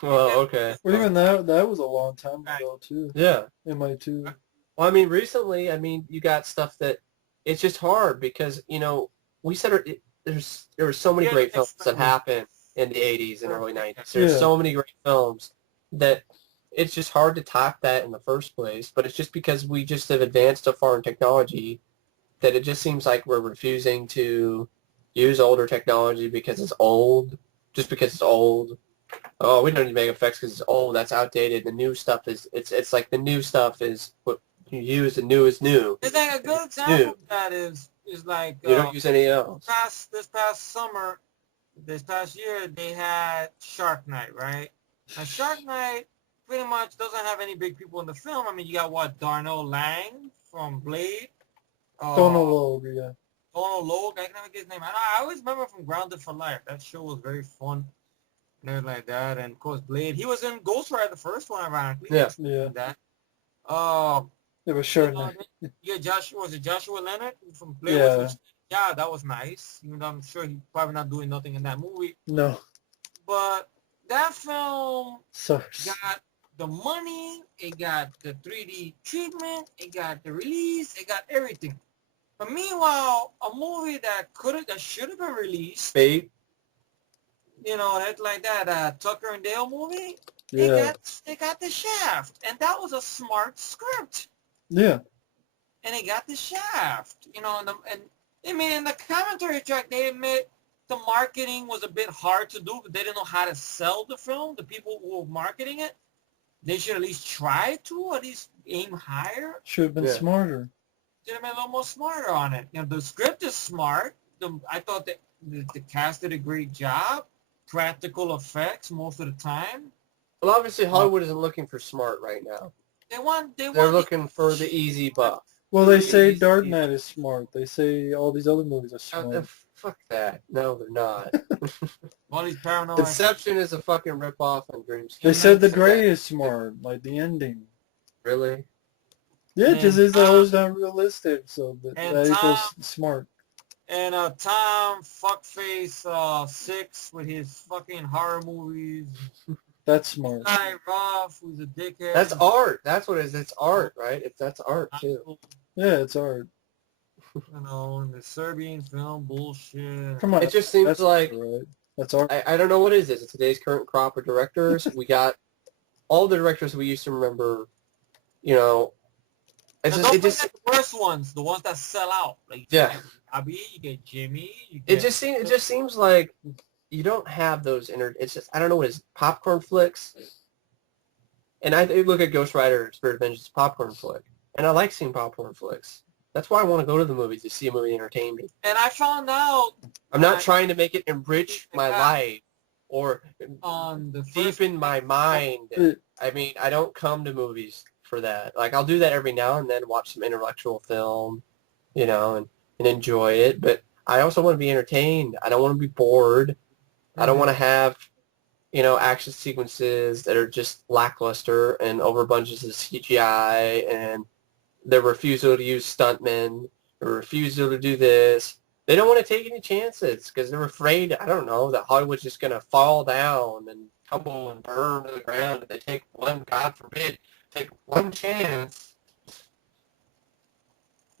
Well, okay. Well, even that was a long time ago too. Yeah. MI2. Well, I mean, recently, you got stuff that it's just hard because, we said there were so many great films that happened in the 80s and early 90s. There's so many great films that it's just hard to top that in the first place, but it's just because we just have advanced so far in technology that it just seems like we're refusing to use older technology because it's old, just because it's old. Oh, we don't need to make effects because it's old. That's outdated. The new stuff is, it's like the new stuff is what you use. The new is new. It's like a good example of that is like... you don't use any else. This past year, they had Shark Night, right? Now, Shark Night pretty much doesn't have any big people in the film. I mean, you got Darnell Lang from Blade. Donald Logue, yeah. Donald Logue, I can never get his name. I always remember from Grounded for Life. That show was very fun. And everything like that. And, of course, Blade. He was in Ghost Rider, the first one, ironically. Yeah. That. It was sure. Yeah, Joshua Leonard from Blade? Yeah. Yeah, that was nice. Even though I'm sure he's probably not doing nothing in that movie. No. But that film Sorry. got the money, it got the 3D treatment, it got the release, it got everything. But meanwhile, a movie that should have been released, Fate. That's like that Tucker and Dale movie. Yeah. They got The Shaft, and that was a smart script. Yeah. And they got The Shaft, in the commentary track, they admit the marketing was a bit hard to do, but they didn't know how to sell the film. The people who were marketing it, they should at least try to, at least aim higher. Should have been smarter. Should have been a little more smarter on it. The script is smart. I thought that the cast did a great job. Practical effects most of the time. Well, obviously, Hollywood isn't looking for smart right now. They're looking for the easy buck. Well, they say Dark Knight is smart. They say all these other movies are smart. Fuck that. No, they're not. All these paranormal... Inception is a fucking ripoff on Dreamscape. They said The Grey is smart, like the ending. Really? Yeah, just it's always not realistic, so that equals Tom, smart. And Tom Fuckface 6 with his fucking horror movies. That's smart. Guy Roth, who's a dickhead. That's art. That's what it is. It's art, right? That's art, too. Yeah, it's art. You know, and the Serbian film bullshit. Come on. It just seems that's like, right. That's art. I don't know what it is. It's today's current crop of directors. We got all the directors we used to remember, you know, And don't forget the worst ones, the ones that sell out. Like yeah. Abby, you get Jimmy, you It get... just seems like you don't have those it's just, I don't know what it is, popcorn flicks. And I look at Ghost Rider, Spirit of Vengeance, popcorn flick. And I like seeing popcorn flicks. That's why I want to go to the movies, to see a movie entertain me. And I found out... I'm not trying to make it enrich my life or deepen my mind. I mean, I don't come to movies for that. Like, I'll do that every now and then, watch some intellectual film, you know, and enjoy it. But I also want to be entertained. I don't want to be bored. I don't want to have, you know, action sequences that are just lackluster and over bunches of CGI and their refusal to use stuntmen, their refusal to do this. They don't want to take any chances because they're afraid, I don't know, that Hollywood's just going to fall down and tumble and burn to the ground if they take one, God forbid, take one chance.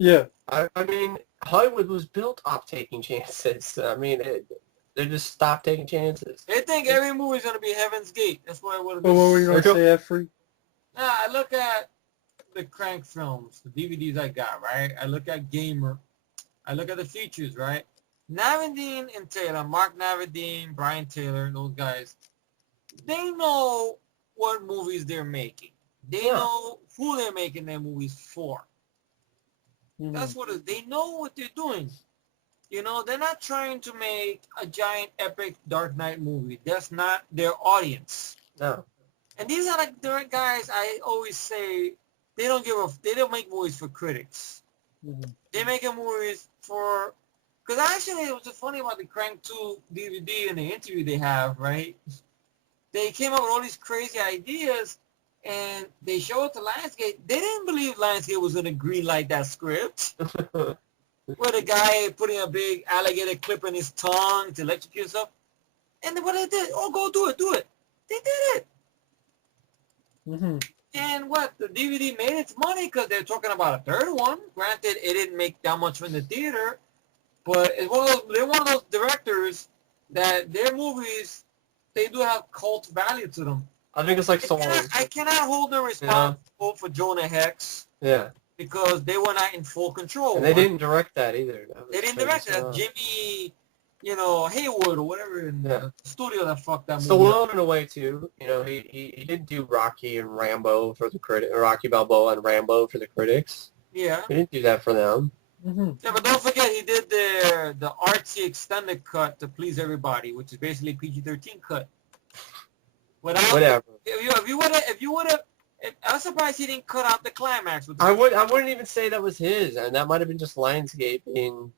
Yeah. I mean, Hollywood was built off taking chances. I mean, they just stopped taking chances. They think every movie's going to be Heaven's Gate. That's what it would have But been. what were you going to say, Efree? Nah, I look at the Crank films, the DVDs I got, right? I look at Gamer. I look at the features, right? Navadine and Taylor, Mark Navadine, Brian Taylor, those guys, they know what movies they're making. They know who they're making their movies for. Mm-hmm. That's what it, they know what they're doing. You know, they're not trying to make a giant epic Dark Knight movie. That's not their audience. No. And these are like the guys I always say they don't make movies for critics. Mm-hmm. They make movies for, because actually it was just funny about the Crank 2 DVD and the interview they have, right? They came up with all these crazy ideas and they showed it to Lionsgate. They didn't believe Lionsgate was going to greenlight that script. Where the guy putting a big alligator clip in his tongue to electrocute himself. And what they did, go do it. They did it. Mm-hmm. And what, the DVD made its money because they're talking about a third one. Granted, it didn't make that much from the theater, but they're one of those directors that their movies, they do have cult value to them. I think it's like I cannot hold them responsible for Jonah Hex. Yeah. Because they were not in full control. And they didn't direct that either. They didn't direct that. Jimmy, you know, Haywood or whatever in the studio that fucked that movie. Stallone in a way too. You know, he didn't do Rocky and Rambo for the critics, Rocky Balboa and Rambo for the critics. Yeah. He didn't do that for them. Mm-hmm. Yeah, but don't forget he did the artsy extended cut to please everybody, which is basically PG-13 cut. Whatever. If you would have. I'm surprised he didn't cut out the climax. I wouldn't even say that was his, and that might have been just Lionsgate being.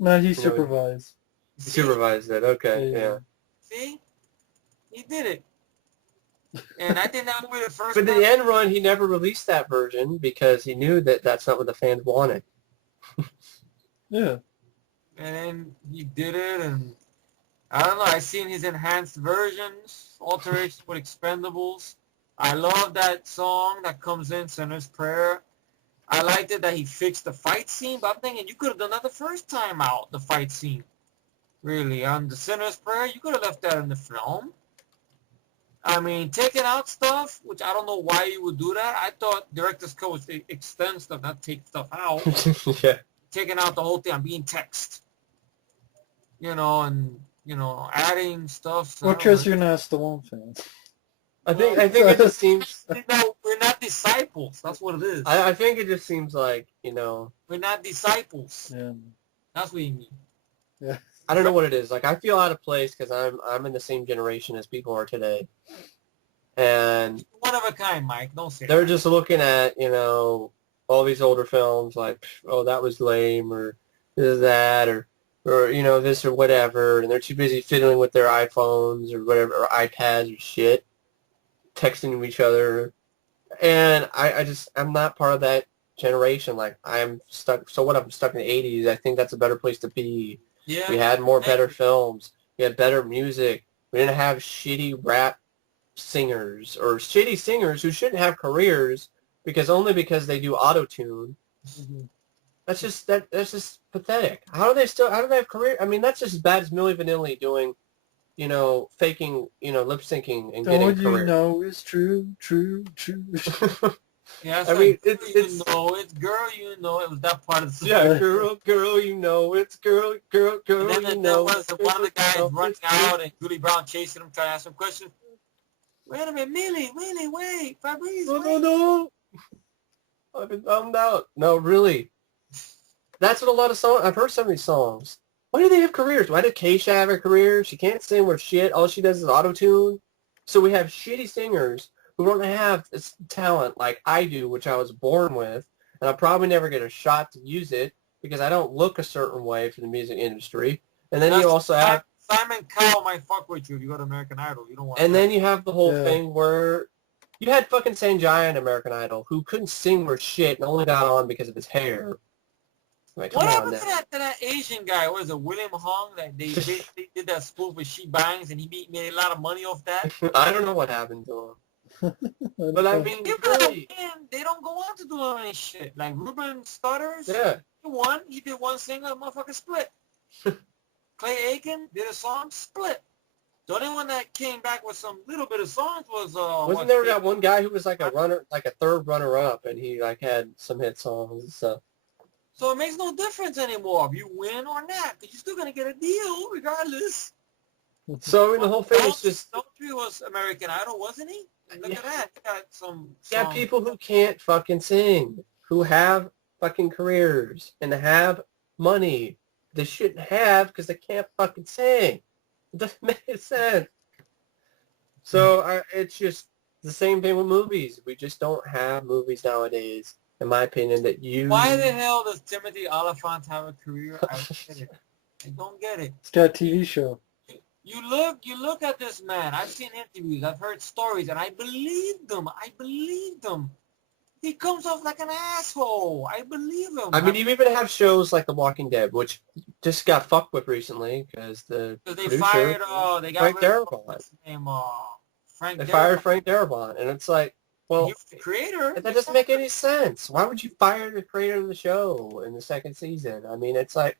No, he supervised. He supervised it. Okay, yeah. See, he did it, and I think that would be the first. But the end run, he never released that version because he knew that that's not what the fans wanted. Yeah. And then he did it, and I don't know. I've seen his enhanced versions, alterations with Expendables. I love that song that comes in, Sinner's Prayer. I liked it that he fixed the fight scene, but I'm thinking you could have done that the first time out, the fight scene. Really, on the Sinner's Prayer, you could have left that in the film. I mean, taking out stuff, which I don't know why you would do that. I thought director's cut was extend stuff, not take stuff out. Yeah. Taking out the whole thing, I'm being text. You know, and, you know, adding stuff. Well, because you're not Stallone fans. I think it just seems. No, we're not disciples. That's what it is. I think it just seems like, you know. We're not disciples. Yeah. That's what you mean. Yeah. I don't know what it is. Like, I feel out of place because I'm in the same generation as people are today, and one of a kind, Mike. Don't say they're that. just looking at, you know, all these older films like, oh, that was lame, or this is that, or you know, this or whatever, and they're too busy fiddling with their iPhones or whatever, or iPads or shit, texting to each other, and I'm not part of that generation. Like, I'm stuck. So what? I'm stuck in the '80s. I think that's a better place to be. Yeah. We had better films. We had better music. We didn't have shitty rap singers or shitty singers who shouldn't have careers because they do auto-tune That's just pathetic. How do they have career? I mean, that's just as bad as Milli Vanilli doing, faking, lip syncing and getting a career. You know is true. Yeah, I mean, it's girl, you know, it was that part of the song. Yeah, girl, you know it's girl, And then you know. was one of the guys running out and Julie Brown chasing him, trying to ask him questions. Wait a minute, Millie, wait, Fabrice, wait. No. I've been bummed out. No, really. That's what a lot of songs. I've heard some of these songs. Why do they have careers? Why did Keisha have a career? She can't sing worth shit. All she does is auto-tune. So we have shitty singers who don't have this talent like I do, which I was born with, and I'll probably never get a shot to use it because I don't look a certain way for the music industry. And then you also have Simon Cowell might fuck with you if you go to American Idol. You don't want. And then you have the whole thing where you had fucking Sanjay in American Idol who couldn't sing worth shit and only got on because of his hair. Like, what happened to that Asian guy? Was it William Hung? That they did that spoof with She Bangs and he made a lot of money off that? I don't know what happened to him. But I mean, really, they don't go on to do any shit. Like Ruben Stutters, yeah, he did one single, motherfucker split. Clay Aiken did a song, split. The only one that came back with some little bit of songs was wasn't there that one guy who was like a runner, like a third runner up, and he like had some hit songs and stuff. So it makes no difference anymore if you win or not, because you're still gonna get a deal regardless. So I mean, the whole thing is just. Daltrey was American Idol, wasn't he? And look at that. He got some. Yeah, people who can't fucking sing, who have fucking careers and have money they shouldn't have because they can't fucking sing. It doesn't make sense. So it's just the same thing with movies. We just don't have movies nowadays, in my opinion, that you... Why the hell does Timothy Olyphant have a career? I don't get it. I don't get it. It's got a TV show. You look at this man. I've seen interviews. I've heard stories, and I believe them. He comes off like an asshole. I believe him. I mean, you even have shows like The Walking Dead, which just got fucked with recently because they fired. They got Frank Darabont. They fired Frank Darabont, and it's like, well, the creator. That doesn't make any sense. Why would you fire the creator of the show in the second season? I mean, it's like,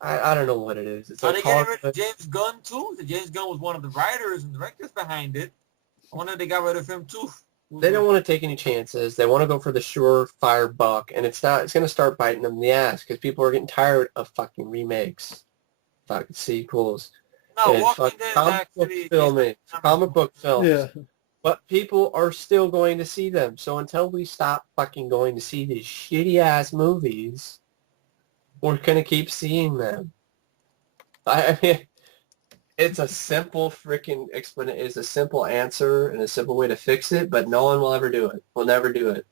I don't know what it is. It's Are like they getting rid of James Gunn too? James Gunn was one of the writers and directors behind it. I wonder if they got rid of him too. They don't want to take any chances. They want to go for the surefire buck, and it's going to start biting them in the ass because people are getting tired of fucking remakes, fucking sequels, and comic book films. Yeah. But people are still going to see them. So until we stop fucking going to see these shitty-ass movies, we're going to keep seeing them. I mean... It's a simple freaking explanation. It's a simple answer and a simple way to fix it, but no one will ever do it. Will never do it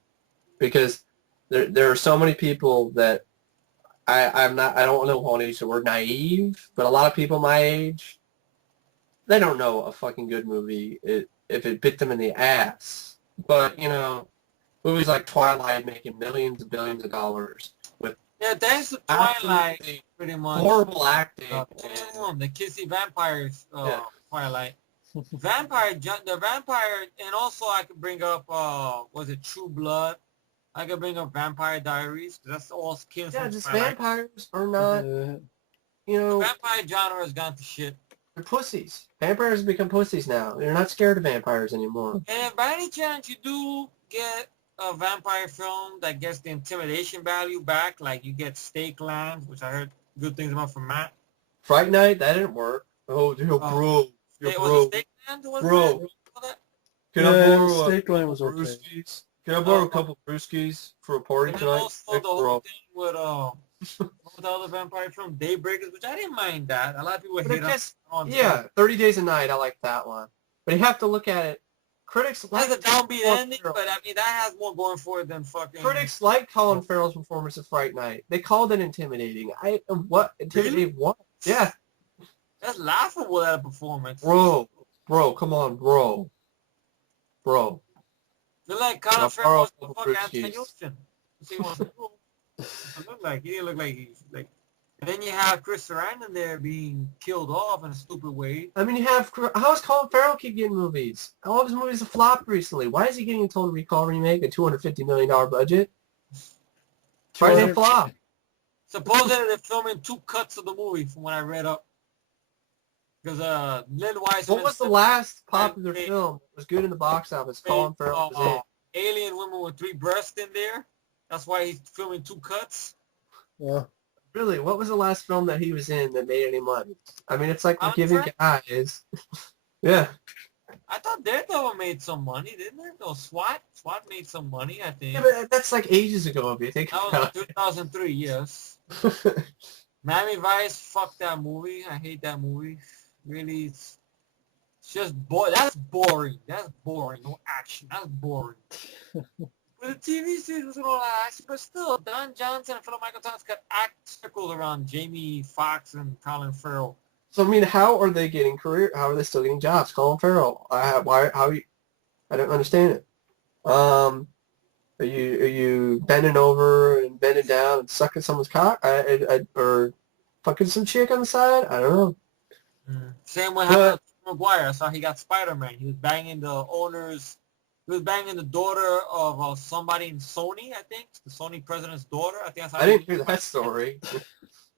because there are so many people that I don't know how to use the word naive, but a lot of people my age, they don't know a fucking good movie if it bit them in the ass. But movies like Twilight making millions and billions of dollars with thanks to Twilight, pretty much. Horrible acting. The kissy vampires, Twilight. The vampire, and also I could bring up, was it True Blood? I could bring up Vampire Diaries. That's all skins from just Twilight. vampires are not, The vampire genre has gone to shit. They're pussies. Vampires have become pussies now. They're not scared of vampires anymore. And if by any chance you do get a vampire film that gets the intimidation value back, like you get Steak Land, which I heard good things about from Matt. Fright Night, that didn't work. Oh, dude, bro. Was it Steak Land? Bro. Can I borrow Steak Land was okay. brewskis? Can I borrow a couple brewskis for a party and tonight? Also the whole thing with the other vampire film, Daybreakers, which I didn't mind that. A lot of people hate on. Yeah, 30 Days a Night, I like that one. But you have to look at it. Critics like a downbeat ending, but I mean that has more going for it than fucking. Critics like Colin Farrell's performance of Fright Night. They called it intimidating. Intimidating? Really? What? Yeah. That's laughable at a performance. Bro, come on, bro. They're like Colin Farrell was the fuck Anthony Houston. He didn't look like he's like. And then you have Chris Sarandon there being killed off in a stupid way. I mean, how's Colin Farrell keep getting movies? All of his movies have flopped recently. Why is he getting a Total Recall remake, a $250 million budget? Why did it flop? Supposedly they're filming 2 cuts of the movie from what I read up. Because Lynn Wiseman. What was the last popular film that was good in the box office? Colin Farrell was in. Alien Women with 3 breasts in there. That's why he's filming 2 cuts. Yeah. Really, what was the last film that he was in that made any money? I mean, it's like we're giving guys. Yeah. I thought Daredevil made some money, didn't it? No, SWAT made some money, I think. Yeah, but that's like ages ago, if you think about it. That was 2003, yes. Miami Vice, fuck that movie. I hate that movie. Really, it's just that's boring. That's boring. No action. That's boring. But the TV series was all that action, but still, Don Johnson and Philip Michael Thomas got act circles around Jamie Foxx and Colin Farrell. So I mean, how are they getting career? How are they still getting jobs? Colin Farrell. Why? How? I don't understand it. Are you bending over and bending down and sucking someone's cock? Or fucking some chick on the side? I don't know. Same way happened with Maguire. I saw he got Spider-Man. He was banging the owners. He was banging the daughter of somebody in Sony, I think. The Sony president's daughter. I think I didn't hear that story.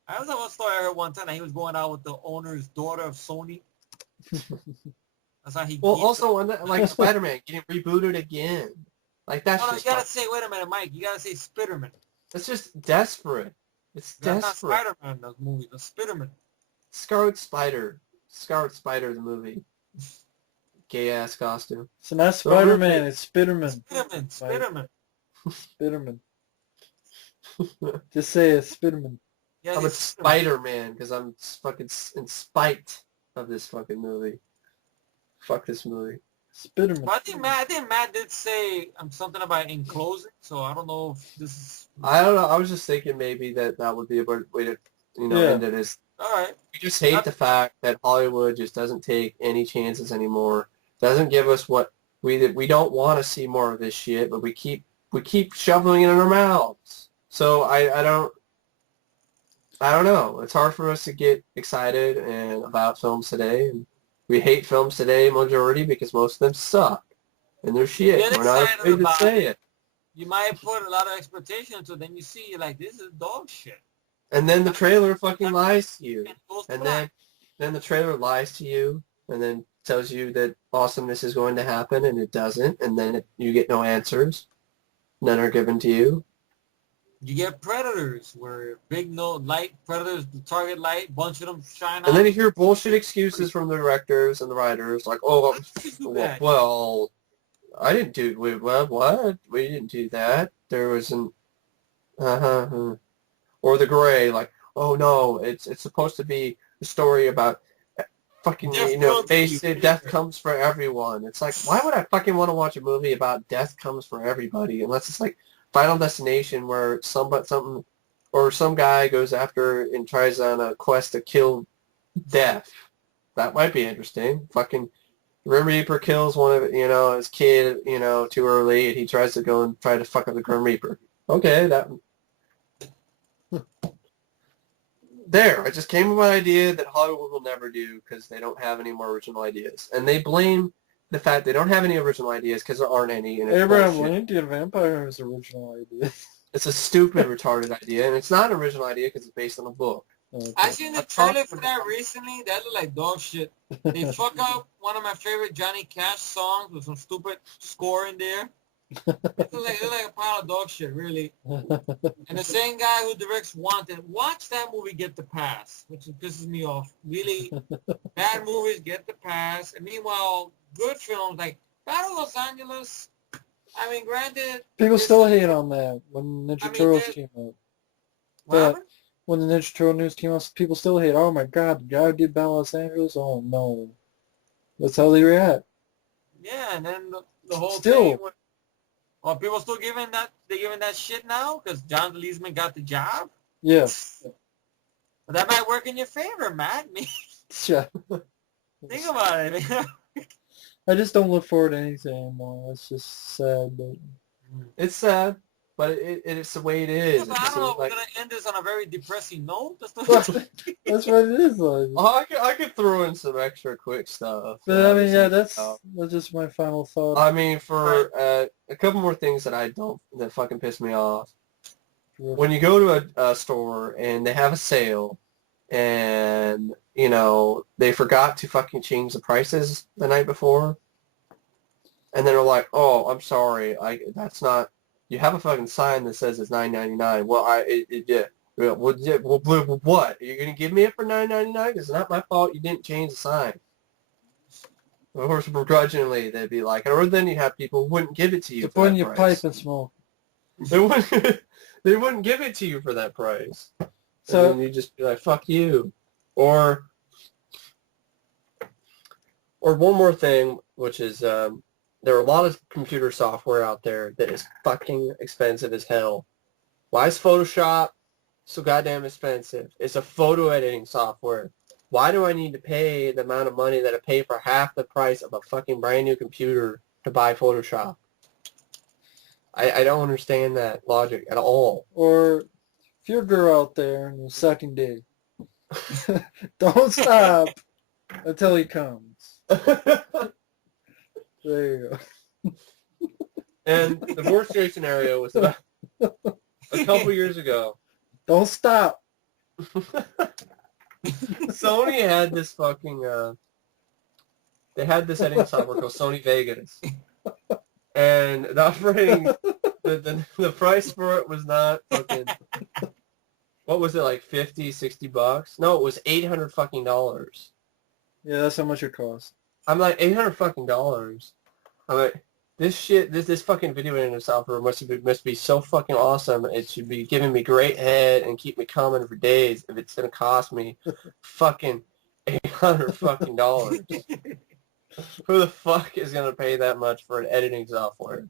I was one story I heard one time that he was going out with the owner's daughter of Sony. That's how he. Well, also like Spider-Man getting rebooted again. Like that's. Oh, you gotta say, wait a minute, Mike. You gotta say Spiderman. That's just desperate. It's desperate. That's not Spider-Man, the movie. The Spiderman. Scarlet Spider, the movie. Gay ass costume. So not Spider-Man, it's Spiderman. Spiderman. Spiderman. Just say it's Spiderman. Yeah, I'm a Spider-Man because I'm fucking in spite of this fucking movie. Fuck this movie. Spiderman. But I think Matt did say something about in closing, so I don't know if this is... I don't know. I was just thinking maybe that would be a good way to, end it. Is all right. We just hate the fact that Hollywood just doesn't take any chances anymore. Doesn't give us what we don't want to see more of this shit, but we keep shoveling it in our mouths. So I don't know. It's hard for us to get excited and about films today, and we hate films today majority because most of them suck and they're shit. We're not afraid to say it. You might put a lot of expectation into it, then you see you're like, this is dog shit. And then the trailer fucking lies to you. And then the trailer lies to you and then tells you that awesomeness is going to happen and it doesn't. And then you get no answers. None are given to you. You get Predators, where big light Predators, the target light, bunch of them shine out. And then you hear bullshit excuses from the directors and the writers, like, oh, well, I didn't do, what? We didn't do that. There was an, or the gray, like, oh no, it's supposed to be a story about fucking, death comes for everyone. It's like, why would I fucking want to watch a movie about death comes for everybody unless it's like Final Destination where some guy goes after and tries on a quest to kill death. That might be interesting. Fucking Grim Reaper kills one of his kid, too early, and he tries to go and try to fuck up the Grim Reaper. Okay, that. There, I just came up with an idea that Hollywood will never do because they don't have any more original ideas, and they blame the fact they don't have any original ideas because there aren't any. Abraham Lincoln Vampire has original ideas. It's a stupid, retarded idea, and it's not an original idea because it's based on a book. Okay. I seen the trailer for that recently. That looked like dog shit. They fuck up one of my favorite Johnny Cash songs with some stupid score in there. It looked like a pile of dog shit, really. And the same guy who directs Wanted, watch that movie get the pass, which pisses me off. Really, bad movies get the pass. And meanwhile, good films like Battle of Los Angeles, I mean, granted... People still hate on that when Ninja Turtles came out. But when the Ninja Turtle news came out, people still hate, oh my god, the guy who did Battle of Los Angeles? Oh no. That's how they react. Yeah, and then the whole thing... Are people still giving that shit now? Because John Leesman got the job? Yes. But that might work in your favor, Matt. Yeah. Think about it. I just don't look forward to anything anymore. It's just sad. But... It's sad, but it's the way it is. Yeah, but I don't know if we're going to end this on a very depressing note. That's what it is like. Oh, I could throw in some extra quick stuff. But I mean, yeah, that's just my final thought. I mean, for a couple more things that fucking piss me off. when you go to a store and they have a sale and, you know, they forgot to fucking change the prices the night before, and then they're like, oh, I'm sorry, that's not, you have a fucking sign that says it's $9.99. Well, yeah. Well, what? Are you going to give me it for $9.99? It's not my fault you didn't change the sign. Of course, begrudgingly, they'd be like, or then you have people who wouldn't give it to you To for put that in your price. pipe and smoke. They wouldn't, they wouldn't give it to you for that price. So And then you just be like, fuck you. Or one more thing, which is there are a lot of computer software out there that is fucking expensive as hell. Why is Photoshop so goddamn expensive? It's a photo editing software. Why do I need to pay the amount of money that I pay for half the price of a fucking brand new computer to buy Photoshop? I don't understand that logic at all. Or if you're a girl out there and you're sucking dick, don't stop until he comes. There you go. And the worst case scenario was about a couple years ago. Don't stop. Sony had this fucking, they had this editing software called Sony Vegas. And the operating, the price for it was not fucking, what was it, like 50, 60 bucks? No, it was 800 fucking dollars. Yeah, that's how much it costs. I'm like, 800 fucking dollars. I'm like, this shit, this fucking video editing software must be so fucking awesome. It should be giving me great head and keep me coming for days if it's going to cost me fucking 800 fucking dollars. Who the fuck is going to pay that much for an editing software?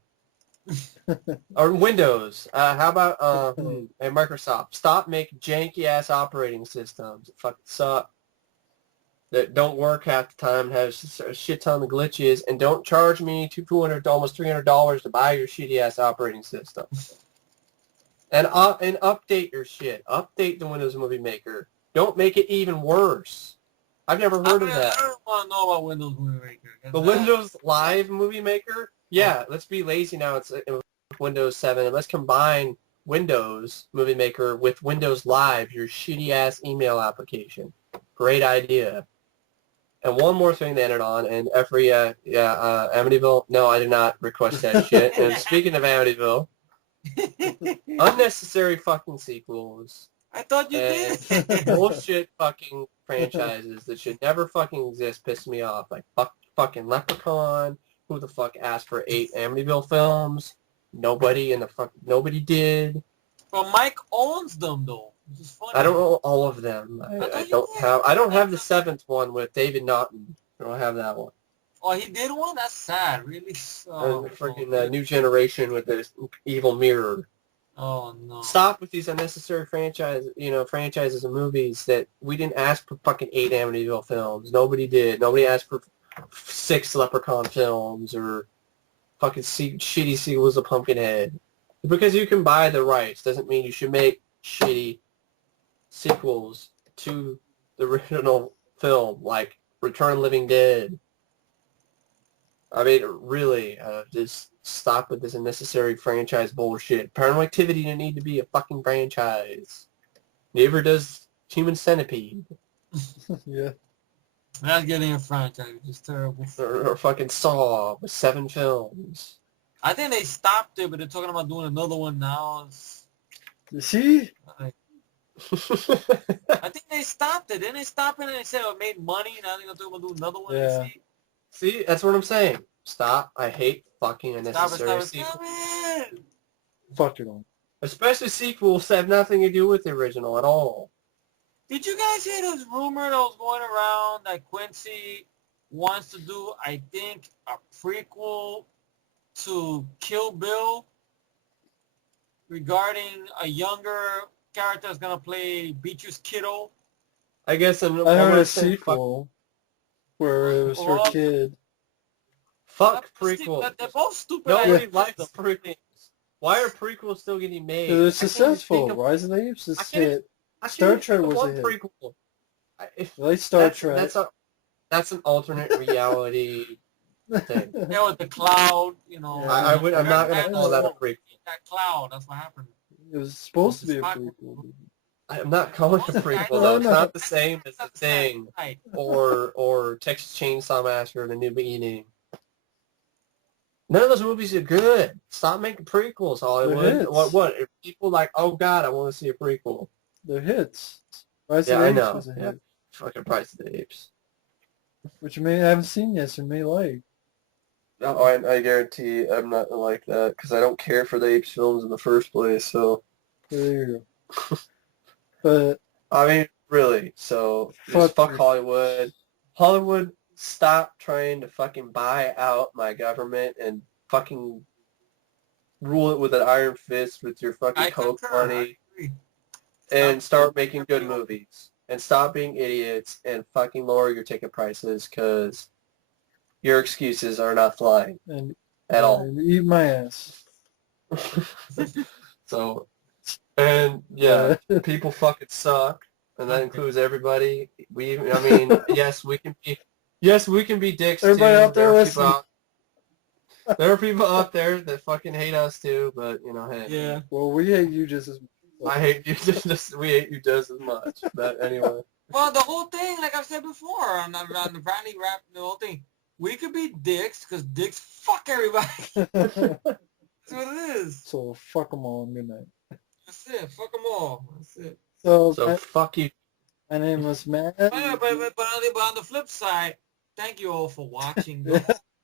Or Windows. How about and Microsoft? Stop making janky-ass operating systems. It fucking suck. That don't work half the time, have a shit ton of glitches, and don't charge me $200 to almost $300 to buy your shitty-ass operating system. And update your shit. Update the Windows Movie Maker. Don't make it even worse. I've never heard of that. I don't want to know about Windows Movie Maker. The Windows Live Movie Maker? Yeah, let's be lazy now. It's Windows 7. And let's combine Windows Movie Maker with Windows Live, your shitty-ass email application. Great idea. And one more thing to end it on, and Efree, Amityville, no, I did not request that shit. And speaking of Amityville, unnecessary fucking sequels. I thought you did. Bullshit fucking franchises that should never fucking exist piss me off. Like fucking Leprechaun. Who the fuck asked for 8 Amityville films? Nobody did. But Mike owns them though. Which is funny. I don't know all of them. I don't have the 7th one with David Naughton. I don't have that one. Oh, he did one? That's sad. Really? And the freaking New Generation with this evil mirror. Oh no! Stop with these unnecessary franchises and movies that we didn't ask for fucking 8 Amityville films. Nobody did. Nobody asked for 6 Leprechaun films or fucking shitty sequels of Pumpkinhead. Because you can buy the rights doesn't mean you should make shitty sequels to the original film, like Return of the Living Dead. I mean, really, just stop with this unnecessary franchise bullshit. Paranormal Activity didn't need to be a fucking franchise. Neither does Human Centipede. Yeah. That's getting a franchise. It's terrible. Or fucking Saw with 7 films. I think they stopped it, but they're talking about doing another one now. You see? I think they stopped it. Didn't they stop it and they said it made money? Now they're going to do another one. Yeah. See, that's what I'm saying. Stop. I hate fucking unnecessary Stop sequels. it. Fuck it all. Especially sequels that have nothing to do with the original at all. Did you guys hear this rumor that was going around that Quincy wants to do, I think, a prequel to Kill Bill regarding a younger character that's going to play Beatrice Kiddo? I guess I heard a sequel where it was her kid. Fuck prequels. They're both stupid. Nobody likes prequels. Why are prequels still getting made? It was successful. Rise of the Apes is hit. Star Trek was a hit. Prequel. Like Star Trek. That's an alternate reality thing. Yeah, with the cloud, you know. Yeah. I'm not going to call that a prequel. That cloud, that's what happened. It was supposed to be a prequel. I'm not calling it a prequel though. It's not the same as The Thing or Texas Chainsaw Massacre: The New Beginning. None of those movies are good. Stop making prequels, Hollywood. What? If people like, oh God, I want to see a prequel. They're hits. Rise of Yeah, the I Apes know. was a hit. Yeah. Fucking Price of the Apes. Which you may haven't seen yet, so you may like. No, I guarantee I'm not like that because I don't care for the Apes films in the first place. So There you go. But I mean, really. So just fuck Hollywood. Hollywood, stop trying to fucking buy out my government and fucking rule it with an iron fist with your fucking coke money, and start making good movies. And stop being idiots and fucking lower your ticket prices because your excuses are not flying at all. Eat my ass. So, and yeah, people fucking suck, and that includes everybody. Yes, we can be dicks Everybody too. out there listening. There are people out there that fucking hate us too, but hey. Yeah. Well, we hate you just as much. I hate you we hate you just as much. But anyway. Well, the whole thing, like I've said before, on the brownie rap, the whole thing, we could be dicks because dicks fuck everybody. That's what it is. So fuck them all and good night. That's it. Fuck them all. That's it. So fuck you. My name was Matt. But on the flip side, thank you all for watching.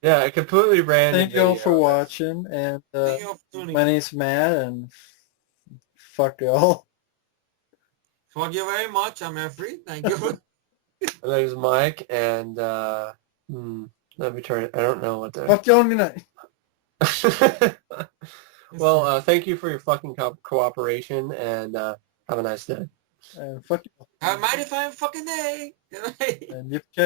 Yeah, I completely random. Thank you all for watching, and my name's Matt, and fuck y'all. Fuck you very much. I'm Efree. Thank you. My name's Mike, and let me turn it. I don't know what the... Fuck y'all and good night. Well, thank you for your fucking cooperation, and have a nice day. And fuck you. Have a mighty fine fucking day. Good night. And